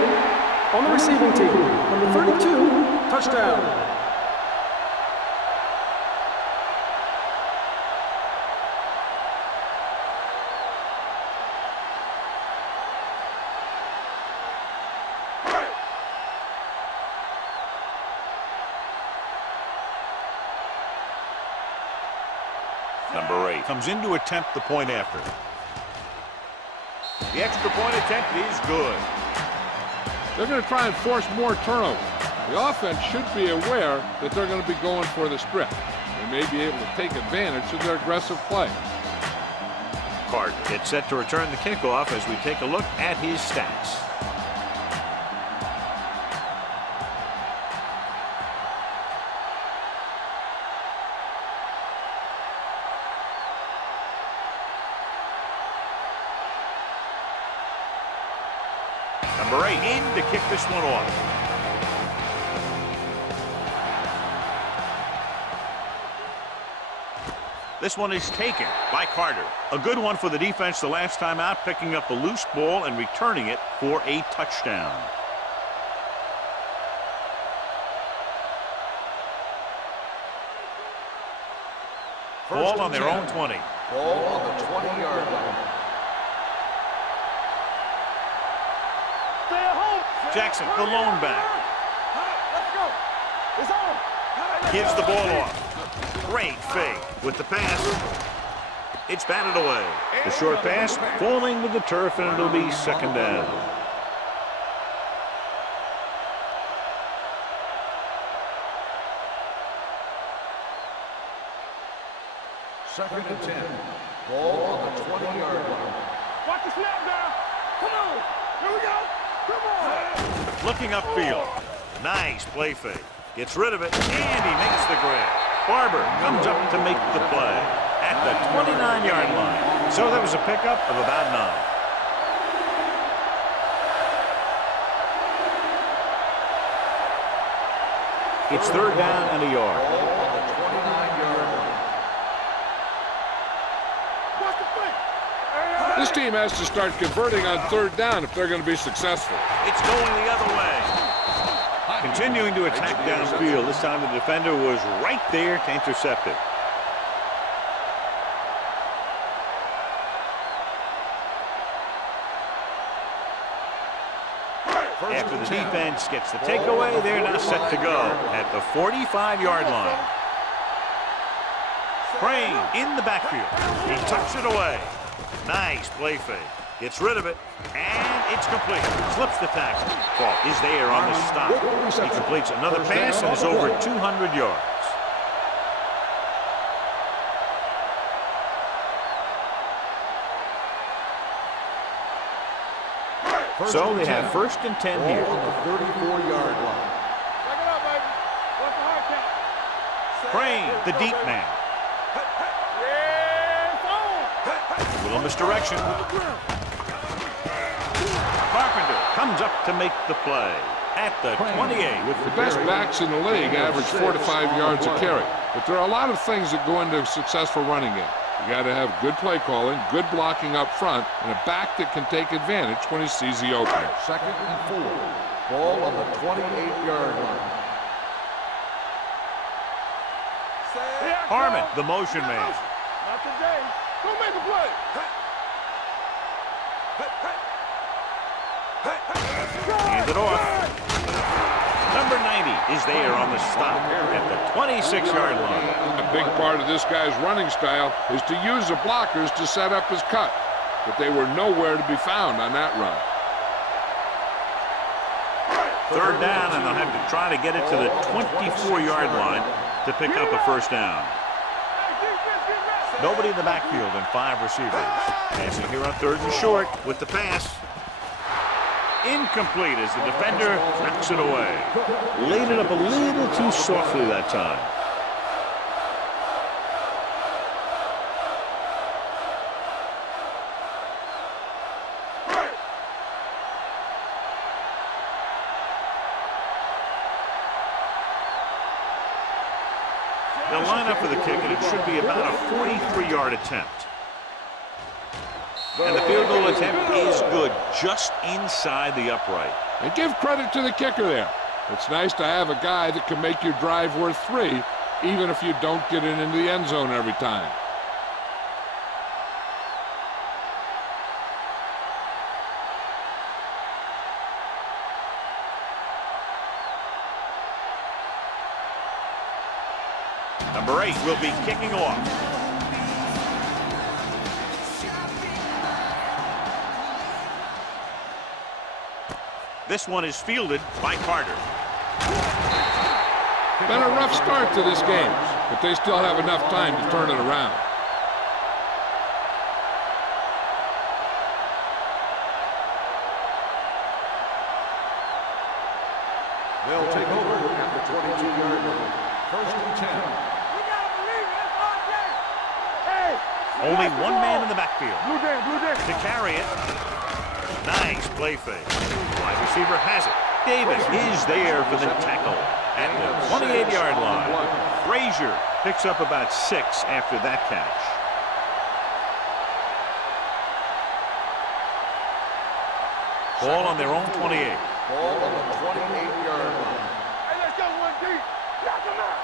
on the receiving team. Number 32, touchdown. Number 8 comes in to attempt the point after. The extra point attempt is good. They're going to try and force more turnovers. The offense should be aware that they're going to be going for the strip. They may be able to take advantage of their aggressive play. Carter gets set to return the kickoff as we take a look at his stats. Number 8 in to kick this one off. This one is taken by Carter. A good one for the defense the last time out, picking up a loose ball and returning it for a touchdown. Ball on their own 20. Ball on the 20-yard line. Jackson, the lone back. Let's go. It's on. Gives the ball off. Great fake with the pass. It's batted away. The short pass falling to the turf, and it'll be second down. Second and 10. Ball on the 20-yard line. Watch the snap now. Come on. Here we go. Come on. Looking upfield. Nice play fake. Gets rid of it, and he makes the grab. Barber comes up to make the play at the 29-yard line. So that was a pickup of about 9. It's third down and a yard. Ball on the 29-yard line. Watch the fake. This team has to start converting on third down if they're going to be successful. It's going the other way. Continuing to attack downfield. This time the defender was right there to intercept it. After the defense gets the takeaway, they're now set to go at the 45-yard line. Crane in the backfield. He tucks it away. Nice play fake. Gets rid of it, and it's complete. Slips the tackle. Ball is there on the stop. He completes another pass and is over 200 yards. So they have first and 10 here. Ball on the 34-yard line. Check it out, baby. What's the hard count? Crane, the deep man. Yeah, it's on. Little misdirection. Carpenter comes up to make the play at the 28. The best backs in the league average 4 to 5 yards a carry. But there are a lot of things that go into a successful running game. You got to have good play calling, good blocking up front, and a back that can take advantage when he sees the opening. Second and 4. Ball on the 28-yard line. Harmon, the motion man. Not today. Go make a play. Hand it off. Number 90 is there on the stop at the 26-yard line. A big part of this guy's running style is to use the blockers to set up his cut. But they were nowhere to be found on that run. Third down, and they'll have to try to get it to the 24-yard line to pick up a first down. Nobody in the backfield and 5 receivers. Passing here on third and short with the pass. Incomplete as the defender knocks it away. Laid it up a little too softly that time. They'll line up for the kick, and it should be about a 43-yard attempt. And the field goal attempt is good, just inside the upright. And give credit to the kicker there. It's nice to have a guy that can make your drive worth 3, even if you don't get it into the end zone every time. Number 8 will be kicking off. This one is fielded by Carter. Been a rough start to this game, but they still have enough time to turn it around. They'll take over at the 22-yard line. First and 10. We gotta believe it. It's our game. Hey. Only one man in the backfield Blue Dan, blue Dan. to carry it. Nice play fake. Wide receiver has it. Davis is there for the tackle at the 28-yard line. Frazier picks up about 6 after that catch. Ball on their own 28. Ball on the 28-yard line. Hey, let's go one deep. Knock him out.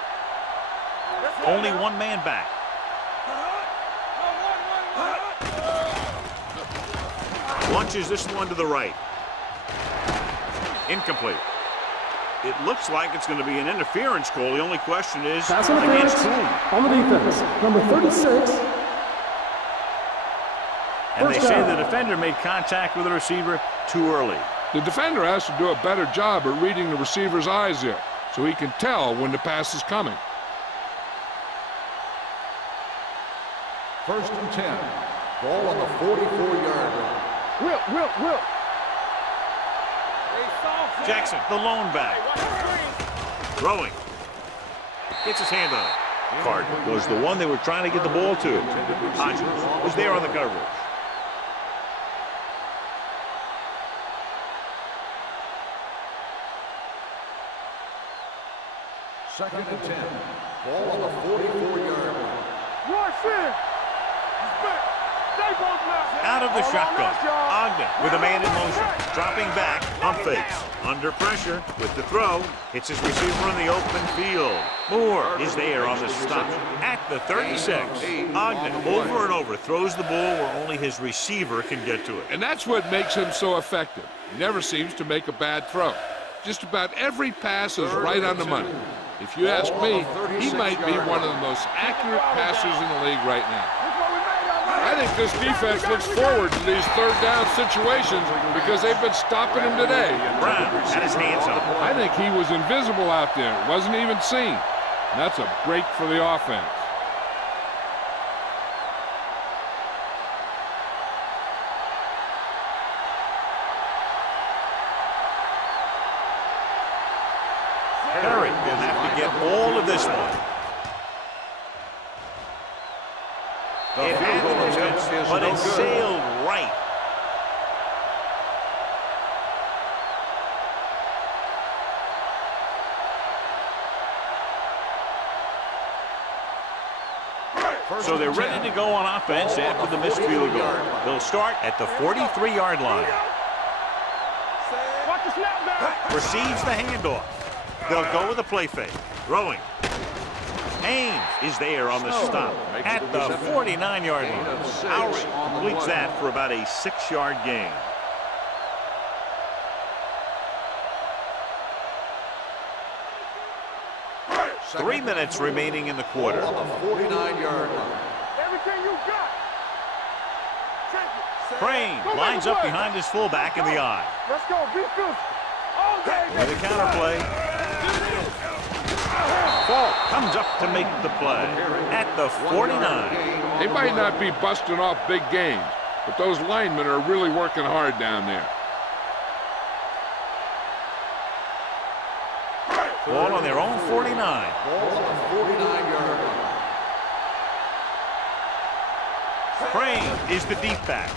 Let's go. Only one man back. Launches this one to the right. Incomplete. It looks like it's going to be an interference call. The only question is Pass interference against whom? on the defense. Number 36. And they First say down. the defender made contact with the receiver too early. The defender has to do a better job at reading the receiver's eyes here, so he can tell when the pass is coming. First and 10. Ball on the 44-yard line. Whip. Hey, soft. Jackson, the lone back. Watch the screen. Throwing. Gets his hand on it. Carter was the one they were trying to get the ball to. Hodges was there on the coverage. Second and 10. Ball on the 44-yard line. Rush in. Respect. Stay both now. Out of the All on shotgun. us, y'all. Ogden with a man in motion. Dropping back. Pump fakes. Under pressure with the throw. Hits his receiver in the open field. Moore is there on the stop. At the 36. Ogden over and over throws the ball where only his receiver can get to it. And that's what makes him so effective. He never seems to make a bad throw. Just about every pass is right on the money. If you ask me, he might be one of the most accurate passers in the league right now. That's what we made up, right? I think this defense looks forward to these third down situations because they've been stopping him today. Brown had his hands up. I think he was invisible out there, wasn't even seen. And that's a break for the offense. Perry will have to get all of this one. It had the distance, but it sailed right. So they're ready to go on offense after the missed field goal. They'll start at the 43-yard line. Watch the snap back. Receives the handoff. They'll go with a play fake. Throwing. Haynes is there on the stop at the 49-yard line. Lowry completes that for about a 6-yard gain. Three minutes remaining in the quarter. On the 49-yard line. Everything you got. Check it. Crane lines up behind his fullback in the eye. Let's go. Be physical. All day. With a counterplay. Falk comes up to make the play at the 49. They might not be busting off big games, but those linemen are really working hard down there. Ball on their own 49. Ball on the 49-yard line. Crane is the deep back.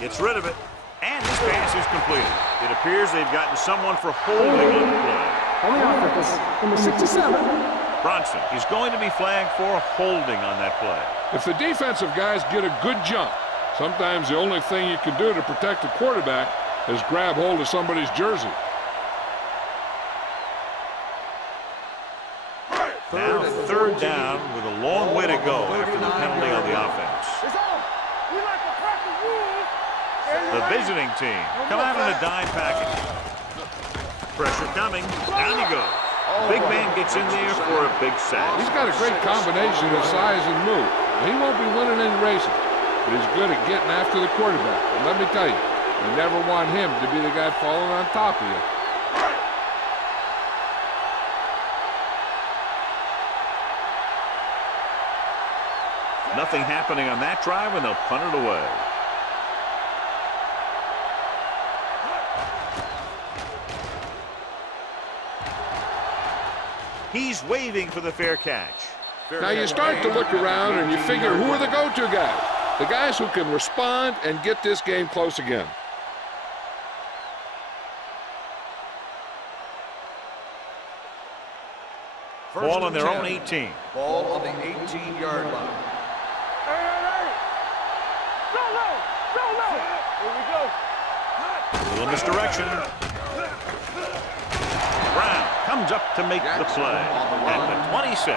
Gets rid of it, and this pass is completed. It appears they've gotten someone for holding on the play. On the offense, number 67. Bronson is going to be flagged for holding on that play. If the defensive guys get a good jump, sometimes the only thing you can do to protect the quarterback is grab hold of somebody's jersey. Now third down with a long way to go after the penalty on the offense. It's on. We like to practice rules. The visiting team come out in a dime package. Pressure coming. Down he goes. Big man gets in there for a big sack. He's got a great combination of size and move. He won't be winning any races, but he's good at getting after the quarterback. And let me tell you, you never want him to be the guy falling on top of you. Nothing happening on that drive, and they'll punt it away. He's waving for the fair catch. Now you start to look around and you figure, who are the go-to guys? The guys who can respond and get this game close again. Ball on their own 18. Ball on the 18-yard line. Hey. Go low. Here we go. Little misdirection. Brown comes up to make the play at the 26.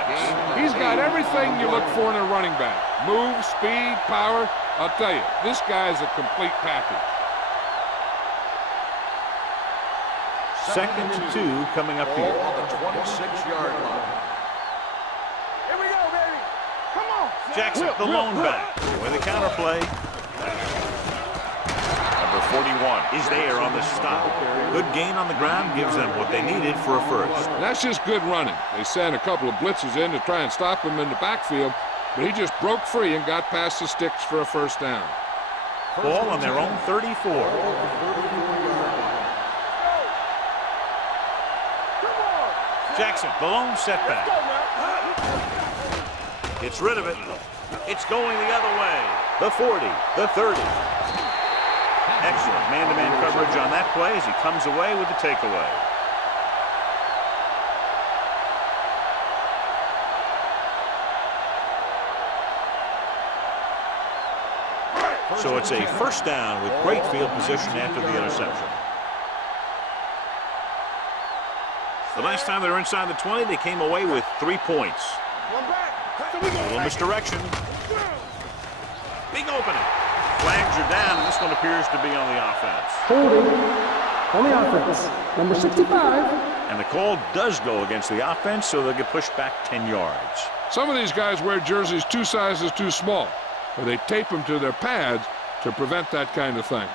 He's got everything you look for in a running back. Move, speed, power. I'll tell you, this guy's a complete package. 2nd and 2 coming up Ball here. on the 26-yard line. Here we go, baby. Come on. Jackson, the lone back. With the counterplay. Number 41 is there on the stop. Good gain on the ground gives them what they needed for a first. And that's just good running. They sent a couple of blitzes in to try and stop him in the backfield, but he just broke free and got past the sticks for a first down. Ball on their own 34. Jackson, the lone setback. Gets rid of it. It's going the other way. The 40, the 30. Excellent man-to-man coverage on that play as he comes away with the takeaway. So it's a first down with great field position after the interception. The last time they were inside the 20, they came away with 3 points. A little misdirection. Big opening. Flags are down, and this one appears to be on the offense. Holding on the offense. Number 65. And the call does go against the offense, so they'll get pushed back 10 yards. Some of these guys wear jerseys 2 sizes too small, or they tape them to their pads to prevent that kind of thing.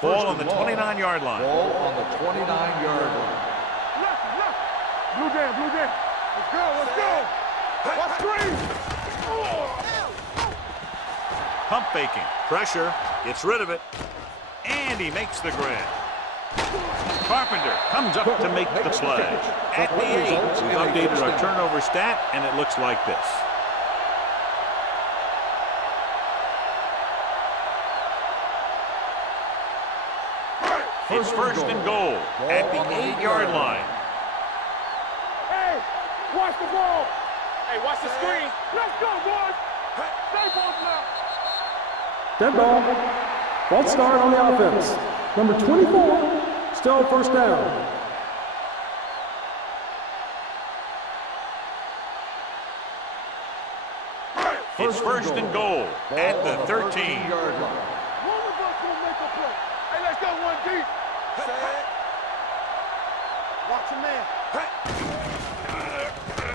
Ball on the 29-yard line. Ball on the 29-yard line. Blue jam. Let's go. Watch screen. Pump faking. Pressure. Gets rid of it. And he makes the grab. Carpenter comes up to make the play. At the 8, we've updated our turnover stat, and it looks like this. It's first and goal at the 8-yard line. Hey, watch the ball. Hey, watch the screen. Let's go, boys. Stay both now. Dead ball. False start on the offense. Number 24. Still first down. It's first and goal at the 13. 13-yard line. One of us will make a play. Hey, let's go, 1D. Watch your man.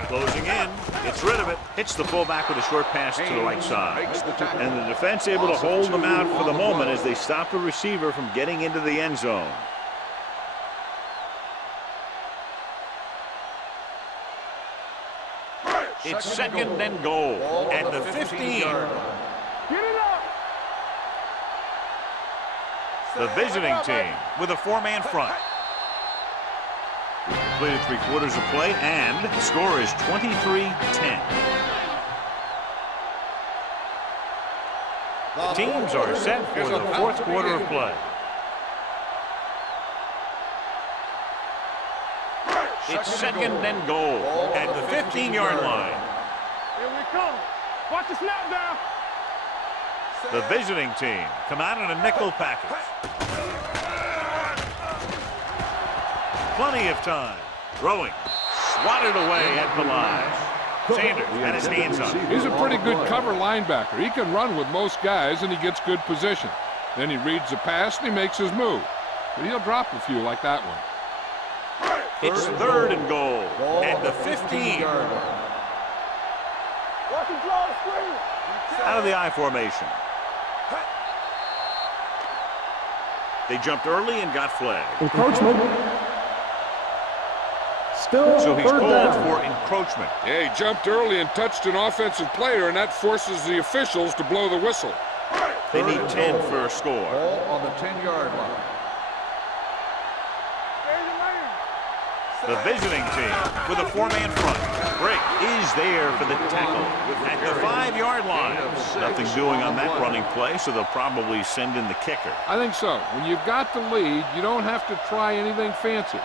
Closing in, gets rid of it, hits the fullback with a short pass to the right side. Makes the tackle. And the defense able to hold them out for the moment as they stop the receiver from getting into the end zone. It's second and goal at the 15. Get it up. The visiting team with a 4-man front. Completed 3/4 of play, and the score is 23-10. Teams are set for the 4th quarter of play. It's second and goal at the 15-yard line. Here we come. Watch the snap down. The visiting team come out in a nickel package. Plenty of time. Throwing. Swatted away at the line. Sanders had his hands up. He's a pretty good cover linebacker. He can run with most guys, and he gets good position. Then he reads the pass, and he makes his move. But he'll drop a few like that one. It's third and goal at the 15. Watch him draw the screen. Out of the I formation. They jumped early and got flagged. Encroachment. Still So he's third called down. for encroachment. Yeah, he jumped early and touched an offensive player, and that forces the officials to blow the whistle. They need 10 for a score. Ball on the 10-yard line. The visiting team with a 4-man front. Break is there for the tackle at the 5-yard line. Nothing doing on that running play, so they'll probably send in the kicker. I think so. When you've got the lead, you don't have to try anything fancy.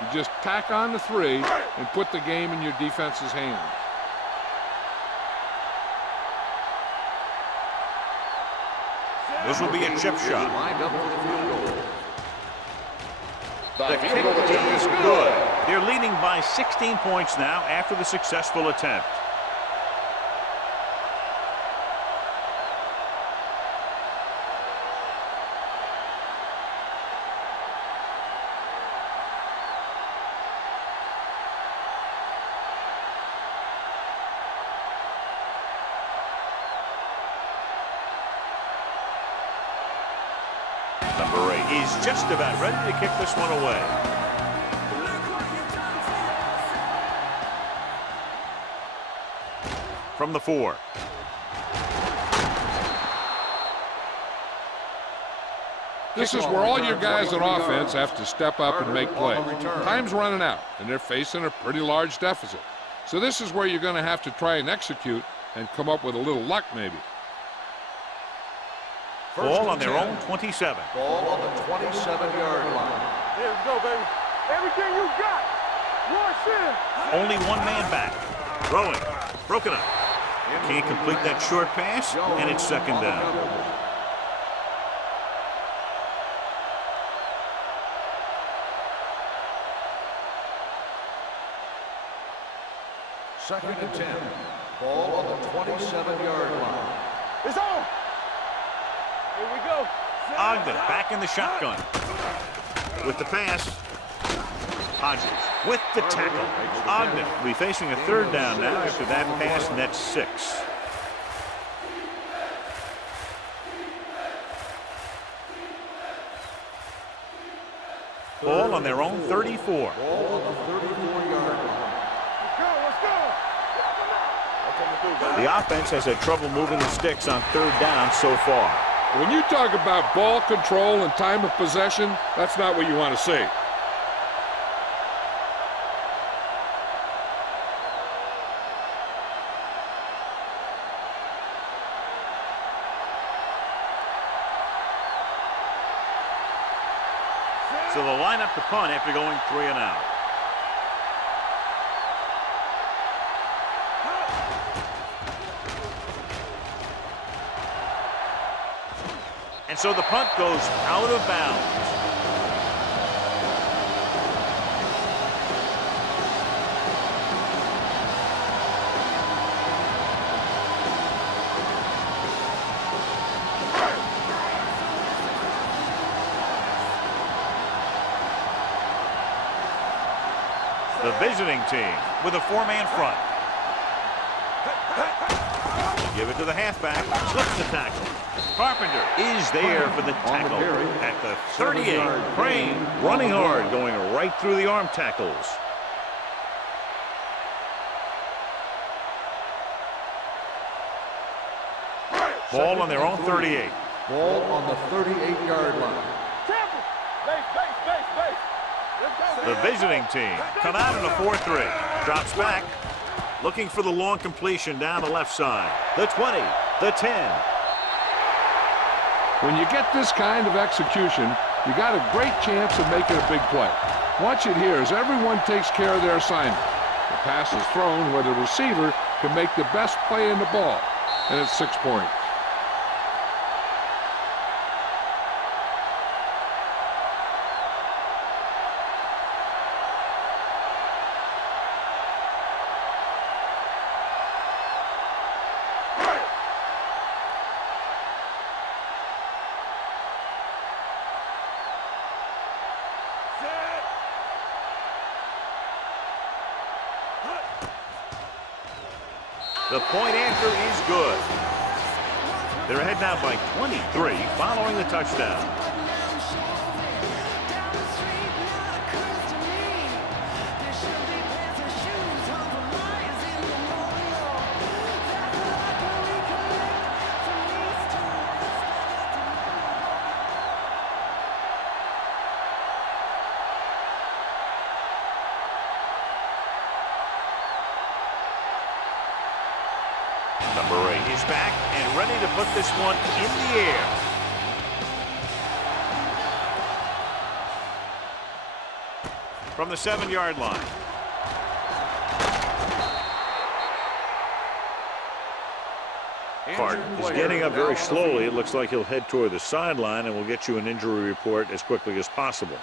You just tack on the 3 and put the game in your defense's hands. This will be a chip shot. Lined up for the field goal. The kick is good. They're leading by 16 points now after the successful attempt. Number 8 is just about ready to kick this one away. From the 4. This is where all your guys on offense have to step up and make plays. Time's running out, and they're facing a pretty large deficit. So this is where you're going to have to try and execute and come up with a little luck maybe. Ball on their own 27. Ball on the 27-yard line. Here we go, baby. Everything you got. Rush in. Only one man back. Throwing. Broken up. Can't complete that short pass, and it's second down. Second and 10. Ball on the 27-yard line. It's on. Here we go. Ogden back in the shotgun. With the pass. Hodges with the tackle. Ogden will be facing a third down now after that pass, and that's 6. Ball on their own 34. Ball on the 34-yard line. Let's go. The offense has had trouble moving the sticks on third down so far. When you talk about ball control and time of possession, that's not what you want to see. So they'll line up the punt after going 3 and out. And so the punt goes out of bounds. The visiting team with a 4-man front. Give it to the halfback. Slips the tackle. Carpenter is there for the tackle at the 38. Crane running hard, going right through the arm tackles. Ball on their own 38. Ball on the 38-yard line. Temple. Base. Let's go. The visiting team come out in a 4-3. Drops back. Looking for the long completion down the left side. The 20. The 10. When you get this kind of execution, you got a great chance of making a big play. Watch it here as everyone takes care of their assignment. The pass is thrown where the receiver can make the best play in the ball, and it's 6 points. The point answer is good. They're ahead now by 23 following the touchdown. Number 8 is back and ready to put this one in the air. From the 7-yard line. Cart is getting up very slowly. It looks like he'll head toward the sideline, and we'll get you an injury report as quickly as possible.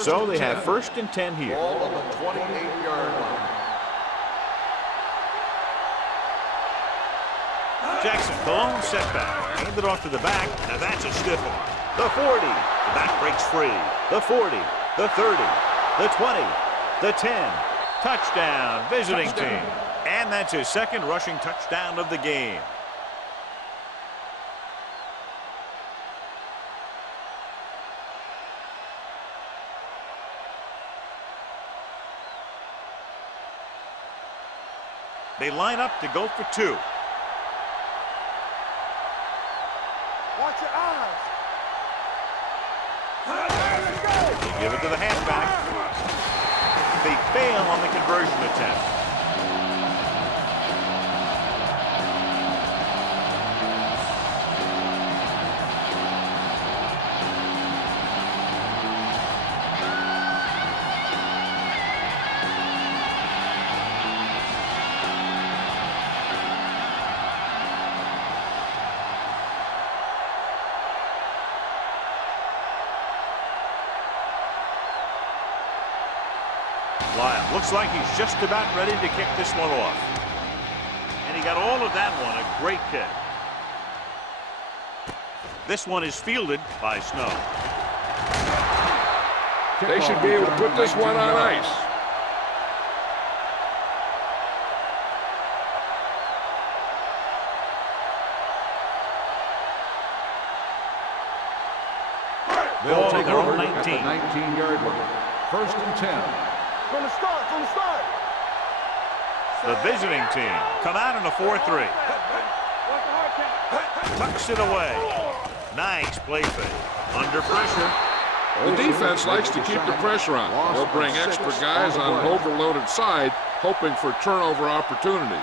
So they have 1st and 10 here. Ball on the 28-yard line. Jackson, the lone setback. Hand it off to the back. Now that's a stiff one. The 40. The back breaks free. The 40. The 30. The 20. The 10. Touchdown, visiting team. And that's his 2nd rushing touchdown of the game. They line up to go for 2. Watch your eyes. They give it to the halfback. They fail on the conversion attempt. Lyle looks like he's just about ready to kick this one off. And he got all of that one, a great kick. This one is fielded by Snow. They should be able to put this one on ice. They'll take their own 19. 19-yard line. 1st and 10. From the start, from the start. The visiting team come out in a 4-3. Tucks it away. Nice play fake. Under pressure. The defense likes to keep the pressure on. They'll bring extra guys on an overloaded side, hoping for turnover opportunities.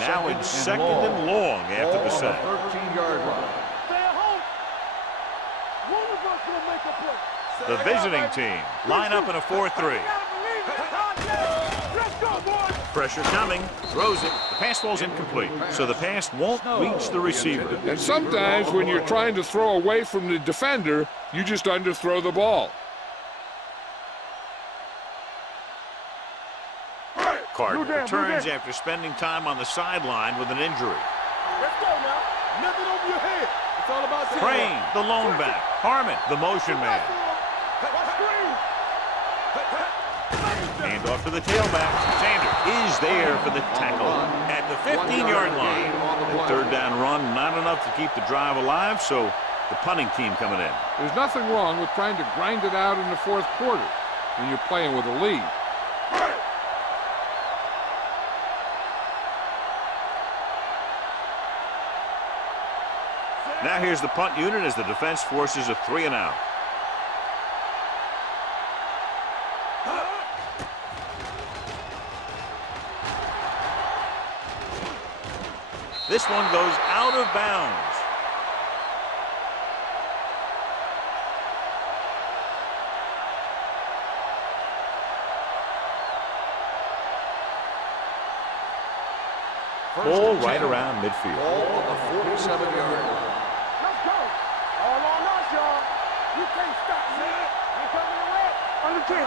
Now in 2nd and long after the sack. 13-yard line. The visiting team line up in a 4-3. Pressure coming, throws it. The pass falls incomplete, so the pass won't reach the receiver. And sometimes when you're trying to throw away from the defender, you just underthrow the ball. Carter returns after spending time on the sideline with an injury. Let's go now. Nothing over your head. It's all about Crane, the lone back. Harmon, the motion man. Hand off to the tailback. Sander is there for the tackle at the 15-yard line. That 3rd down run, not enough to keep the drive alive, so the punting team coming in. There's nothing wrong with trying to grind it out in the 4th quarter when you're playing with a lead. Now here's the punt unit as the defense forces a 3-and-out. This one goes out of bounds. Ball right around midfield. Ball on the 47-yard line. Let's go. All on us, y'all. You can't stop me. You coming to red? Under 10.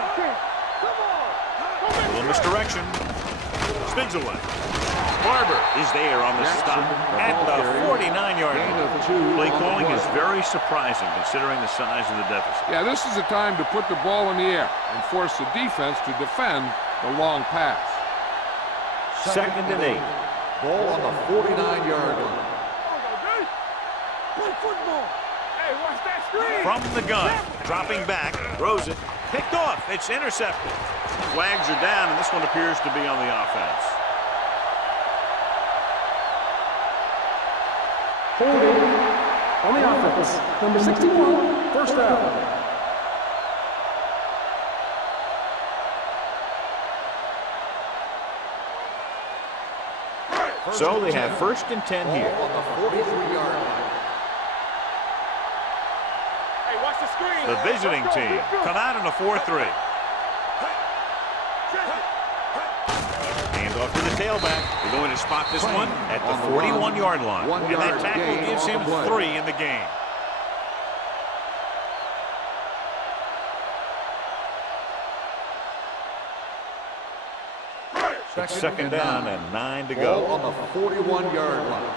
Come on. A little misdirection. Spins away. Barber is there on the stop at the 49-yard line. Play calling is very surprising considering the size of the deficit. Yeah, this is the time to put the ball in the air and force the defense to defend the long pass. 2nd and 8. Ball on the 49-yard line. Play football. Hey, watch that screen. From the gun, dropping back, throws it, picked off, it's intercepted. Flags are down, and this one appears to be on the offense. Holding on the offense. Number 61, first down. So they have 1st and 10 here. Ball on the 43-yard line. Hey, watch the screen. The visiting team come out in a 4-3. Hand off to the tailback. They're going to spot this one at the 41-yard line. And that tackle gives him 3 in the game. It's 2nd down and 9 to Ball go. on the 41-yard line. One.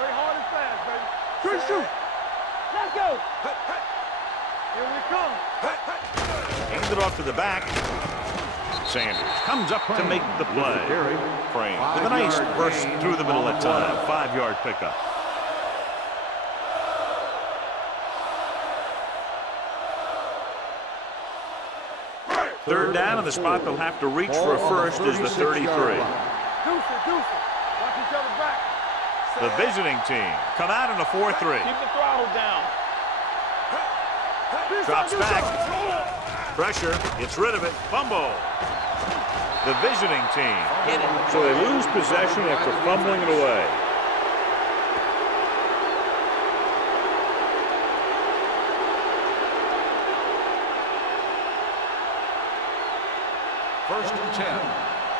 Play hard and fast, baby. Shoot. Let's go. Here we come. Hand it off to the back. Sanders comes up to make the play. Frame with a nice burst through the middle of time. 5-yard pickup. Third down, and the spot they'll have to reach for a first is the 33. Deuce it. Watch each other back. The visiting team come out in a 4-3. Keep the throttle down. Drops back. Pressure. Gets rid of it. Fumble. The visiting team hit it. So they lose possession after fumbling it away. First and 10.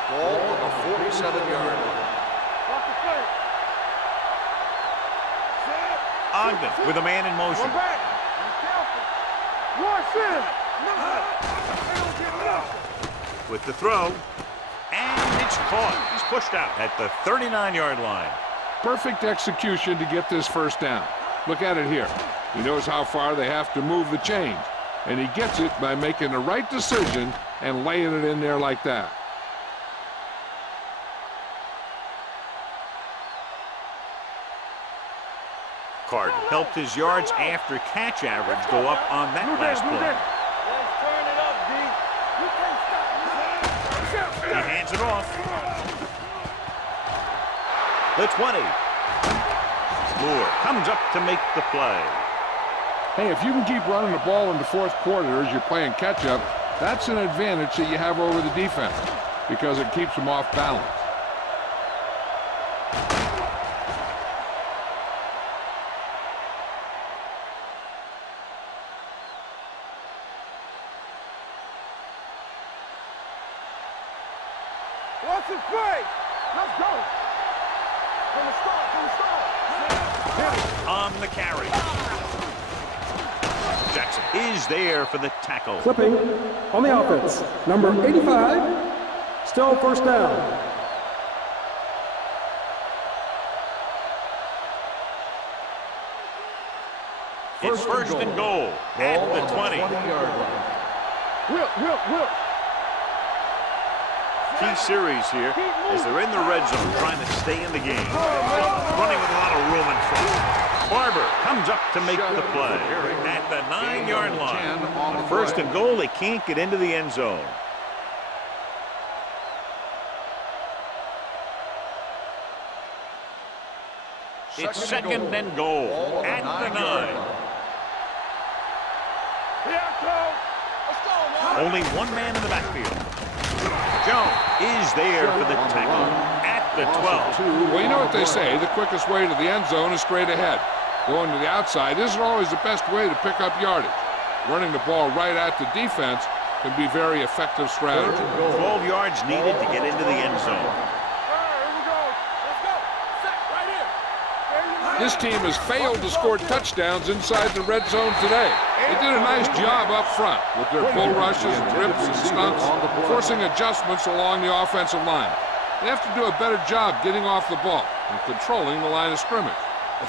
Ball on the 47-yard line. Watch the play. Ogden with a man in motion. One back. Be careful. Watch him. They don't get nothing. With the throw, and it's caught. He's pushed out at the 39-yard line. Perfect execution to get this first down. Look at it here. He knows how far they have to move the chains, and he gets it by making the right decision and laying it in there like that. Carter helped his yards after catch average go up on that last play. Let's turn it up, D. You can't stop me. He hands it off. The 20. Moore comes up to make the play. Hey, if you can keep running the ball in the fourth quarter as you're playing catch-up, that's an advantage that you have over the defense because it keeps them off balance. Watch it play. Let's go. From the start. On the carry. Jackson is there for the tackle. Clipping on the offense. Number 85, still first down. It's first and goal at the 20. 20-yard line. Whip. Key series here as they're in the red zone trying to stay in the game. Running with a lot of room in front. Barber comes up to make the play at the 9-yard line. On first and goal, they can't get into the end zone. It's second and goal at the 9. Here I come. Let's go, man. Only one man in the backfield. Jones is there for the tackle at the 12. Well, you know what they say, the quickest way to the end zone is straight ahead. Going to the outside isn't always the best way to pick up yardage. Running the ball right at the defense can be very effective strategy. 12 yards needed to get into the end zone. All right, here we go. Let's go. Set right here. There you go. This team has failed to score touchdowns inside the red zone today. They did a nice job up front with their bull rushes and rips and stunts, forcing adjustments along the offensive line. They have to do a better job getting off the ball and controlling the line of scrimmage.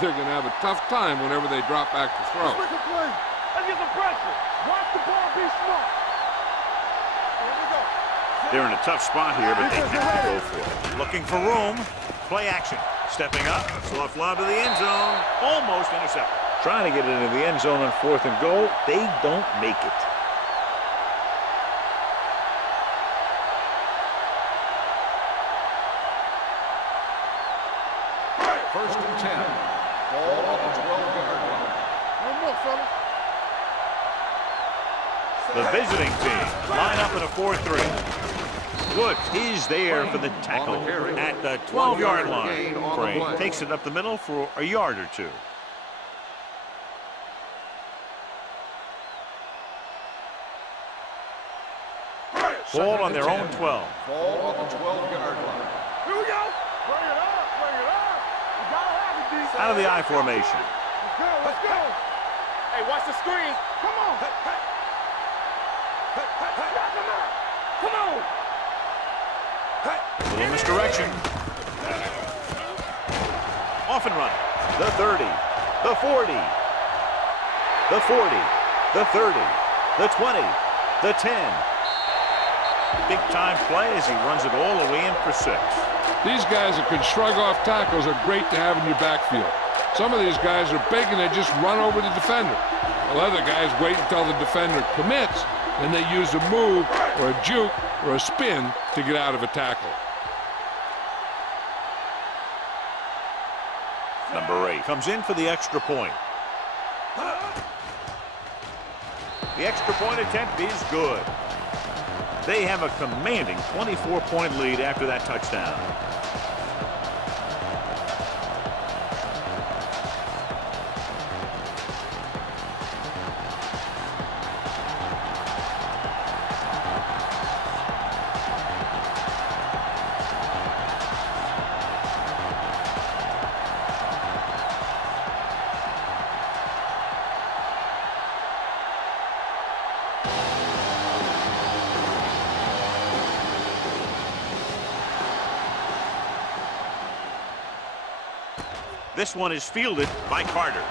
They're going to have a tough time whenever they drop back to throw. Let's make a play. Let's get some pressure. Watch the ball be smart. Here we go. They're in a tough spot here, but they have to go for it. Looking for room. Play action. Stepping up. Soft lob to the end zone. Almost intercepted. Trying to get it into the end zone on 4th and goal. They don't make it. First and 10. Ball on the 12-yard line. One more, fellas. The visiting team line up in a 4-3. Woods is there for the tackle at the 12-yard line. Crane takes it up the middle for a yard or two. Ball on their own 12. Ball on the 12-yard line. Here we go. Bring it up. Bring it up. You gotta have it, D. Out of the I formation. Let's go. Let's go. Hey, watch the screen. Come on. Hey, hey. Knock him out. Come on. Little misdirection. Off and running. The 30. The 40. The 40. The 30. The 20. The 10. Big-time play as he runs it all the way in for 6. These guys that can shrug off tackles are great to have in your backfield. Some of these guys are big and they just run over the defender. While other guys wait until the defender commits, and they use a move or a juke or a spin to get out of a tackle. Number 8 comes in for the extra point. The extra point attempt is good. They have a commanding 24-point lead after that touchdown. This one is fielded by Carter.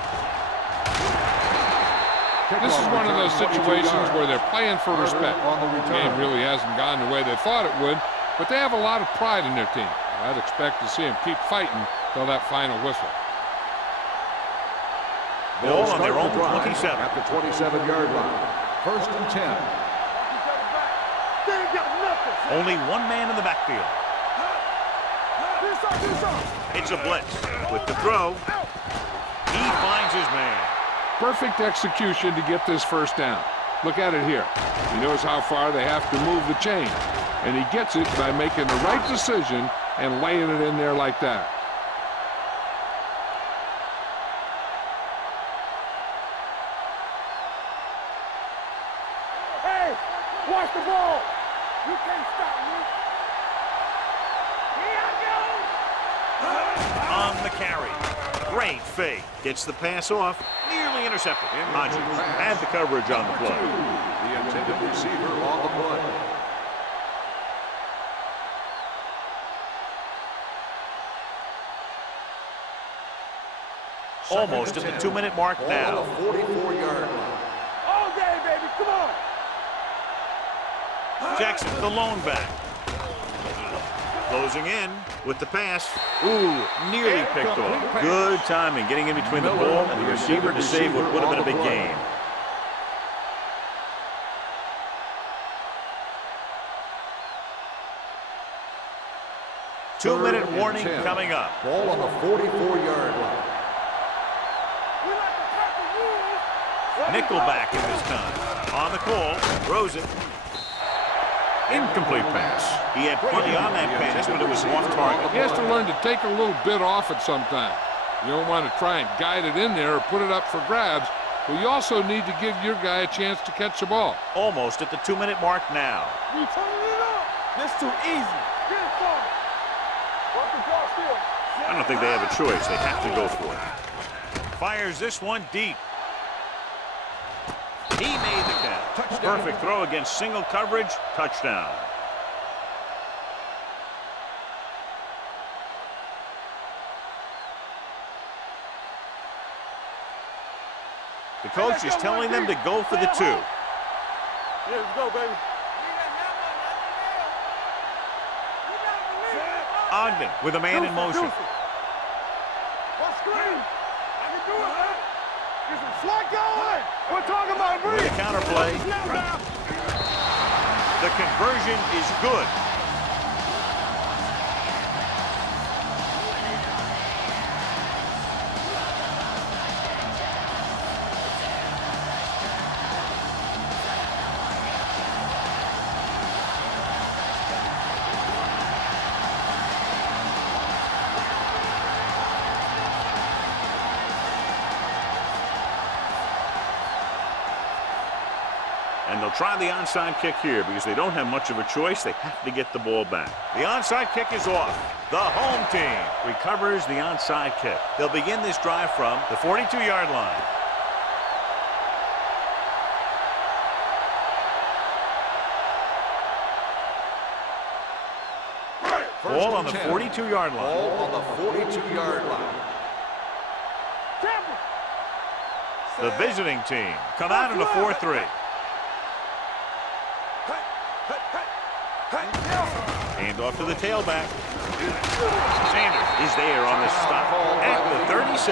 This is one of those situations where they're playing for respect. The game really hasn't gone the way they thought it would, but they have a lot of pride in their team. I'd expect to see them keep fighting till that final whistle. Ball on their own 27. At the 27-yard line. First and 10. They ain't got nothing. Only one man in the backfield. It's a blitz. With the throw, he finds his man. Perfect execution to get this first down. Look at it here. He knows how far they have to move the chain, and he gets it by making the right decision and laying it in there like that. Hey, watch the ball. You can't stop me. Here I go. On the carry. Great fake. Gets the pass off. Nearly intercepted. Hodges had the coverage on the play. The intended receiver on the play. Almost at the 2-minute mark now. On the 44-yard line. All day, baby. Come on. Jackson, the lone back. Closing in with the pass. Ooh, nearly picked off. Good timing, getting in between the ball and the receiver to save what would have been a big game. 2-minute 3rd and warning 10. coming up. Ball on the 44-yard line. We like to tackle rules. Nickelback in this time. On the call, throws it. Incomplete pass. He had plenty on that pass, but it was off target. He has to learn to take a little bit off it sometime. You don't want to try and guide it in there or put it up for grabs, but you also need to give your guy a chance to catch the ball. Almost at the 2-minute mark now. We turning it up. This too easy. Get it started. Work the ball still. I don't think they have a choice. They have to go for it. Fires this one deep. He made the catch. Touchdown. Perfect throw against single coverage. Touchdown. The coach is telling them to go for the 2. Yeah, let's go, baby. Ogden with a man in motion. What screen? I can do it, man. Get some slack going. We're talking about With breathe. a counterplay. The conversion is good. And they'll try the onside kick here because they don't have much of a choice. They have to get the ball back. The onside kick is off. The home team recovers the onside kick. They'll begin this drive from the 42-yard line. Ball on the 42-yard line. Ball on the 42-yard line. The visiting team come out in a 4-3. Hand off to the tailback. Sanders is there on the stop at the 36.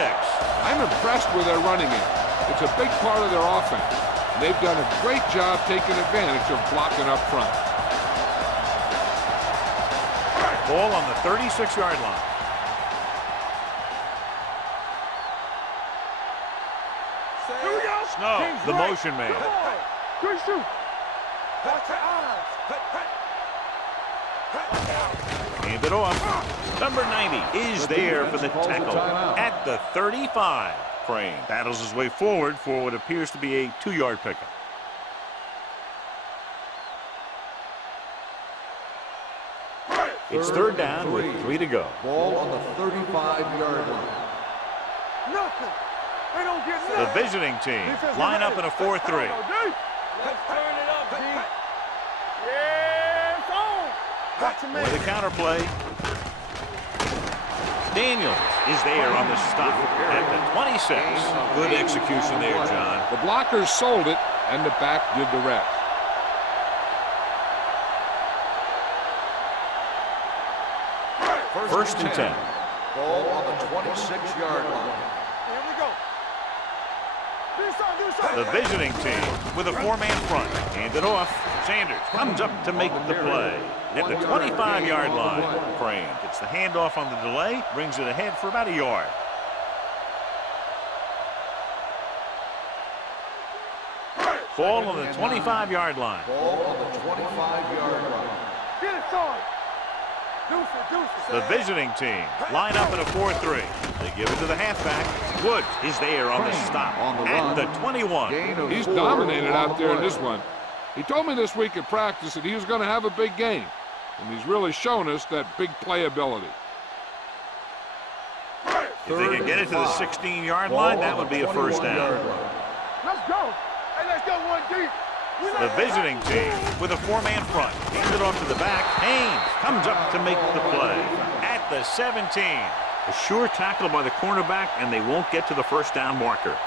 I'm impressed with their running game. It's a big part of their offense. And they've done a great job taking advantage of blocking up front. Ball on the 36-yard line. Here we go. Snow, the motion man. Good shoot. Watch your eyes. Hand it off. Number 90 is there for the tackle at the 35. Crane battles his way forward for what appears to be a 2-yard pickup. It's 3rd down with 3 to go. Ball on the 35-yard line. Nothing. They don't get The nothing. visiting team line up in a 4-3. Let's turn it up, D. Yeah, it's on. Watch your man. With a counterplay. Daniels is there on the stop at the 26. Good execution there, John. The blockers sold it, and the back did the rest. First and 10. Ball on the 26-yard line. Here we go. Do something. The visiting team with a 4-man front. Hand it off. Sanders comes up to make the play. At the 25-yard line, Crane gets the handoff on the delay, brings it ahead for about a yard. Ball on the 25-yard line. Ball on the 25-yard line. Get it started. Deuce it. The visiting team line up in a 4-3. They give it to the halfback. Woods is there on the stop at the 21. Gain of He's 4 dominated on out the there in play. this one. He told me this week at practice that he was going to have a big game, and he's really shown us that big playability. If they can get it to the 16-yard line, that would be a first down. Let's go. Hey, let's go one deep. The visiting team with a 4-man front. Hands it off to the back. Haynes comes up to make the play at the 17. A sure tackle by the cornerback, and they won't get to the first down marker.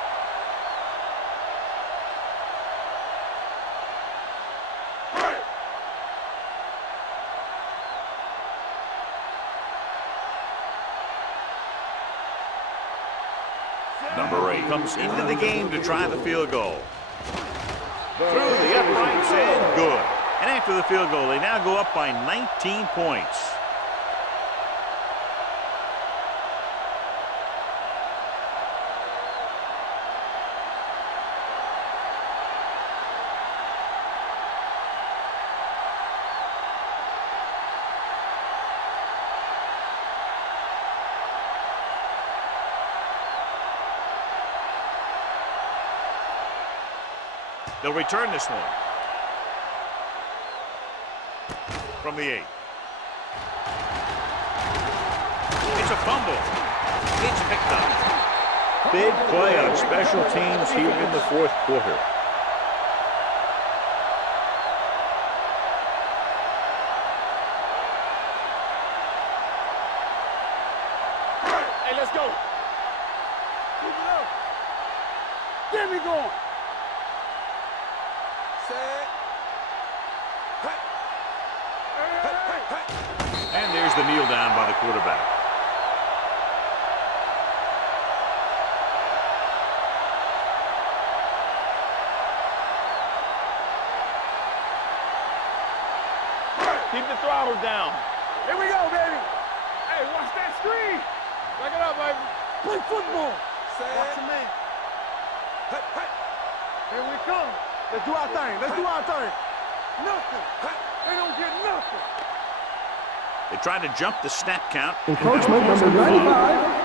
Number 8 comes into the game to try the field goal. Through the uprights and good. And after the field goal, they now go up by 19 points. They'll return this one. From the 8. It's a fumble. It's picked up. Big play on special teams here in the fourth quarter. Hey, let's go. Keep it up. Get me going. Set. And there's the kneel down by the quarterback. Keep the throttle down. Here we go, baby. Hey, watch that screen. Back it up, baby. Play football. Watch your man. Here we come. Let's do our thing. Let's do our thing. Nothing. They don't get nothing. They tried to jump the snap count. Encroachment number 95.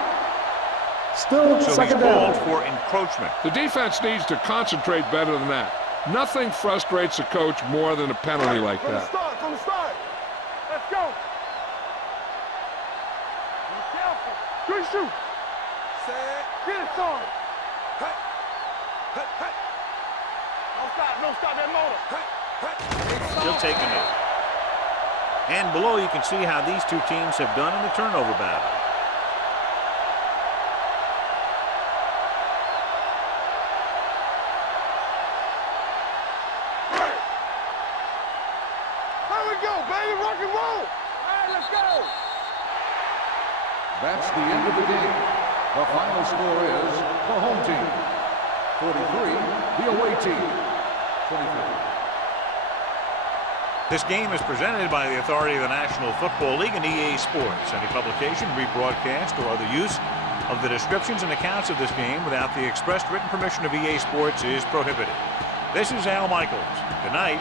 Still So he's second called down. for encroachment. The defense needs to concentrate better than that. Nothing frustrates a coach more than a penalty like From the that. start. From the start. Let's go. Be careful. Good shoot. Set. Get it, son. Don't stop that motor. Still taking it. And below you can see how these two teams have done in the turnover battle. There we go, baby. Rock and roll. All right, let's go. That's the end of the game. The final score is the home team 43, the away team 23. This game is presented by the authority of the National Football League and EA Sports. Any publication, rebroadcast, or other use of the descriptions and accounts of this game without the expressed written permission of EA Sports is prohibited. This is Al Michaels. Good night.